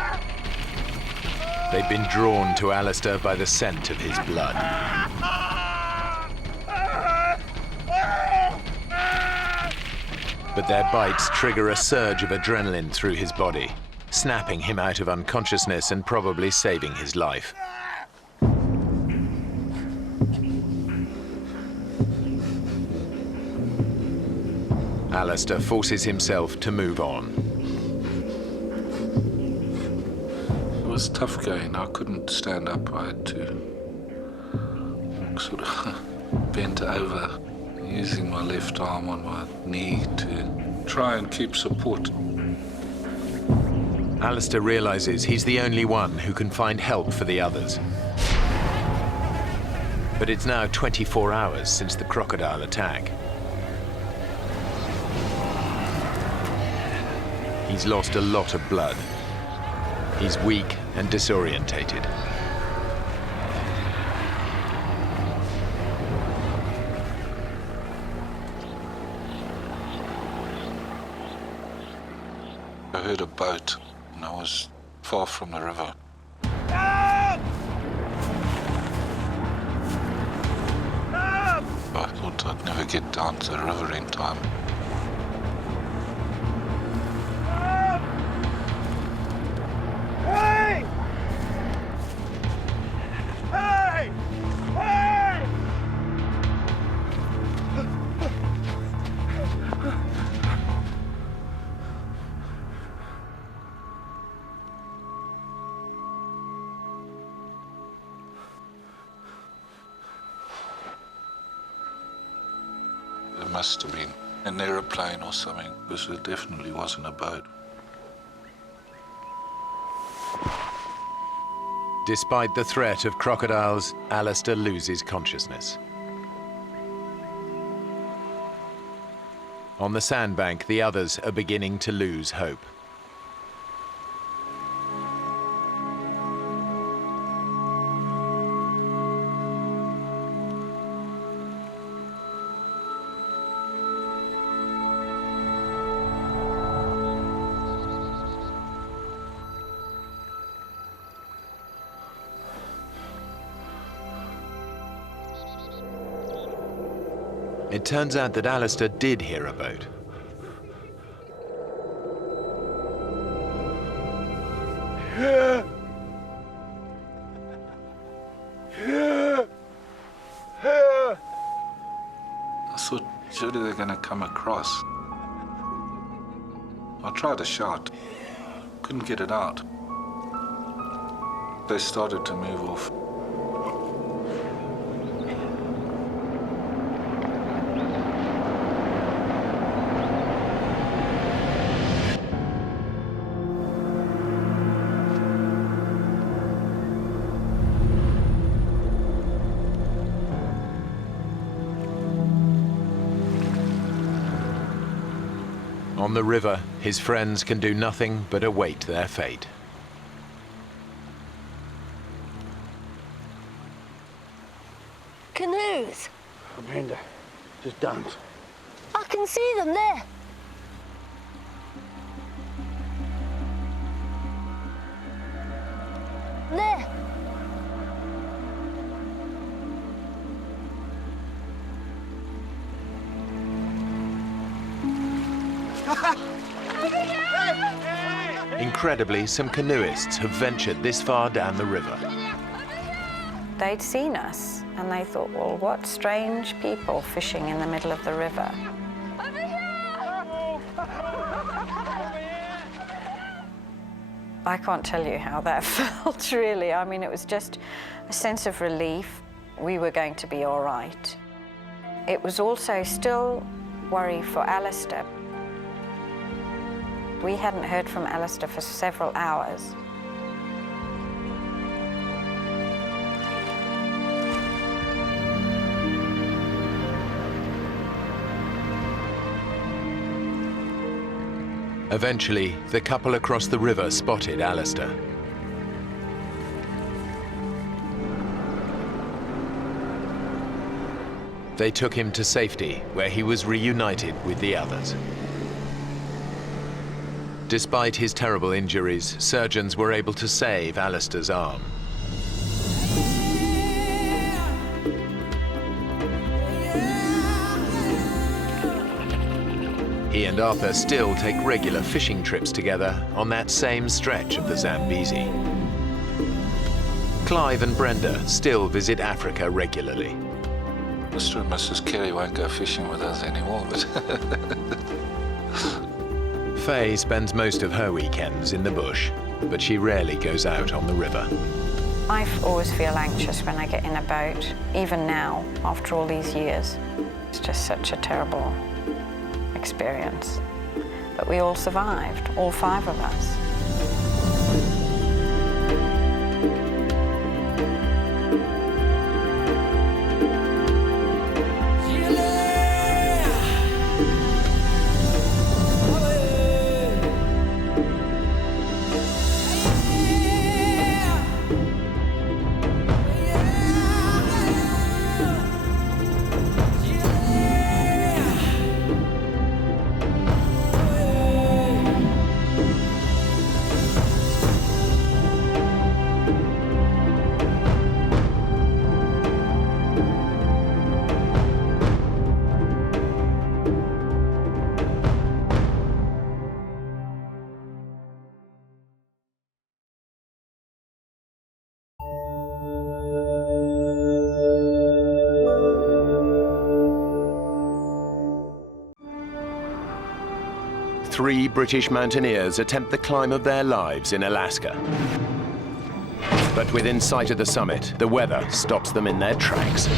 They've been drawn to Alistair by the scent of his blood. But their bites trigger a surge of adrenaline through his body, snapping him out of unconsciousness and probably saving his life. Alistair forces himself to move on. It was tough going. I couldn't stand up. I had to sort of bent over, using my left arm on my knee to try and keep support. Alistair realizes he's the only one who can find help for the others. But it's now 24 hours since the crocodile attack. He's lost a lot of blood. He's weak and disorientated. I heard a boat, and I was far from the river. I thought I'd never get down to the river in time. Hey! Hey! Hey! There must have been an aeroplane or something, because it definitely wasn't a boat. Despite the threat of crocodiles, Alistair loses consciousness. On the sandbank, the others are beginning to lose hope. It turns out that Alistair did hear a boat. I thought, surely they're going to come across. I tried to shout, couldn't get it out. They started to move off. On the river, his friends can do nothing but await their fate. Canoes. Amanda, just dance. I can see them there. There. Incredibly, some canoeists have ventured this far down the river. They'd seen us and they thought, well, what strange people fishing in the middle of the river. I can't tell you how that felt, really. I mean, it was just a sense of relief. We were going to be all right. It was also still worry for Alistair. We hadn't heard from Alistair for several hours. Eventually, the couple across the river spotted Alistair. They took him to safety, where he was reunited with the others. Despite his terrible injuries, surgeons were able to save Alistair's arm. He and Arthur still take regular fishing trips together on that same stretch of the Zambezi. Clive and Brenda still visit Africa regularly. Mr. and Mrs. Carey won't go fishing with us anymore, but... Faye spends most of her weekends in the bush, but she rarely goes out on the river. I always feel anxious when I get in a boat, even now, after all these years. It's just such a terrible experience. But we all survived, all 5 of us. Three British mountaineers attempt the climb of their lives in Alaska. But within sight of the summit, the weather stops them in their tracks.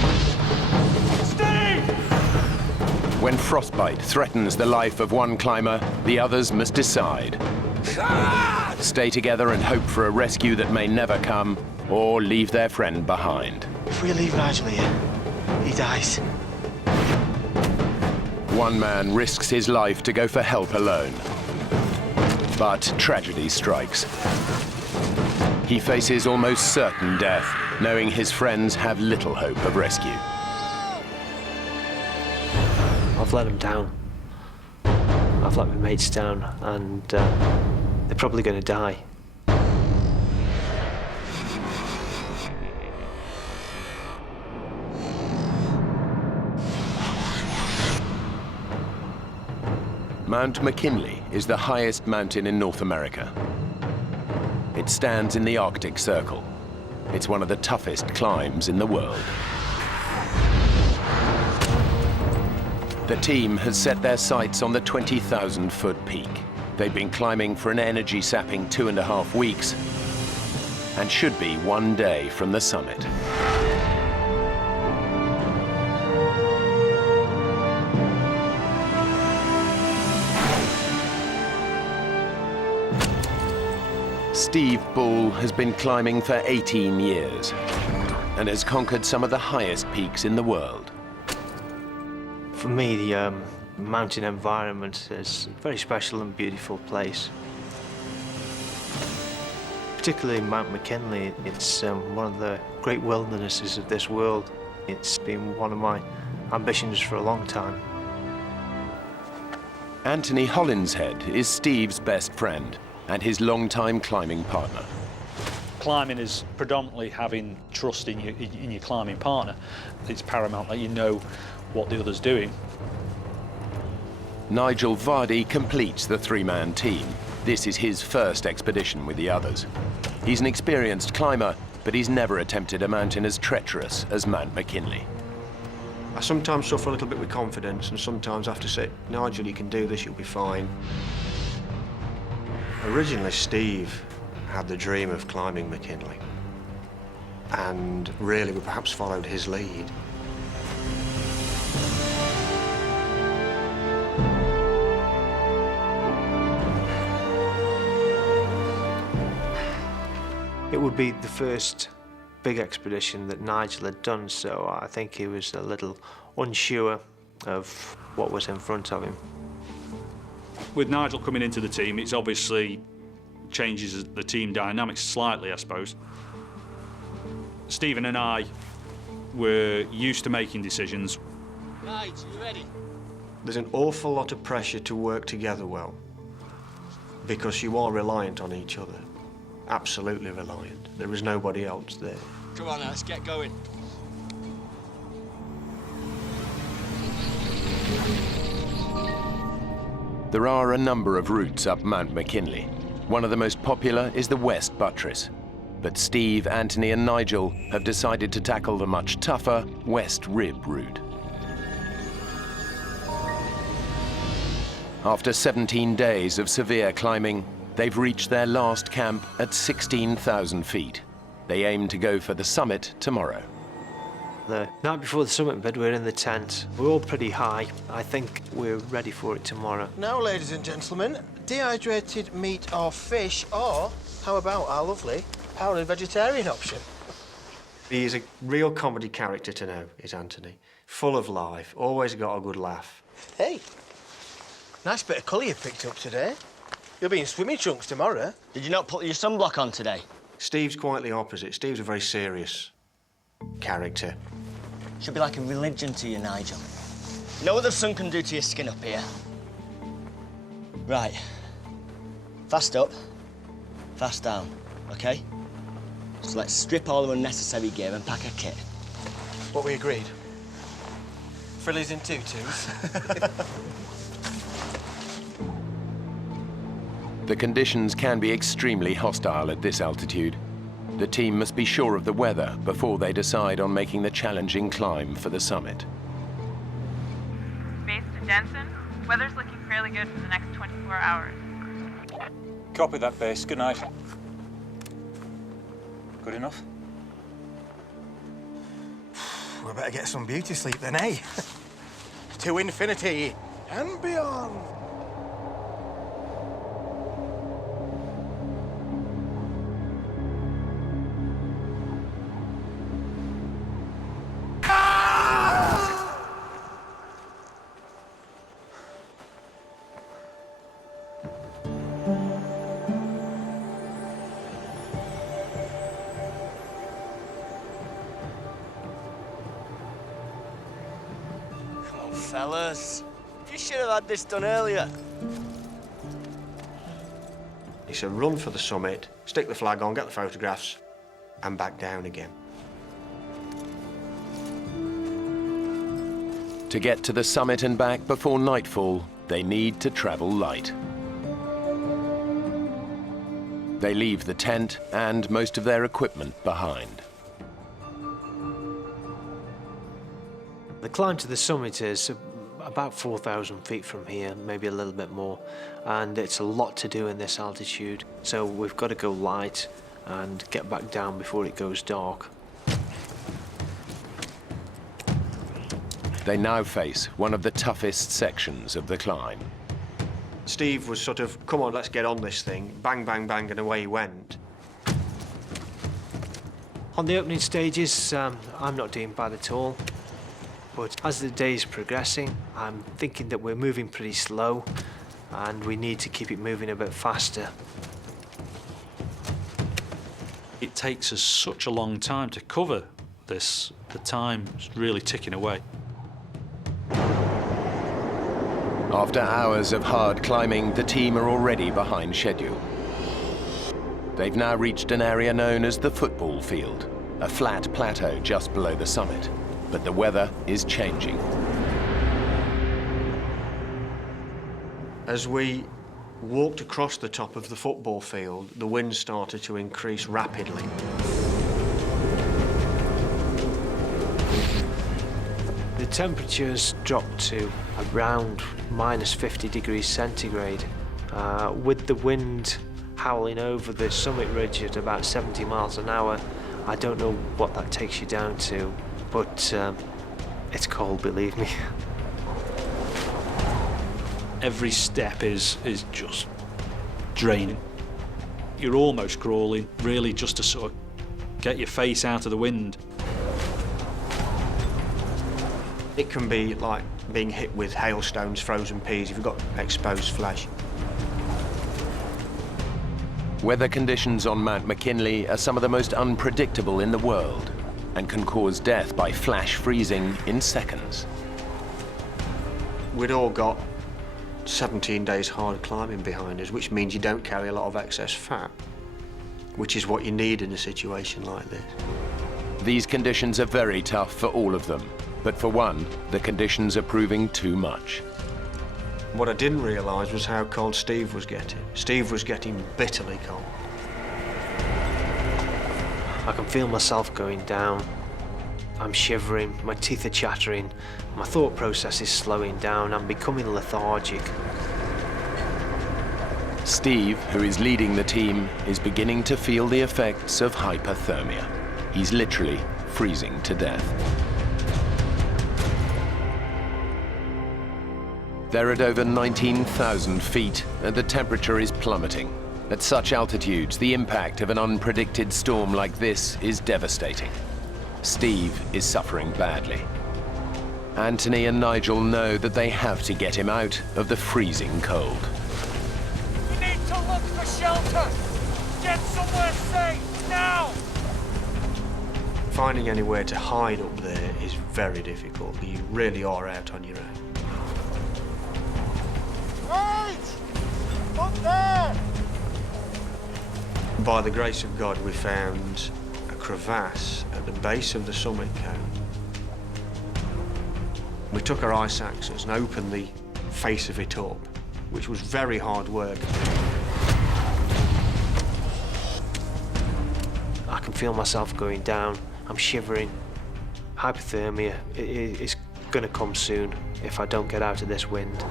Steady! When frostbite threatens the life of one climber, the others must decide. Stay together and hope for a rescue that may never come, or leave their friend behind. If we leave Nigel here, he dies. One man risks his life to go for help alone. But tragedy strikes. He faces almost certain death, knowing his friends have little hope of rescue. I've let them down. I've let my mates down, and they're probably going to die. Mount McKinley is the highest mountain in North America. It stands in the Arctic Circle. It's one of the toughest climbs in the world. The team has set their sights on the 20,000-foot peak. They've been climbing for an energy-sapping 2.5 weeks and should be one day from the summit. Steve Bull has been climbing for 18 years and has conquered some of the highest peaks in the world. For me, the mountain environment is a very special and beautiful place. Particularly Mount McKinley, it's one of the great wildernesses of this world. It's been one of my ambitions for a long time. Anthony Hollinshead is Steve's best friend and his longtime climbing partner. Climbing is predominantly having trust in your climbing partner. It's paramount that you know what the other's doing. Nigel Vardy completes the three-man team. This is his first expedition with the others. He's an experienced climber, but he's never attempted a mountain as treacherous as Mount McKinley. I sometimes suffer a little bit with confidence, and sometimes I have to say, Nigel, you can do this, you'll be fine. Originally, Steve had the dream of climbing McKinley, and really we perhaps followed his lead. It would be the first big expedition that Nigel had done, so I think he was a little unsure of what was in front of him. With Nigel coming into the team, it's obviously changes the team dynamics slightly, I suppose. Stephen and I were used to making decisions. Right, you ready? There's an awful lot of pressure to work together well, because you are reliant on each other. Absolutely reliant. There is nobody else there. Come on, let's get going. There are a number of routes up Mount McKinley. One of the most popular is the West Buttress. But Steve, Anthony and Nigel have decided to tackle the much tougher West Rib route. After 17 days of severe climbing, they've reached their last camp at 16,000 feet. They aim to go for the summit tomorrow. The night before the summit bed, we're in the tent. We're all pretty high. I think we're ready for it tomorrow. Now, ladies and gentlemen, dehydrated meat or fish, or how about our lovely powdered vegetarian option? He is a real comedy character to know, is Anthony. Full of life, always got a good laugh. Hey, nice bit of colour you picked up today. You'll be in swimming trunks tomorrow. Did you not put your sunblock on today? Steve's quite the opposite. Steve's a very serious character. Should be like a religion to you, Nigel. You know what the sun can do to your skin up here? Right. Fast up, fast down, OK? So let's strip all the unnecessary gear and pack a kit. What we agreed? Frillies in tutus? The conditions can be extremely hostile at this altitude. The team must be sure of the weather before they decide on making the challenging climb for the summit. Base to Jensen, weather's looking fairly good for the next 24 hours. Copy that, base. Good night. Good enough? We better get some beauty sleep then, eh? to infinity and beyond. Fellas, you should have had this done earlier. It's a run for the summit, stick the flag on, get the photographs, and back down again. To get to the summit and back before nightfall, they need to travel light. They leave the tent and most of their equipment behind. The climb to the summit is about 4,000 feet from here, maybe a little bit more, and it's a lot to do in this altitude, so we've got to go light and get back down before it goes dark. They now face one of the toughest sections of the climb. Steve was sort of, come on, let's get on this thing, bang, bang, bang, and away he went. On the opening stages, I'm not doing bad at all. But as the day is progressing, I'm thinking that we're moving pretty slow and we need to keep it moving a bit faster. It takes us such a long time to cover this. The time's really ticking away. After hours of hard climbing, the team are already behind schedule. They've now reached an area known as the football field, a flat plateau just below the summit. But the weather is changing. As we walked across the top of the football field, the wind started to increase rapidly. The temperatures dropped to around minus 50 degrees centigrade, with the wind howling over the summit ridge at about 70 miles an hour. I don't know what that takes you down to, but it's cold, believe me. Every step is just draining. You're almost crawling, really, just to sort of get your face out of the wind. It can be like being hit with hailstones, frozen peas, if you've got exposed flesh. Weather conditions on Mount McKinley are some of the most unpredictable in the world and can cause death by flash freezing in seconds. We'd all got 17 days hard climbing behind us, which means you don't carry a lot of excess fat, which is what you need in a situation like this. These conditions are very tough for all of them, but for one, the conditions are proving too much. What I didn't realise was how cold Steve was getting. Steve was getting bitterly cold. I can feel myself going down. I'm shivering, my teeth are chattering, my thought process is slowing down, I'm becoming lethargic. Steve, who is leading the team, is beginning to feel the effects of hypothermia. He's literally freezing to death. They're at over 19,000 feet, and the temperature is plummeting. At such altitudes, the impact of an unpredicted storm like this is devastating. Steve is suffering badly. Anthony and Nigel know that they have to get him out of the freezing cold. We need to look for shelter! Get somewhere safe, now! Finding anywhere to hide up there is very difficult. You really are out on your own. Right! Up there! By the grace of God, we found a crevasse at the base of the summit cone. We took our ice axes and opened the face of it up, which was very hard work. I can feel myself going down. I'm shivering. Hypothermia is going to come soon if I don't get out of this wind.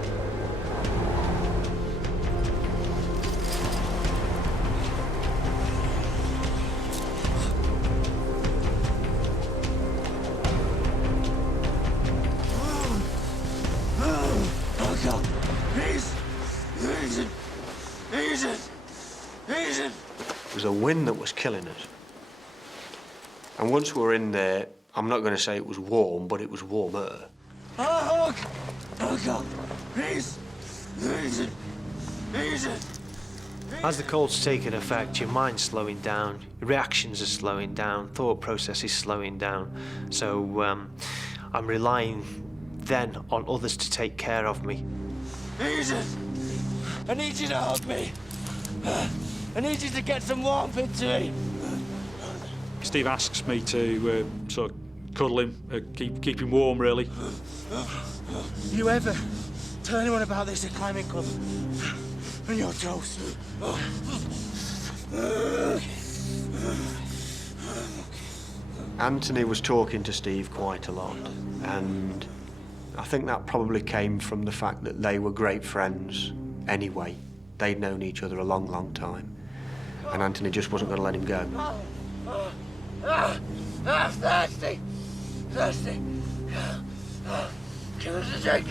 wind that was killing us. And once we were in there, I'm not going to say it was warm, but it was warmer. Oh, God. Please. Easy. As the cold's taken effect, your mind's slowing down, your reactions are slowing down, thought process is slowing down. So I'm relying then on others to take care of me. Easy. I need you to hug me. I need you to get some warmth into me. Steve asks me to sort of cuddle him, keep him warm, really. You ever tell anyone about this at climbing club? And you're toast. Anthony was talking to Steve quite a lot, and I think that probably came from the fact that they were great friends anyway. They'd known each other a long, long time, and Anthony just wasn't going to let him go. Thirsty. Give us a drink.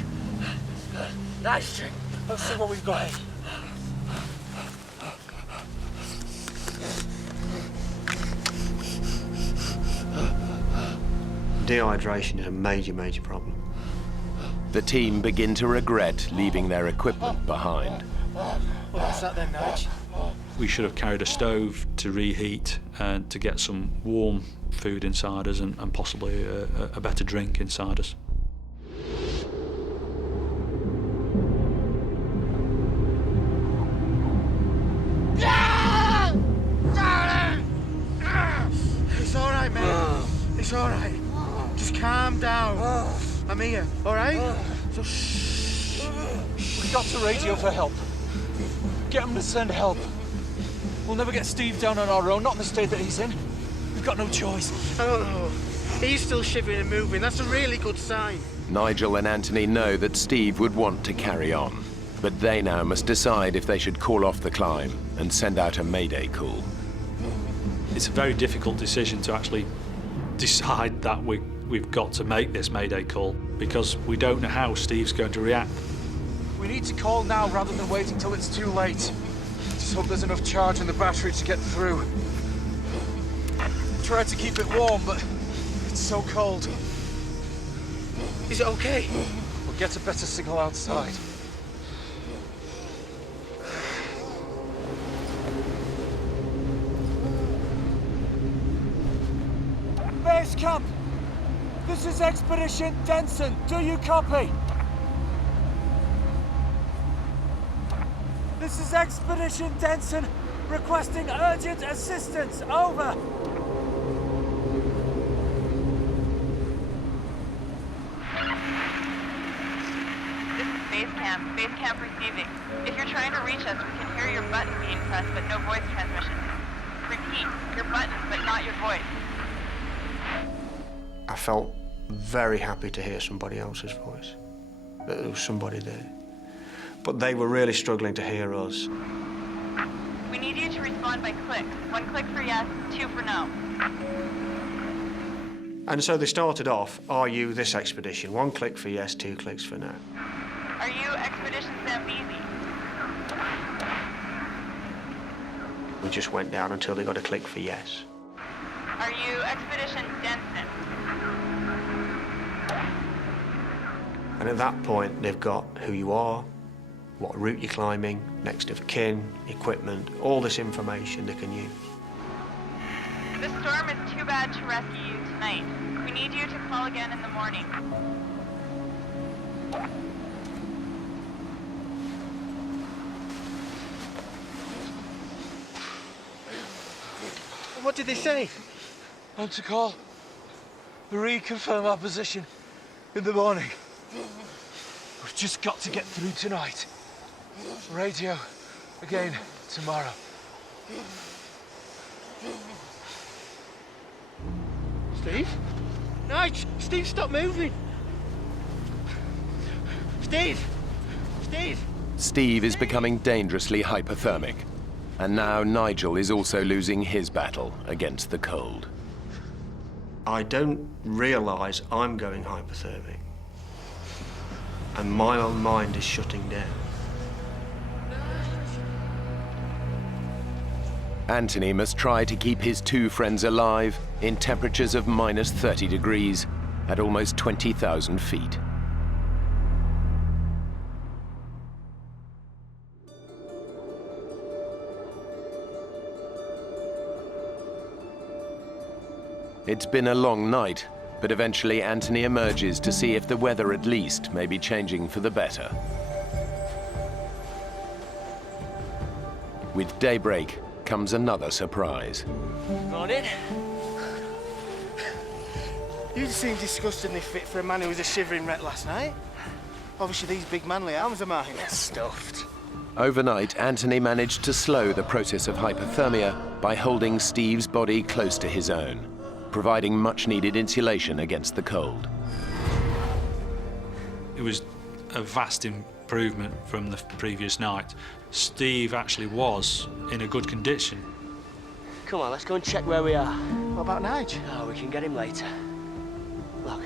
Nice drink. Let's see what we've got here. Dehydration is a major, major problem. The team begin to regret leaving their equipment behind. What's that then, Nige? We should have carried a stove to reheat and to get some warm food inside us and possibly a better drink inside us. It's all right, man. It's all right. Just calm down. I'm here, all right? So shh. We got to radio for help. Get them to send help. We'll never get Steve down on our own, not in the state that he's in. We've got no choice. Oh, he's still shivering and moving. That's a really good sign. Nigel and Anthony know that Steve would want to carry on, but they now must decide if they should call off the climb and send out a mayday call. It's a very difficult decision to actually decide that we've got to make this mayday call because we don't know how Steve's going to react. We need to call now rather than waiting till it's too late. Just hope there's enough charge in the battery to get through. Tried to keep it warm, but it's so cold. Is it okay? We'll get a better signal outside. Base camp! This is Expedition Denson. Do you copy? This is Expedition Denson, requesting urgent assistance. Over. This is Base Camp. Base Camp receiving. If you're trying to reach us, we can hear your button being pressed, but no voice transmission. Repeat, your button, but not your voice. I felt very happy to hear somebody else's voice, that there was somebody there. But they were really struggling to hear us. We need you to respond by clicks. 1 click for yes, 2 for no. And so they started off, are you this expedition? 1 click for yes, 2 clicks for no. Are you Expedition Zambezi? We just went down until they got a click for yes. Are you Expedition Denson? And at that point, they've got who you are, what route you're climbing, next of kin, equipment, all this information they can use. The storm is too bad to rescue you tonight. We need you to call again in the morning. What did they say? I'm to call. Reconfirm our position in the morning. We've just got to get through tonight. Radio again tomorrow. Steve? Nige! Steve, stop moving! Steve! Steve! Steve is becoming dangerously hypothermic, and now Nigel is also losing his battle against the cold. I don't realise I'm going hypothermic, and my own mind is shutting down. Anthony must try to keep his two friends alive in temperatures of minus 30 degrees at almost 20,000 feet. It's been a long night, but eventually Anthony emerges to see if the weather at least may be changing for the better. With daybreak comes another surprise. Morning. You seem disgustingly fit for a man who was a shivering wreck last night. Obviously these big manly arms of mine are stuffed. Overnight, Anthony managed to slow the process of hypothermia by holding Steve's body close to his own, providing much-needed insulation against the cold. It was a vast improvement from the previous night. Steve actually was in a good condition. Come on, let's go and check where we are. What about Nige? Oh, we can get him later. Look,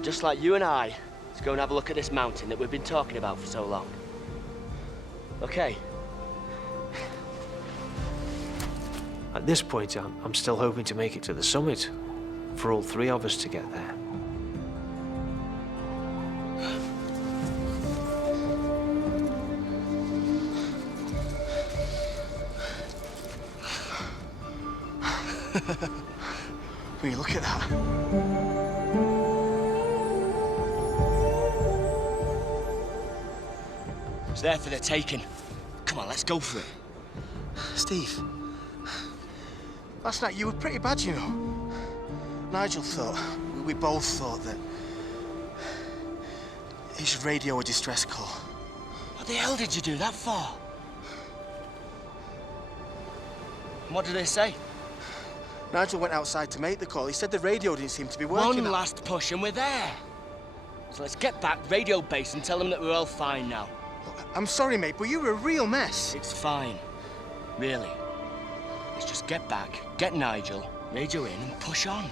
just like you and I, let's go and have a look at this mountain that we've been talking about for so long. Okay? At this point, I'm still hoping to make it to the summit, for all three of us to get there. Will you look at that? It's there for the taking. Come on, let's go for it. Steve, last night you were pretty bad, you know. Nigel thought, we both thought that he should radio a distress call. What the hell did you do that for? And what did they say? Nigel went outside to make the call. He said the radio didn't seem to be working. One last push and we're there. So let's get back radio base and tell them that we're all fine now. I'm sorry, mate, but you were a real mess. It's fine. Really. Let's just get back, get Nigel, radio in and push on.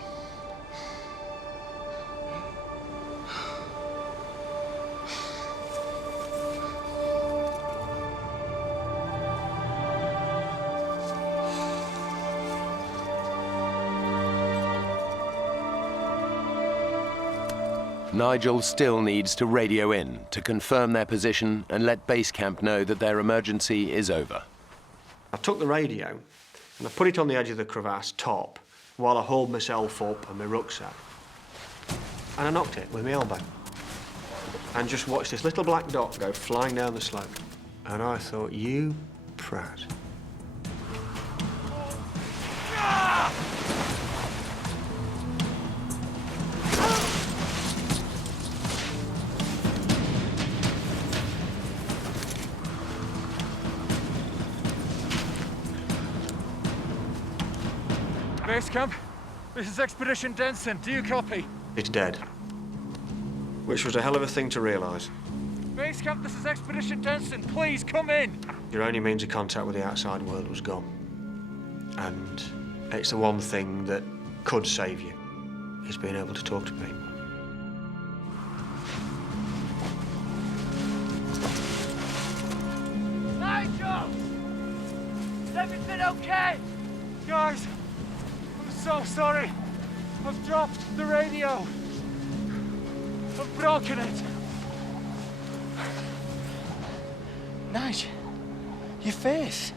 Nigel still needs to radio in to confirm their position and let base camp know that their emergency is over. I took the radio and I put it on the edge of the crevasse top while I hauled myself up and my rucksack. And I knocked it with my elbow. And just watched this little black dot go flying down the slope. And I thought, you prat. Base camp, this is Expedition Denson. Do you copy? It's dead. Which was a hell of a thing to realise. Base camp, this is Expedition Denson. Please come in. Your only means of contact with the outside world was gone. And it's the one thing that could save you, is being able to talk to people. Nigel! Is everything okay? Guys, I'm so sorry. I've dropped the radio. I've broken it. Nige, your face.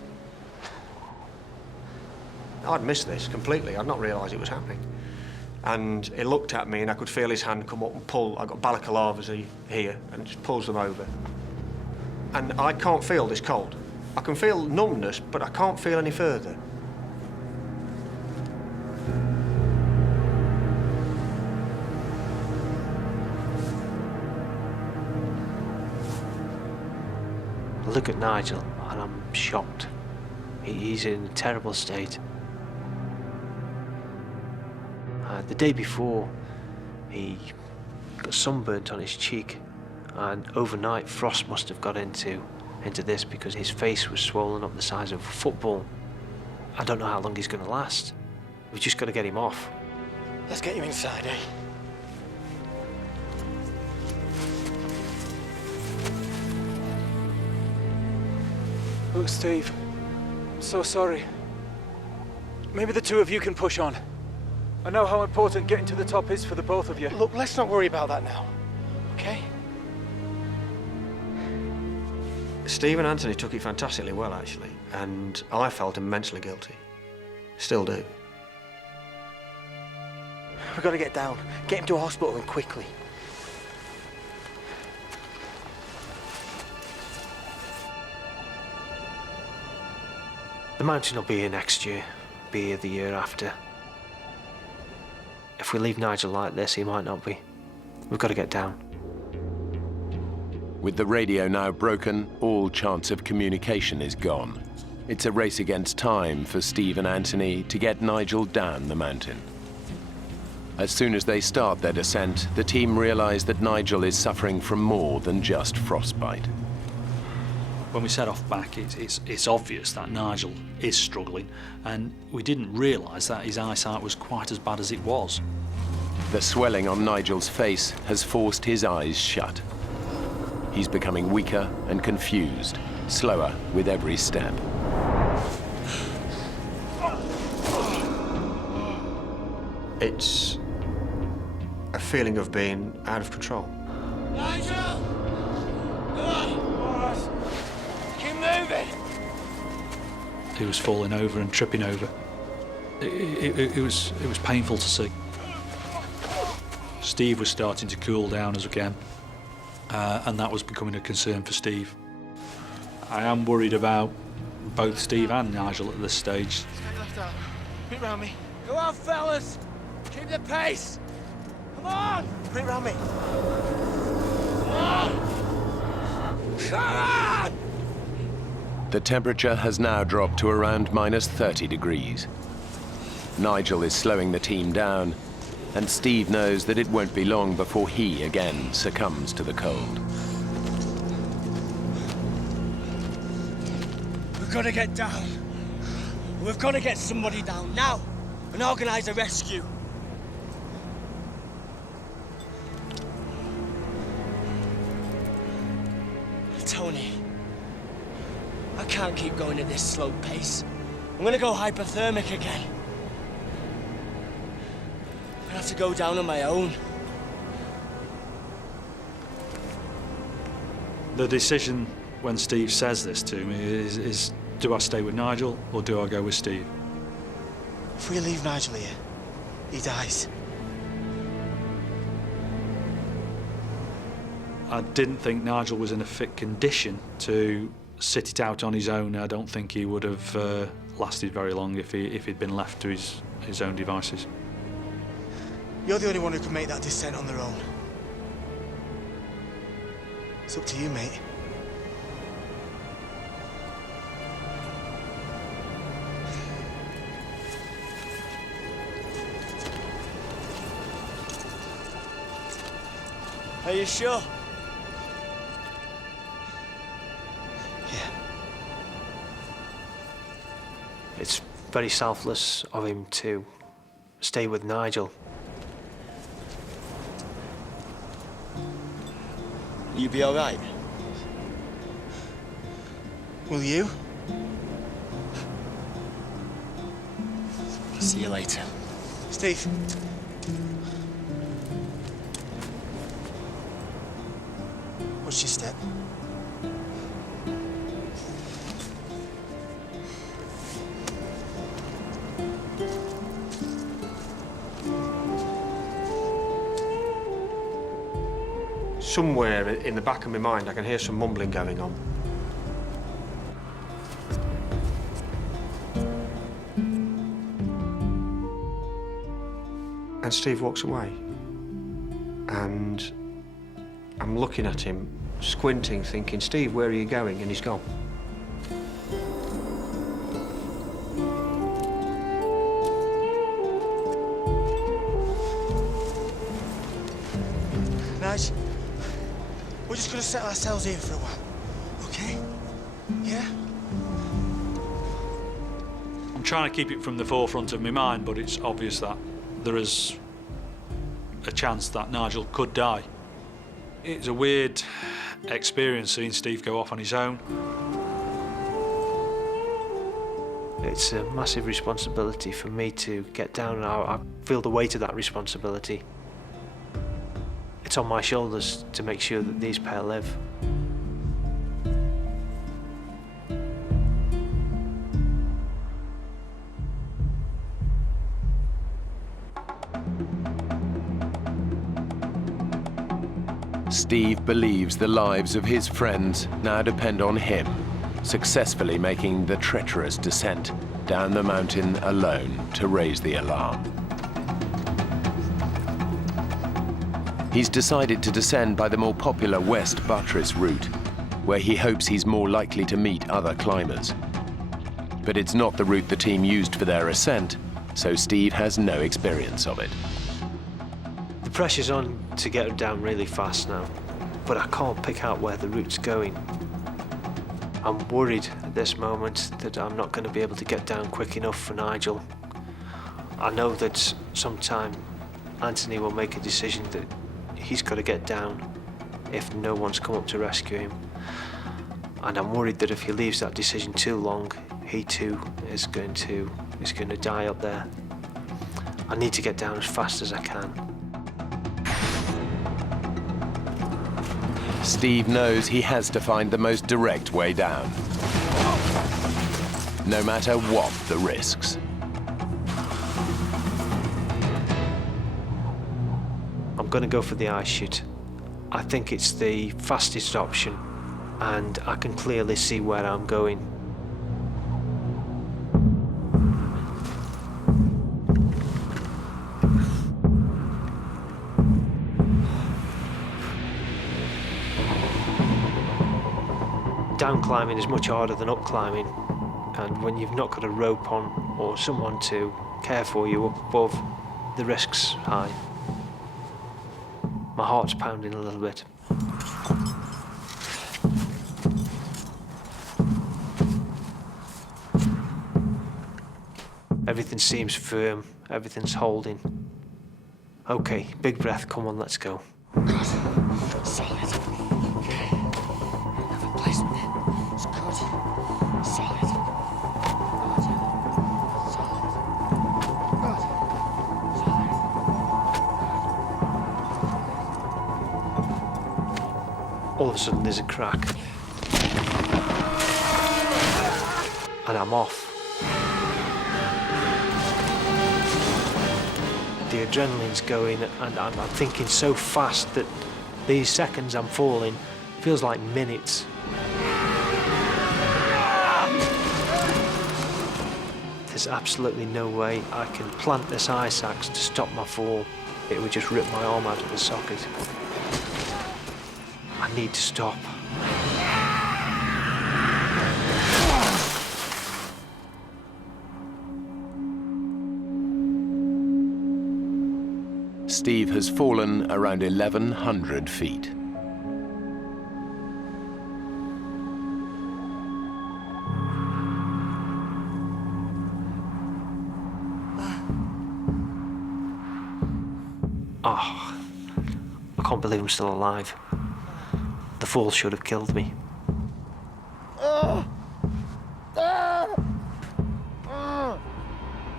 I'd missed this completely. I'd not realised it was happening. And he looked at me and I could feel his hand come up and pull. I got balaclavas here and just pulls them over. And I can't feel this cold. I can feel numbness, but I can't feel any further. I look at Nigel and I'm shocked. He's in a terrible state. The day before, he got sunburnt on his cheek, and overnight frost must have got into this because his face was swollen up the size of a football. I don't know how long he's going to last. We've just got to get him off. Let's get you inside, eh? Look, Steve, So sorry. Maybe the two of you can push on. I know how important getting to the top is for the both of you. Look, let's not worry about that now, okay? Steve and Anthony took it fantastically well, actually, and I felt immensely guilty. Still do. We've got to get down. Get him to a hospital and quickly. The mountain will be here next year, be here the year after. If we leave Nigel like this, he might not be. We've got to get down. With the radio now broken, all chance of communication is gone. It's a race against time for Steve and Anthony to get Nigel down the mountain. As soon as they start their descent, the team realize that Nigel is suffering from more than just frostbite. When we set off back, it's obvious that Nigel is struggling, and we didn't realise that his eyesight was quite as bad as it was. The swelling on Nigel's face has forced his eyes shut. He's becoming weaker and confused, slower with every step. It's a feeling of being out of control. Nigel! Keep moving! He was falling over and tripping over. It was painful to see. Steve was starting to cool down as again, and that was becoming a concern for Steve. I am worried about both Steve and Nigel at this stage. Left out. Put it round me. Go on, fellas! Keep the pace! Come on! Put it round me. Come on! Come on! The temperature has now dropped to around minus 30 degrees. Nigel is slowing the team down, and Steve knows that it won't be long before he again succumbs to the cold. We've got to get down. We've got to get somebody down now and organise a rescue. Tony, I can't keep going at this slow pace. I'm going to go hypothermic again. I have to go down on my own. The decision when Steve says this to me is do I stay with Nigel or do I go with Steve? If we leave Nigel here, he dies. I didn't think Nigel was in a fit condition to sit it out on his own. I don't think he would have lasted very long if he'd been left to his own devices. You're the only one who can make that descent on their own. It's up to you, mate. Are you sure? It's very selfless of him to stay with Nigel. You be all right? Will you? See you later. Steve. Watch your step. Somewhere in the back of my mind, I can hear some mumbling going on. And Steve walks away. And I'm looking at him, squinting, thinking, Steve, where are you going? And he's gone. Nige, we're just gonna settle ourselves here for a while, okay? Yeah? I'm trying to keep it from the forefront of my mind, but it's obvious that there is a chance that Nigel could die. It's a weird experience seeing Steve go off on his own. It's a massive responsibility for me to get down, and I feel the weight of that responsibility. It's on my shoulders to make sure that these pair live. Steve believes the lives of his friends now depend on him, successfully making the treacherous descent down the mountain alone to raise the alarm. He's decided to descend by the more popular West Buttress route, where he hopes he's more likely to meet other climbers. But it's not the route the team used for their ascent, so Steve has no experience of it. The pressure's on to get down really fast now, but I can't pick out where the route's going. I'm worried at this moment that I'm not going to be able to get down quick enough for Nigel. I know that sometime Anthony will make a decision that he's got to get down if no one's come up to rescue him. And I'm worried that if he leaves that decision too long, he too is going to die up there. I need to get down as fast as I can. Steve knows he has to find the most direct way down, no matter what the risks. I'm going to go for the ice chute. I think it's the fastest option, and I can clearly see where I'm going. Down climbing is much harder than up climbing, and when you've not got a rope on or someone to care for you up above, the risk's high. My heart's pounding a little bit. Everything seems firm, everything's holding. Okay, big breath, come on, let's go. Good. Solid. Okay. Have a placement. It's good. Solid. Good. Solid. Good. Solid. All of a sudden there's a crack. And I'm off. The adrenaline's going, and I'm thinking so fast that these seconds I'm falling feels like minutes. There's absolutely no way I can plant this ice axe to stop my fall. It would just rip my arm out of the socket. I need to stop. Steve has fallen around 1,100 feet. Oh, I can't believe I'm still alive. The fall should have killed me.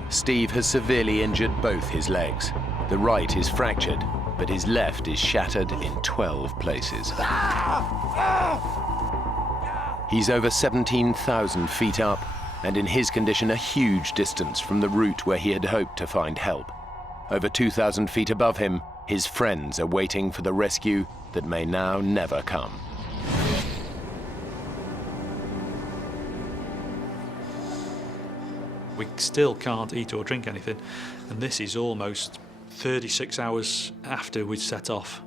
Steve has severely injured both his legs. The right is fractured, but his left is shattered in 12 places. He's over 17,000 feet up, and in his condition a huge distance from the route where he had hoped to find help. Over 2,000 feet above him, his friends are waiting for the rescue that may now never come. We still can't eat or drink anything, and this is almost 36 hours after we'd set off.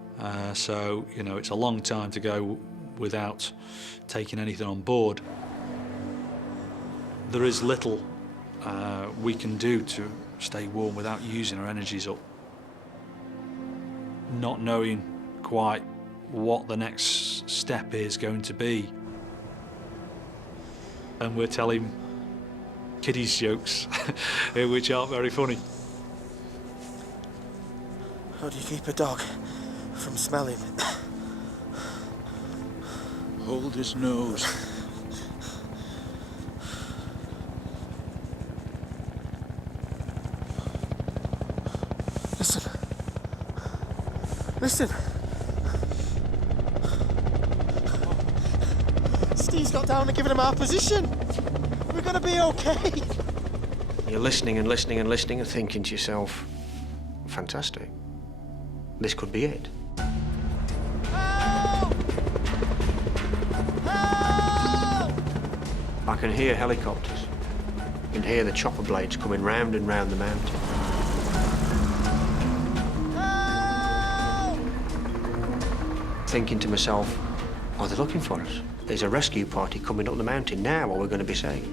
So, you know, it's a long time to go without taking anything on board. There is little we can do to stay warm without using our energies up. Not knowing quite what the next step is going to be. And we're telling kiddies jokes, which aren't very funny. How do you keep a dog from smelling? Hold his nose. Listen. Listen. Steve's got down and given him our position. We're gonna be okay. You're listening and listening and listening and thinking to yourself, fantastic. This could be it. Help! Help! I can hear helicopters. You can hear the chopper blades coming round and round the mountain. Help! Thinking to myself, are they looking for us? There's a rescue party coming up the mountain now, or we're going to be safe.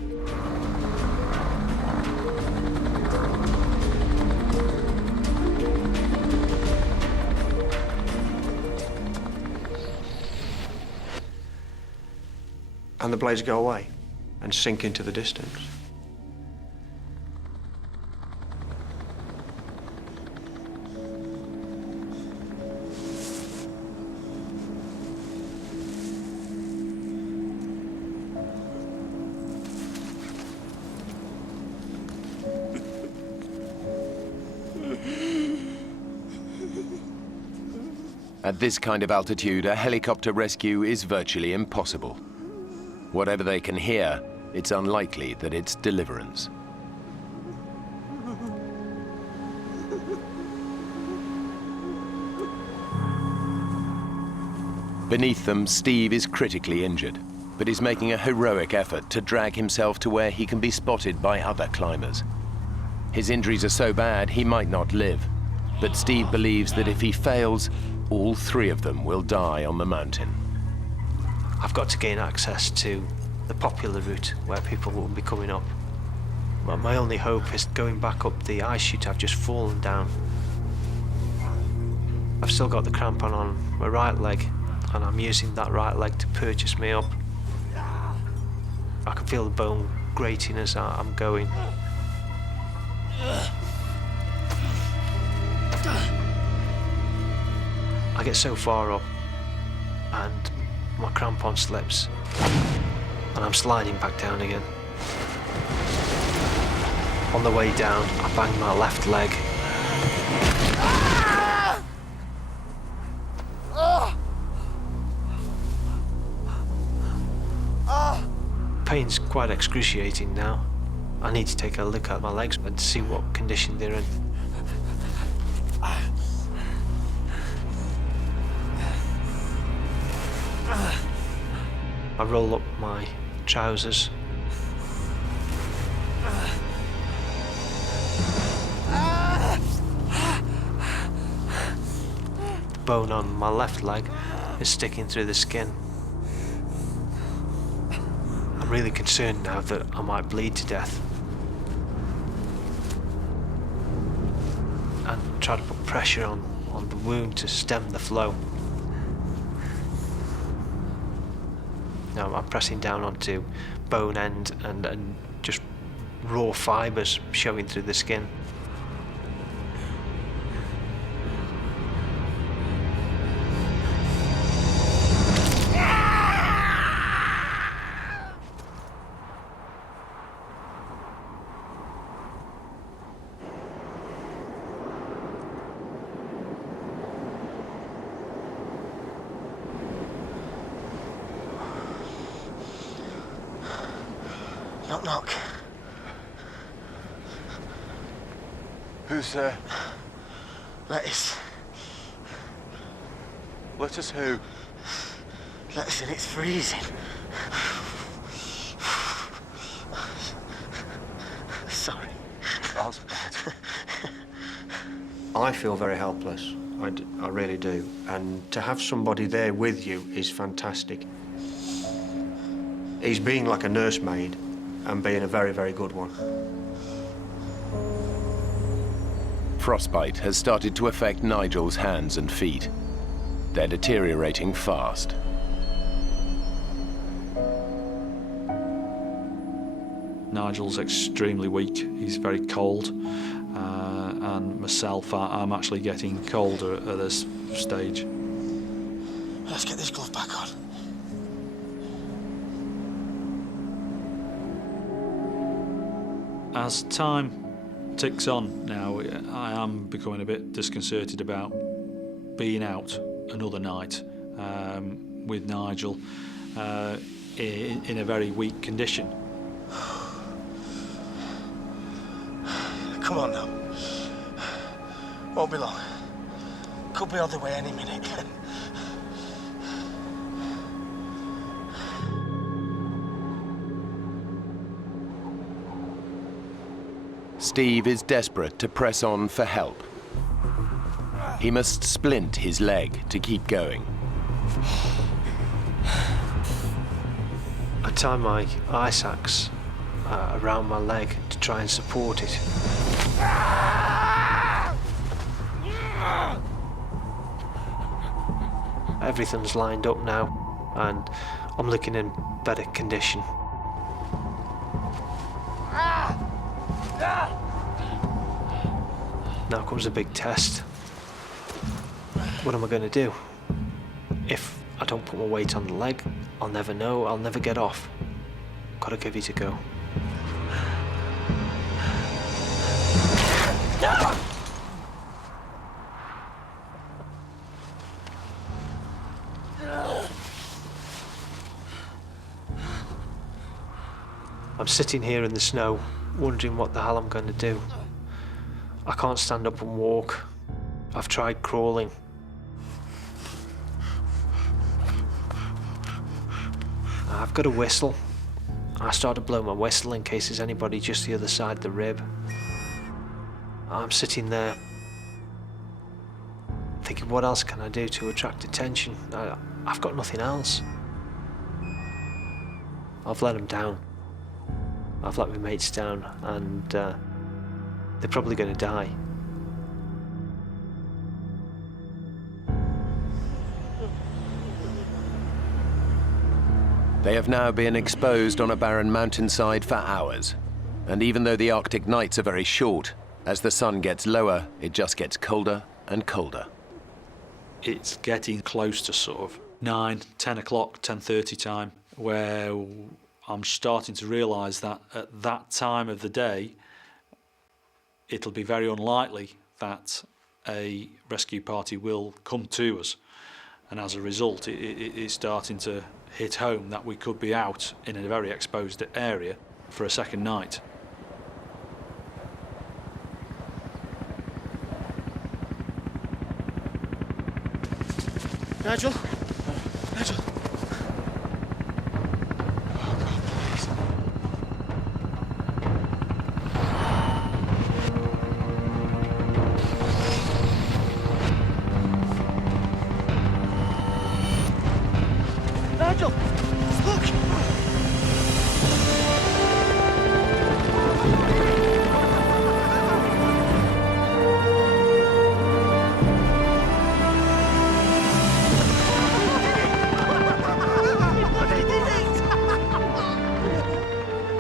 And the blades go away and sink into the distance. At this kind of altitude, a helicopter rescue is virtually impossible. Whatever they can hear, it's unlikely that it's deliverance. Beneath them, Steve is critically injured, but is making a heroic effort to drag himself to where he can be spotted by other climbers. His injuries are so bad, he might not live, but Steve believes that if he fails, all three of them will die on the mountain. I've got to gain access to the popular route where people will be coming up. My only hope is going back up the ice chute I've just fallen down. I've still got the crampon on my right leg, and I'm using that right leg to purchase me up. I can feel the bone grating as I'm going. I get so far up, and my crampon slips, and I'm sliding back down again. On the way down, I bang my left leg. Pain's quite excruciating now. I need to take a look at my legs and see what condition they're in. I roll up my trousers. The bone on my left leg is sticking through the skin. I'm really concerned now that I might bleed to death. And try to put pressure on the wound to stem the flow. Now I'm pressing down onto bone end and just raw fibres showing through the skin. Knock, knock. Who's there? Lettuce. Lettuce who? Lettuce, and it's freezing. Sorry. That's bad. I feel very helpless. I really do. And to have somebody there with you is fantastic. He's being like a nursemaid and being a very, very good one. Frostbite has started to affect Nigel's hands and feet. They're deteriorating fast. Nigel's extremely weak. He's very cold. And myself, I'm actually getting colder at this stage. Let's get this glove back on. As time ticks on now, I am becoming a bit disconcerted about being out another night with Nigel in a very weak condition. Come on now. Won't be long. Could be on the way any minute. Steve is desperate to press on for help. He must splint his leg to keep going. I tie my ice axe around my leg to try and support it. Everything's lined up now, and I'm looking in better condition. Now comes a big test. What am I going to do? If I don't put my weight on the leg, I'll never know, I'll never get off. Gotta give it a go. I'm sitting here in the snow, wondering what the hell I'm going to do. I can't stand up and walk. I've tried crawling. I've got a whistle. I start to blow my whistle in case there's anybody just the other side of the rib. I'm sitting there thinking, what else can I do to attract attention? I've got nothing else. I've let them down. I've let my mates down, and they're probably going to die. They have now been exposed on a barren mountainside for hours. And even though the Arctic nights are very short, as the sun gets lower, it just gets colder and colder. It's getting close to sort of 9, 10 o'clock, 10:30 time, where I'm starting to realise that at that time of the day, it'll be very unlikely that a rescue party will come to us. And as a result, it's starting to hit home that we could be out in a very exposed area for a second night. Nigel? Nigel? Nigel! Look!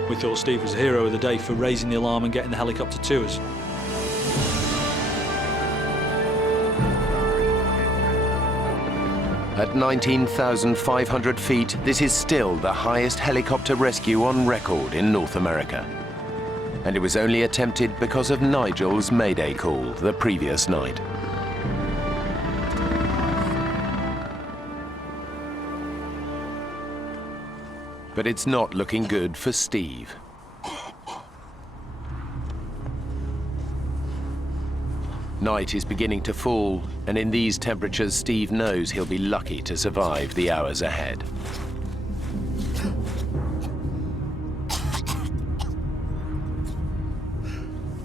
We thought Steve was the hero of the day for raising the alarm and getting the helicopter to us. At 19,500 feet, this is still the highest helicopter rescue on record in North America. And it was only attempted because of Nigel's Mayday call the previous night. But it's not looking good for Steve. Night is beginning to fall, and in these temperatures, Steve knows he'll be lucky to survive the hours ahead.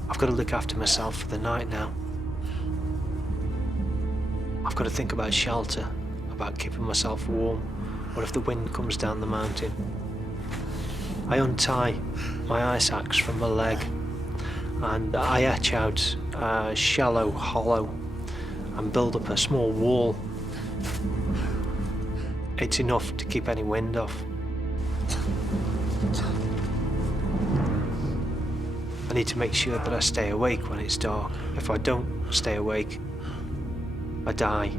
I've got to look after myself for the night now. I've got to think about shelter, about keeping myself warm. What if the wind comes down the mountain? I untie my ice axe from my leg, and I etch out a shallow hollow and build up a small wall. It's enough to keep any wind off. I need to make sure that I stay awake when it's dark. If I don't stay awake, I die.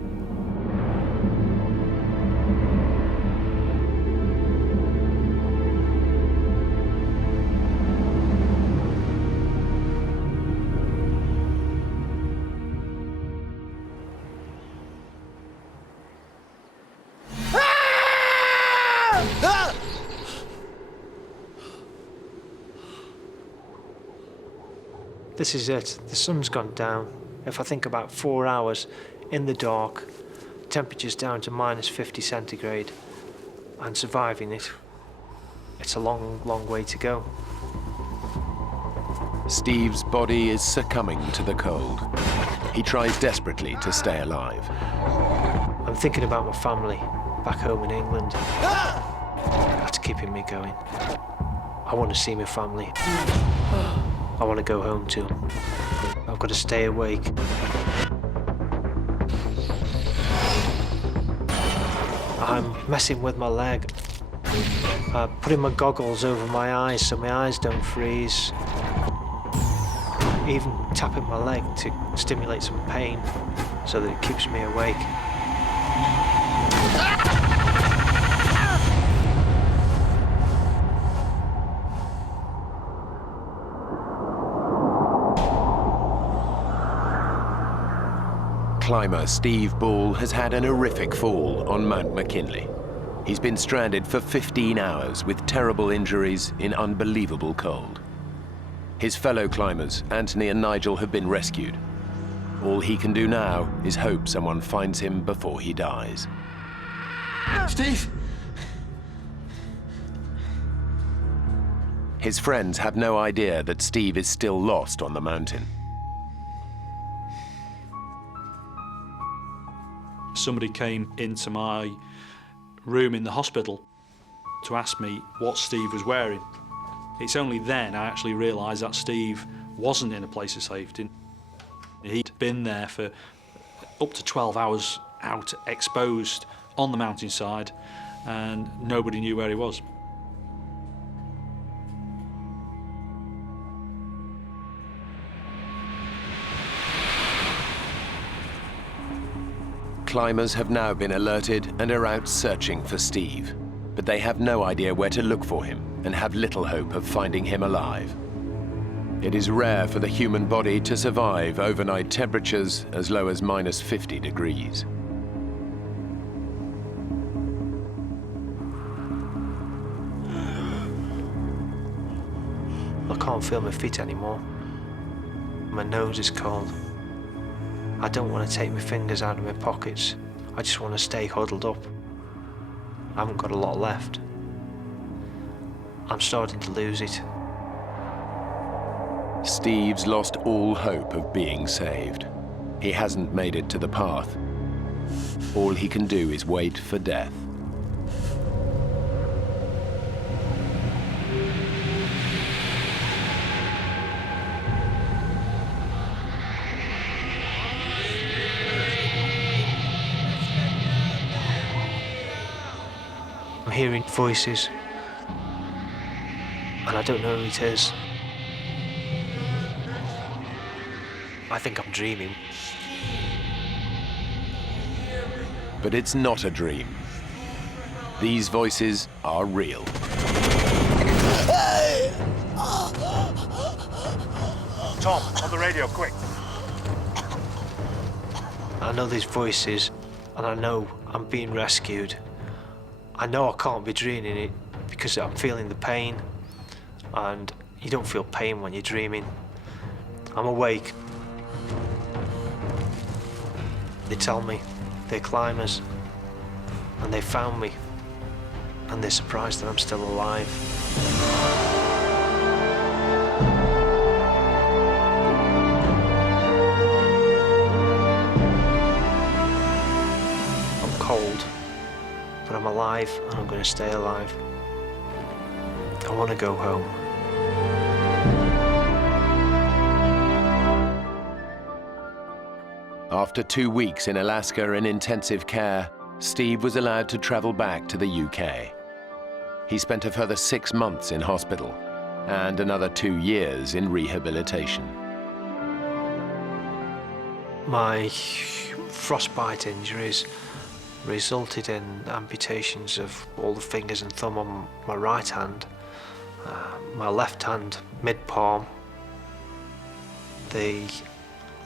This is it. The sun's gone down. If I think about 4 hours in the dark, temperature's down to minus 50 centigrade, and surviving it, it's a long, long way to go. Steve's body is succumbing to the cold. He tries desperately to stay alive. I'm thinking about my family back home in England. That's keeping me going. I want to see my family. I want to go home to them. I've got to stay awake. I'm messing with my leg. Putting my goggles over my eyes so my eyes don't freeze. Even tapping my leg to stimulate some pain so that it keeps me awake. Climber Steve Ball has had an horrific fall on Mount McKinley. He's been stranded for 15 hours with terrible injuries in unbelievable cold. His fellow climbers, Anthony and Nigel, have been rescued. All he can do now is hope someone finds him before he dies. Steve! His friends have no idea that Steve is still lost on the mountain. Somebody came into my room in the hospital to ask me what Steve was wearing. It's only then I actually realised that Steve wasn't in a place of safety. He'd been there for up to 12 hours out, exposed on the mountainside, and nobody knew where he was. Climbers have now been alerted and are out searching for Steve, but they have no idea where to look for him and have little hope of finding him alive. It is rare for the human body to survive overnight temperatures as low as minus 50 degrees. I can't feel my feet anymore. My nose is cold. I don't want to take my fingers out of my pockets. I just want to stay huddled up. I haven't got a lot left. I'm starting to lose it. Steve's lost all hope of being saved. He hasn't made it to the path. All he can do is wait for death. I'm hearing voices, and I don't know who it is. I think I'm dreaming. But it's not a dream. These voices are real. Tom, on the radio, quick. I know these voices, and I know I'm being rescued. I know I can't be dreaming it because I'm feeling the pain, and you don't feel pain when you're dreaming. I'm awake. They tell me they're climbers, and they found me, and they're surprised that I'm still alive. I'm cold, but I'm alive, and I'm going to stay alive. I want to go home. After 2 weeks in Alaska in intensive care, Steve was allowed to travel back to the UK. He spent a further 6 months in hospital and another 2 years in rehabilitation. My frostbite injuries resulted in amputations of all the fingers and thumb on my right hand, my left hand mid-palm, the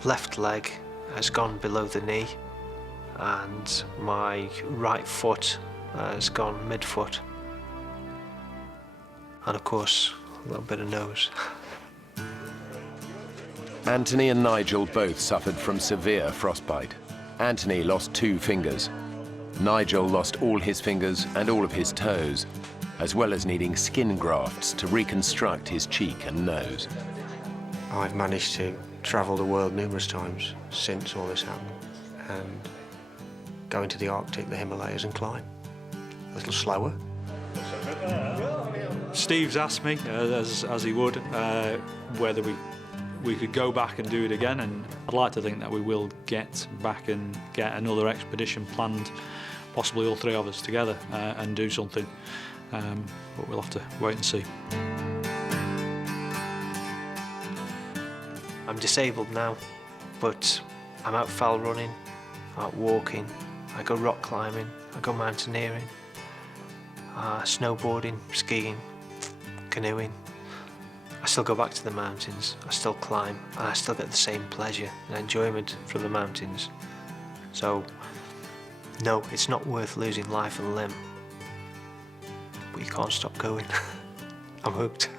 left leg has gone below the knee, and my right foot has gone mid-foot, and of course a little bit of nose. Anthony and Nigel both suffered from severe frostbite. Anthony lost 2 fingers. Nigel lost all his fingers and all of his toes, as well as needing skin grafts to reconstruct his cheek and nose. I've managed to travel the world numerous times since all this happened and go into the Arctic, the Himalayas and climb. A little slower. Steve's asked me, as he would, whether we could go back and do it again, and I'd like to think that we will get back and get another expedition planned, possibly all 3 of us together, and do something, but we'll have to wait and see. I'm disabled now, but I'm out fell running, out walking, I go rock climbing, I go mountaineering, snowboarding, skiing, canoeing. I still go back to the mountains, I still climb, and I still get the same pleasure and enjoyment from the mountains. So, no, it's not worth losing life and limb, but you can't stop going. I'm hooked.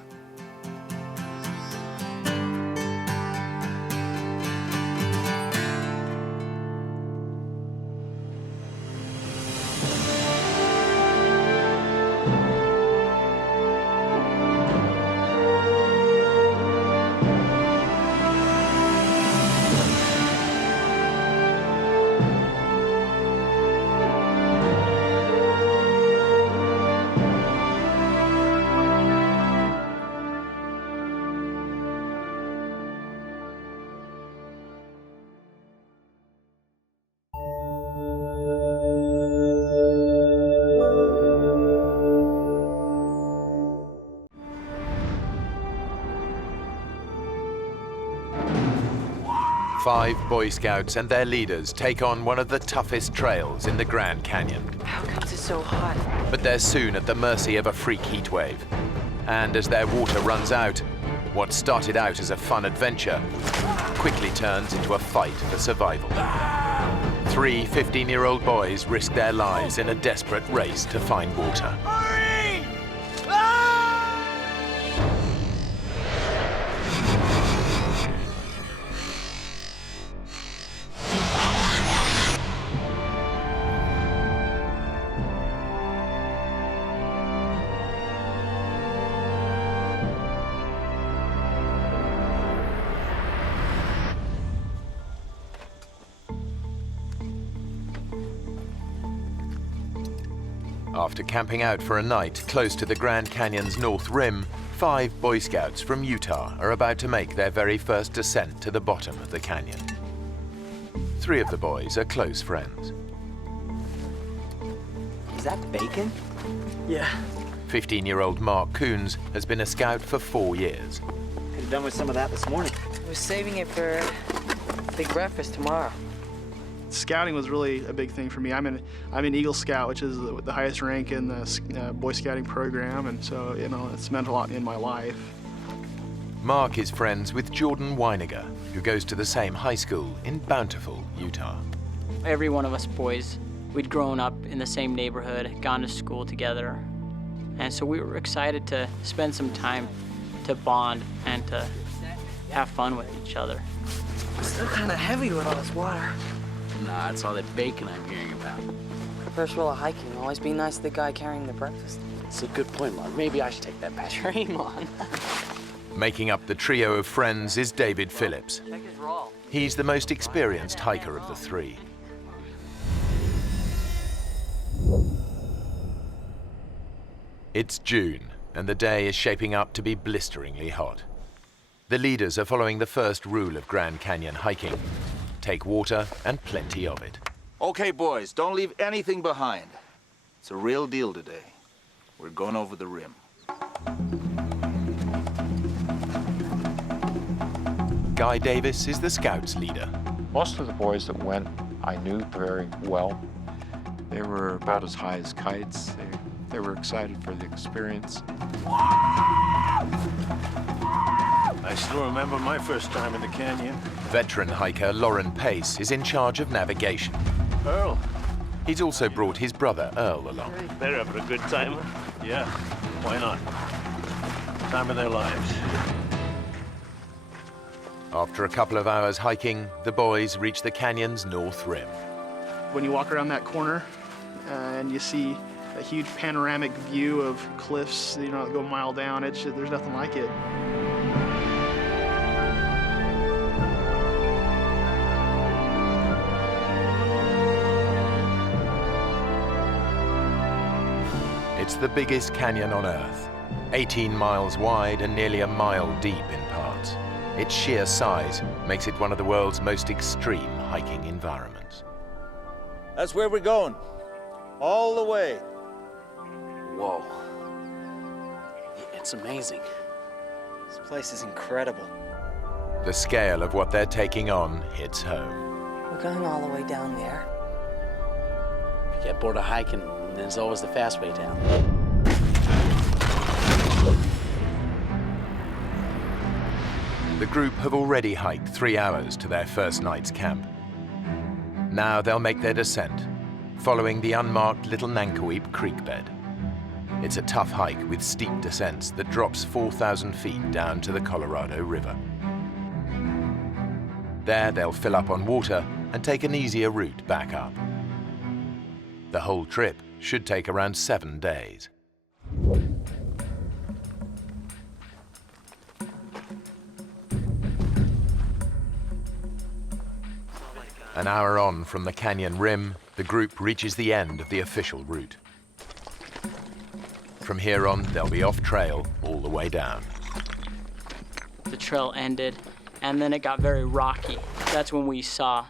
Five Boy Scouts and their leaders take on one of the toughest trails in the Grand Canyon. How comes it's so hot? But they're soon at the mercy of a freak heat wave. And as their water runs out, what started out as a fun adventure quickly turns into a fight for survival. 3 15-year-old boys risk their lives in a desperate race to find water. After camping out for a night close to the Grand Canyon's north rim, 5 Boy Scouts from Utah are about to make their very first descent to the bottom of the canyon. 3 of the boys are close friends. Is that bacon? Yeah. 15-year-old Mark Coons has been a scout for 4 years. Could have done with some of that this morning. We're saving it for big breakfast tomorrow. Scouting was really a big thing for me. I'm an Eagle Scout, which is the highest rank in the Boy Scouting program, and so it's meant a lot in my life. Mark is friends with Jordan Weiniger, who goes to the same high school in Bountiful, Utah. Every one of us boys, we'd grown up in the same neighborhood, gone to school together, and so we were excited to spend some time to bond and to have fun with each other. It's still kind of heavy with all this water. Nah, it's all that bacon I'm hearing about. First rule of hiking, always be nice to the guy carrying the breakfast. It's a good point, Mark. Maybe I should take that back. Dream on. Making up the trio of friends is David Phillips. Check his roll. He's the most experienced hiker of the 3. It's June, and the day is shaping up to be blisteringly hot. The leaders are following the first rule of Grand Canyon hiking. Take water and plenty of it. Okay, boys, don't leave anything behind. It's a real deal today. We're going over the rim. Guy Davis is the Scouts' leader. Most of the boys that went, I knew very well. They were about as high as kites. They were excited for the experience. I still remember my first time in the canyon. Veteran hiker Lauren Pace is in charge of navigation. Earl. He's also brought his brother Earl along. They're having a good time. Yeah, why not? Time of their lives. After a couple of hours hiking, the boys reach the canyon's north rim. When you walk around that corner and you see a huge panoramic view of cliffs, that go a mile down, there's nothing like it. It's the biggest canyon on Earth, 18 miles wide and nearly a mile deep in parts. Its sheer size makes it one of the world's most extreme hiking environments. That's where we're going. All the way. Whoa. It's amazing. This place is incredible. The scale of what they're taking on hits home. We're going all the way down there. If you get bored of hiking, there's always the fast way down. The group have already hiked 3 hours to their first night's camp. Now they'll make their descent, following the unmarked Little Nankoweap Creek bed. It's a tough hike with steep descents that drops 4,000 feet down to the Colorado River. There they'll fill up on water and take an easier route back up. The whole trip should take around 7 days. An hour on from the canyon rim, the group reaches the end of the official route. From here on, they'll be off trail all the way down. The trail ended, and then it got very rocky. That's when we saw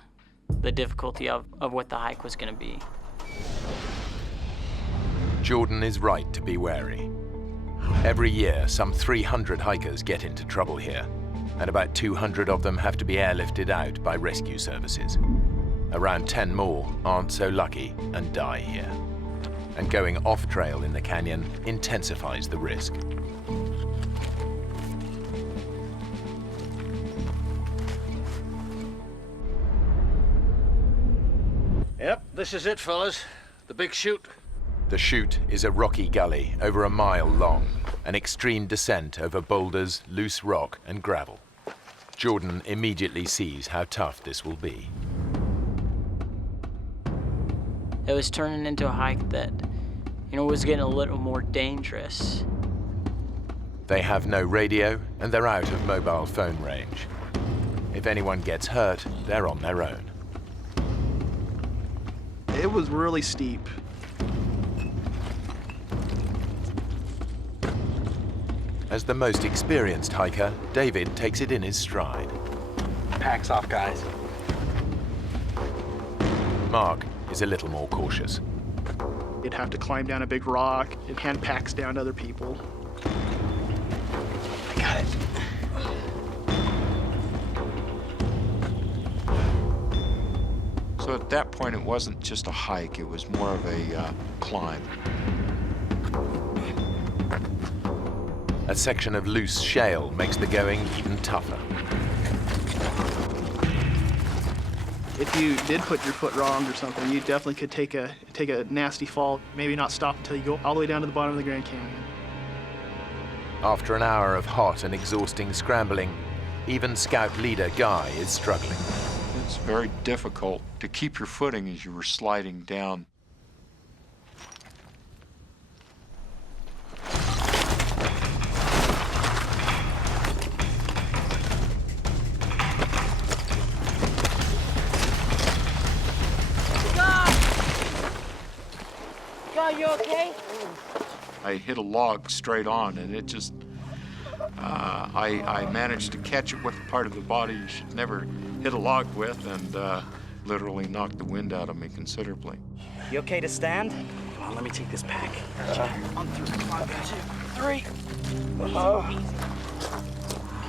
the difficulty of what the hike was going to be. Jordan is right to be wary. Every year, some 300 hikers get into trouble here, and about 200 of them have to be airlifted out by rescue services. Around 10 more aren't so lucky and die here. And going off-trail in the canyon intensifies the risk. Yep, this is it, fellas. The big chute. The chute is a rocky gully over a mile long, an extreme descent over boulders, loose rock, and gravel. Jordan immediately sees how tough this will be. It was turning into a hike that, was getting a little more dangerous. They have no radio, and they're out of mobile phone range. If anyone gets hurt, they're on their own. It was really steep. As the most experienced hiker, David takes it in his stride. Pack's off, guys. Mark is a little more cautious. You'd have to climb down a big rock and hand packs down to other people. I got it. So at that point, it wasn't just a hike, it was more of a climb. A section of loose shale makes the going even tougher. If you did put your foot wrong or something, you definitely could take a nasty fall, maybe not stop until you go all the way down to the bottom of the Grand Canyon. After an hour of hot and exhausting scrambling, even Scout leader Guy is struggling. It's very difficult to keep your footing as you were sliding down. God, you okay? I hit a log straight on, and it just, I managed to catch it with a part of the body you should never hit a log with, and literally knocked the wind out of me considerably. You okay to stand? Come on, let me take this pack. 1, 2, 3.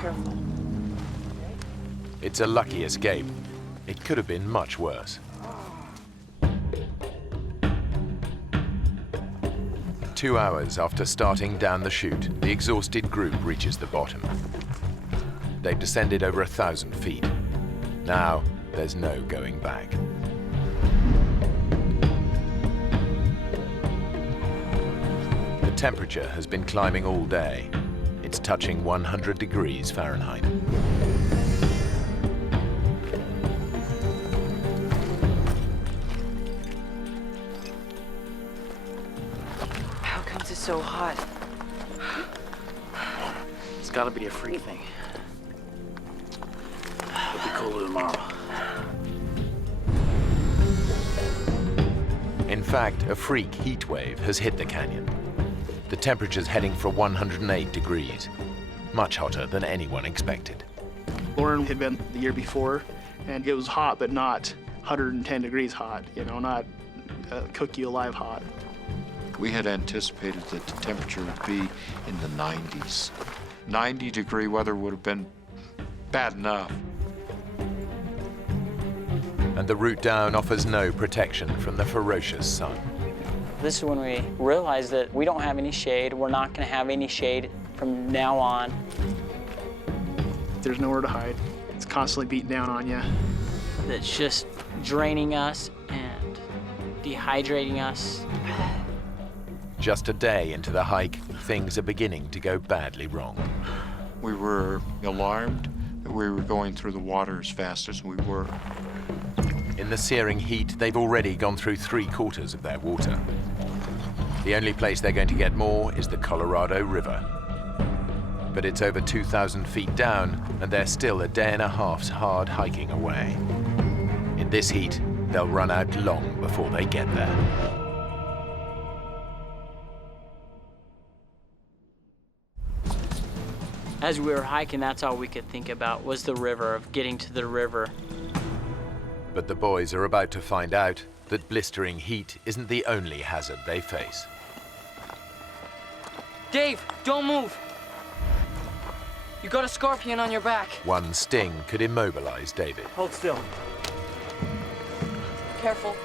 Careful. It's a lucky escape. It could have been much worse. 2 hours after starting down the chute, the exhausted group reaches the bottom. They've descended over 1,000 feet. Now, there's no going back. The temperature has been climbing all day. It's touching 100 degrees Fahrenheit. so hot. It's gotta be a freak thing. It'll be cooler tomorrow. In fact, a freak heat wave has hit the canyon. The temperature's heading for 108 degrees, much hotter than anyone expected. Lauren had been the year before, and it was hot, but not 110 degrees hot, you know, not cook you alive hot. We had anticipated that the temperature would be in the 90s. 90-degree weather would have been bad enough. And the route down offers no protection from the ferocious sun. This is when we realized that we don't have any shade. We're not going to have any shade from now on. There's nowhere to hide. It's constantly beating down on you. That's just draining us and dehydrating us. Just a day into the hike, things are beginning to go badly wrong. We were alarmed that we were going through the water as fast as we were. In the searing heat, they've already gone through 3/4 of their water. The only place they're going to get more is the Colorado River. But it's over 2,000 feet down, and they're still a day and a half's hard hiking away. In this heat, they'll run out long before they get there. As we were hiking, that's all we could think about was the river, of getting to the river. But the boys are about to find out that blistering heat isn't the only hazard they face. Dave, don't move. You got a scorpion on your back. One sting could immobilize David. Hold still. Careful.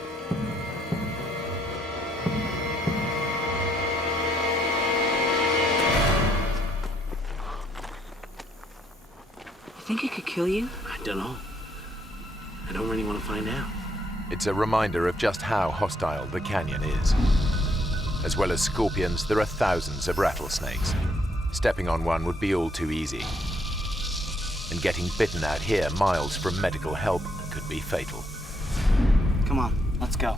You think it could kill you? I don't know. I don't really want to find out. It's a reminder of just how hostile the canyon is. As well as scorpions, there are thousands of rattlesnakes. Stepping on one would be all too easy. And getting bitten out here miles from medical help could be fatal. Come on, let's go.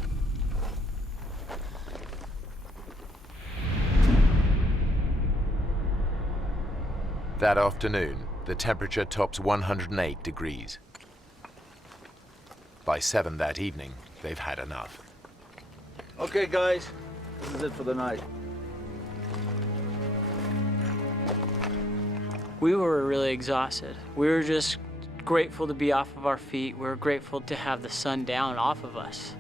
That afternoon, the temperature tops 108 degrees. By 7 that evening, they've had enough. Okay, guys, this is it for the night. We were really exhausted. We were just grateful to be off of our feet. We were grateful to have the sun down off of us.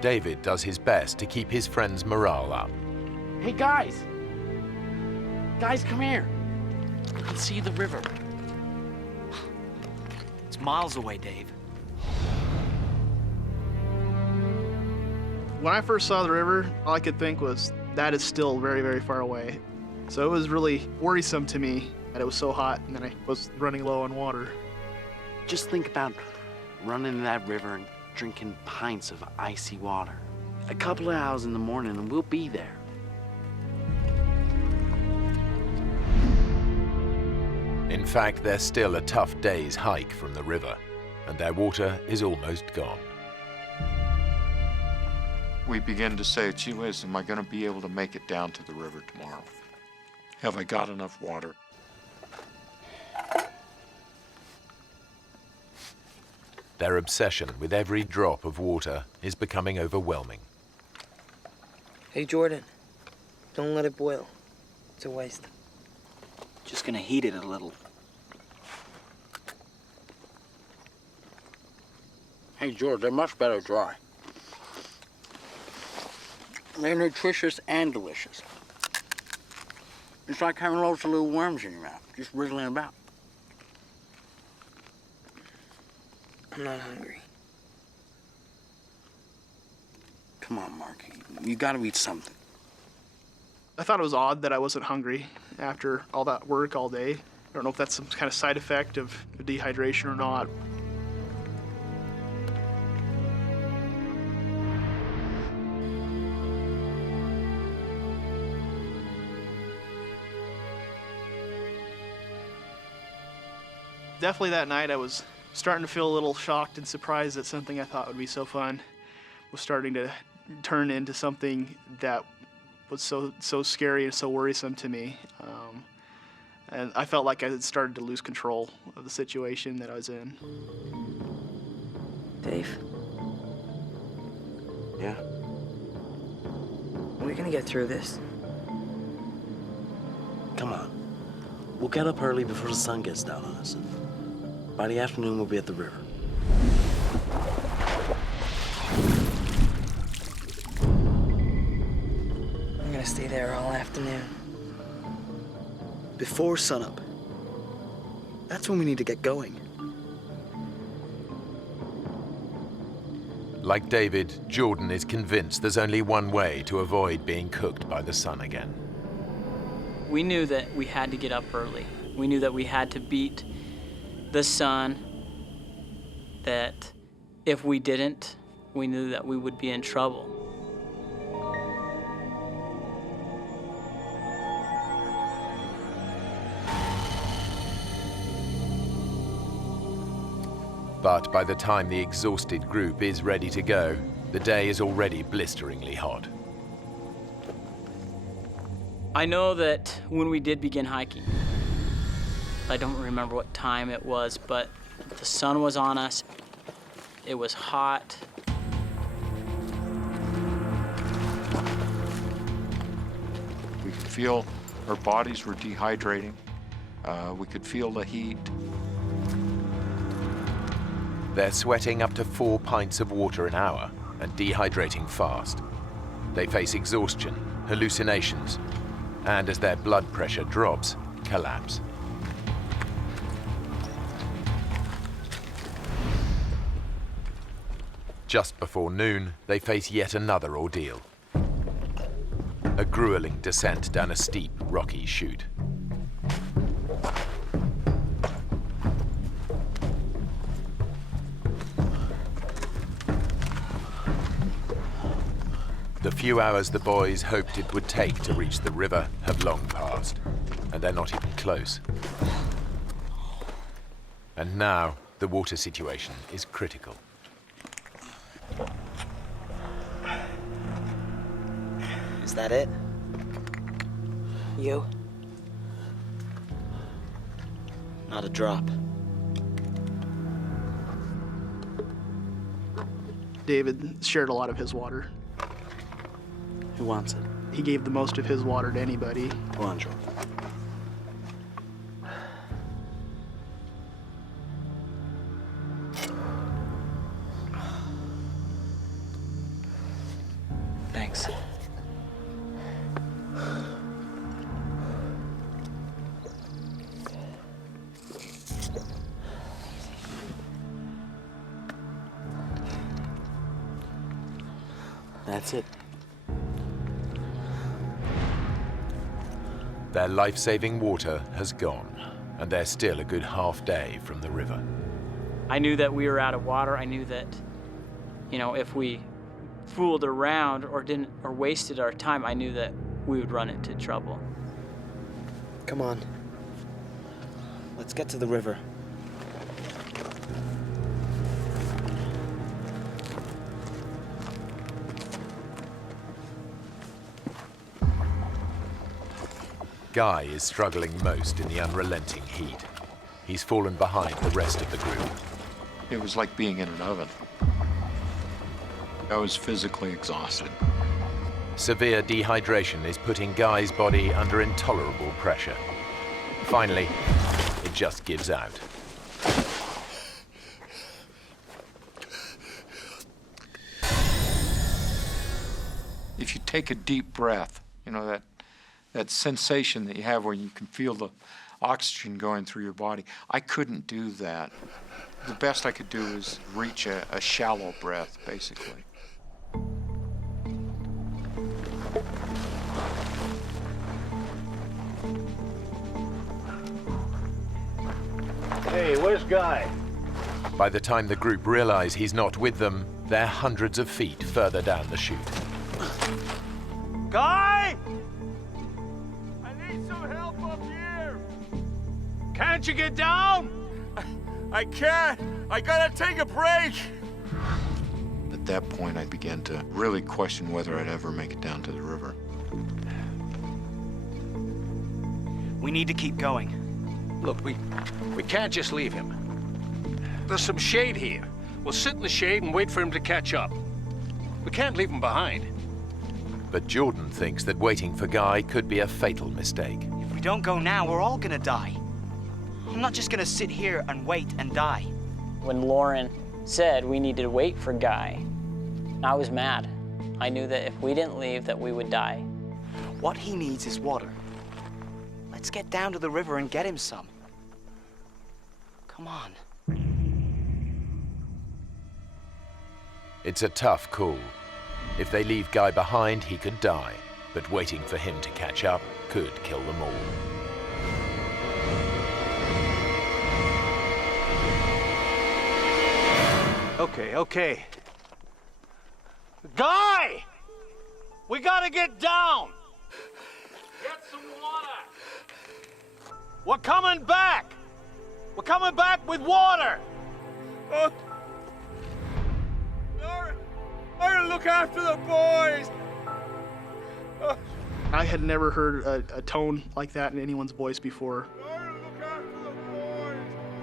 David does his best to keep his friends' morale up. Hey, guys! Guys, come here. You can see the river. It's miles away, Dave. When I first saw the river, all I could think was, that is still very, very far away. So it was really worrisome to me that it was so hot and that I was running low on water. Just think about running in that river and drinking pints of icy water. A couple of hours in the morning and we'll be there. In fact, they're still a tough day's hike from the river, and their water is almost gone. We begin to say, gee whiz, am I going to be able to make it down to the river tomorrow? Have I got enough water? Their obsession with every drop of water is becoming overwhelming. Hey, Jordan, don't let it boil. It's a waste. Just gonna heat it a little. Hey, George, they're much better dry. They're nutritious and delicious. It's like having loads of little worms in your mouth, just wriggling about. I'm not hungry. Come on, Mark. You gotta eat something. I thought it was odd that I wasn't hungry after all that work all day. I don't know if that's some kind of side effect of dehydration or not. Definitely that night I was starting to feel a little shocked and surprised that something I thought would be so fun was starting to turned into something that was so scary and so worrisome to me. And I felt like I had started to lose control of the situation that I was in. Dave? Yeah? Are we gonna get through this? Come on. We'll get up early before the sun gets down on us. And by the afternoon, we'll be at the river. I'm gonna stay there all afternoon. Before sunup. That's when we need to get going. Like David, Jordan is convinced there's only one way to avoid being cooked by the sun again. We knew that we had to get up early. We knew that we had to beat the sun, that if we didn't, we knew that we would be in trouble. But by the time the exhausted group is ready to go, the day is already blisteringly hot. I know that when we did begin hiking, I don't remember what time it was, but the sun was on us. It was hot. We could feel our bodies were dehydrating. We could feel the heat. They're sweating up to 4 pints of water an hour and dehydrating fast. They face exhaustion, hallucinations, and as their blood pressure drops, collapse. Just before noon, they face yet another ordeal. A grueling descent down a steep, rocky chute. The few hours the boys hoped it would take to reach the river have long passed, and they're not even close. And now, the water situation is critical. Is that it? You? Not a drop. David shared a lot of his water. Who wants it? He gave the most of his water to anybody. Go on, Jordan. Thanks. That's it. Their life-saving water has gone, and they're still a good half day from the river. I knew that we were out of water. I knew that, if we fooled around or wasted our time, I knew that we would run into trouble. Come on. Let's get to the river. Guy is struggling most in the unrelenting heat. He's fallen behind the rest of the group. It was like being in an oven. I was physically exhausted. Severe dehydration is putting Guy's body under intolerable pressure. Finally, it just gives out. If you take a deep breath, that sensation that you have where you can feel the oxygen going through your body, I couldn't do that. The best I could do is reach a shallow breath, basically. Hey, where's Guy? By the time the group realize he's not with them, they're hundreds of feet further down the chute. Guy! I need some help up here! Can't you get down? I can't. I gotta take a break. At that point, I began to really question whether I'd ever make it down to the river. We need to keep going. Look, we can't just leave him. There's some shade here. We'll sit in the shade and wait for him to catch up. We can't leave him behind. But Jordan thinks that waiting for Guy could be a fatal mistake. If we don't go now, we're all gonna die. I'm not just gonna sit here and wait and die. When Lauren said we needed to wait for Guy, I was mad. I knew that if we didn't leave, that we would die. What he needs is water. Let's get down to the river and get him some. Come on. It's a tough call. If they leave Guy behind, he could die, but waiting for him to catch up could kill them all. Okay. Guy! We gotta get down! Get some water! We're coming back! We're coming back with water! I'll look after the boys! I had never heard a tone like that in anyone's voice before.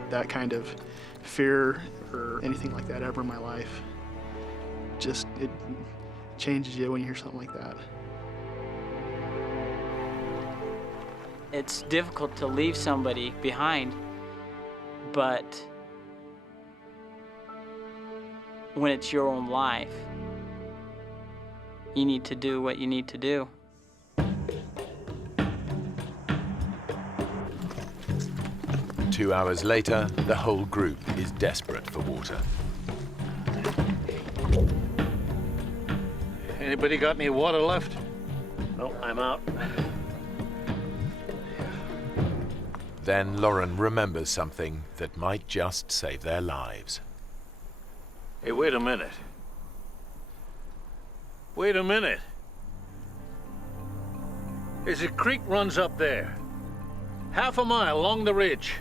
That kind of fear or anything like that ever in my life. Just, it changes you when you hear something like that. It's difficult to leave somebody behind, but when it's your own life, you need to do what you need to do. Two hours later, the whole group is desperate for water. Anybody got any water left? No, I'm out. Then Lauren remembers something that might just save their lives. Hey, wait a minute. Wait a minute. There's a creek runs up there. Half a mile along the ridge.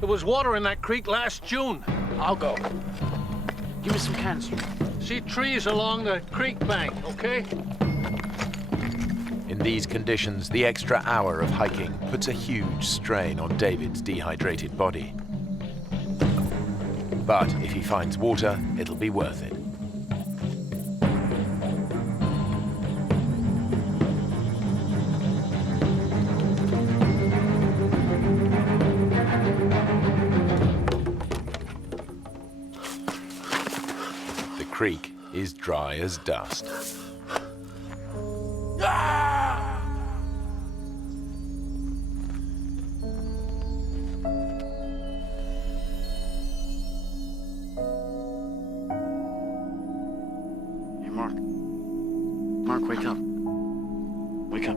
There was water in that creek last June. I'll go. Give me some cans. See trees along the creek bank, okay? In these conditions, the extra hour of hiking puts a huge strain on David's dehydrated body. But if he finds water, it'll be worth it. The creek is dry as dust. Hey, Mark. Mark, wake up. Wake up.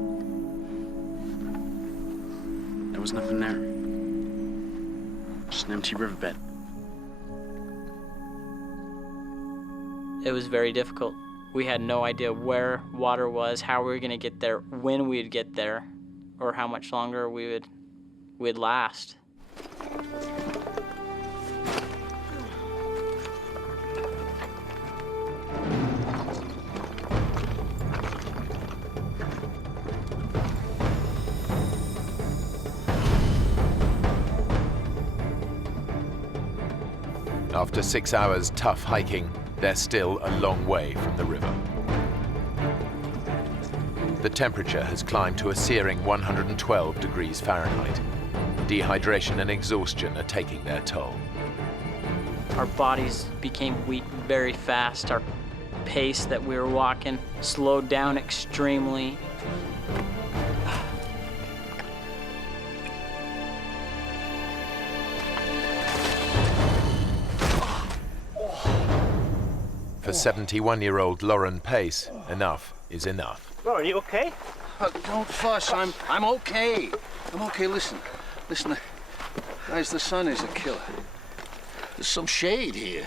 There was nothing there. Just an empty riverbed. It was very difficult. We had no idea where water was, how we were going to get there, when we'd get there, or how much longer we'd last. After 6 hours tough hiking, they're still a long way from the river. The temperature has climbed to a searing 112 degrees Fahrenheit. Dehydration and exhaustion are taking their toll. Our bodies became weak very fast. Our pace that we were walking slowed down extremely. For 71-year-old Lauren Pace, enough is enough. Lauren, you okay? Don't fuss. I'm okay. I'm okay. Listen, guys. The sun is a killer. There's some shade here.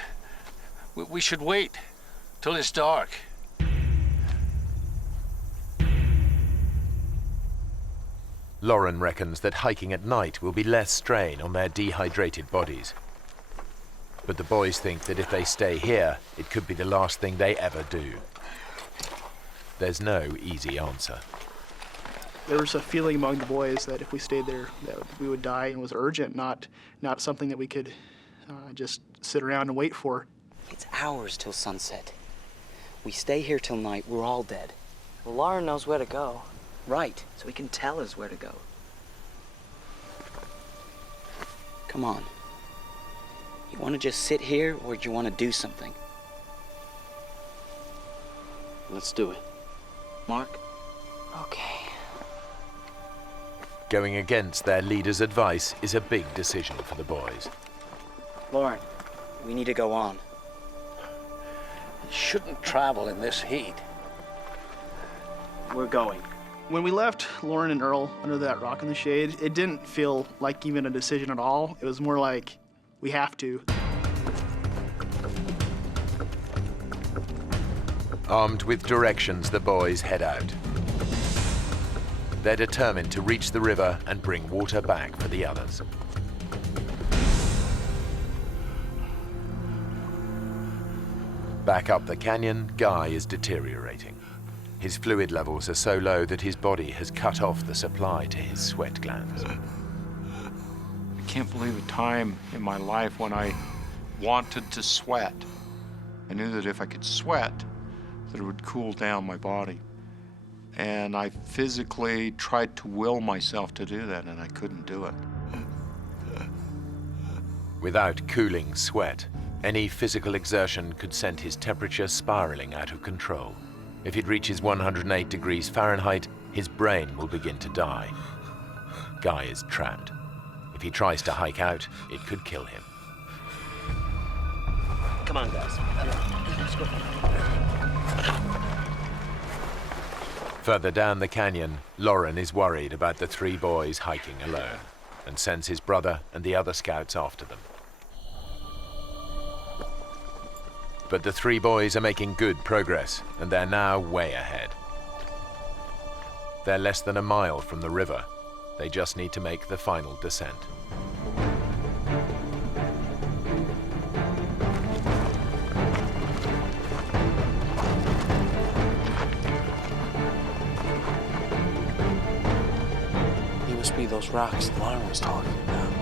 We should wait till it's dark. Lauren reckons that hiking at night will be less strain on their dehydrated bodies. But the boys think that if they stay here, it could be the last thing they ever do. There's no easy answer. There was a feeling among the boys that if we stayed there, that we would die, and it was urgent, not something that we could just sit around and wait for. It's hours till sunset. We stay here till night, we're all dead. Well, Lauren knows where to go. Right, so he can tell us where to go. Come on. You want to just sit here, or do you want to do something? Let's do it. Mark? Okay. Going against their leader's advice is a big decision for the boys. Lauren, we need to go on. You shouldn't travel in this heat. We're going. When we left Lauren and Earl under that rock in the shade, it didn't feel like even a decision at all. It was more like, we have to. Armed with directions, the boys head out. They're determined to reach the river and bring water back for the others. Back up the canyon, Guy is deteriorating. His fluid levels are so low that his body has cut off the supply to his sweat glands. I can't believe a time in my life when I wanted to sweat. I knew that if I could sweat, that it would cool down my body. And I physically tried to will myself to do that, and I couldn't do it. Without cooling sweat, any physical exertion could send his temperature spiraling out of control. If it reaches 108 degrees Fahrenheit, his brain will begin to die. Guy is trapped. If he tries to hike out, it could kill him. Come on, guys. Let's go. Further down the canyon, Lauren is worried about the three boys hiking alone and sends his brother and the other scouts after them. But the three boys are making good progress, and they're now way ahead. They're less than a mile from the river. They just need to make the final descent. Must be those rocks Lauren was talking about.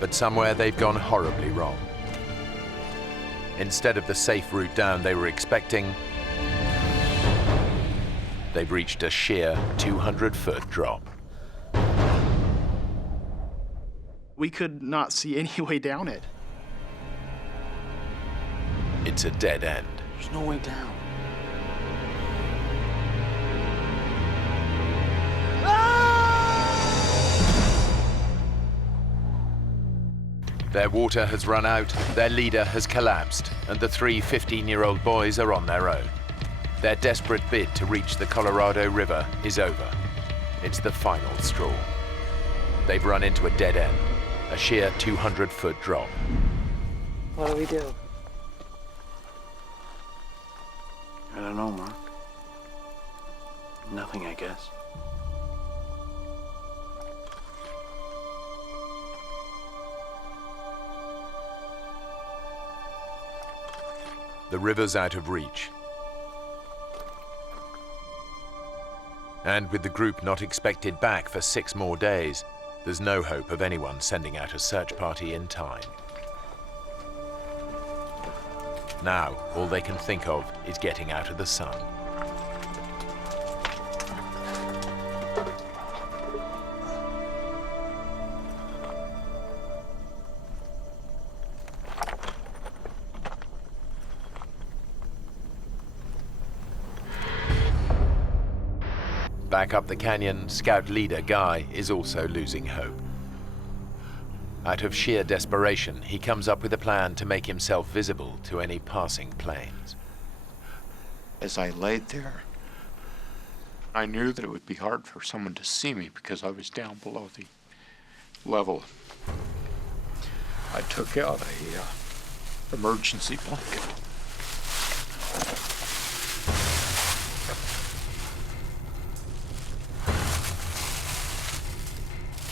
But somewhere they've gone horribly wrong. Instead of the safe route down they were expecting, they've reached a sheer 200-foot drop. We could not see any way down it. It's a dead end. There's no way down. Their water has run out, their leader has collapsed, and the three 15-year-old boys are on their own. Their desperate bid to reach the Colorado River is over. It's the final straw. They've run into a dead end, a sheer 200-foot drop. What do we do? I don't know, Mark. Nothing, I guess. The river's out of reach. And with the group not expected back for 6 more days, there's no hope of anyone sending out a search party in time. Now, all they can think of is getting out of the sun. Back up the canyon, Scout leader Guy is also losing hope. Out of sheer desperation, he comes up with a plan to make himself visible to any passing planes. As I laid there, I knew that it would be hard for someone to see me because I was down below the level. I took out a emergency blanket.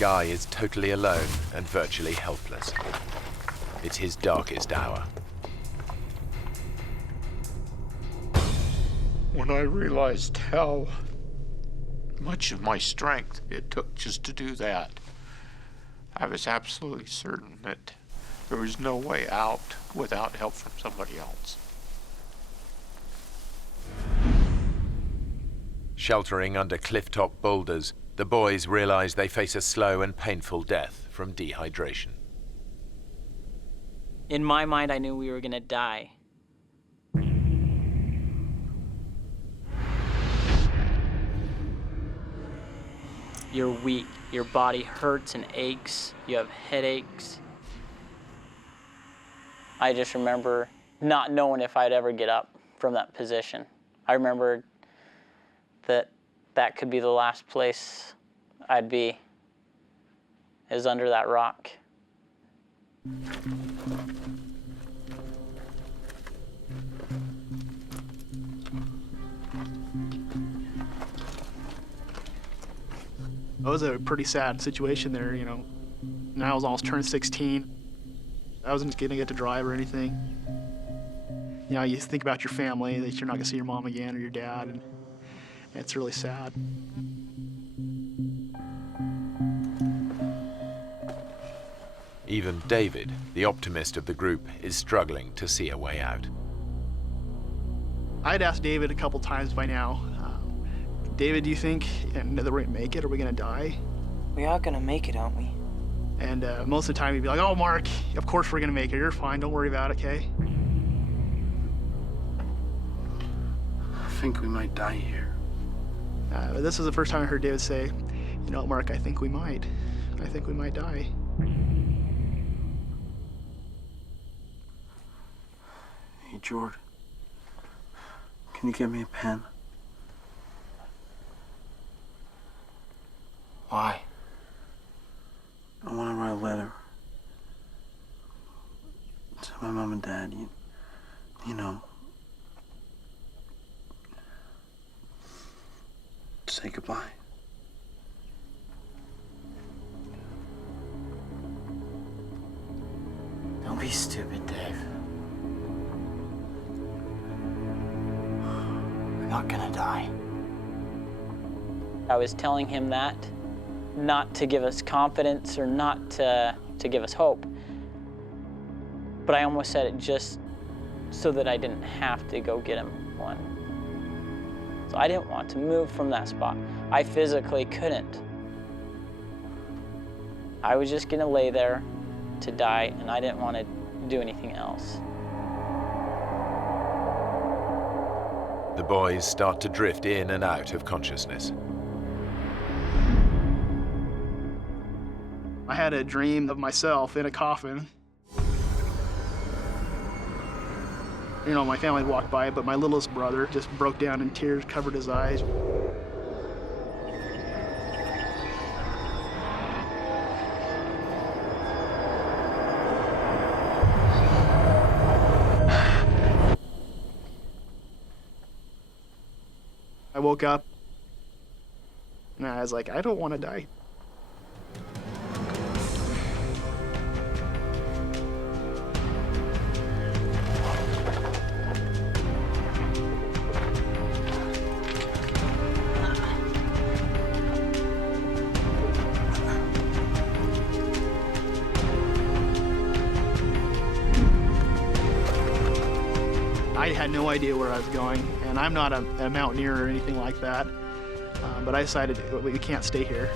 Guy is totally alone and virtually helpless. It's his darkest hour. When I realized how much of my strength it took just to do that, I was absolutely certain that there was no way out without help from somebody else. Sheltering under cliff-top boulders, the boys realize they face a slow and painful death from dehydration. In my mind, I knew we were gonna die. You're weak, your body hurts and aches, you have headaches. I just remember not knowing if I'd ever get up from that position. I remember that could be the last place I'd be, is under that rock. It was a pretty sad situation there, you know. And I was almost turned 16. I wasn't gonna get to drive or anything. You know, you think about your family, that you're not gonna see your mom again or your dad, and it's really sad. Even David, the optimist of the group, is struggling to see a way out. I'd asked David a couple times by now, David, do you think that we're gonna make it? Are we gonna die? We are gonna make it, aren't we? And most of the time he'd be like, oh, Mark, of course we're gonna make it. You're fine, don't worry about it, okay? I think we might die here. This was the first time I heard David say, you know, Mark, I think we might. I think we might die. Hey, Jordan, can you get me a pen? Why? I want to write a letter to my mom and dad, you know. Say goodbye. Don't be stupid, Dave. We're not gonna die. I was telling him that, not to give us confidence or not to give us hope, but I almost said it just so that I didn't have to go get him one. So I didn't want to move from that spot. I physically couldn't. I was just gonna lay there to die, and I didn't want to do anything else. The boys start to drift in and out of consciousness. I had a dream of myself in a coffin. You know, my family walked by, but my littlest brother just broke down in tears, covered his eyes. I woke up, and I was like, I don't want to die. I had no idea where I was going, and I'm not a mountaineer or anything like that, but I decided we can't stay here.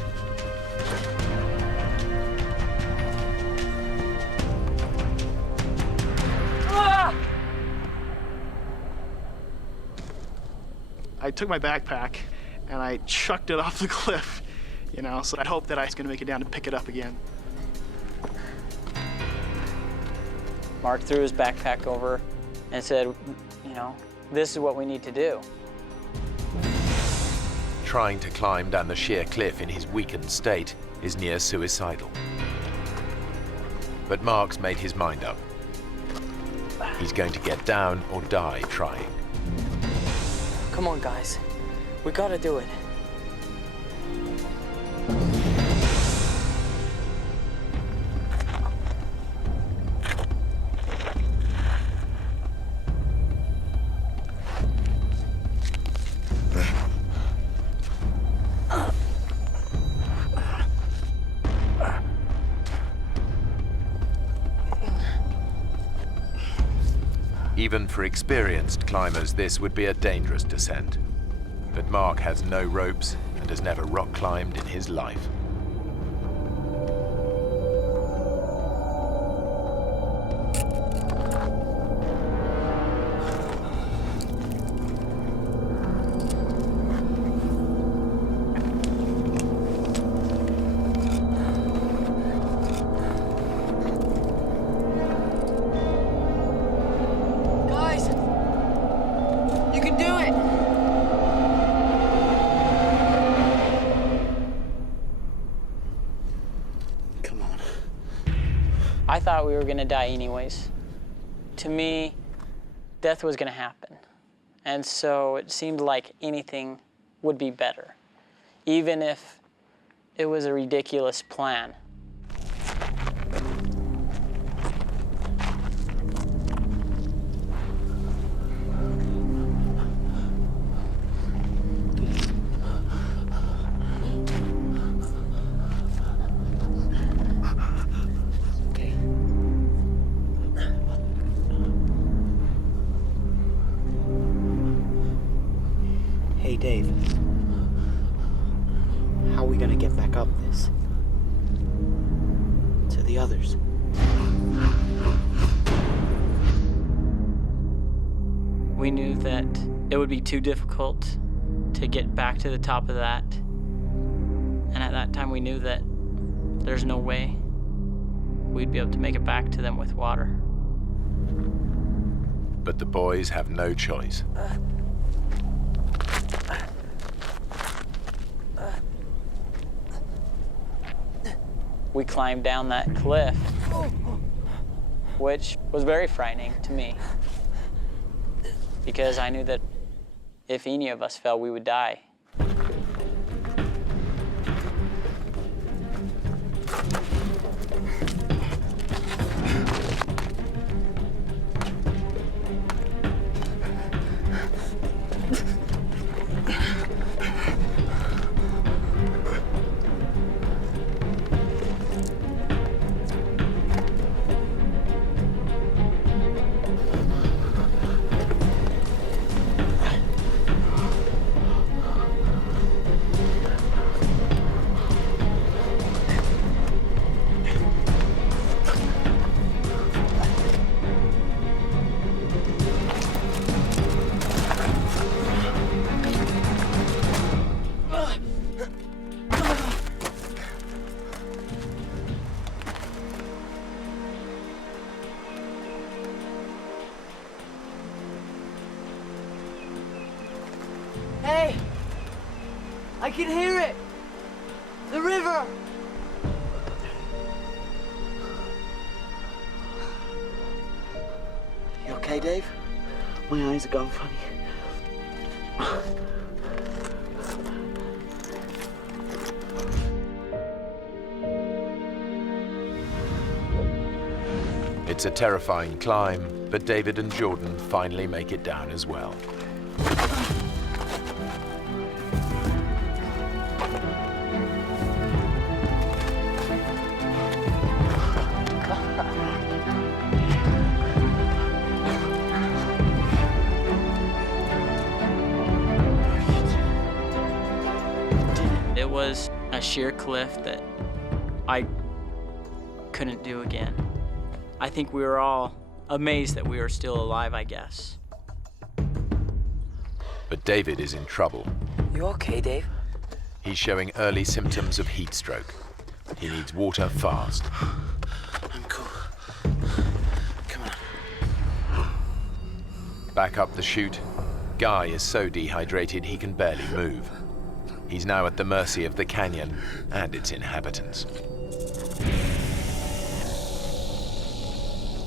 I took my backpack and I chucked it off the cliff, you know, so I hoped that I was going to make it down to pick it up again. Mark threw his backpack over and said, you know, this is what we need to do. Trying to climb down the sheer cliff in his weakened state is near suicidal. But Mark's made his mind up. He's going to get down or die trying. Come on, guys. We gotta do it. Even for experienced climbers, this would be a dangerous descent. But Mark has no ropes and has never rock climbed in his life. I thought we were gonna die anyways. To me, death was gonna happen. And so it seemed like anything would be better, even if it was a ridiculous plan. Hey, Dave. How are we gonna get back up this? To the others. We knew that it would be too difficult to get back to the top of that. And at that time we knew that there's no way we'd be able to make it back to them with water. But the boys have no choice. We climbed down that cliff, which was very frightening to me, because I knew that if any of us fell, we would die. Hey! I can hear it! The river! You okay, Dave? My eyes are going funny. It's a terrifying climb, but David and Jordan finally make it down as well. It was a sheer cliff that I couldn't do again. I think we were all amazed that we were still alive, I guess. But David is in trouble. You okay, Dave? He's showing early symptoms of heat stroke. He needs water fast. I'm cool. Come on. Back up the chute, Guy is so dehydrated he can barely move. He's now at the mercy of the canyon and its inhabitants.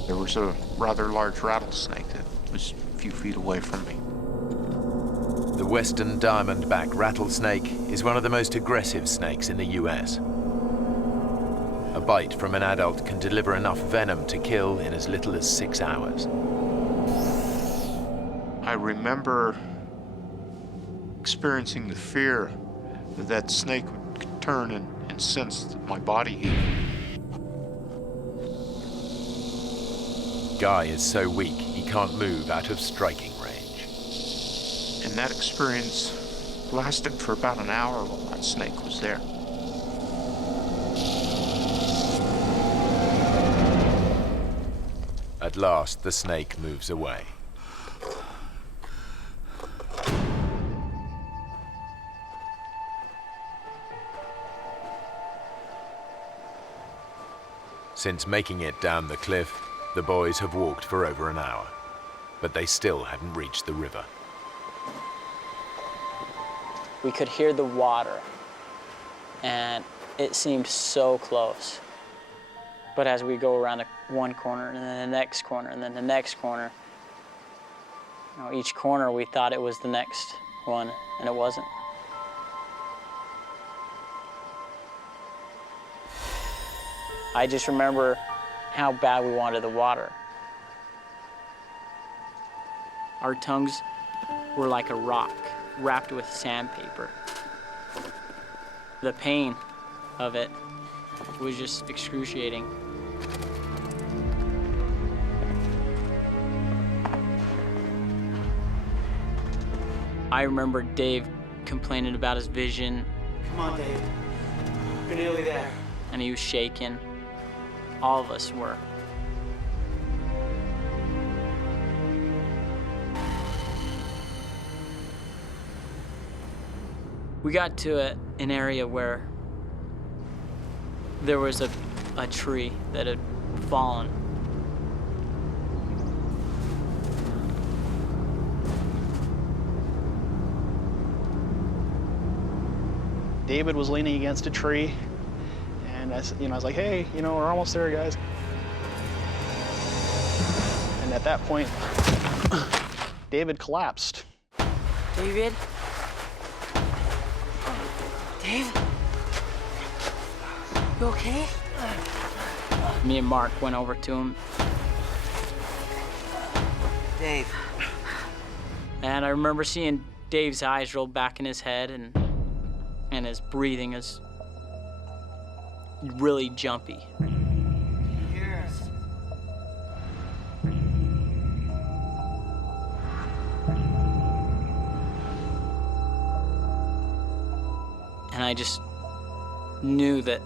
There was a rather large rattlesnake that was a few feet away from me. The western diamondback rattlesnake is one of the most aggressive snakes in the US. A bite from an adult can deliver enough venom to kill in as little as 6 hours. I remember experiencing the fear that that snake would turn and sense my body heat. Guy is so weak he can't move out of striking range. And that experience lasted for about an hour while that snake was there. At last, the snake moves away. Since making it down the cliff, the boys have walked for over an hour, but they still hadn't reached the river. We could hear the water, and it seemed so close. But as we go around one corner, and then the next corner, and then the next corner, you know, each corner we thought it was the next one, and it wasn't. I just remember how bad we wanted the water. Our tongues were like a rock wrapped with sandpaper. The pain of it was just excruciating. I remember Dave complaining about his vision. Come on, Dave. You're nearly there. And he was shaking. All of us were. We got to an area where there was a tree that had fallen. David was leaning against a tree, and I was like, hey, we're almost there, guys. And at that point, David collapsed. David? Dave? You okay? Me and Mark went over to him. Dave. And I remember seeing Dave's eyes roll back in his head, and his breathing is really jumpy. Hear us. And I just knew that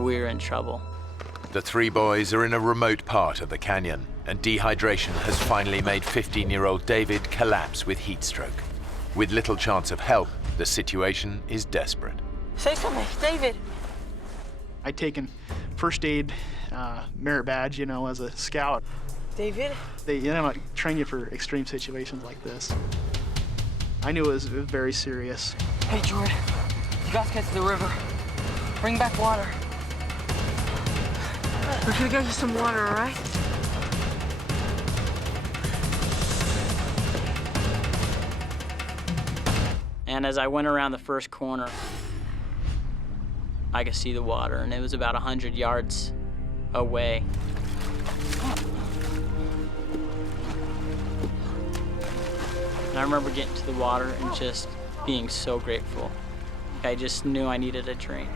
we were in trouble. The three boys are in a remote part of the canyon, and dehydration has finally made 15-year-old David collapse with heat stroke. With little chance of help, the situation is desperate. Say something, David. I'd taken first aid merit badge, as a scout. David? They train you for extreme situations like this. I knew it was very serious. Hey, Jordan. You guys get to the river. Bring back water. We're gonna get you some water, all right? And as I went around the first corner, I could see the water, and it was about 100 yards away. And I remember getting to the water and just being so grateful. I just knew I needed a drink.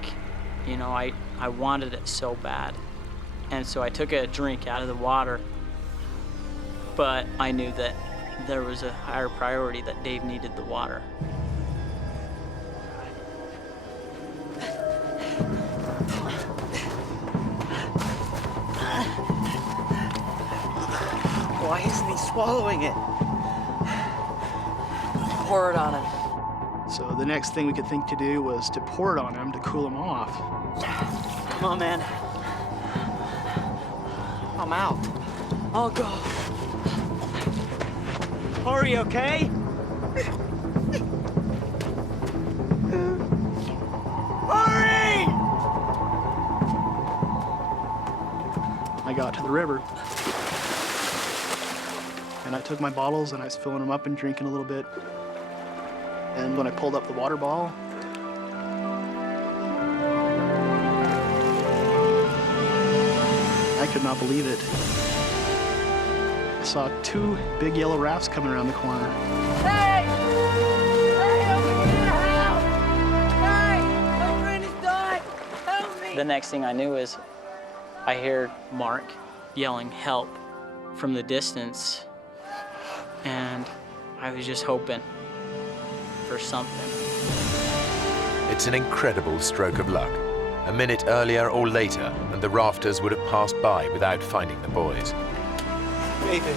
I wanted it so bad. And so I took a drink out of the water, but I knew that there was a higher priority, that Dave needed the water. Why isn't he swallowing it? Pour it on him. So the next thing we could think to do was to pour it on him to cool him off. Come on, man. I'm out. I'll go. Hurry, okay? Hurry! I got to the river, and I took my bottles and I was filling them up and drinking a little bit. And when I pulled up the water bottle, I could not believe it. I saw two big yellow rafts coming around the corner. Hey! Hey, over here, help! Hey! My friend is dying! Help me! The next thing I knew is I heard Mark yelling, "Help!" from the distance, and I was just hoping for something. It's an incredible stroke of luck. A minute earlier or later, and the rafters would have passed by without finding the boys. David.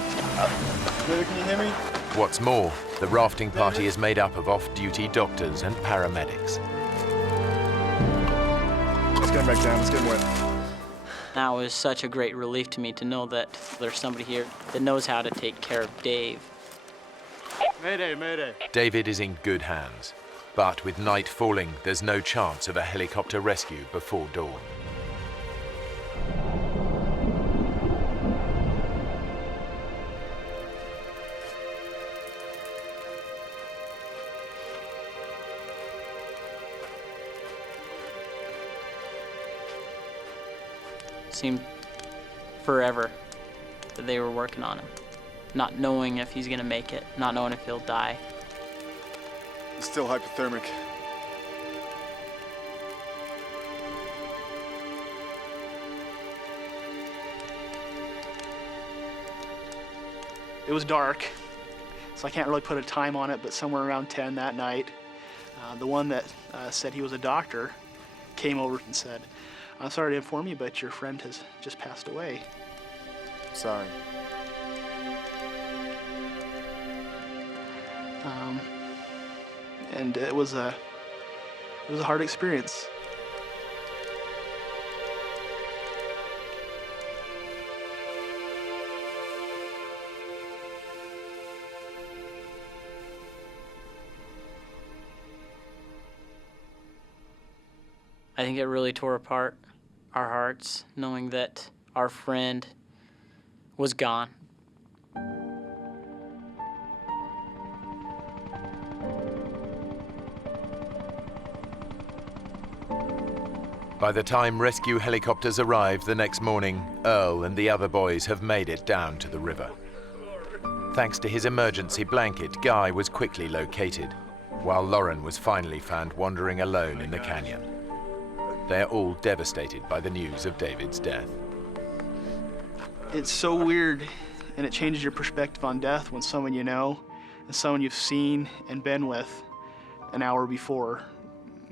David, can you hear me? What's more, the rafting party is made up of off-duty doctors and paramedics. Let's get him back down, let's get him wet. That was such a great relief to me to know that there's somebody here that knows how to take care of Dave. Mayday, mayday. David is in good hands, but with night falling, there's no chance of a helicopter rescue before dawn. Seemed forever that they were working on him, not knowing if he's gonna make it, not knowing if he'll die. He's still hypothermic. It was dark, so I can't really put a time on it, but somewhere around 10 that night, the one that said he was a doctor came over and said, "I'm sorry to inform you, but your friend has just passed away." Sorry. And it was a hard experience. I think it really tore apart our hearts, knowing that our friend was gone. By the time rescue helicopters arrive the next morning, Earl and the other boys have made it down to the river. Thanks to his emergency blanket, Guy was quickly located, while Lauren was finally found wandering alone in the canyon. They're all devastated by the news of David's death. It's so weird, and it changes your perspective on death when someone you know and someone you've seen and been with an hour before,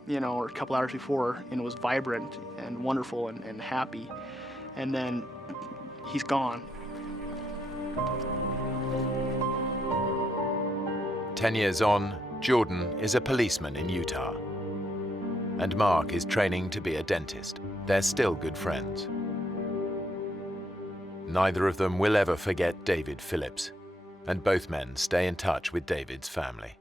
or a couple hours before, and it was vibrant and wonderful and happy, and then he's gone. 10 years on, Jordan is a policeman in Utah, and Mark is training to be a dentist. They're still good friends. Neither of them will ever forget David Phillips, and both men stay in touch with David's family.